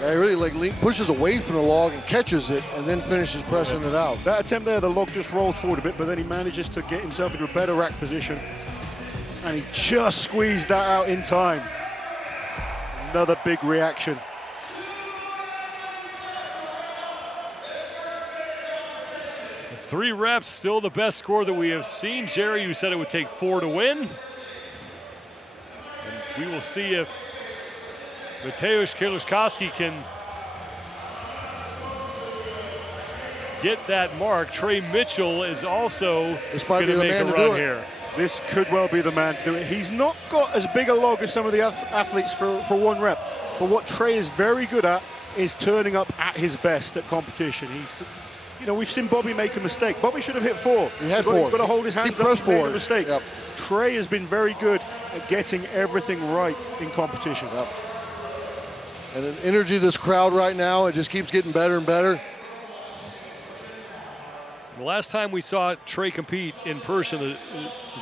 Yeah, he really pushes away from the log and catches it and then finishes pressing it out. That attempt there, the log just rolled forward a bit, but then he manages to get himself into a better rack position. And he just squeezed that out in time. Another big reaction. Three reps, still the best score that we have seen. Jerry, you said it would take 4 to win. And we will see if Mateusz Kieliszkowski can get that mark. Trey Mitchell is also going to make a run here. This could well be the man to do it. He's not got as big a log as some of the athletes for one rep, but what Trey is very good at is turning up at his best at competition. He's, you know, we've seen Bobby make a mistake. Bobby should have hit 4. He had 4. 4. He's got to hold his hands he up. pressed He made a forward. mistake. Yep. Trey has been very good at getting everything right in competition. Yep. And the energy of this crowd right now, it just keeps getting better and better. The last time we saw Trey compete in person,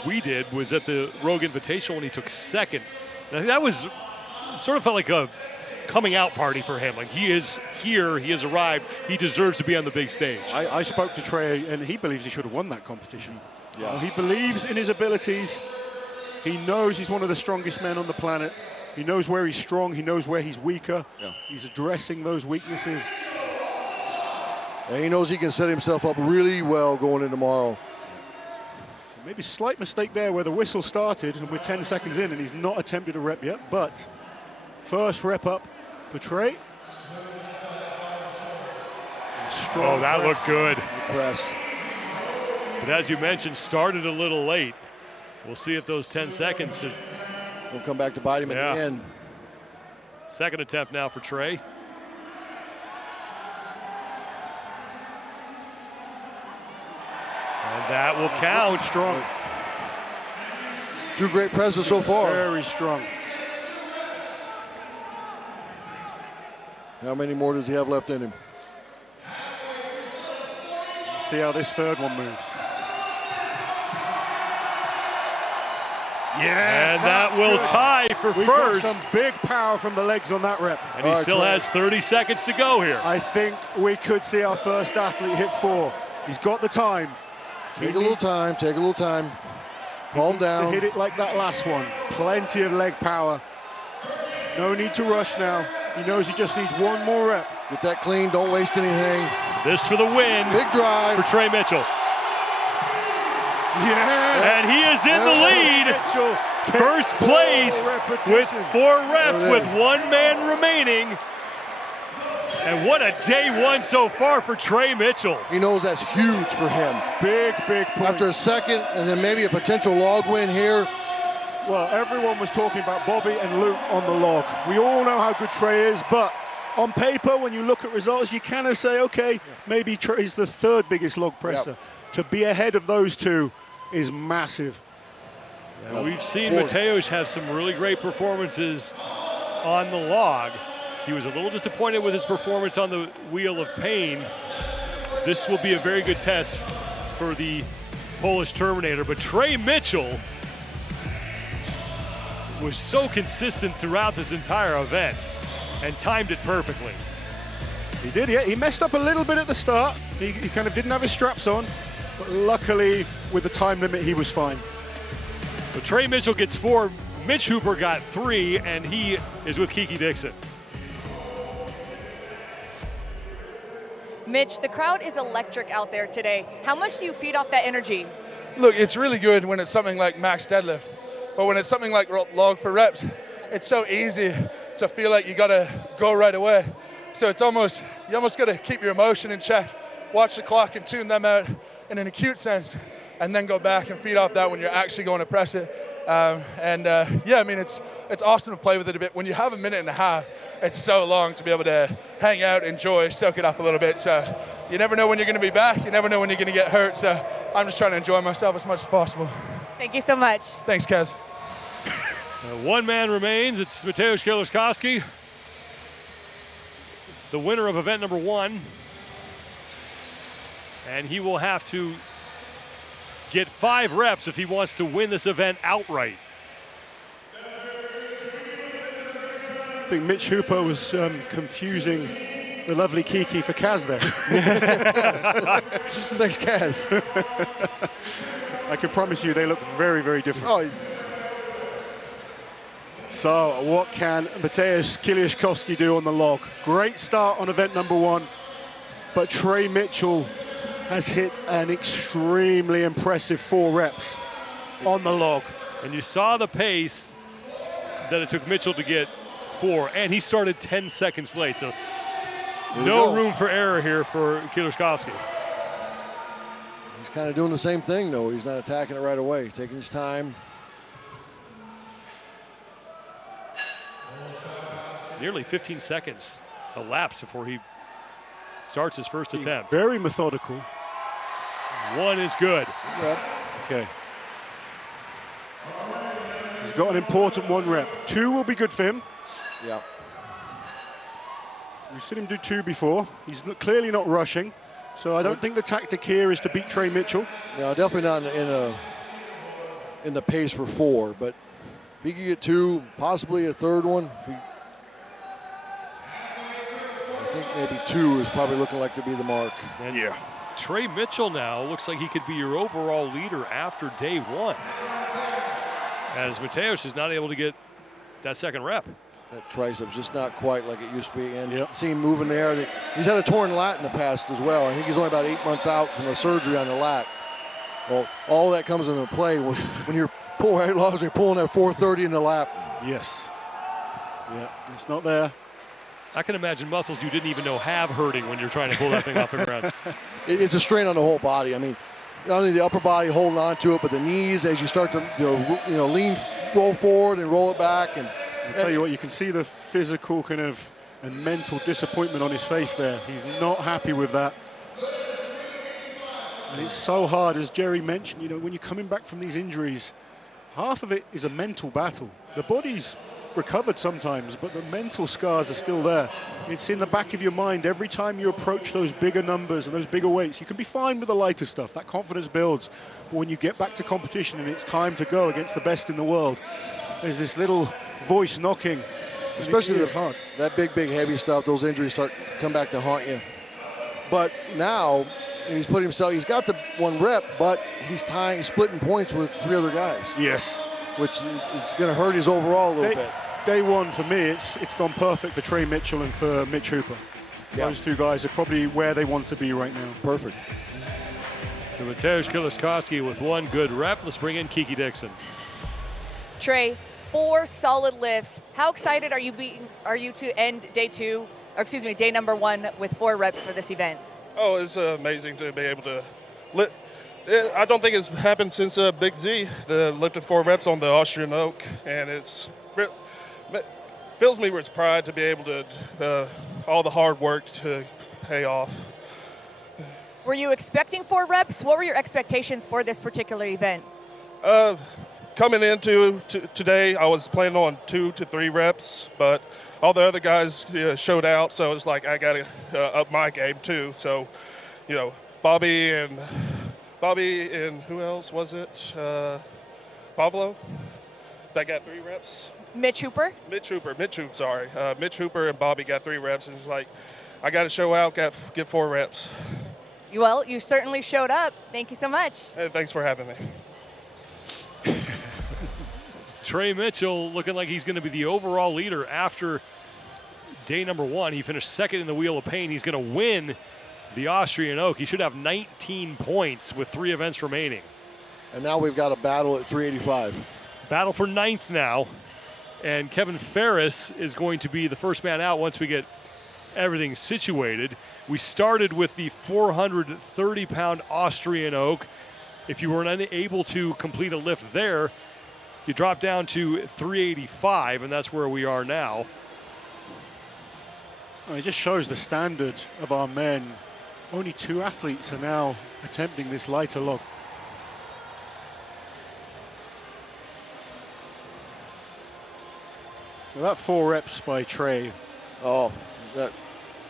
we did, was at the Rogue Invitational when he took second. And I think that was sort of felt like a coming out party for him. Like, he is here, he has arrived, he deserves to be on the big stage. I spoke to Trey, and he believes he should have won that competition. Yeah. He believes in his abilities. He knows he's one of the strongest men on the planet. He knows where he's strong, he knows where he's weaker. Yeah. He's addressing those weaknesses. And he knows he can set himself up really well going in tomorrow. Maybe a slight mistake there where the whistle started and we're 10 seconds in and he's not attempted a rep yet, but first rep up for Trey. Oh, that looked good. Press. But as you mentioned, started a little late. We'll see if those 10 seconds will come back to bite him at the end. Second attempt now for Trey. And that will count. Strong. 2 great presses so far. Very strong. How many more does he have left in him? See how this third one moves. Yes, and that will tie for we first. Got some big power from the legs on that rep. And he still has 30 seconds to go here. I think we could see our first athlete hit 4. He's got the time. Take a little time, take a little time. Calm down. Hit it like that last one. Plenty of leg power. No need to rush now. He knows he just needs one more rep. Get that clean, don't waste anything. This for the win. Big drive. For Trey Mitchell. Yeah. And he is in the lead. First place with 4 reps with 1 man remaining. And what a day 1 so far for Trey Mitchell. He knows that's huge for him. Big point. After a second and then maybe a potential log win here. Well, everyone was talking about Bobby and Luke on the log. We all know how good Trey is, but on paper, when you look at results, you kind of say, okay, maybe Trey's the 3rd biggest log presser. Yep. To be ahead of those 2 is massive. Yeah, we've seen Mateusz have some really great performances on the log. He was a little disappointed with his performance on the Wheel of Pain. This will be a very good test for the Polish Terminator, but Trey Mitchell was so consistent throughout this entire event and timed it perfectly. He did, yeah. He messed up a little bit at the start. He kind of didn't have his straps on, but luckily with the time limit, he was fine. So Trey Mitchell gets 4, Mitch Hooper got 3, and he is with Kiki Dixon. Mitch, the crowd is electric out there today. How much do you feed off that energy? Look, it's really good when it's something like max deadlift, but when it's something like log for reps, it's so easy to feel like you gotta go right away. So it's almost, you almost gotta keep your emotion in check, watch the clock and tune them out in an acute sense, and then go back and feed off that when you're actually going to press it. Yeah, I mean, it's awesome to play with it a bit. When you have a minute and a half, it's so long to be able to hang out, enjoy, soak it up a little bit. So you never know when you're going to be back. You never know when you're going to get hurt. So I'm just trying to enjoy myself as much as possible. Thank you so much. Thanks, Kaz. 1 man remains. It's Mateusz Kieliszkowski, the winner of event number 1. And he will have to get 5 reps if he wants to win this event outright. I think Mitch Hooper was confusing the lovely Kiki for Kaz there. Thanks, Kaz. I can promise you they look very, very different. Oh. So what can Mateusz Kieliszkowski do on the log? Great start on event number 1, but Trey Mitchell has hit an extremely impressive 4 reps on the log. And you saw the pace that it took Mitchell to get 4, and he started 10 seconds late, so no room for error here for Kieliszkowski. He's kind of doing the same thing, though. He's not attacking it right away, taking his time. Nearly 15 seconds elapsed before he starts his first attempt. Very methodical. One is good. Yep. Okay. He's got an important 1 rep. 2 will be good for him. Yeah. We've seen him do 2 before. He's clearly not rushing. So I don't think the tactic here is to beat Trey Mitchell. No, definitely not in the pace for 4. But if he could get 2, possibly a third one. I think maybe 2 is probably looking like to be the mark. And yeah. Trey Mitchell now looks like he could be your overall leader after day 1. As Mateusz is not able to get that second rep. That tricep's just not quite like it used to be. And see him moving there. He's had a torn lat in the past as well. I think he's only about 8 months out from a surgery on the lat. Well, all that comes into play when you're pulling that 430 in the lap. Yes. Yeah, it's not there. I can imagine muscles you didn't even know have hurting when you're trying to pull that thing off the ground. It's a strain on the whole body. I mean, not only the upper body holding on to it, but the knees as you start to lean, roll forward and roll it back. And I'll tell you what, you can see the physical kind of and mental disappointment on his face there. He's not happy with that. And it's so hard, as Jerry mentioned, when you're coming back from these injuries, half of it is a mental battle. The body's recovered sometimes, but the mental scars are still there. It's in the back of your mind every time you approach those bigger numbers and those bigger weights. You can be fine with the lighter stuff. That confidence builds. But when you get back to competition and it's time to go against the best in the world, there's this little voice knocking. Especially that big, heavy stuff, those injuries come back to haunt you. But now he's got the 1 rep, but he's splitting points with 3 other guys. Yes. Which is going to hurt his overall a little bit. Day 1 for me, it's gone perfect for Trey Mitchell and for Mitch Hooper. Yeah. Those 2 guys are probably where they want to be right now. Perfect. So Mateusz Kieliszkowski with 1 good rep. Let's bring in Kiki Dixon. Trey, 4 solid lifts. How excited are you to end day number 1 with 4 reps for this event? Oh, it's amazing to be able to lift. I don't think it's happened since Big Z, the lifting 4 reps on the Austrian Oak, and it fills me with pride to be able to, all the hard work to pay off. Were you expecting 4 reps? What were your expectations for this particular event? Coming into today, I was planning on 2 to 3 reps, but all the other guys showed out, so it's like I got to up my game too. So, Bobby and who else was it? Pavlo, that got 3 reps. Mitch Hooper, sorry. Mitch Hooper and Bobby got 3 reps, and it's like, I got to show out, get 4 reps. Well, you certainly showed up. Thank you so much. Hey, thanks for having me. Trey Mitchell looking like he's going to be the overall leader after day number 1. He finished 2nd in the Wheel of Pain. He's going to win the Austrian Oak. He should have 19 points with 3 events remaining. And now we've got a battle at 385. Battle for 9th now. And Kevin Ferris is going to be the first man out once we get everything situated. We started with the 430-pound Austrian Oak. If you were unable to complete a lift there, you drop down to 385, and that's where we are now. It just shows the standard of our men. Only 2 athletes are now attempting this lighter log. Well, that 4 reps by Trey. Oh, that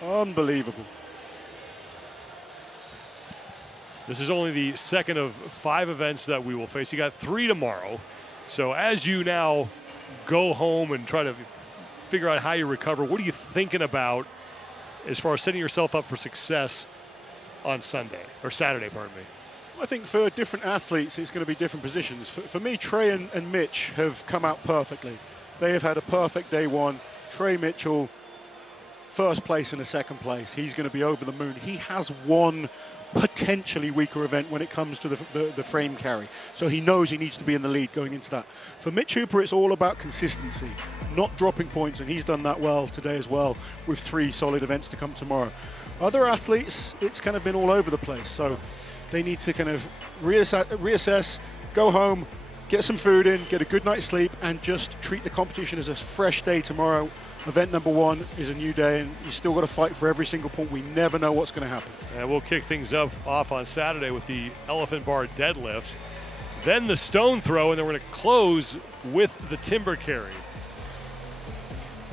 unbelievable. This is only the 2nd of 5 events that we will face. You got 3 tomorrow. So as you now go home and try to figure out how you recover, what are you thinking about as far as setting yourself up for success on Sunday, or Saturday, pardon me? I think for different athletes, it's going to be different positions. For me, Trey and Mitch have come out perfectly. They have had a perfect day 1. Trey Mitchell, 1st place and a 2nd place. He's going to be over the moon. He has one potentially weaker event when it comes to the frame carry. So he knows he needs to be in the lead going into that. For Mitch Hooper, it's all about consistency, not dropping points, and he's done that well today as well with 3 solid events to come tomorrow. Other athletes, it's kind of been all over the place. So they need to kind of reassess, go home, get some food in, get a good night's sleep, and just treat the competition as a fresh day tomorrow. Event number 1 is a new day, and you still got to fight for every single point. We never know what's going to happen. And we'll kick things off on Saturday with the elephant bar deadlift, then the stone throw, and then we're going to close with the timber carry.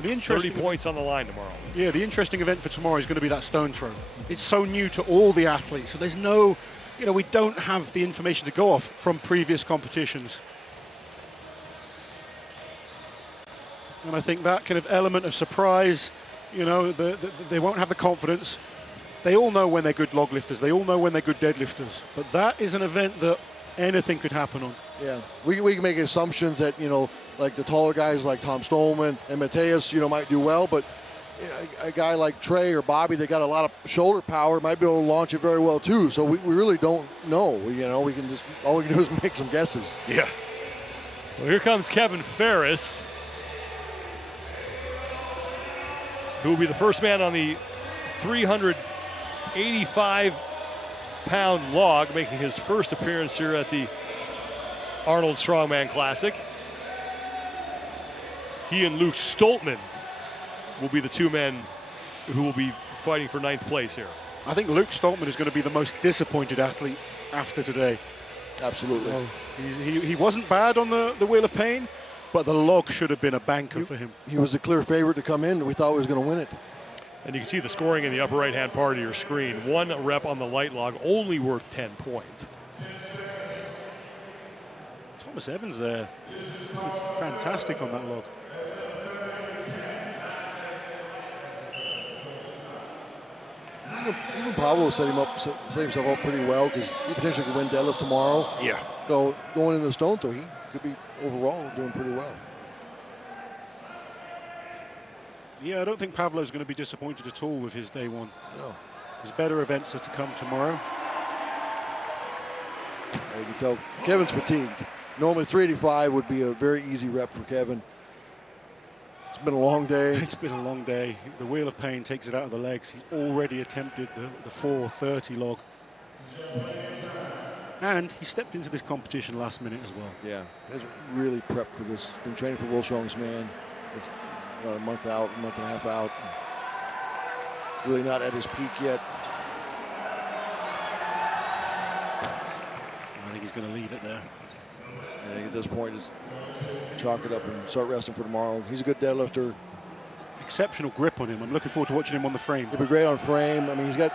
30 points on the line tomorrow. Yeah, the interesting event for tomorrow is going to be that stone throw. It's so new to all the athletes, so there's no, we don't have the information to go off from previous competitions. And I think that kind of element of surprise, they won't have the confidence. They all know when they're good log lifters. They all know when they're good deadlifters. But that is an event that anything could happen on. Yeah, we can make assumptions that, like the taller guys like Tom Stolman and Mateusz, might do well, but a guy like Trey or Bobby that got a lot of shoulder power might be able to launch it very well too. So we really don't know. We can just, all we can do is make some guesses. Yeah. Well, here comes Kevin Ferris, who will be the first man on the 385-pound log, making his first appearance here at the Arnold Strongman Classic. He and Luke Stoltman will be the 2 men who will be fighting for 9th place here. I think Luke Stoltman is going to be the most disappointed athlete after today. Absolutely. He wasn't bad on the Wheel of Pain, but the log should have been a banker for him. He was the clear favorite to come in. We thought he was going to win it. And you can see the scoring in the upper right-hand part of your screen. 1 rep on the light log, only worth 10 points. Thomas Evans there, fantastic on that log. Even Pablo set himself up pretty well because he potentially could win deadlift tomorrow. Yeah. So going into the stone throw, he could be overall doing pretty well. Yeah, I don't think Pavlo's going to be disappointed at all with his day 1. No. There's better events are to come tomorrow. You can tell Kevin's fatigued. Normally 385 would be a very easy rep for Kevin. It's been a long day. It's been a long day. The Wheel of Pain takes it out of the legs. He's already attempted the 430 log. And he stepped into this competition last minute as well. Yeah, he's really prepped for this. Been training for World Strongest Man. It's about a month out, a month and a half out. Really not at his peak yet. I think he's going to leave it there. I think at this point, just chalk it up and start resting for tomorrow. He's a good deadlifter. Exceptional grip on him. I'm looking forward to watching him on the frame. He'll be great on frame. I mean, he's got,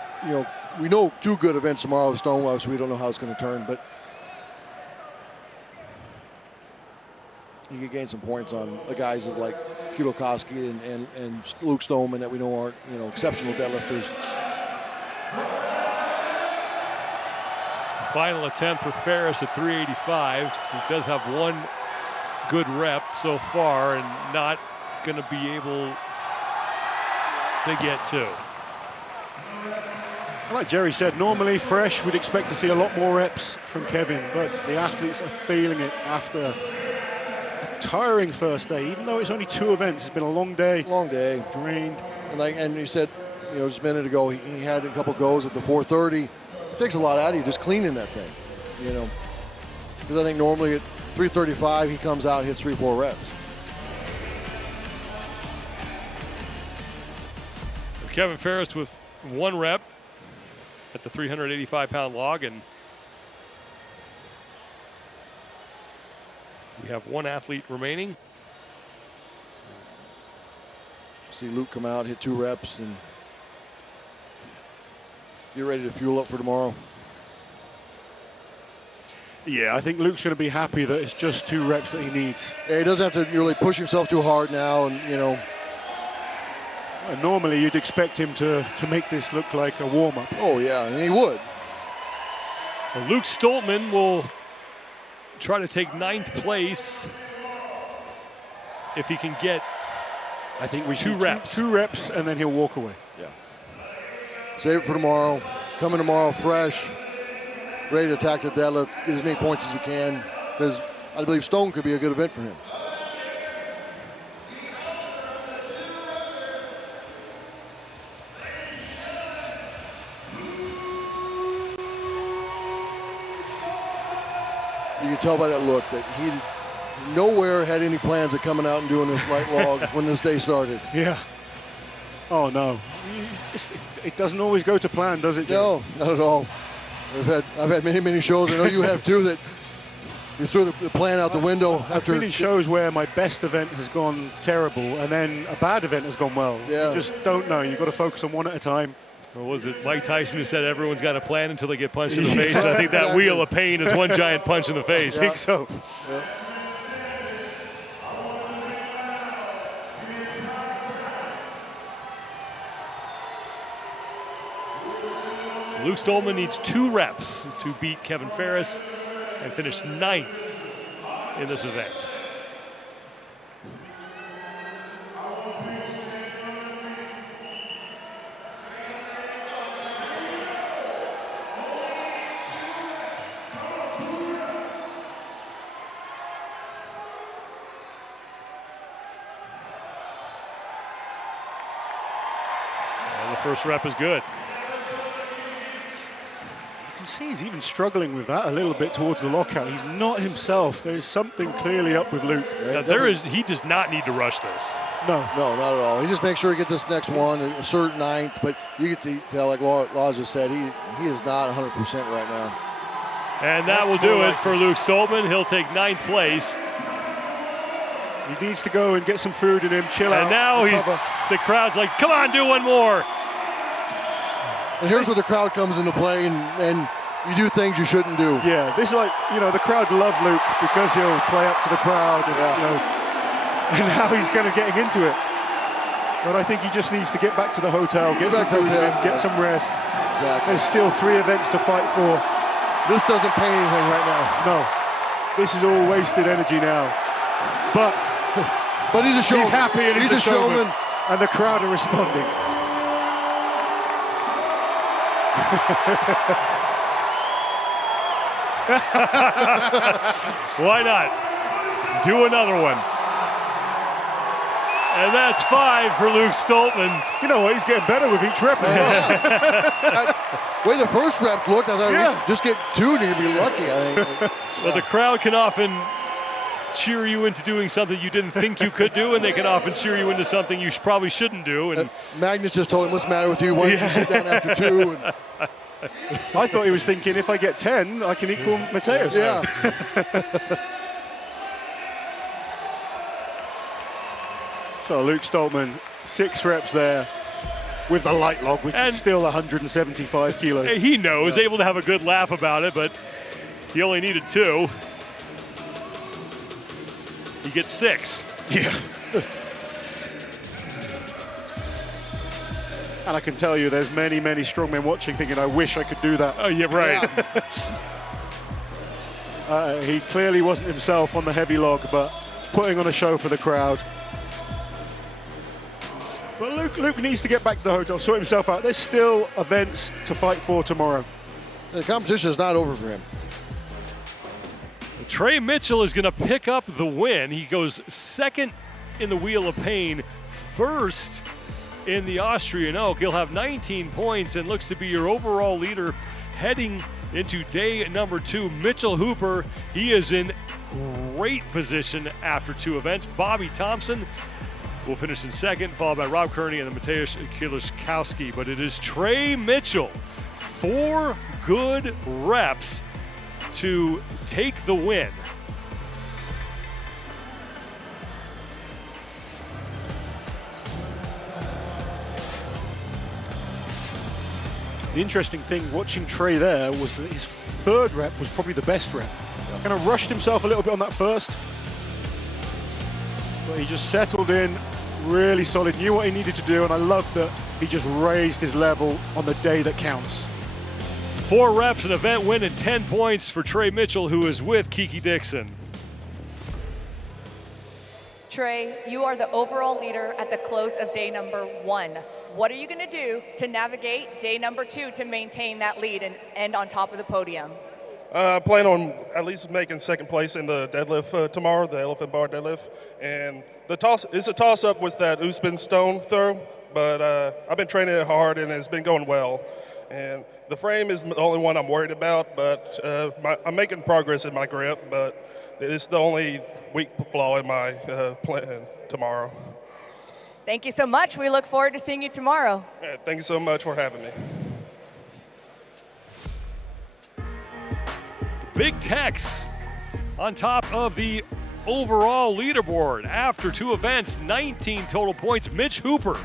we know 2 good events tomorrow with Stonewall, so we don't know how it's going to turn, but he could gain some points on the guys like Kieliszkowski and Luke Stoltman that we know aren't, exceptional deadlifters. Final attempt for Ferris at 385. He does have 1 good rep so far and not going to be able to get 2. Like Jerry said, normally fresh, we'd expect to see a lot more reps from Kevin, but the athletes are feeling it after a tiring first day. Even though it's only 2 events, it's been a long day. Long day. Drained. And he said, just a minute ago, he had a couple goes at the 430. It takes a lot out of you just cleaning that thing, Because I think normally at 335, he comes out, hits 3-4 reps. Kevin Ferris with 1 rep at the 385-pound log, and we have 1 athlete remaining. See Luke come out, hit 2 reps, and get ready to fuel up for tomorrow. Yeah, I think Luke's going to be happy that it's just 2 reps that he needs. Yeah, he doesn't have to really push himself too hard now, and Well, normally you'd expect him to make this look like a warm-up. Oh yeah, and he would. Well, Luke Stoltman will try to take 9th place if he can get, I think we 2 reps. 2 reps, and then he'll walk away. Yeah. Save it for tomorrow. Coming tomorrow fresh, ready to attack the deadlift, get as many points as you can, because I believe Stone could be a good event for him. You could tell by that look that he nowhere had any plans of coming out and doing this light log when this day started. Yeah. Oh no, it doesn't always go to plan, does it, Jim? No, not at all. I've had many shows. I know you have too. That you threw the plan out the window after. I've been in shows where my best event has gone terrible, and then a bad event has gone well. Yeah. You just don't know. You've got to focus on one at a time. Or was it Mike Tyson who said everyone's got a plan until they get punched in the face? And I think that wheel of pain is one giant punch in the face. I think so. Yeah. Luke Stoltman needs 2 reps to beat Kevin Ferris and finish 9th in this event. And the first rep is good. You can see he's even struggling with that a little bit towards the lockout. He's not himself. There is something clearly up with Luke. He does not need to rush this. No, not at all. He just makes sure he gets this next one, assert 9th. But you get to tell, like Laws just said, he is not 100% right now. And that will do it for Luke Stoltman. He'll take 9th place. He needs to go and get some food in him, chill out. And now the crowd's like, come on, do one more. And here's where the crowd comes into play, and you do things you shouldn't do. Yeah, this is like, the crowd love Luke because he'll play up to the crowd, and, and now he's kind of getting into it. But I think he just needs to get back to the hotel, get some food in him, get some rest. Exactly. There's still 3 events to fight for. This doesn't pay anything right now. No, this is all wasted energy now. But he's a showman. He's happy and he's a showman. And the crowd are responding. Why not? Do another one. And that's 5 for Luke Stoltman. You know what? He's getting better with each rep. Way the first rep looked, I thought just get 2 and you'd be lucky, I think. Well, the crowd can often cheer you into doing something you didn't think you could do, and they can often cheer you into something you probably shouldn't do. And Magnus just told him, what's the matter with you? Why don't you sit down after 2? I thought he was thinking, if I get 10, I can equal Mateusz. Yeah. So Luke Stoltman, 6 reps there with the light log, which is still 175 kilos. He knows, able to have a good laugh about it, but he only needed 2. He gets 6. Yeah. And I can tell you there's many strongmen watching thinking, I wish I could do that. Oh, yeah, right. He clearly wasn't himself on the heavy log, but putting on a show for the crowd. But Luke needs to get back to the hotel, sort himself out. There's still events to fight for tomorrow. The competition is not over for him. Trey Mitchell is going to pick up the win. He goes 2nd in the Wheel of Pain, 1st in the Austrian Oak. He'll have 19 points and looks to be your overall leader heading into day number 2. Mitchell Hooper, he is in great position after 2 events. Bobby Thompson will finish in 2nd, followed by Rob Kearney and Mateusz Kieliszkowski. But it is Trey Mitchell, 4 good reps to take the win. The interesting thing watching Trey there was that his 3rd rep was probably the best rep. Kind of rushed himself a little bit on that first, but he just settled in, really solid, knew what he needed to do, and I love that he just raised his level on the day that counts. 4 reps, an event win, and 10 points for Trey Mitchell, who is with Kiki Dixon. Trey, you are the overall leader at the close of day number 1. What are you going to do to navigate day number 2 to maintain that lead and end on top of the podium? I plan on at least making 2nd place in the deadlift tomorrow, the elephant bar deadlift. And it's a toss-up with that Unspunnen Stone Throw, but I've been training hard and it's been going well. And the frame is the only one I'm worried about, but I'm making progress in my grip, but it's the only weak flaw in my plan tomorrow. Thank you so much. We look forward to seeing you tomorrow. Yeah, thank you so much for having me. Big Tex on top of the overall leaderboard after 2 events, 19 total points. Mitch Hooper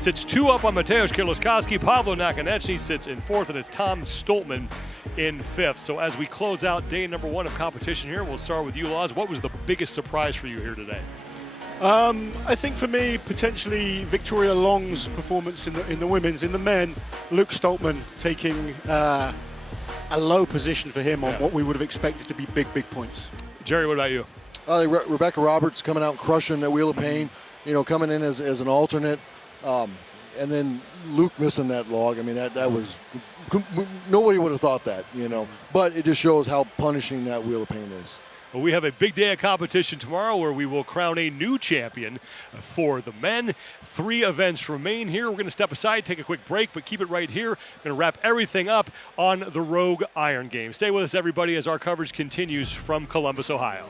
sits 2 up on Mateusz Kieliszkowski. Pavlo Nakonechnyy sits in 4th, and it's Tom Stoltman in 5th. So as we close out day number 1 of competition here, we'll start with you, Laws. What was the biggest surprise for you here today? I think for me, potentially Victoria Long's performance in the women's. In the men, Luke Stoltman taking a low position for him on what we would have expected to be big points. Jerry, what about you? Rebecca Roberts coming out and crushing that Wheel of Pain, coming in as an alternate. And then Luke missing that log. I mean, that was, nobody would have thought that, But it just shows how punishing that Wheel of Pain is. Well, we have a big day of competition tomorrow where we will crown a new champion for the men. 3 events remain here. We're going to step aside, take a quick break, but keep it right here. We're going to wrap everything up on the Rogue Iron Game. Stay with us, everybody, as our coverage continues from Columbus, Ohio.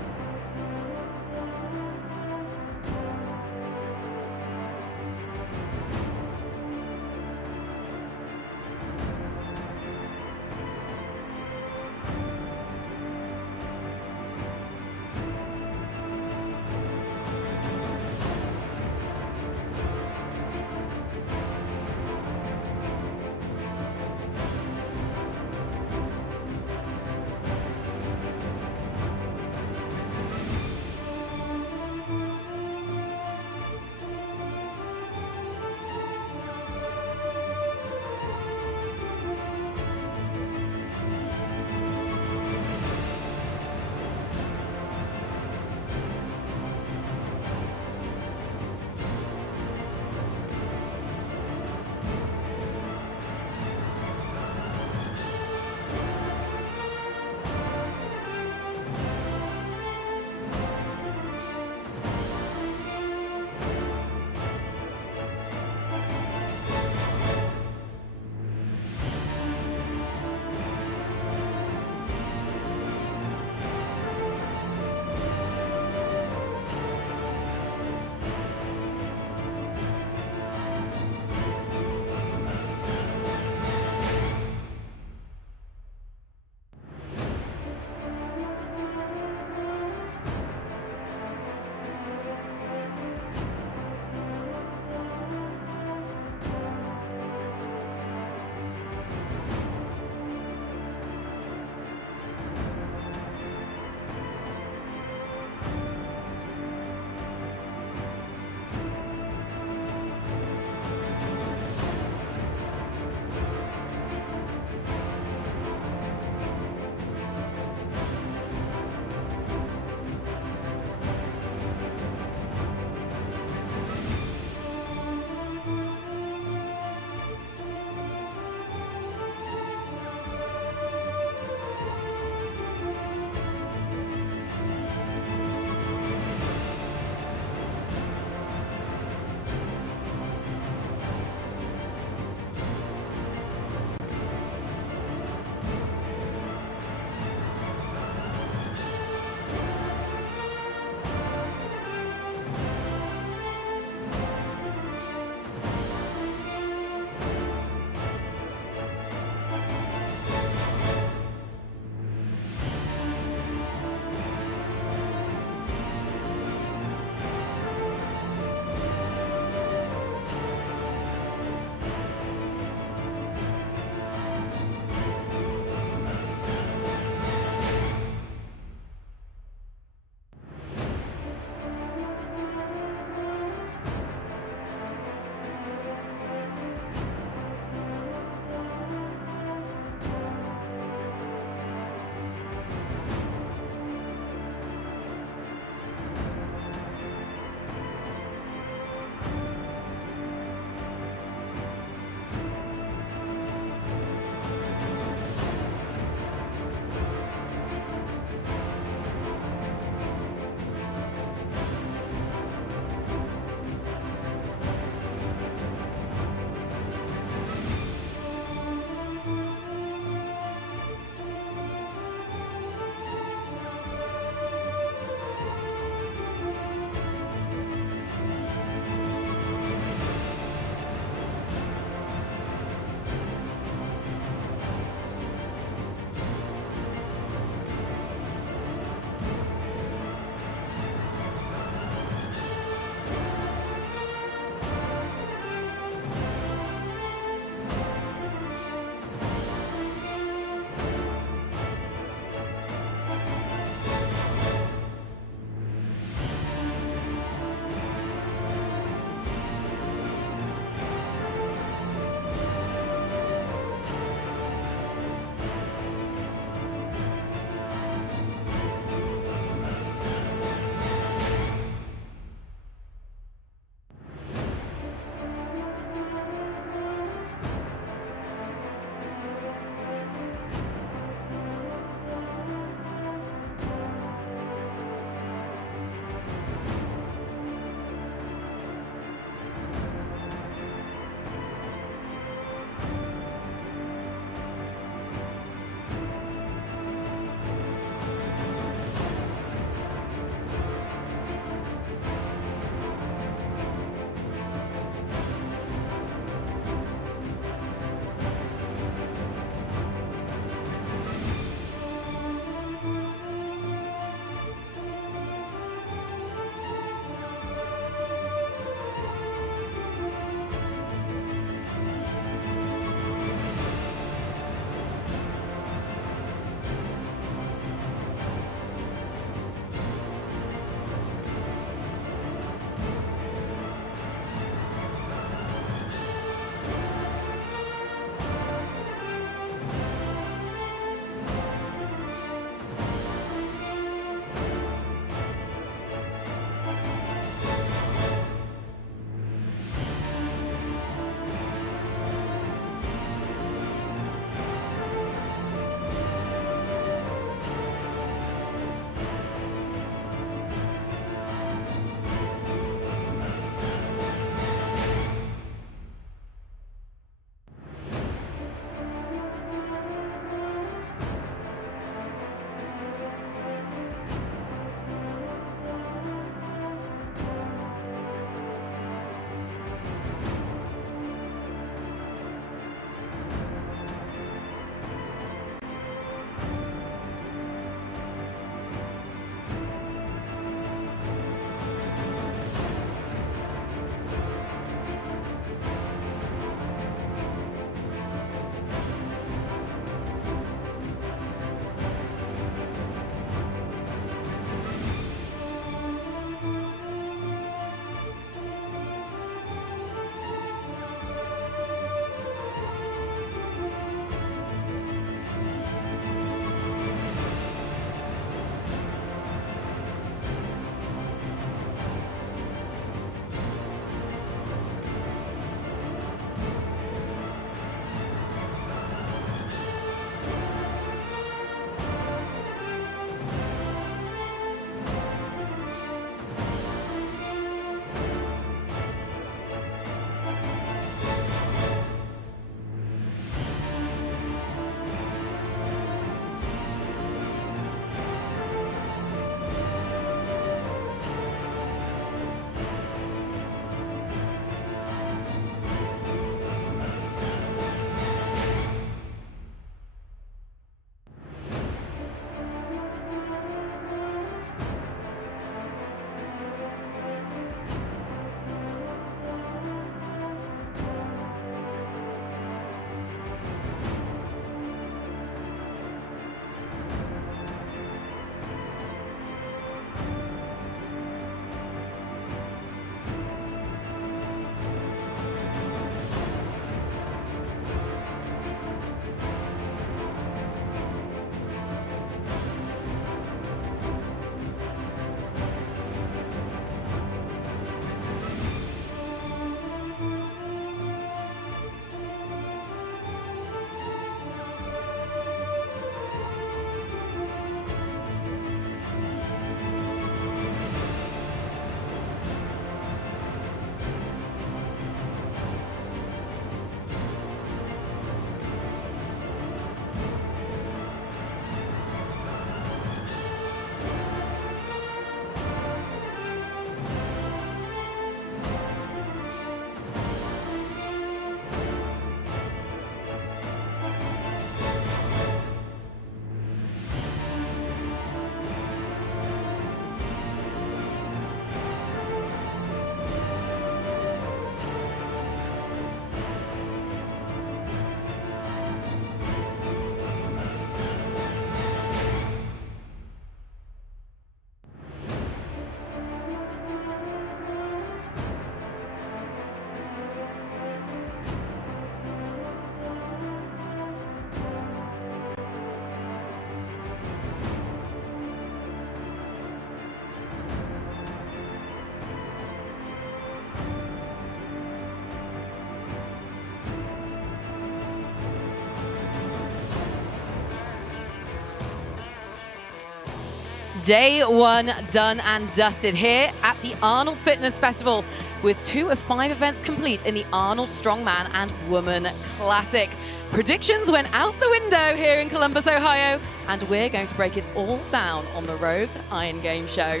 Day one done and dusted here at the Arnold Fitness Festival with 2 of 5 events complete in the Arnold Strongman and Woman Classic. Predictions went out the window here in Columbus, Ohio, and we're going to break it all down on the Rogue Iron Game Show.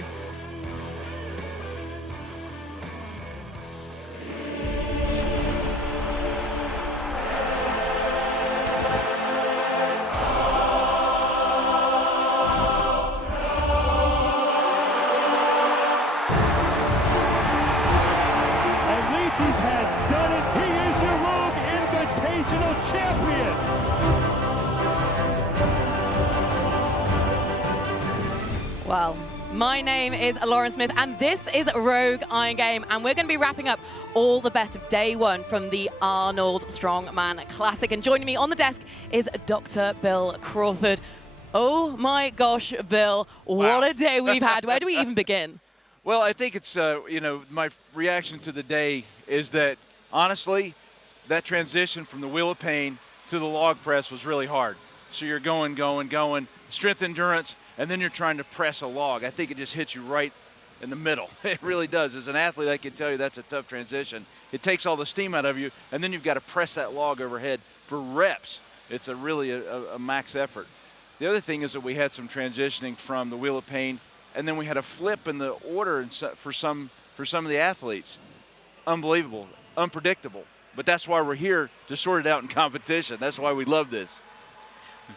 Has done it. He is your Rogue Invitational Champion. Well, my name is Lauren Smith, and this is Rogue Iron Game, and we're going to be wrapping up all the best of day one from the Arnold Strongman Classic. And joining me on the desk is Dr. Bill Crawford. Oh my gosh, Bill, what a day we've had. Where do we even begin? Well, I think it's, my reaction to the day is that, honestly, that transition from the wheel of pain to the log press was really hard. So you're going, strength endurance, and then you're trying to press a log. I think it just hits you right in the middle. It really does. As an athlete, I can tell you that's a tough transition. It takes all the steam out of you, and then you've got to press that log overhead for reps. It's really a max effort. The other thing is that we had some transitioning from the wheel of pain, and then we had a flip in the order for some of the athletes. Unbelievable, unpredictable. But that's why we're here, to sort it out in competition. That's why we love this.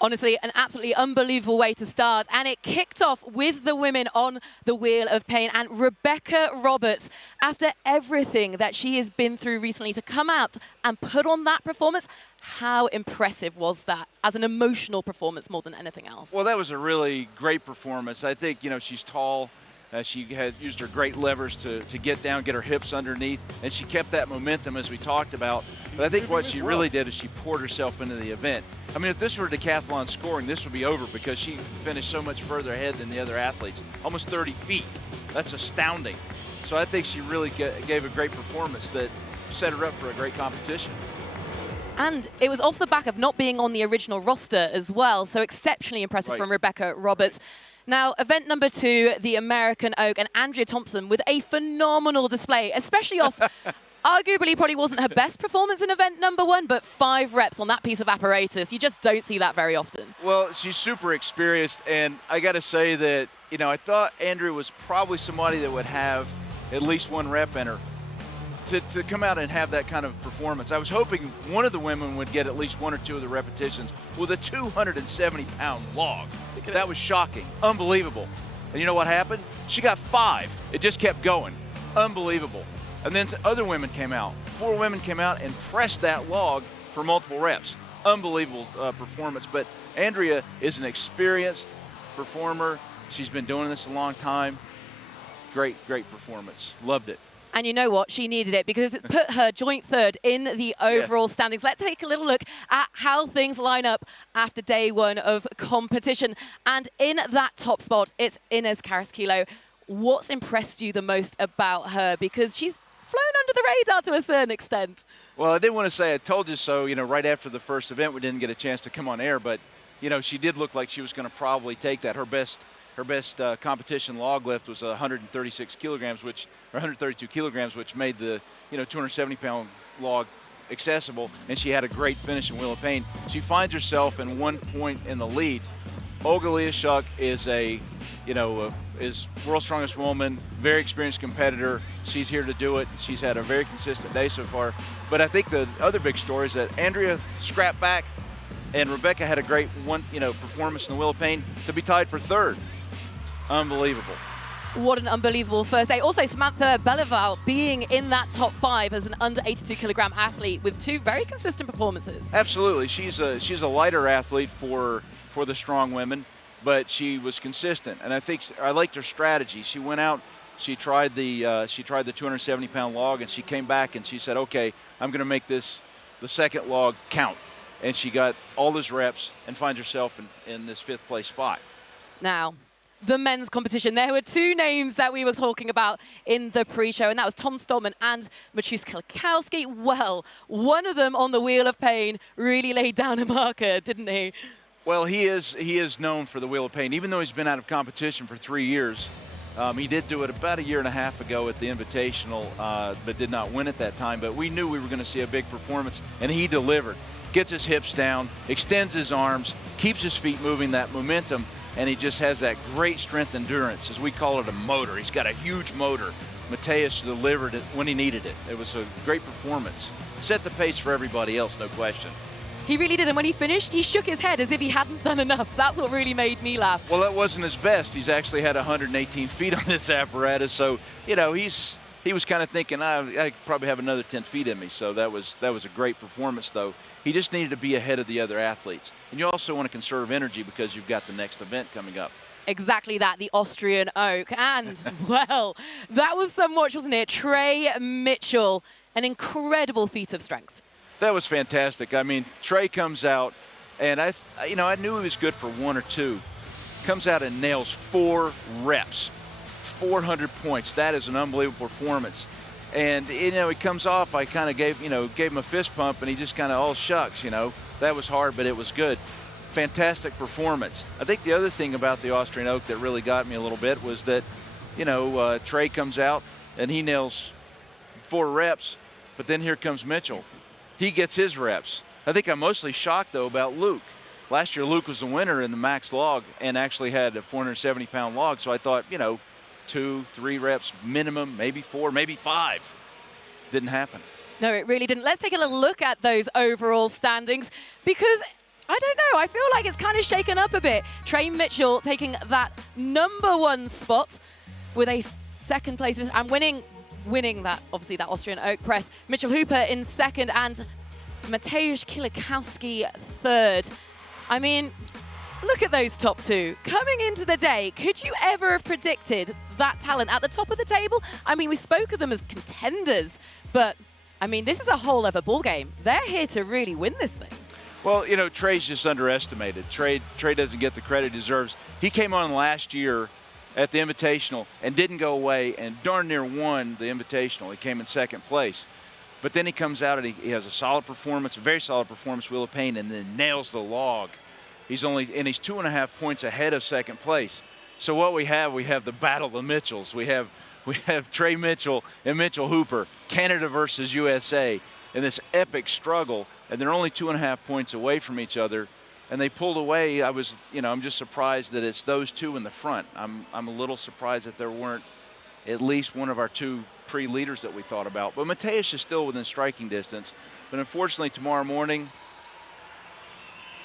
Honestly, an absolutely unbelievable way to start. And it kicked off with the women on the Wheel of Pain. And Rebecca Roberts, after everything that she has been through recently, to come out and put on that performance, how impressive was that as an emotional performance more than anything else? Well, that was a really great performance. I think, she's tall. She had used her great levers to get down, get her hips underneath, and she kept that momentum as we talked about. But I think what she really did is she poured herself into the event. I mean, if this were decathlon scoring, this would be over because she finished so much further ahead than the other athletes, almost 30 feet. That's astounding. So I think she really gave a great performance that set her up for a great competition. And it was off the back of not being on the original roster as well, so exceptionally impressive from Rebecca Roberts. Now, event number 2, the American Oak, and Andrea Thompson with a phenomenal display, especially off arguably probably wasn't her best performance in event number 1, but 5 reps on that piece of apparatus. You just don't see that very often. Well, she's super experienced, and I got to say that, I thought Andrea was probably somebody that would have at least 1 rep in her. To come out and have that kind of performance. I was hoping one of the women would get at least 1 or 2 of the repetitions with a 270-pound log. That was shocking, unbelievable. And you know what happened? She got 5. It just kept going, unbelievable. And then other women came out. 4 women came out and pressed that log for multiple reps. Unbelievable performance. But Andrea is an experienced performer. She's been doing this a long time. Great performance. Loved it. And you know what? She needed it because it put her joint third in the overall standings. Let's take a little look at how things line up after day 1 of competition. And in that top spot, it's Ines Carrasquillo. What's impressed you the most about her? Because she's flown under the radar to a certain extent. Well, I didn't want to say I told you so, right after the first event, we didn't get a chance to come on air, but, she did look like she was going to probably take that. Her best competition log lift was 136 kilograms, or 132 kilograms, which made the 270-pound log accessible. And she had a great finish in Wheel of Pain. She finds herself in 1 point in the lead. Olga Liaschuck is is world's strongest woman, very experienced competitor. She's here to do it. She's had a very consistent day so far. But I think the other big story is that Andrea scrapped back, and Rebecca had a great performance in the Wheel of Pain to be tied for 3rd. Unbelievable. What an unbelievable first day. Also, Samantha Belival being in that top 5 as an under 82 kilogram athlete with 2 very consistent performances. Absolutely. She's a lighter athlete for the strong women, but she was consistent. And I think I liked her strategy. She went out, she tried the 270-pound log, and she came back and she said, okay, I'm going to make the second log count. And she got all those reps and finds herself in this 5th place spot. Now, the men's competition. There were 2 names that we were talking about in the pre-show, and that was Tom Stoltman and Mateusz Kieliszkowski. Well, one of them on the Wheel of Pain really laid down a marker, didn't he? Well, he is known for the Wheel of Pain. Even though he's been out of competition for 3 years, he did do it about 1.5 years ago at the Invitational, but did not win at that time. But we knew we were going to see a big performance, and he delivered. Gets his hips down, extends his arms, keeps his feet moving, that momentum, and he just has that great strength endurance, as we call it, a motor. He's got a huge motor. Mateusz delivered it when he needed it. It was a great performance. Set the pace for everybody else, no question. He really did, and when he finished, he shook his head as if he hadn't done enough. That's what really made me laugh. Well, that wasn't his best. He's actually had 118 feet on this apparatus, so, you know, he was kind of thinking, I probably have another 10 feet in me, so that was a great performance, though. He just needed to be ahead of the other athletes. And you also want to conserve energy because you've got the next event coming up. Exactly that, the Austrian Oak. And, well, that was some watch, wasn't it? Trey Mitchell, an incredible feat of strength. That was fantastic. I mean, Trey comes out, and I knew he was good for 1 or 2. Comes out and nails 4 reps, 400 points. That is an unbelievable performance. And, you know, he comes off, I kind of gave him a fist pump, and he just kind of, oh, shucks, you know. That was hard, but it was good. Fantastic performance. I think the other thing about the Austrian Oak that really got me a little bit was that, you know, Trey comes out, and he nails 4 reps, but then here comes Mitchell. He gets his reps. I think I'm mostly shocked, though, about Luke. Last year, Luke was the winner in the max log and actually had a 470-pound log, so I thought, you know, 2, 3 reps minimum, maybe 4, maybe 5. Didn't happen. No, it really didn't. Let's take a little look at those overall standings because, I don't know, I feel like it's kind of shaken up a bit. Trey Mitchell taking that #1 spot with a 2nd place and winning that, obviously, that Austrian Oak press. Mitchell Hooper in 2nd and Mateusz Kieliszkowski 3rd. I mean, look at those top 2. Coming into the day, could you ever have predicted that talent at the top of the table? I mean, we spoke of them as contenders, but, I mean, this is a whole other ballgame. They're here to really win this thing. Well, you know, Trey's just underestimated. Trey doesn't get the credit he deserves. He came on last year at the Invitational and didn't go away and darn near won the Invitational. He came in 2nd place. But then he comes out and he has a solid performance, a very solid performance, Wheel of Pain, and then nails the log. He's 2.5 points ahead of 2nd place. So what we have the battle of the Mitchells. We have Trey Mitchell and Mitchell Hooper, Canada versus USA, in this epic struggle, and they're only 2.5 points away from each other. And they pulled away. I'm just surprised that it's those 2 in the front. I'm a little surprised that there weren't at least one of our 2 pre-leaders that we thought about. But Mateusz is still within striking distance. But unfortunately, tomorrow morning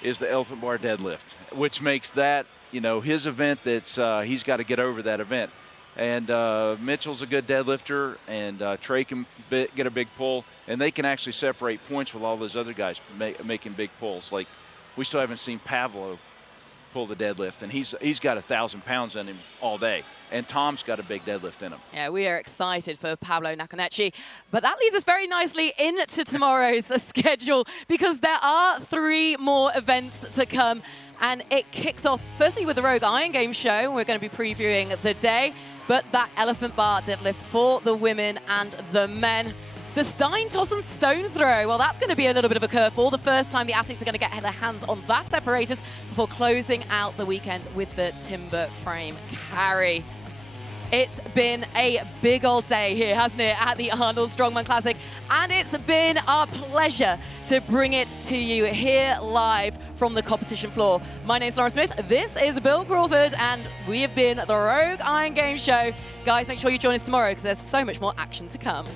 is the Elephant Bar Deadlift, which makes that, you know, his event that's he's got to get over that event. And Mitchell's a good deadlifter, and Trey can get a big pull, and they can actually separate points with all those other guys making big pulls. Like, we still haven't seen Pavlo pull the deadlift, and he's got 1,000 pounds in him all day. And Tom's got a big deadlift in him. Yeah, we are excited for Pavlo Nakonechnyy. But that leads us very nicely into tomorrow's schedule because there are 3 more events to come. And it kicks off firstly with the Rogue Iron Game show. We're going to be previewing the day. But that Elephant Bar Deadlift for the women and the men. The Unspunnen Stone Throw, well, that's going to be a little bit of a curveball. The first time the athletes are going to get their hands on that apparatus before closing out the weekend with the timber frame carry. It's been a big old day here, hasn't it, at the Arnold Strongman Classic? And it's been our pleasure to bring it to you here live from the competition floor. My name's Laura Smith, this is Bill Crawford, and we have been the Rogue Iron Game Show. Guys, make sure you join us tomorrow because there's so much more action to come.